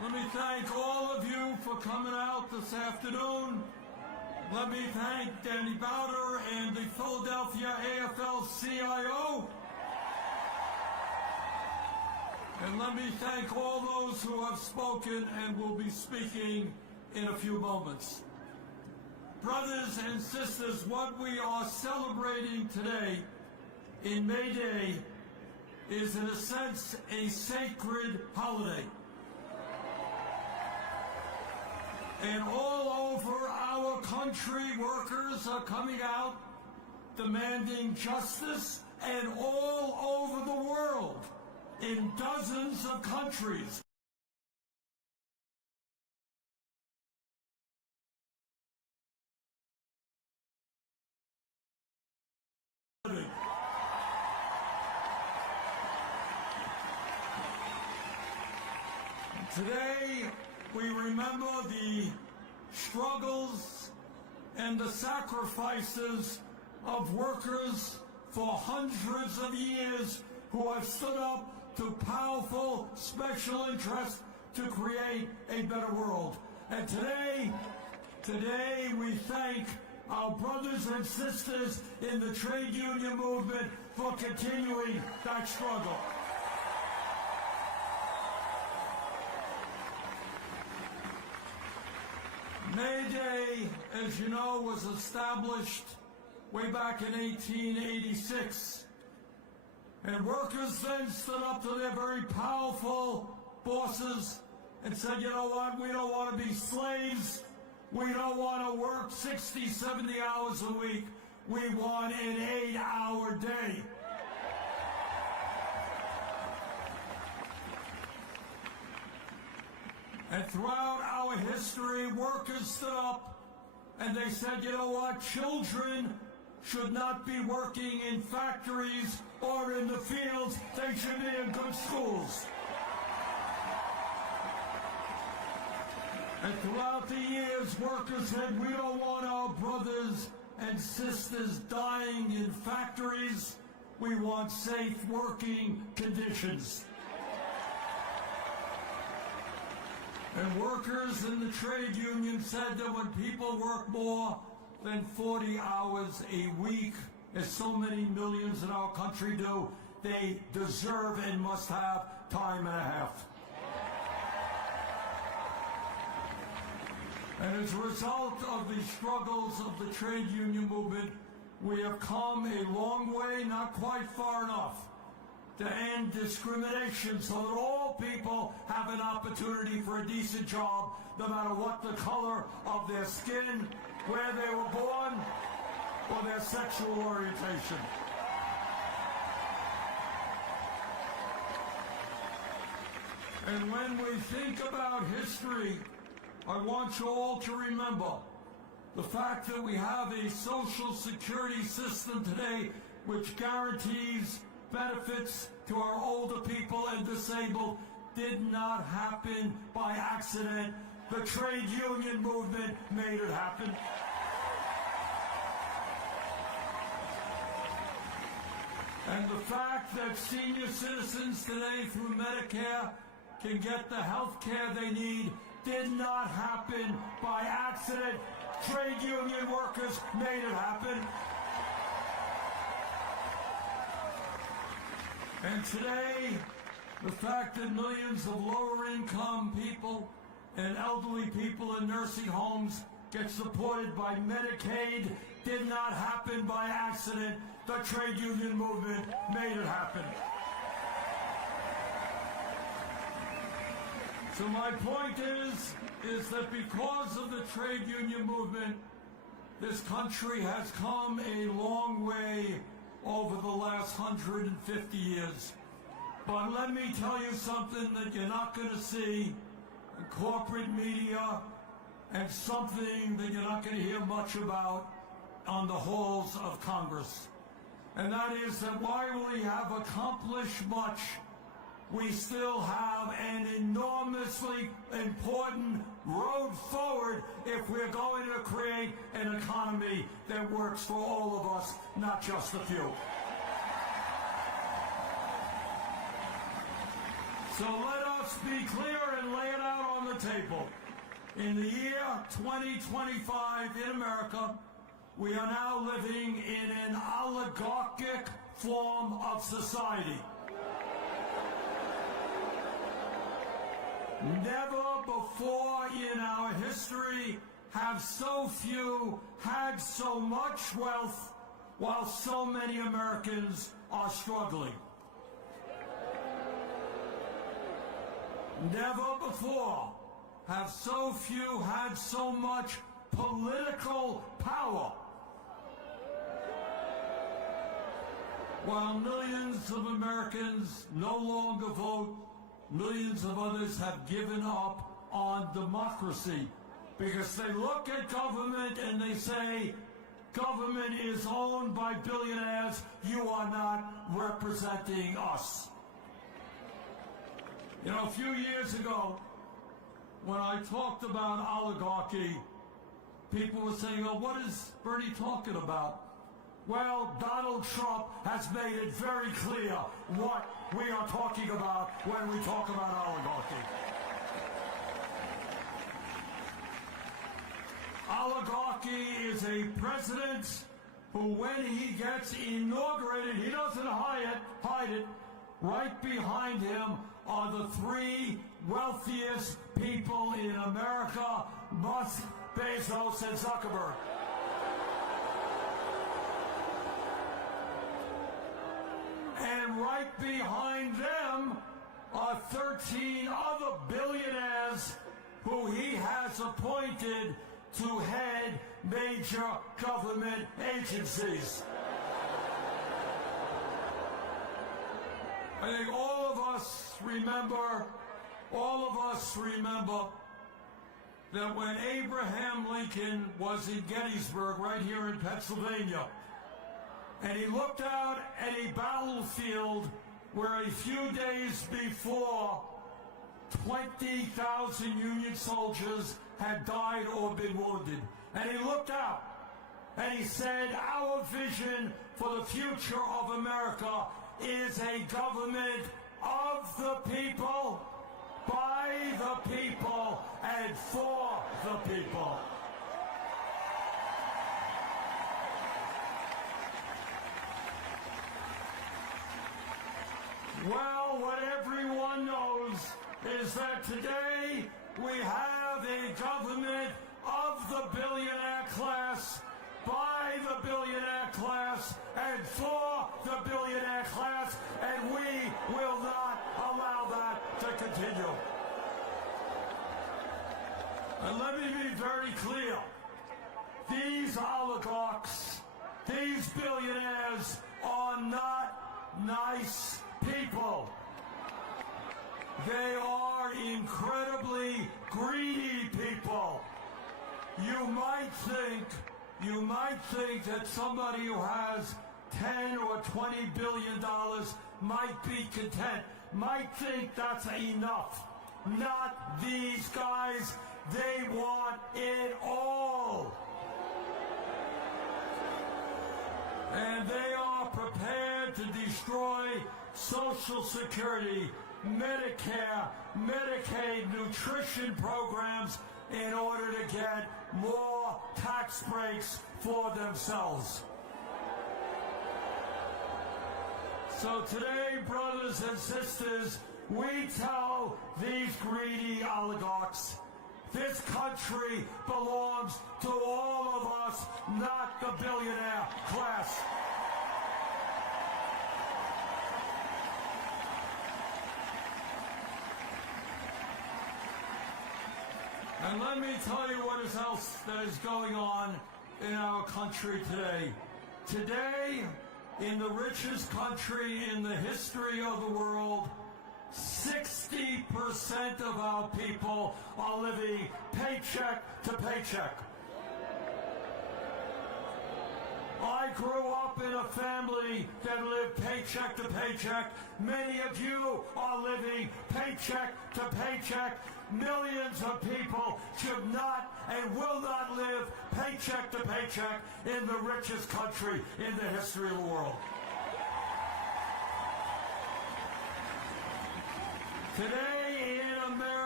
Let me thank all of you for coming out this afternoon. Let me thank Danny Bowder and the Philadelphia AFL-CIO. And let me thank all those who have spoken and will be speaking in a few moments. Brothers and sisters, what we are celebrating today in May Day is, in a sense, a sacred holiday. And all over our country, workers are coming out demanding justice, and all over the world, in dozens of countries. Today, we remember the struggles and the sacrifices of workers for hundreds of years who have stood up to powerful special interests to create a better world. And today we thank our brothers and sisters in the trade union movement for continuing that struggle. May Day, as you know, was established way back in 1886. And workers then stood up to their very powerful bosses and said, you know what, we don't want to be slaves. We don't want to work 60, 70 hours a week. We want an 8-hour day. And throughout our history, workers stood up and they said, you know what, children should not be working in factories or in the fields. They should be in good schools. And throughout the years, workers said, we don't want our brothers and sisters dying in factories. We want safe working conditions. And workers in the trade union said that when people work more than 40 hours a week, as so many millions in our country do, they deserve and must have time and a half. And as a result of the struggles of the trade union movement, we have come a long way, not quite far enough, to end discrimination so that all people have an opportunity for a decent job, no matter what the color of their skin, where they were born, or their sexual orientation. And when we think about history, I want you all to remember the fact that we have a social security system today which guarantees benefits to our older people and disabled did not happen by accident. The trade union movement made it happen. And the fact that senior citizens today through Medicare can get the health care they need did not happen by accident. Trade union workers made it happen. And today, the fact that millions of lower income people and elderly people in nursing homes get supported by Medicaid did not happen by accident. The trade union movement made it happen. So my point is that because of the trade union movement, this country has come a long way over the last 150 years. But let me tell you something that you're not going to see in corporate media, and something that you're not going to hear much about on the halls of Congress. And that is that while we have accomplished much, we still have an enormously important road forward if we're going to create an economy that works for all of us, not just a few. So let us be clear and lay it out on on the table. In the year 2025 in America, we are now living in an oligarchic form of society. Never before in our history have so few had so much wealth while so many Americans are struggling. Never before have so few had so much political power, while millions of Americans no longer vote. Millions of others have given up on democracy because they look at government and they say, government is owned by billionaires, you are not representing us. You know, a few years ago, when I talked about oligarchy, people were saying, oh, what is Bernie talking about? Well, Donald Trump has made it very clear what we are talking about when we talk about oligarchy. Oligarchy is a president who, when he gets inaugurated, he doesn't hide it. Right behind him are the three wealthiest people in America, Musk, Bezos, and Zuckerberg. And right behind them are 13 other billionaires who he has appointed to head major government agencies. I think all of us remember that when Abraham Lincoln was in Gettysburg, right here in Pennsylvania, and he looked out at a battlefield where a few days before 20,000 Union soldiers had died or been wounded. And he looked out and he said, our vision for the future of America is a government of the people, by the people, and for the people. Well, what everyone knows is that today we have a government of the billionaire class, by the billionaire class, and for the billionaire class, and we will not allow that to continue. And let me be very clear. These oligarchs, these billionaires are not nice people. They are incredibly greedy people. You might think that somebody who has 10 or 20 billion dollars might be content, might think that's enough. Not these guys. They want it all. And they are prepared to destroy Social Security, Medicare, Medicaid, nutrition programs in order to get more tax breaks for themselves. So today, brothers and sisters, we tell these greedy oligarchs, this country belongs to all of us, not the billionaire class. And let me tell you what else that is going on in our country today. Today, in the richest country in the history of the world, 60% of our people are living paycheck to paycheck. I grew up in a family that lived paycheck to paycheck. Many of you are living paycheck to paycheck. Millions of people should not and will not live paycheck to paycheck in the richest country in the history of the world. Today in America,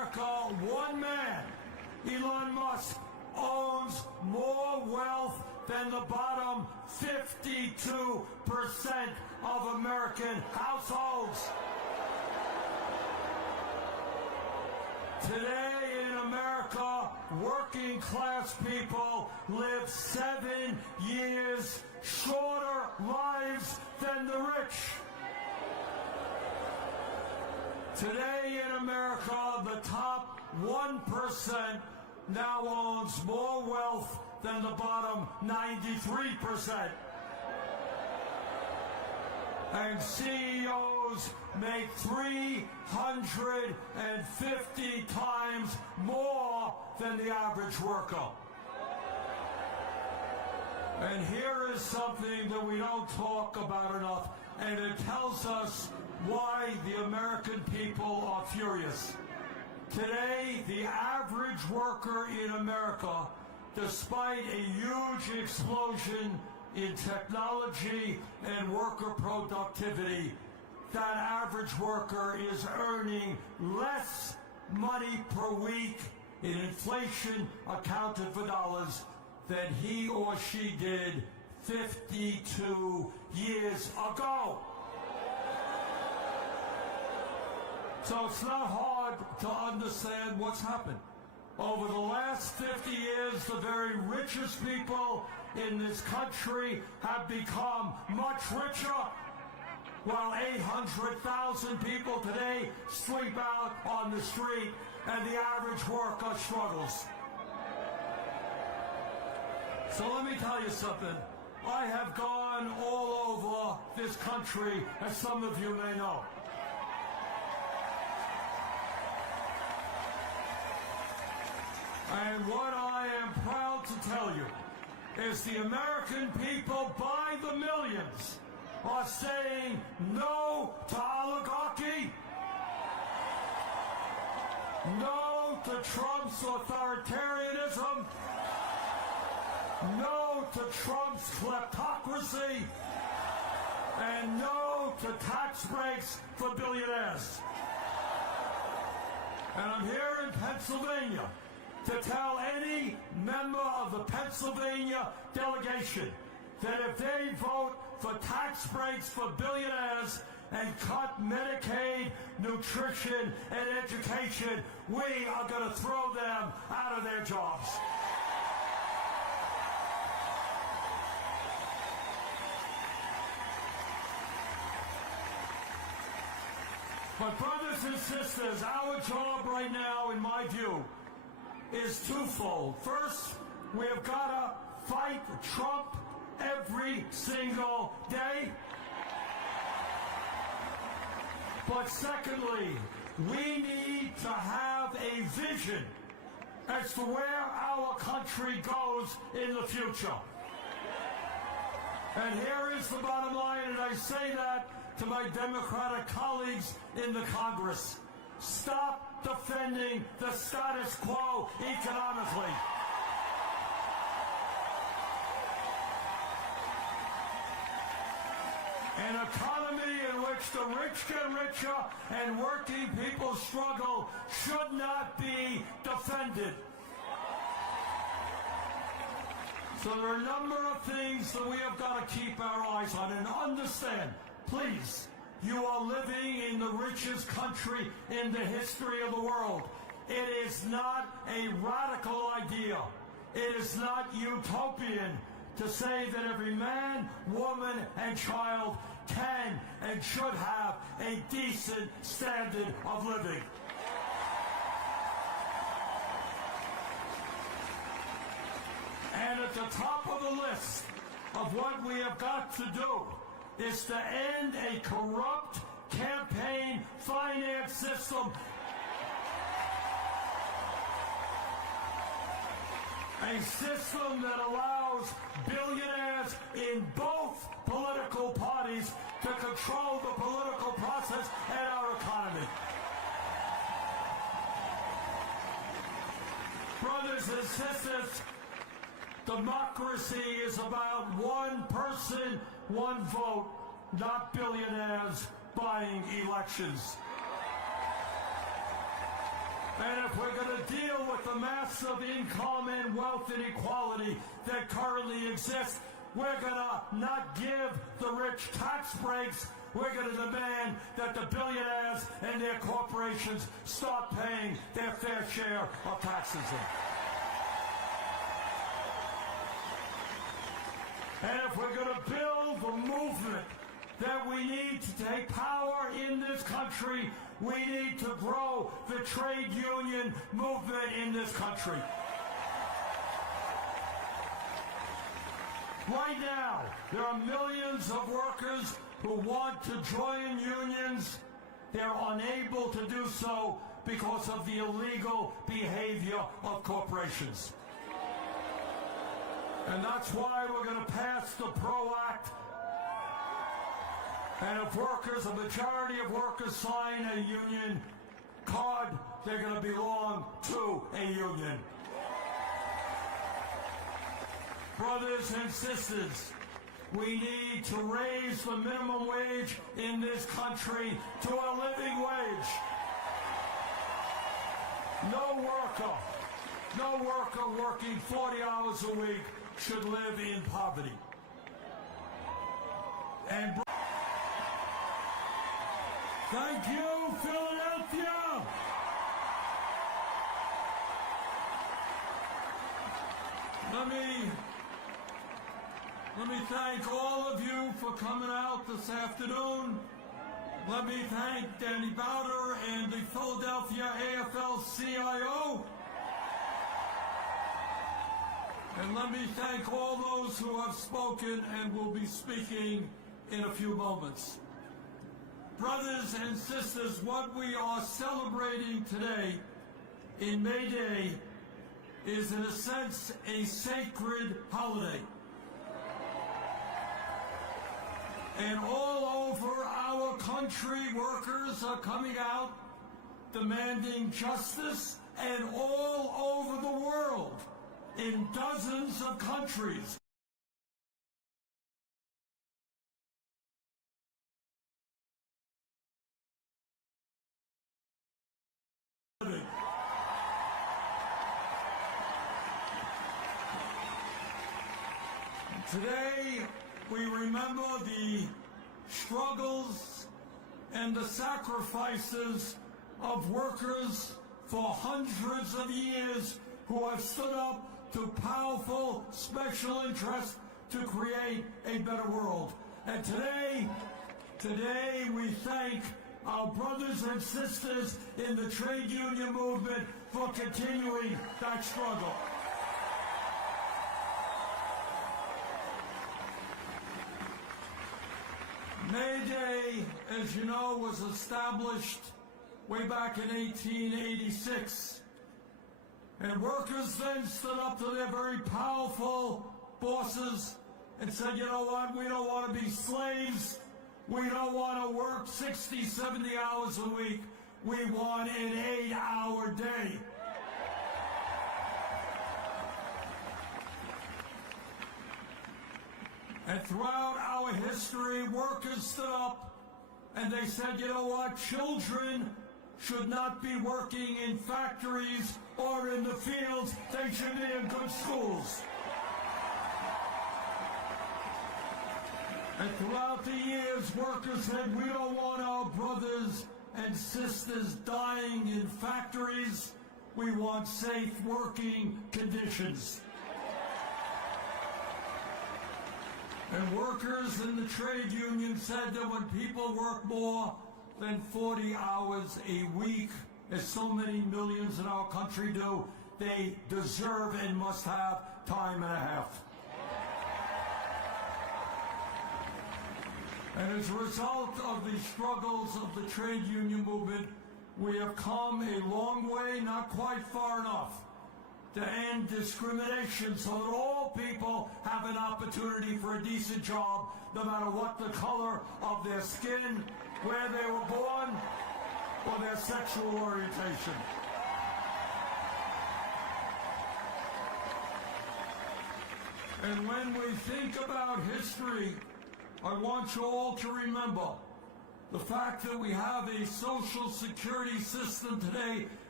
America, one man, Elon Musk, owns more wealth than the bottom 52% of American households. Today in America, working class people live 7 years shorter lives than the rich. Today in America, the top 1% now owns more wealth than the bottom 93%. And CEOs make 350 times more than the average worker. And here is something that we don't talk about enough, and it tells us why the American people are furious. Today, the average worker in America, despite a huge explosion in technology and worker productivity, that average worker is earning less money per week in inflation accounted for dollars than he or she did 52 years ago. So it's not hard to understand what's happened. Over the last 50 years, the very richest people in this country have become much richer, while 800,000 people today sleep out on the street and the average worker struggles. So let me tell you something. I have gone all over this country, as some of you may know. And what I am proud to tell you is the American people by the millions are saying no to oligarchy, no to Trump's authoritarianism, no to Trump's kleptocracy, and no to tax breaks for billionaires. And I'm here in Pennsylvania to tell any member of the Pennsylvania delegation that if they vote for tax breaks for billionaires and cut Medicaid, nutrition, and education, we are going to throw them out of their jobs. But brothers and sisters, our job right now, in my view, is twofold. First, we have got to fight Trump every single day. But secondly, we need to have a vision as to where our country goes in the future. And here is the bottom line, and I say that to my Democratic colleagues in the Congress. Stop defending the status quo economically. An economy in which the rich get richer and working people struggle should not be defended. So there are a number of things that we have got to keep our eyes on, and understand, please, you are living in the richest country in the history of the world. It is not a radical idea. It is not utopian to say that every man, woman, and child can and should have a decent standard of living. And at the top of the list of what we have got to do is to end a corrupt campaign finance system. A system that allows billionaires in both political parties to control the political process and our economy. Brothers and sisters, democracy is about one person, one vote, not billionaires buying elections. And if we're going to deal with the massive income and wealth inequality that currently exists, we're going to not give the rich tax breaks. We're going to demand that the billionaires and their corporations start paying their fair share of taxes. And if we're going to build the movement that we need to take power in this country, we need to grow the trade union movement in this country. Right now, there are millions of workers who want to join unions. They're unable to do so because of the illegal behavior of corporations. And that's why we're going to pass the PRO Act. And if workers, a majority of workers sign a union card, they're going to belong to a union. Brothers and sisters, we need to raise the minimum wage in this country to a living wage. No worker working 40 hours a week should live in poverty. And thank you, Philadelphia! Let me thank all of you for coming out this afternoon. Let me thank Danny Bowder and the Philadelphia AFL-CIO. And let me thank all those who have spoken and will be speaking in a few moments. Brothers and sisters, what we are celebrating today in May Day is, in a sense, a sacred holiday. And all over our country, workers are coming out demanding justice, and all over the world, in dozens of countries. Today, we remember the struggles and the sacrifices of workers for hundreds of years who have stood up to powerful special interests to create a better world. And today we thank our brothers and sisters in the trade union movement for continuing that struggle. May Day, as you know, was established way back in 1886. And workers then stood up to their very powerful bosses and said, you know what, we don't want to be slaves. We don't want to work 60, 70 hours a week. We want an 8-hour day. And throughout our history, workers stood up and they said, you know what, children should not be working in factories or in the fields. They should be in good schools. And throughout the years, workers said, we don't want our brothers and sisters dying in factories. We want safe working conditions. And workers in the trade union said that when people work more than 40 hours a week, as so many millions in our country do, they deserve and must have time and a half. And as a result of the struggles of the trade union movement, we have come a long way, not quite far enough, to end discrimination so that all people have an opportunity for a decent job, no matter what the color of their skin, where they were born, or their sexual orientation. And when we think about history, I want you all to remember the fact that we have a social security system today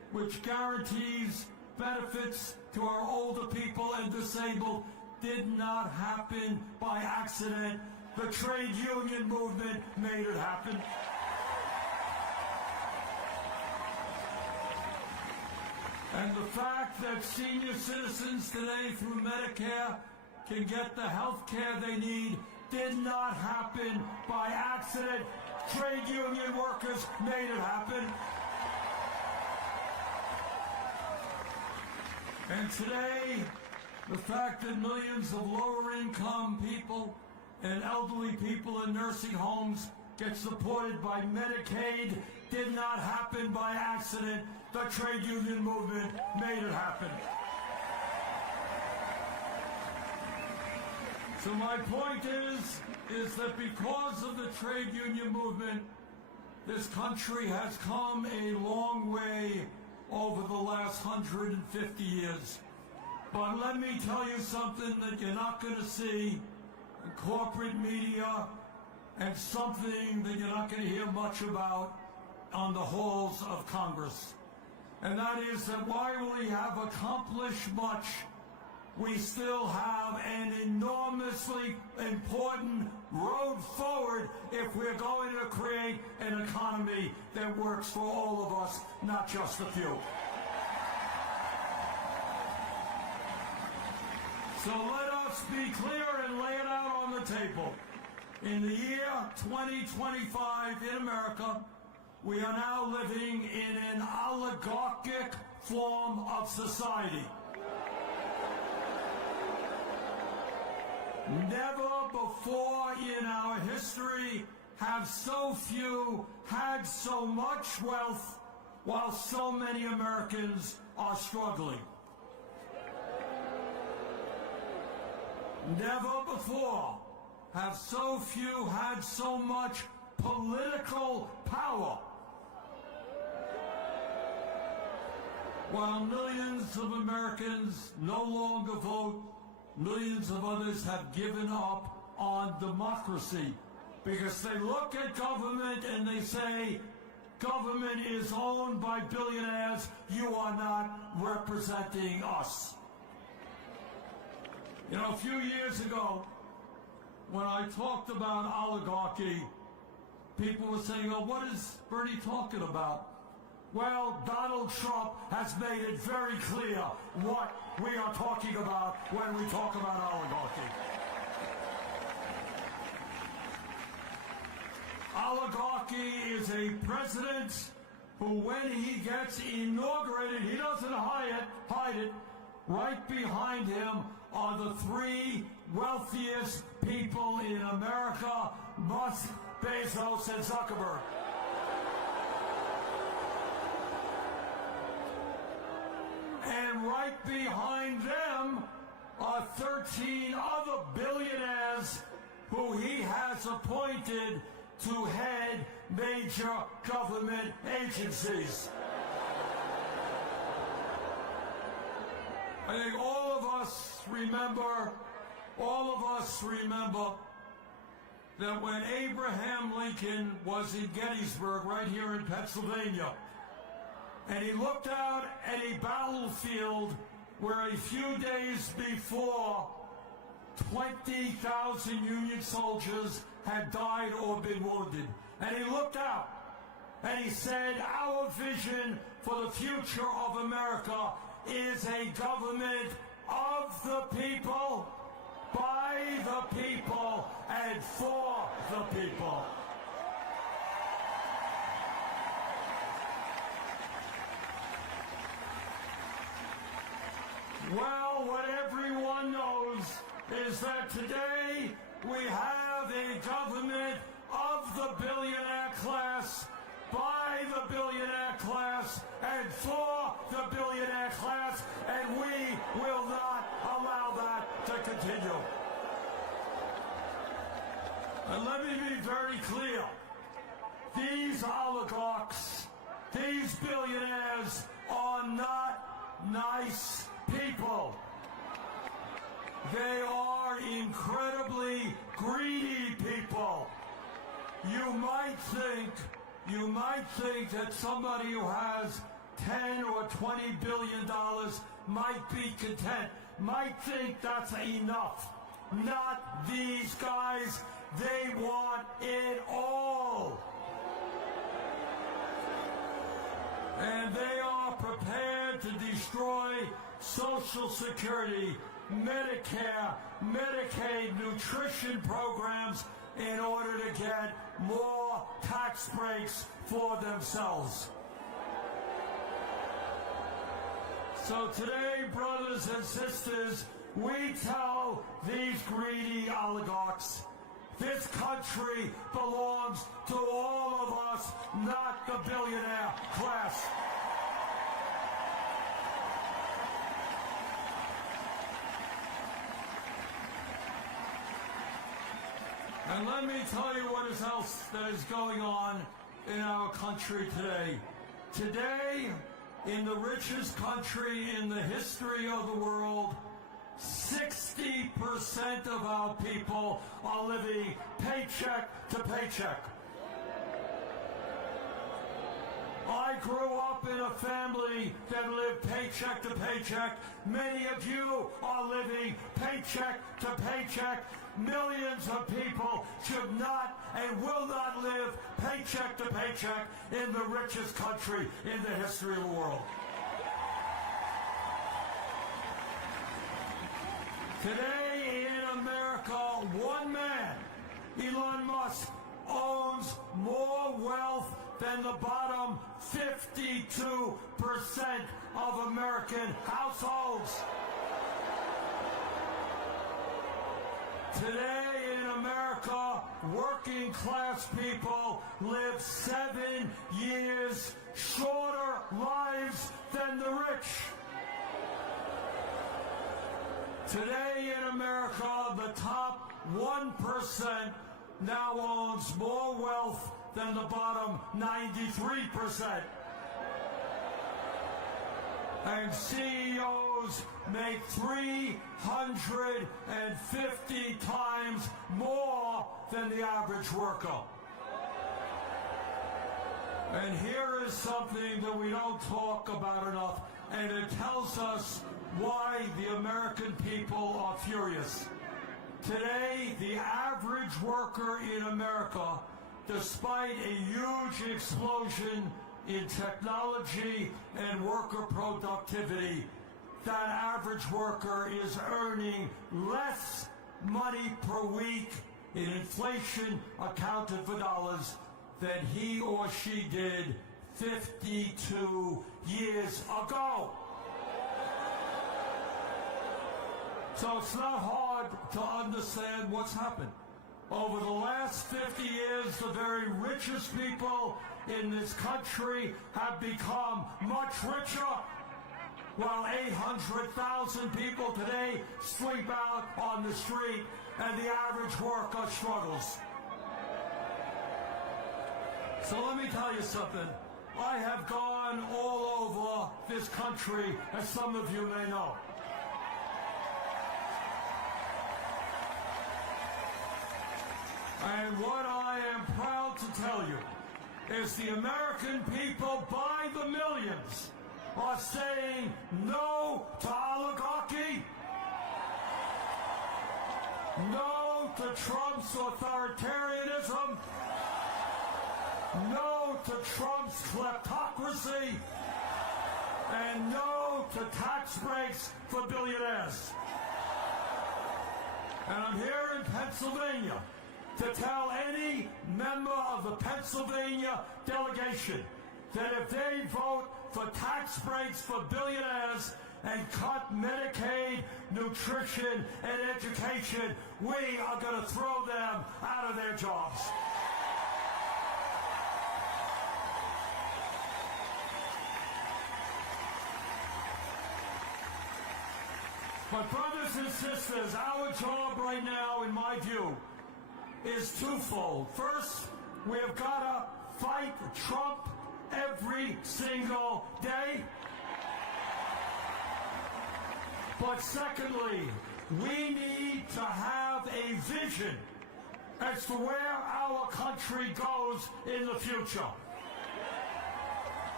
which guarantees benefits to our older people and disabled, did not happen by accident. The trade union movement made it happen. And the fact that senior citizens today through Medicare can get the health care they need did not happen by accident. Trade union workers made it happen. And today, the fact that millions of lower-income people and elderly people in nursing homes get supported by Medicaid did not happen by accident. The trade union movement made it happen. So my point is that because of the trade union movement, this country has come a long way over the last 150 years. But let me tell you something that you're not going to see in corporate media, and something that you're not going to hear much about on the halls of Congress. And that is that while we have accomplished much, we still have an enormously important road forward if we're going to create an economy that works for all of us, not just a few. So let us be clear and lay it out on the table. In the year 2025 in America, we are now living in an oligarchic form of society. Never before in our history have so few had so much wealth while so many Americans are struggling. Never before have so few had so much political power, while millions of Americans no longer vote. Millions of others have given up on democracy because they look at government and they say, government is owned by billionaires, you are not representing us. You know, a few years ago, when I talked about oligarchy, people were saying, oh, what is Bernie talking about? Well, Donald Trump has made it very clear what we are talking about when we talk about oligarchy. Oligarchy is a president who, when he gets inaugurated, he doesn't hide it. Right behind him are the three wealthiest people in America, Musk, Bezos, and Zuckerberg. And right behind them are 13 other billionaires who he has appointed to head major government agencies. I think all of us remember that when Abraham Lincoln was in Gettysburg, right here in Pennsylvania, and he looked out at a battlefield where a few days before 20,000 Union soldiers had died or been wounded. And he looked out and he said, our vision for the future of America is a government of the people, by the people, and for the people. Well, what everyone knows is that today we have a government of the billionaire class, by the billionaire class, and for the billionaire class, and we will not allow that to continue. And let me be very clear. These oligarchs, these billionaires are not nice people. They are incredibly greedy people. You might think that somebody who has $10 or $20 billion might be content, might think that's enough. Not these guys. They want it all. And they are prepared to destroy Social Security, Medicare, Medicaid, nutrition programs in order to get more tax breaks for themselves. So today, brothers and sisters, we tell these greedy oligarchs, this country belongs to all of us, not the billionaire class. And let me tell you what else that is going on in our country today. Today, in the richest country in the history of the world, 60% of our people are living paycheck to paycheck. I grew up in a family that lived paycheck to paycheck. Many of you are living paycheck to paycheck. Millions of people should not and will not live paycheck to paycheck in the richest country in the history of the world. Today in America, one man, Elon Musk, owns more wealth than the bottom 52% of American households. Today in America, working class people live 7 years shorter lives than the rich. Today in America, the top 1% now owns more wealth than the bottom 93%. And CEOs make 350 times more than the average worker. And here is something that we don't talk about enough, and it tells us why the American people are furious. Today, the average worker in America, despite a huge explosion in technology and worker productivity, that average worker is earning less money per week in inflation accounted for dollars than he or she did 52 years ago. So it's not hard to understand what's happened. Over the last 50 years, the very richest people in this country have become much richer, while 800,000 people today sleep out on the street and the average worker struggles. So let me tell you something. I have gone all over this country, as some of you may know. And what I am proud to tell you is the American people by the millions are saying no to oligarchy, no to Trump's authoritarianism, no to Trump's kleptocracy, and no to tax breaks for billionaires. And I'm here in Pennsylvania to tell any member of the Pennsylvania delegation that if they vote for tax breaks for billionaires and cut Medicaid, nutrition, and education, we are going to throw them out of their jobs. But brothers and sisters, our job right now, in my view, is twofold. First, we have got to fight Trump every single day. But secondly, we need to have a vision as to where our country goes in the future.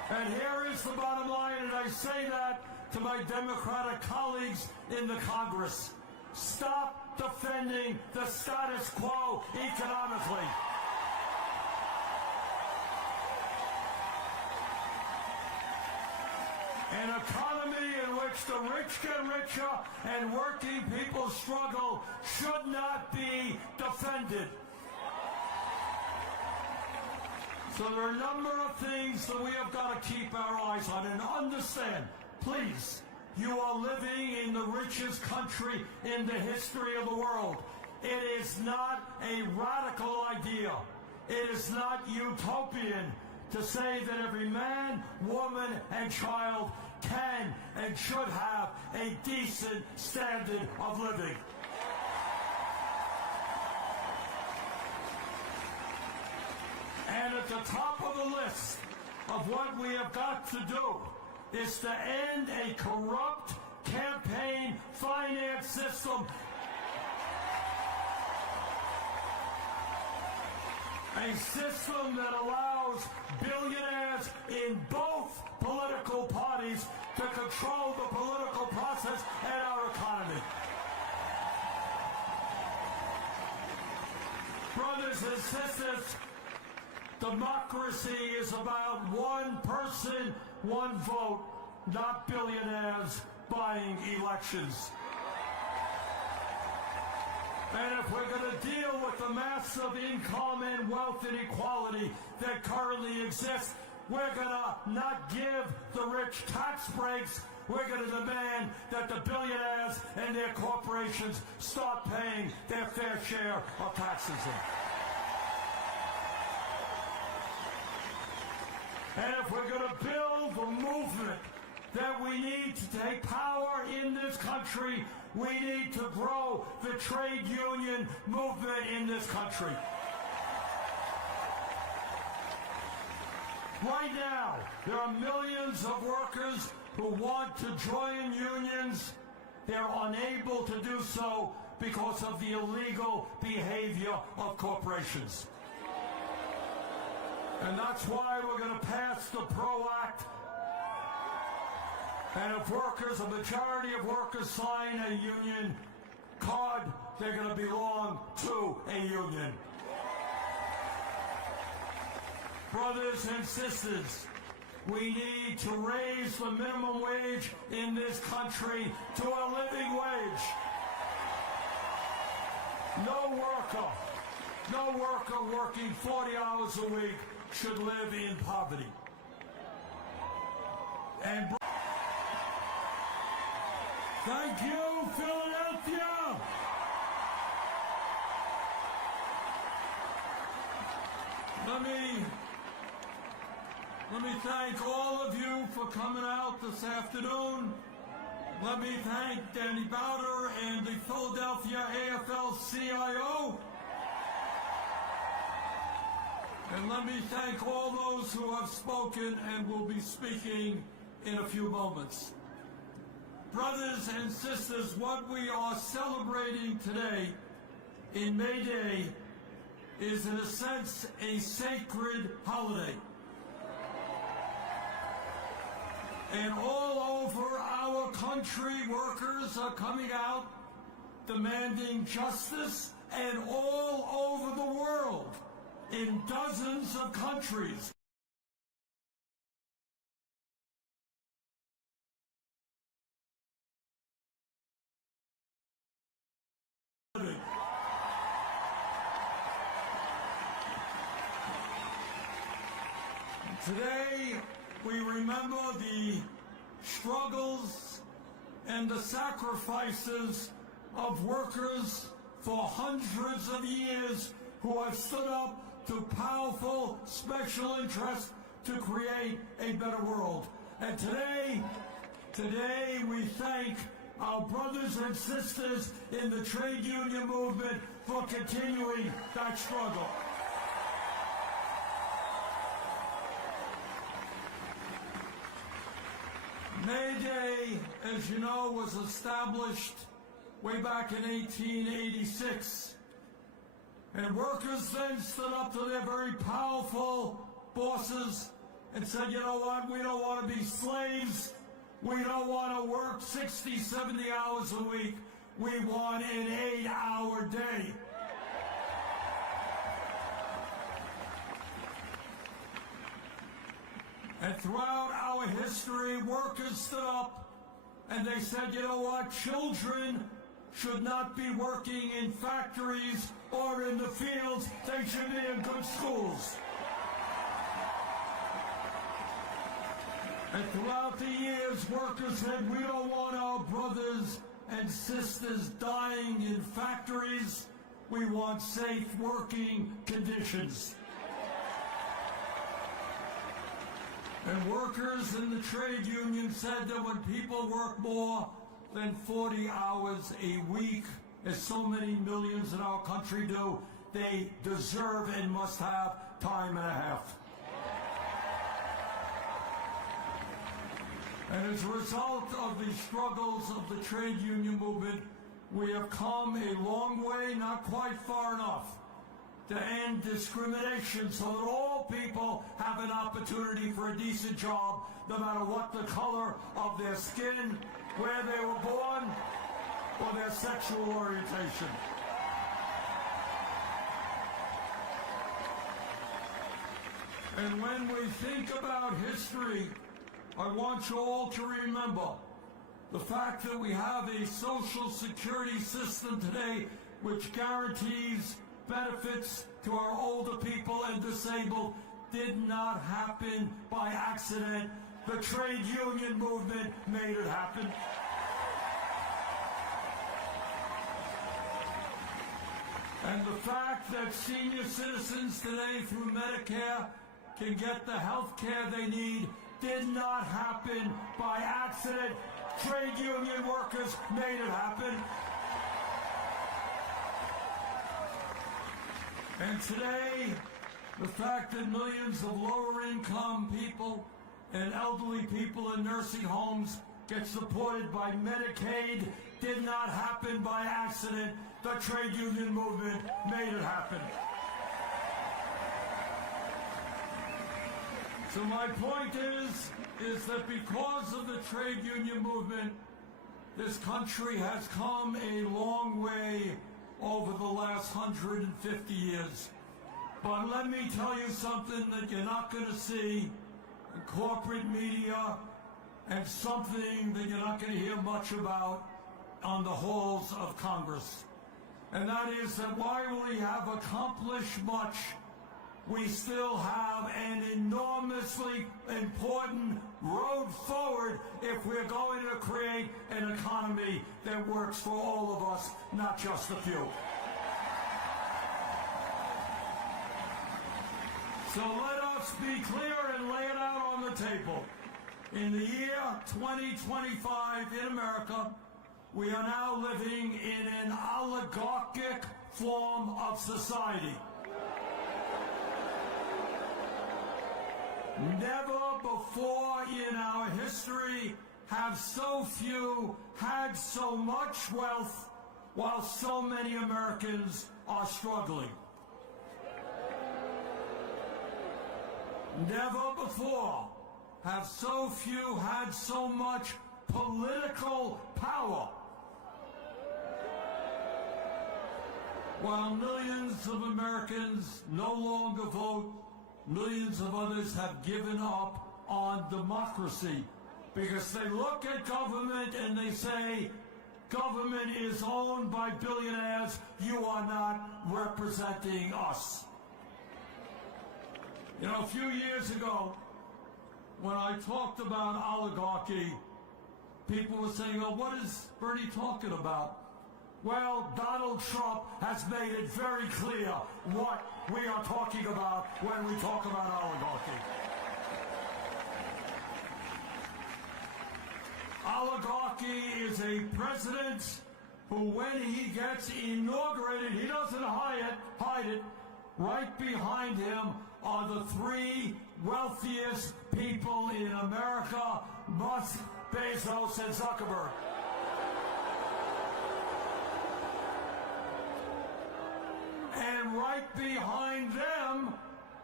And here is the bottom line, and I say that to my Democratic colleagues in the Congress. Stop defending the status quo economically. An economy in which the rich get richer and working people struggle should not be defended. So there are a number of things that we have got to keep our eyes on and understand. Please, you are living in the richest country in the history of the world. It is not a radical idea. It is not utopian to say that every man, woman, and child can and should have a decent standard of living. And at the top of the list of what we have got to do is to end a corrupt campaign finance system. A system that allows billionaires in both political parties to control the political process and our economy. Brothers and sisters, democracy is about one person, one vote, not billionaires buying elections. And if we're going to deal with the massive income and wealth inequality that currently exists, we're going to not give the rich tax breaks. We're going to demand that the billionaires and their corporations start paying their fair share of taxes. And if we're going to build the movement that we need to take power in this country, we need to grow the trade union movement in this country. Right now, there are millions of workers who want to join unions. They're unable to do so because of the illegal behavior of corporations. And that's why we're going to pass the PRO Act. And if workers, a majority of workers sign a union card, they're going to belong to a union. Brothers and sisters, we need to raise the minimum wage in this country to a living wage. No worker working 40 hours a week should live in poverty. And thank you, Philadelphia! Let me thank all of you for coming out this afternoon. Let me thank Danny Bowder and the Philadelphia AFL-CIO. And let me thank all those who have spoken and will be speaking in a few moments. Brothers and sisters, what we are celebrating today in May Day is, in a sense, a sacred holiday. And all over our country, workers are coming out demanding justice, and all over the world, in dozens of countries. Today, we remember the struggles and the sacrifices of workers for hundreds of years who have stood up to powerful special interests to create a better world. And today we thank our brothers and sisters in the trade union movement for continuing that struggle. May Day, as you know, was established way back in 1886. And workers then stood up to their very powerful bosses and said, you know what, we don't want to be slaves. We don't want to work 60, 70 hours a week. We want an 8-hour day. And throughout our history, workers stood up and they said, you know what, children should not be working in factories or in the fields. They should be in good schools. And throughout the years, workers said, we don't want our brothers and sisters dying in factories. We want safe working conditions. And workers in the trade union said that when people work more than 40 hours a week, as so many millions in our country do, they deserve and must have time and a half. And as a result of the struggles of the trade union movement, we have come a long way, not quite far enough, to end discrimination so that all people have an opportunity for a decent job, no matter what the color of their skin, where they were born, or their sexual orientation. And when we think about history, I want you all to remember the fact that we have a social security system today which guarantees benefits to our older people and disabled did not happen by accident. The trade union movement made it happen. And the fact that senior citizens today through Medicare can get the health care they need did not happen by accident. Trade union workers made it happen. And today, the fact that millions of lower-income people and elderly people in nursing homes get supported by Medicaid did not happen by accident. The trade union movement made it happen. So my point is that because of the trade union movement, this country has come a long way over the last 150 years. But let me tell you something that you're not going to see in corporate media, and something that you're not going to hear much about on the halls of Congress. And that is that while we have accomplished much, we still have an enormously important road forward if we're going to create an economy that works for all of us, not just a few. So let us be clear and lay it out on the table. In the year 2025 in America, we are now living in an oligarchic form of society. Never before in our history have so few had so much wealth while so many Americans are struggling. Never before have so few had so much political power while millions of Americans no longer vote. Millions of others have given up on democracy because they look at government and they say, government is owned by billionaires. You are not representing us. You know, a few years ago, when I talked about oligarchy, people were saying, well, what is Bernie talking about? Well, Donald Trump has made it very clear what we are talking about when we talk about oligarchy. Oligarchy is a president who, when he gets inaugurated, he doesn't hide it. Right behind him are the three wealthiest people in America: Musk, Bezos, and Zuckerberg. And right behind them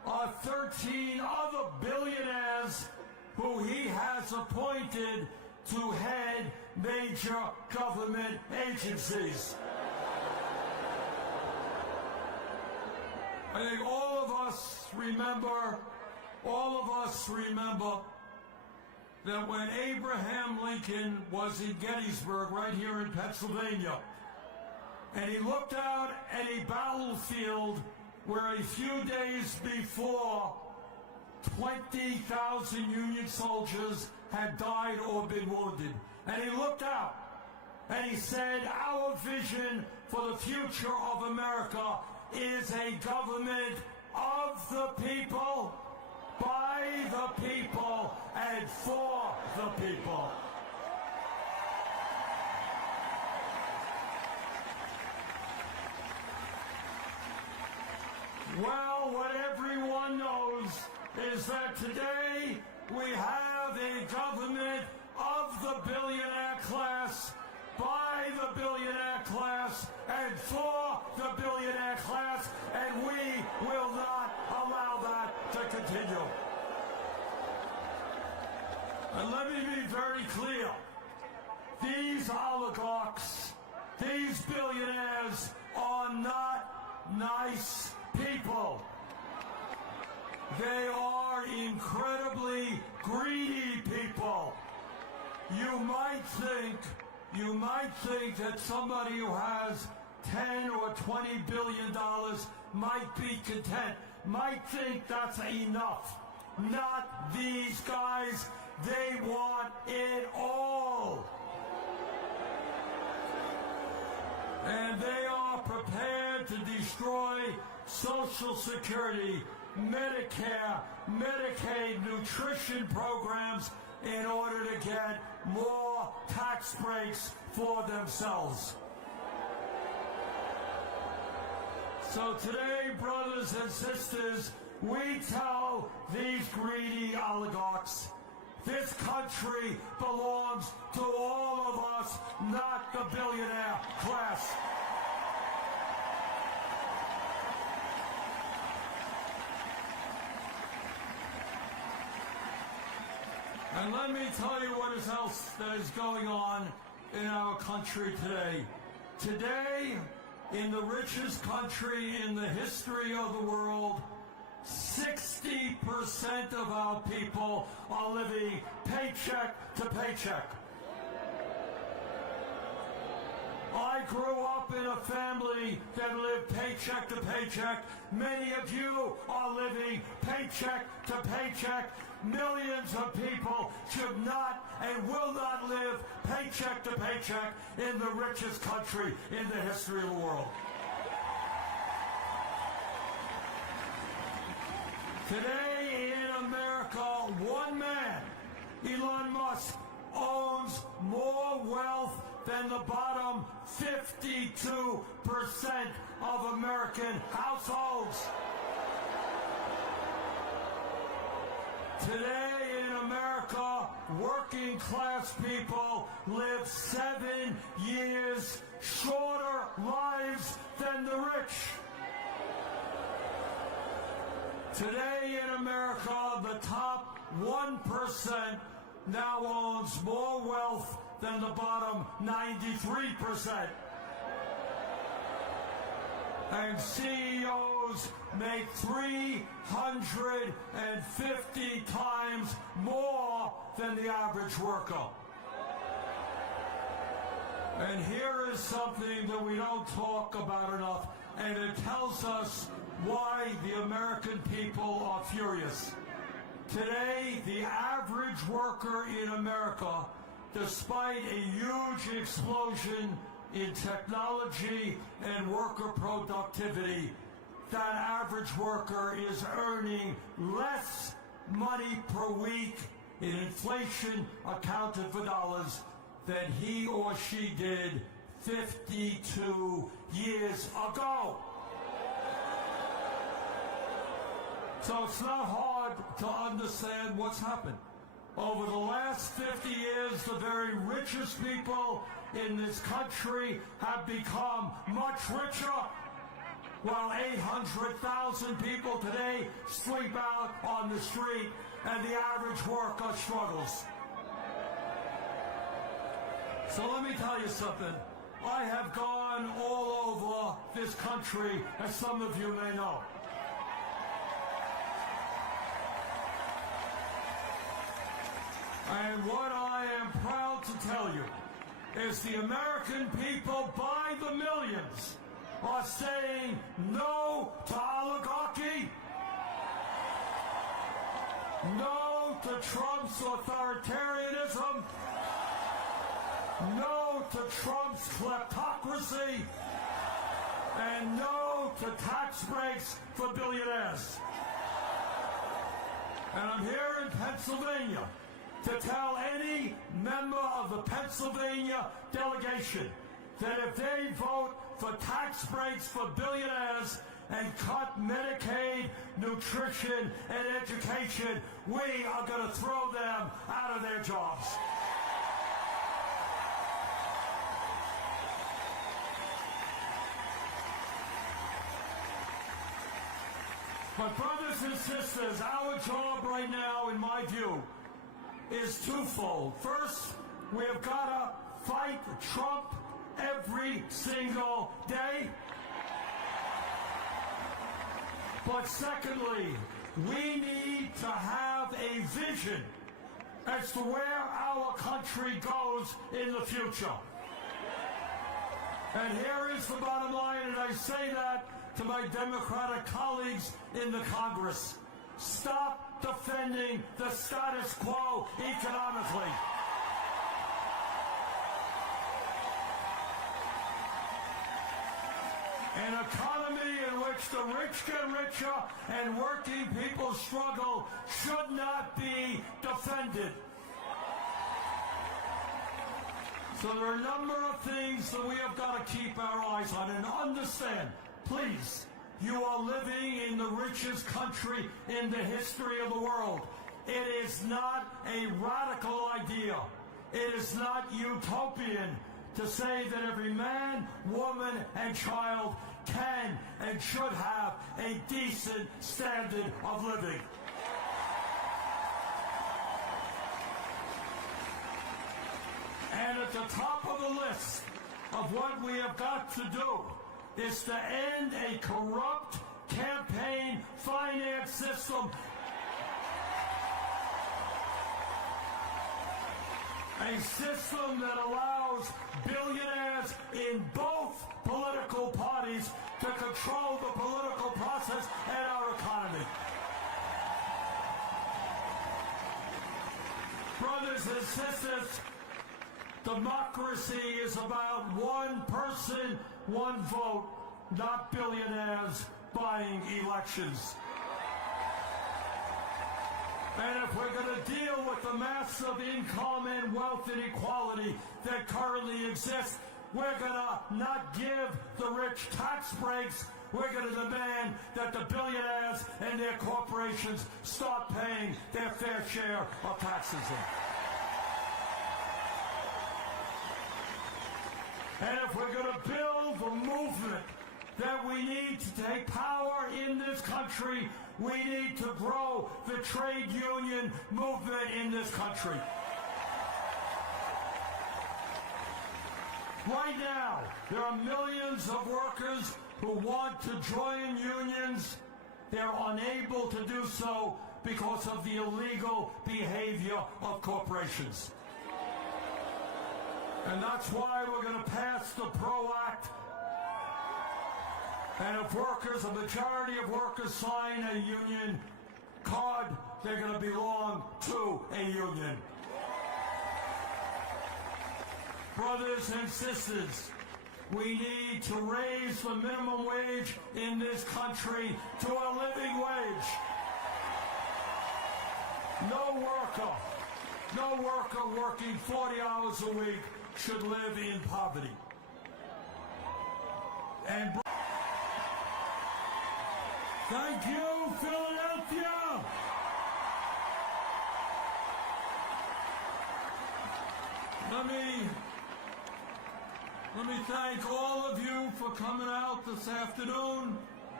are 13 other billionaires who he has appointed to head major government agencies. I think all of us remember that when Abraham Lincoln was in Gettysburg, right here in Pennsylvania, and he looked out at a battlefield where a few days before 20,000 Union soldiers had died or been wounded. And he looked out and he said, our vision for the future of America is a government of the people, by the people, and for the people. Well, what everyone knows is that today we have a government of the billionaire class, by the billionaire class, and for the billionaire class, and we will not allow that to continue. And let me be very clear. These oligarchs, these billionaires are not nice people. They are incredibly greedy people. You might think that somebody who has 10 or 20 billion dollars might be content, might think that's enough. Not these guys. They want it all. And they are prepared to destroy Social Security, Medicare, Medicaid, nutrition programs in order to get more tax breaks for themselves. So today, brothers and sisters, we tell these greedy oligarchs, this country belongs to all of us, not the billionaire class. And let me tell you what else that is going on in our country today. Today, in the richest country in the history of the world, 60% of our people are living paycheck to paycheck. I grew up in a family that lived paycheck to paycheck. Many of you are living paycheck to paycheck. Millions of people should not and will not live paycheck to paycheck in the richest country in the history of the world. Today in America, one man, Elon Musk, owns more wealth than the bottom 52% of American households. Today in America, working class people live 7 years shorter lives than the rich. Today in America, the top 1% now owns more wealth than the bottom 93%. And CEOs make 350 times more than the average worker. And here is something that we don't talk about enough, and it tells us why the American people are furious. Today, the average worker in America, despite a huge explosion in technology and worker productivity, that average worker is earning less money per week in inflation accounted for dollars than he or she did 52 years ago. So it's not hard to understand what's happened. Over the last 50 years, the very richest people in this country have become much richer, while 800,000 people today sleep out on the street and the average worker struggles. So let me tell you something. I have gone all over this country, as some of you may know. And what I am proud to tell you is the American people by the millions are saying no to oligarchy, no to Trump's authoritarianism, no to Trump's kleptocracy, and no to tax breaks for billionaires. And I'm here in Pennsylvania to tell any member of the Pennsylvania delegation that if they vote for tax breaks for billionaires and cut Medicaid, nutrition, and education, we are going to throw them out of their jobs. But brothers and sisters, our job right now, in my view, is twofold. First, we have got to fight Trump every single day. But secondly, we need to have a vision as to where our country goes in the future. And here is the bottom line, and I say that to my Democratic colleagues in the Congress. Stop defending the status quo economically. An economy in which the rich get richer and working people struggle should not be defended. So there are a number of things that we have got to keep our eyes on and understand. Please, you are living in the richest country in the history of the world. It is not a radical idea. It is not utopian to say that every man, woman, and child can and should have a decent standard of living. And at the top of the list of what we have got to do is to end a corrupt campaign finance system. A system that allows billionaires in both political parties to control the political process and our economy. Brothers and sisters, democracy is about one person, one vote, not billionaires buying elections. And if we're going to deal with the massive income and wealth inequality that currently exists, we're going to not give the rich tax breaks. We're going to demand that the billionaires and their corporations start paying their fair share of taxes. And if we're going to build the movement that we need to take power in this country, we need to grow the trade union movement in this country. Right now, there are millions of workers who want to join unions. They're unable to do so because of the illegal behavior of corporations. And that's why we're going to pass the PRO Act. And if workers, a majority of workers sign a union card, they're going to belong to a union. Brothers and sisters, we need to raise the minimum wage in this country to a living wage. No worker working 40 hours a week should live in poverty. And thank you, Philadelphia! Let me thank all of you for coming out this afternoon.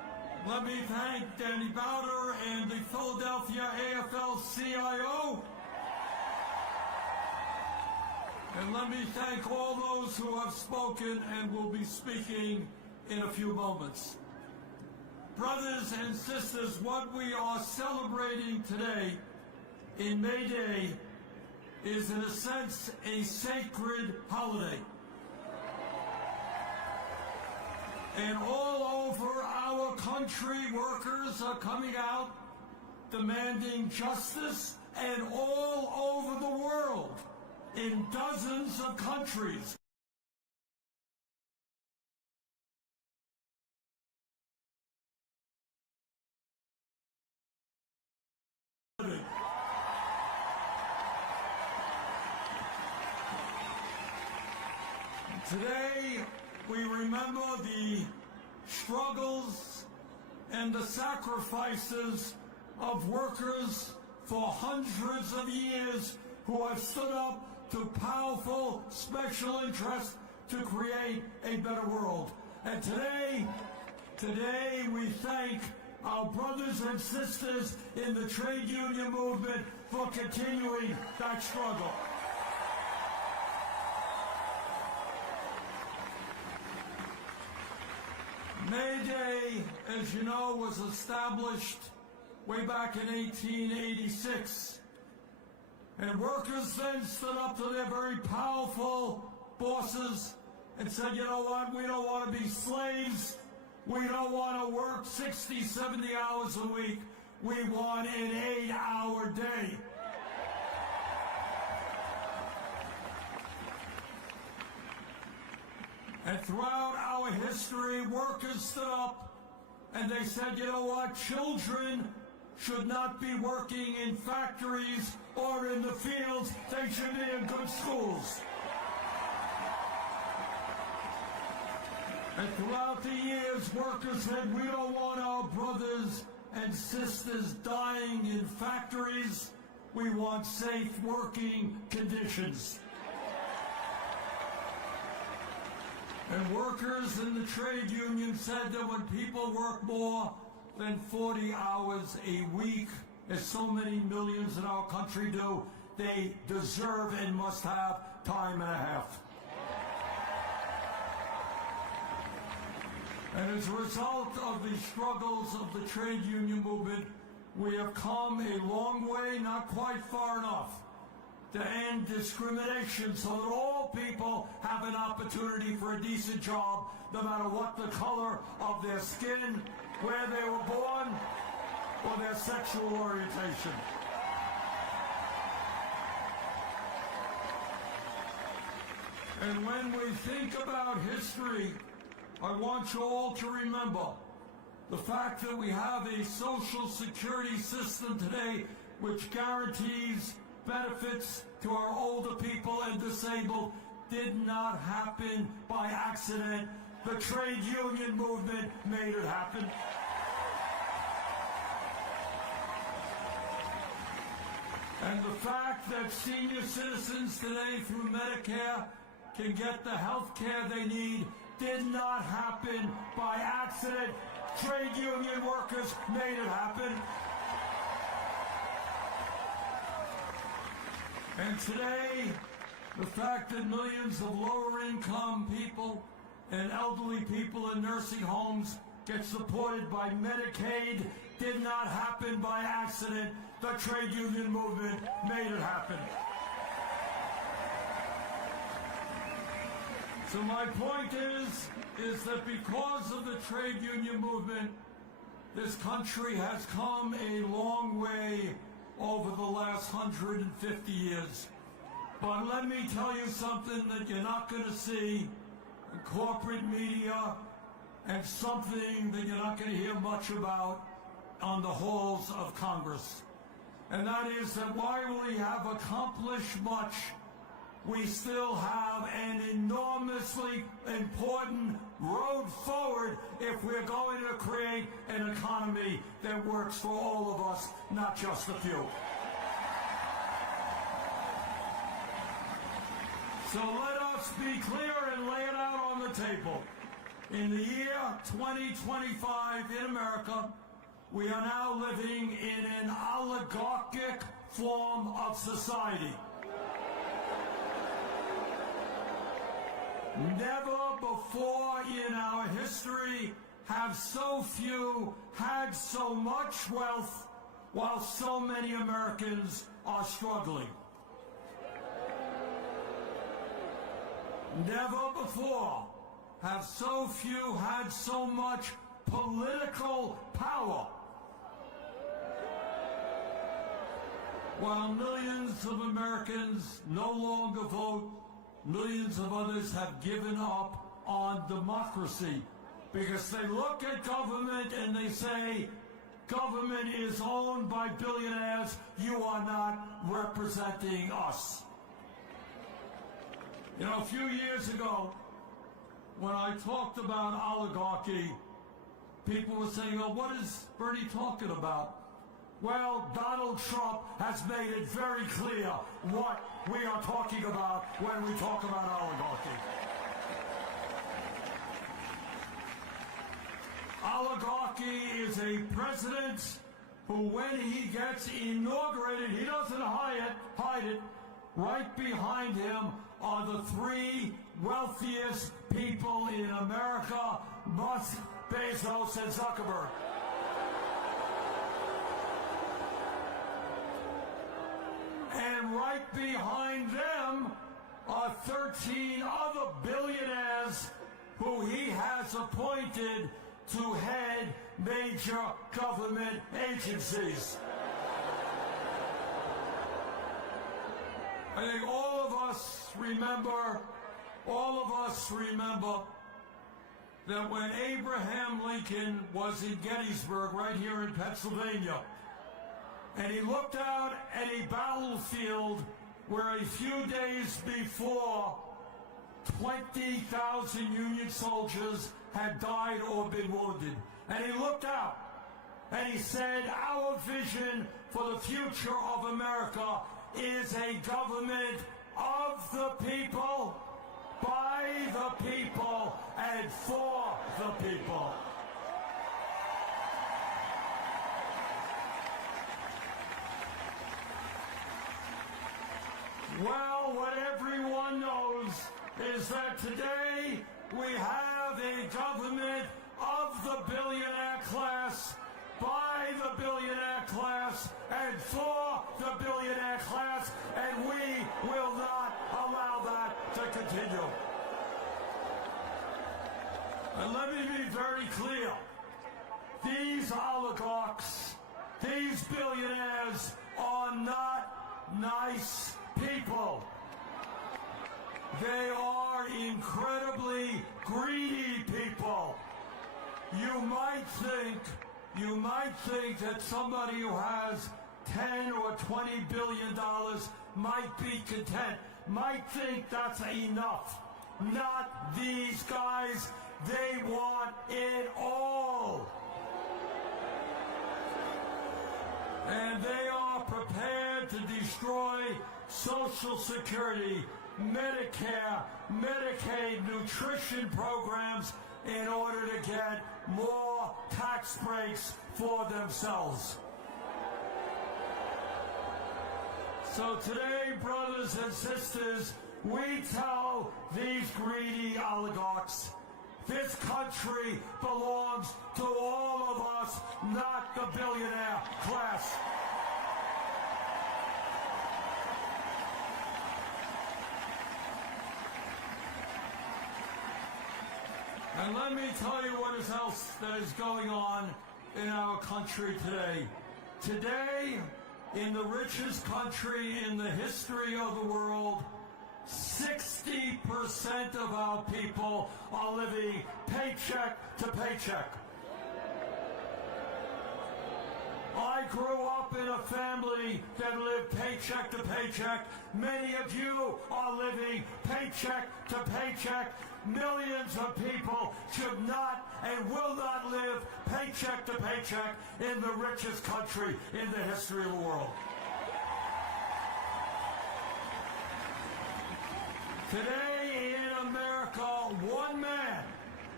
Let me thank Danny Bowder and the Philadelphia AFL-CIO. And let me thank all those who have spoken and will be speaking in a few moments. Brothers and sisters, what we are celebrating today in May Day is, in a sense, a sacred holiday. And all over our country, workers are coming out demanding justice, and all over the world, in dozens of countries. Today, we remember the struggles and the sacrifices of workers for hundreds of years who have stood up to powerful special interests to create a better world. And today we thank our brothers and sisters in the trade union movement for continuing that struggle. May Day, as you know, was established way back in 1886. And workers then stood up to their very powerful bosses and said, you know what, we don't want to be slaves. We don't want to work 60, 70 hours a week. We want an 8-hour day. And throughout our history, workers stood up and they said, you know what, children should not be working in factories or in the fields. They should be in good schools. And throughout the years, workers said, we don't want our brothers and sisters dying in factories. We want safe working conditions. And workers in the trade union said that when people work more than 40 hours a week, as so many millions in our country do, they deserve and must have time and a half. And as a result of the struggles of the trade union movement, we have come a long way, not quite far enough, to end discrimination so that all people have an opportunity for a decent job, no matter what the color of their skin, where they were born, or their sexual orientation. And when we think about history, I want you all to remember the fact that we have a social security system today which guarantees benefits to our older people and disabled did not happen by accident. The trade union movement made it happen. And the fact that senior citizens today through Medicare can get the health care they need did not happen by accident. Trade union workers made it happen. And today, the fact that millions of lower-income people and elderly people in nursing homes get supported by Medicaid did not happen by accident. The trade union movement made it happen. So my point is that because of the trade union movement, this country has come a long way over the last 150 years. But let me tell you something that you're not going to see in corporate media, and something that you're not going to hear much about on the halls of Congress. And that is that while we have accomplished much, we still have an enormously important road forward if we're going to create an economy that works for all of us, not just a few. So let us be clear and lay it out on the table. In the year 2025 in America, we are now living in an oligarchic form of society. Never before in our history have so few had so much wealth while so many Americans are struggling. Never before have so few had so much political power, while millions of Americans no longer vote. Millions of others have given up on democracy because they look at government and they say, government is owned by billionaires, you are not representing us. You know, a few years ago, when I talked about oligarchy, people were saying, well, what is Bernie talking about? Well, Donald Trump has made it very clear what we are talking about when we talk about oligarchy. Oligarchy is a president who, when he gets inaugurated, he doesn't hide it. Right behind him are the three wealthiest people in America, Musk, Bezos, and Zuckerberg. And right behind them are 13 other billionaires who he has appointed to head major government agencies. I think all of us remember that when Abraham Lincoln was in Gettysburg, right here in Pennsylvania, and he looked out at a battlefield where a few days before 20,000 Union soldiers had died or been wounded. And he looked out and he said, our vision for the future of America is a government of the people, by the people, and for the people. Well, what everyone knows is that today we have a government of the billionaire class, by the billionaire class, and for the billionaire class, and we will not allow that to continue. And let me be very clear. These oligarchs, these billionaires are not nice people. They are incredibly greedy people. You might think that somebody who has 10 or 20 billion dollars might be content, might think that's enough. Not these guys. They want it all. And they are prepared to destroy Social Security, Medicare, Medicaid, nutrition programs in order to get more tax breaks for themselves. So today, brothers and sisters, we tell these greedy oligarchs, this country belongs to all of us, not the billionaire class. And let me tell you what else that is going on in our country today. Today, in the richest country in the history of the world, 60% of our people are living paycheck to paycheck. I grew up in a family that lived paycheck to paycheck. Many of you are living paycheck to paycheck. Millions of people should not and will not live paycheck to paycheck in the richest country in the history of the world. Today in America, one man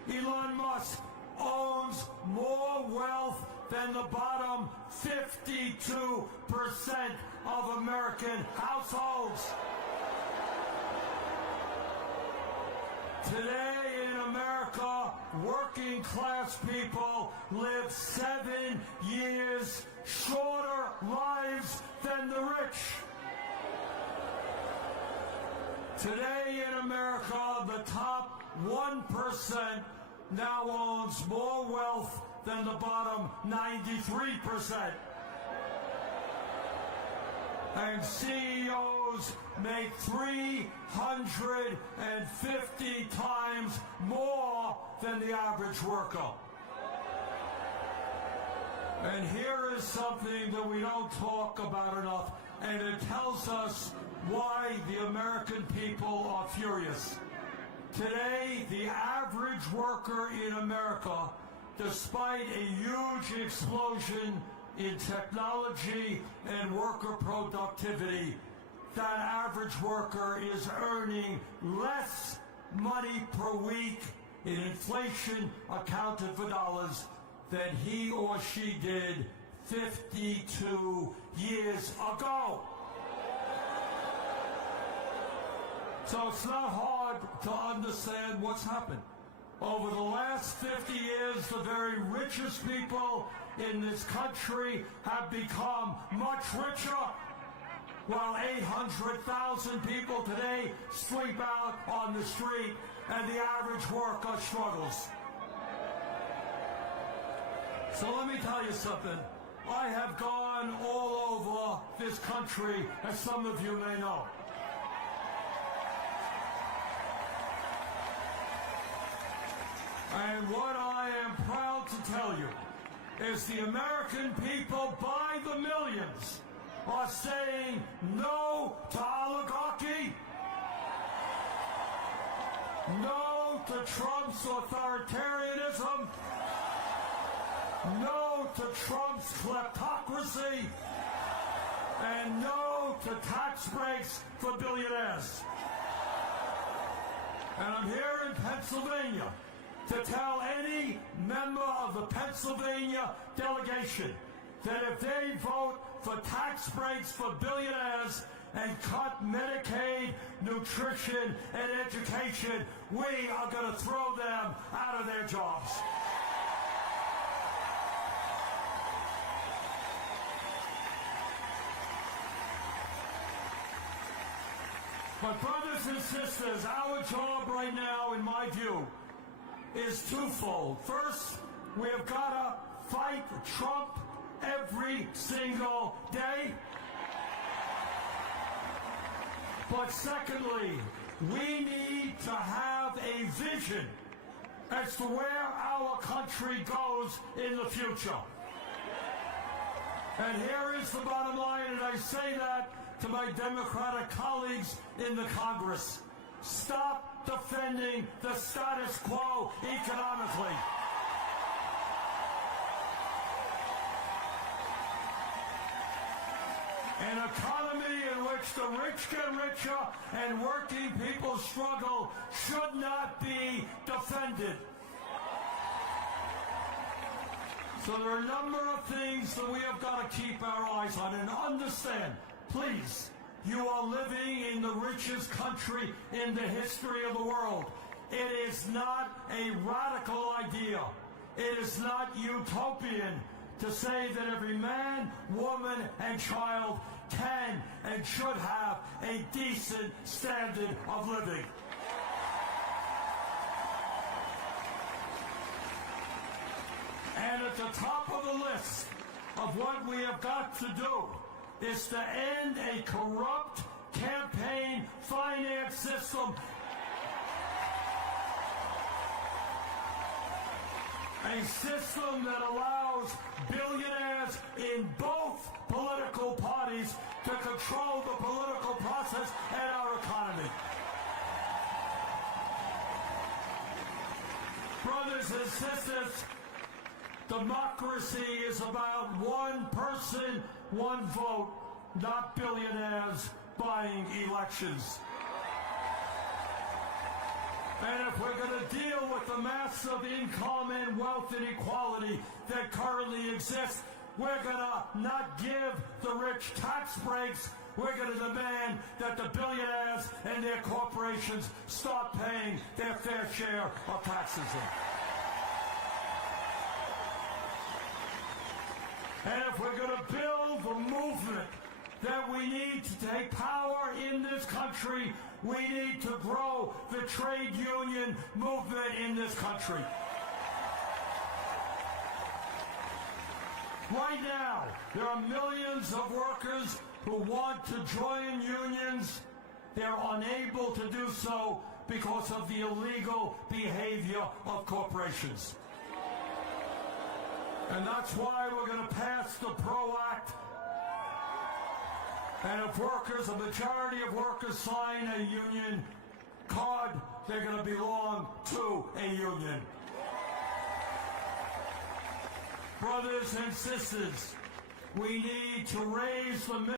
Elon Musk owns more wealth than the bottom 52% of American households. Today in America, working class people live 7 years shorter lives than the rich. Today in America, the top 1% now owns more wealth than the bottom 93%. And CEOs make 350 times more than the average worker. And here is something that we don't talk about enough, and it tells us why the American people are furious. Today, the average worker in America, despite a huge explosion in technology and worker productivity, that average worker is earning less money per week in inflation accounted for dollars than he or she did 52 years ago. So it's not hard to understand what's happened. Over the last 50 years, the very richest people in this country have become much richer, while 800,000 people today sleep out on the street and the average worker struggles. So let me tell you something. I have gone all over this country, as some of you may know. And what I am proud to tell you is the American people by the millions are saying no to oligarchy, no to Trump's authoritarianism, no to Trump's kleptocracy, and no to tax breaks for billionaires. And I'm here in Pennsylvania to tell any member of the Pennsylvania delegation that if they vote for tax breaks for billionaires and cut Medicaid, nutrition, and education, we are going to throw them out of their jobs. But brothers and sisters, our job right now, in my view, is twofold. First, we have got to fight Trump every single day. But secondly, we need to have a vision as to where our country goes in the future. And here is the bottom line, and I say that to my Democratic colleagues in the Congress. Stop defending the status quo economically. An economy in which the rich get richer and working people struggle should not be defended. So there are a number of things that we have got to keep our eyes on and understand. Please, you are living in the richest country in the history of the world. It is not a radical idea. It is not utopian to say that every man, woman, and child can and should have a decent standard of living. And at the top of the list of what we have got to do is to end a corrupt campaign finance system. A system that allows billionaires in both political parties to control the political process and our economy. Brothers and sisters, democracy is about one person, one vote, not billionaires buying elections. And if we're going to deal with the massive income and wealth inequality that currently exists, we're going to not give the rich tax breaks. We're going to demand that the billionaires and their corporations start paying their fair share of taxes. And if we're going to build the movement that we need to take power in this country, we need to grow the trade union movement in this country. Right now, there are millions of workers who want to join unions. They're unable to do so because of the illegal behavior of corporations. And that's why we're going to pass the PRO Act. And if workers, a majority of workers sign a union card, they're going to belong to a union. Brothers and sisters, we need to raise the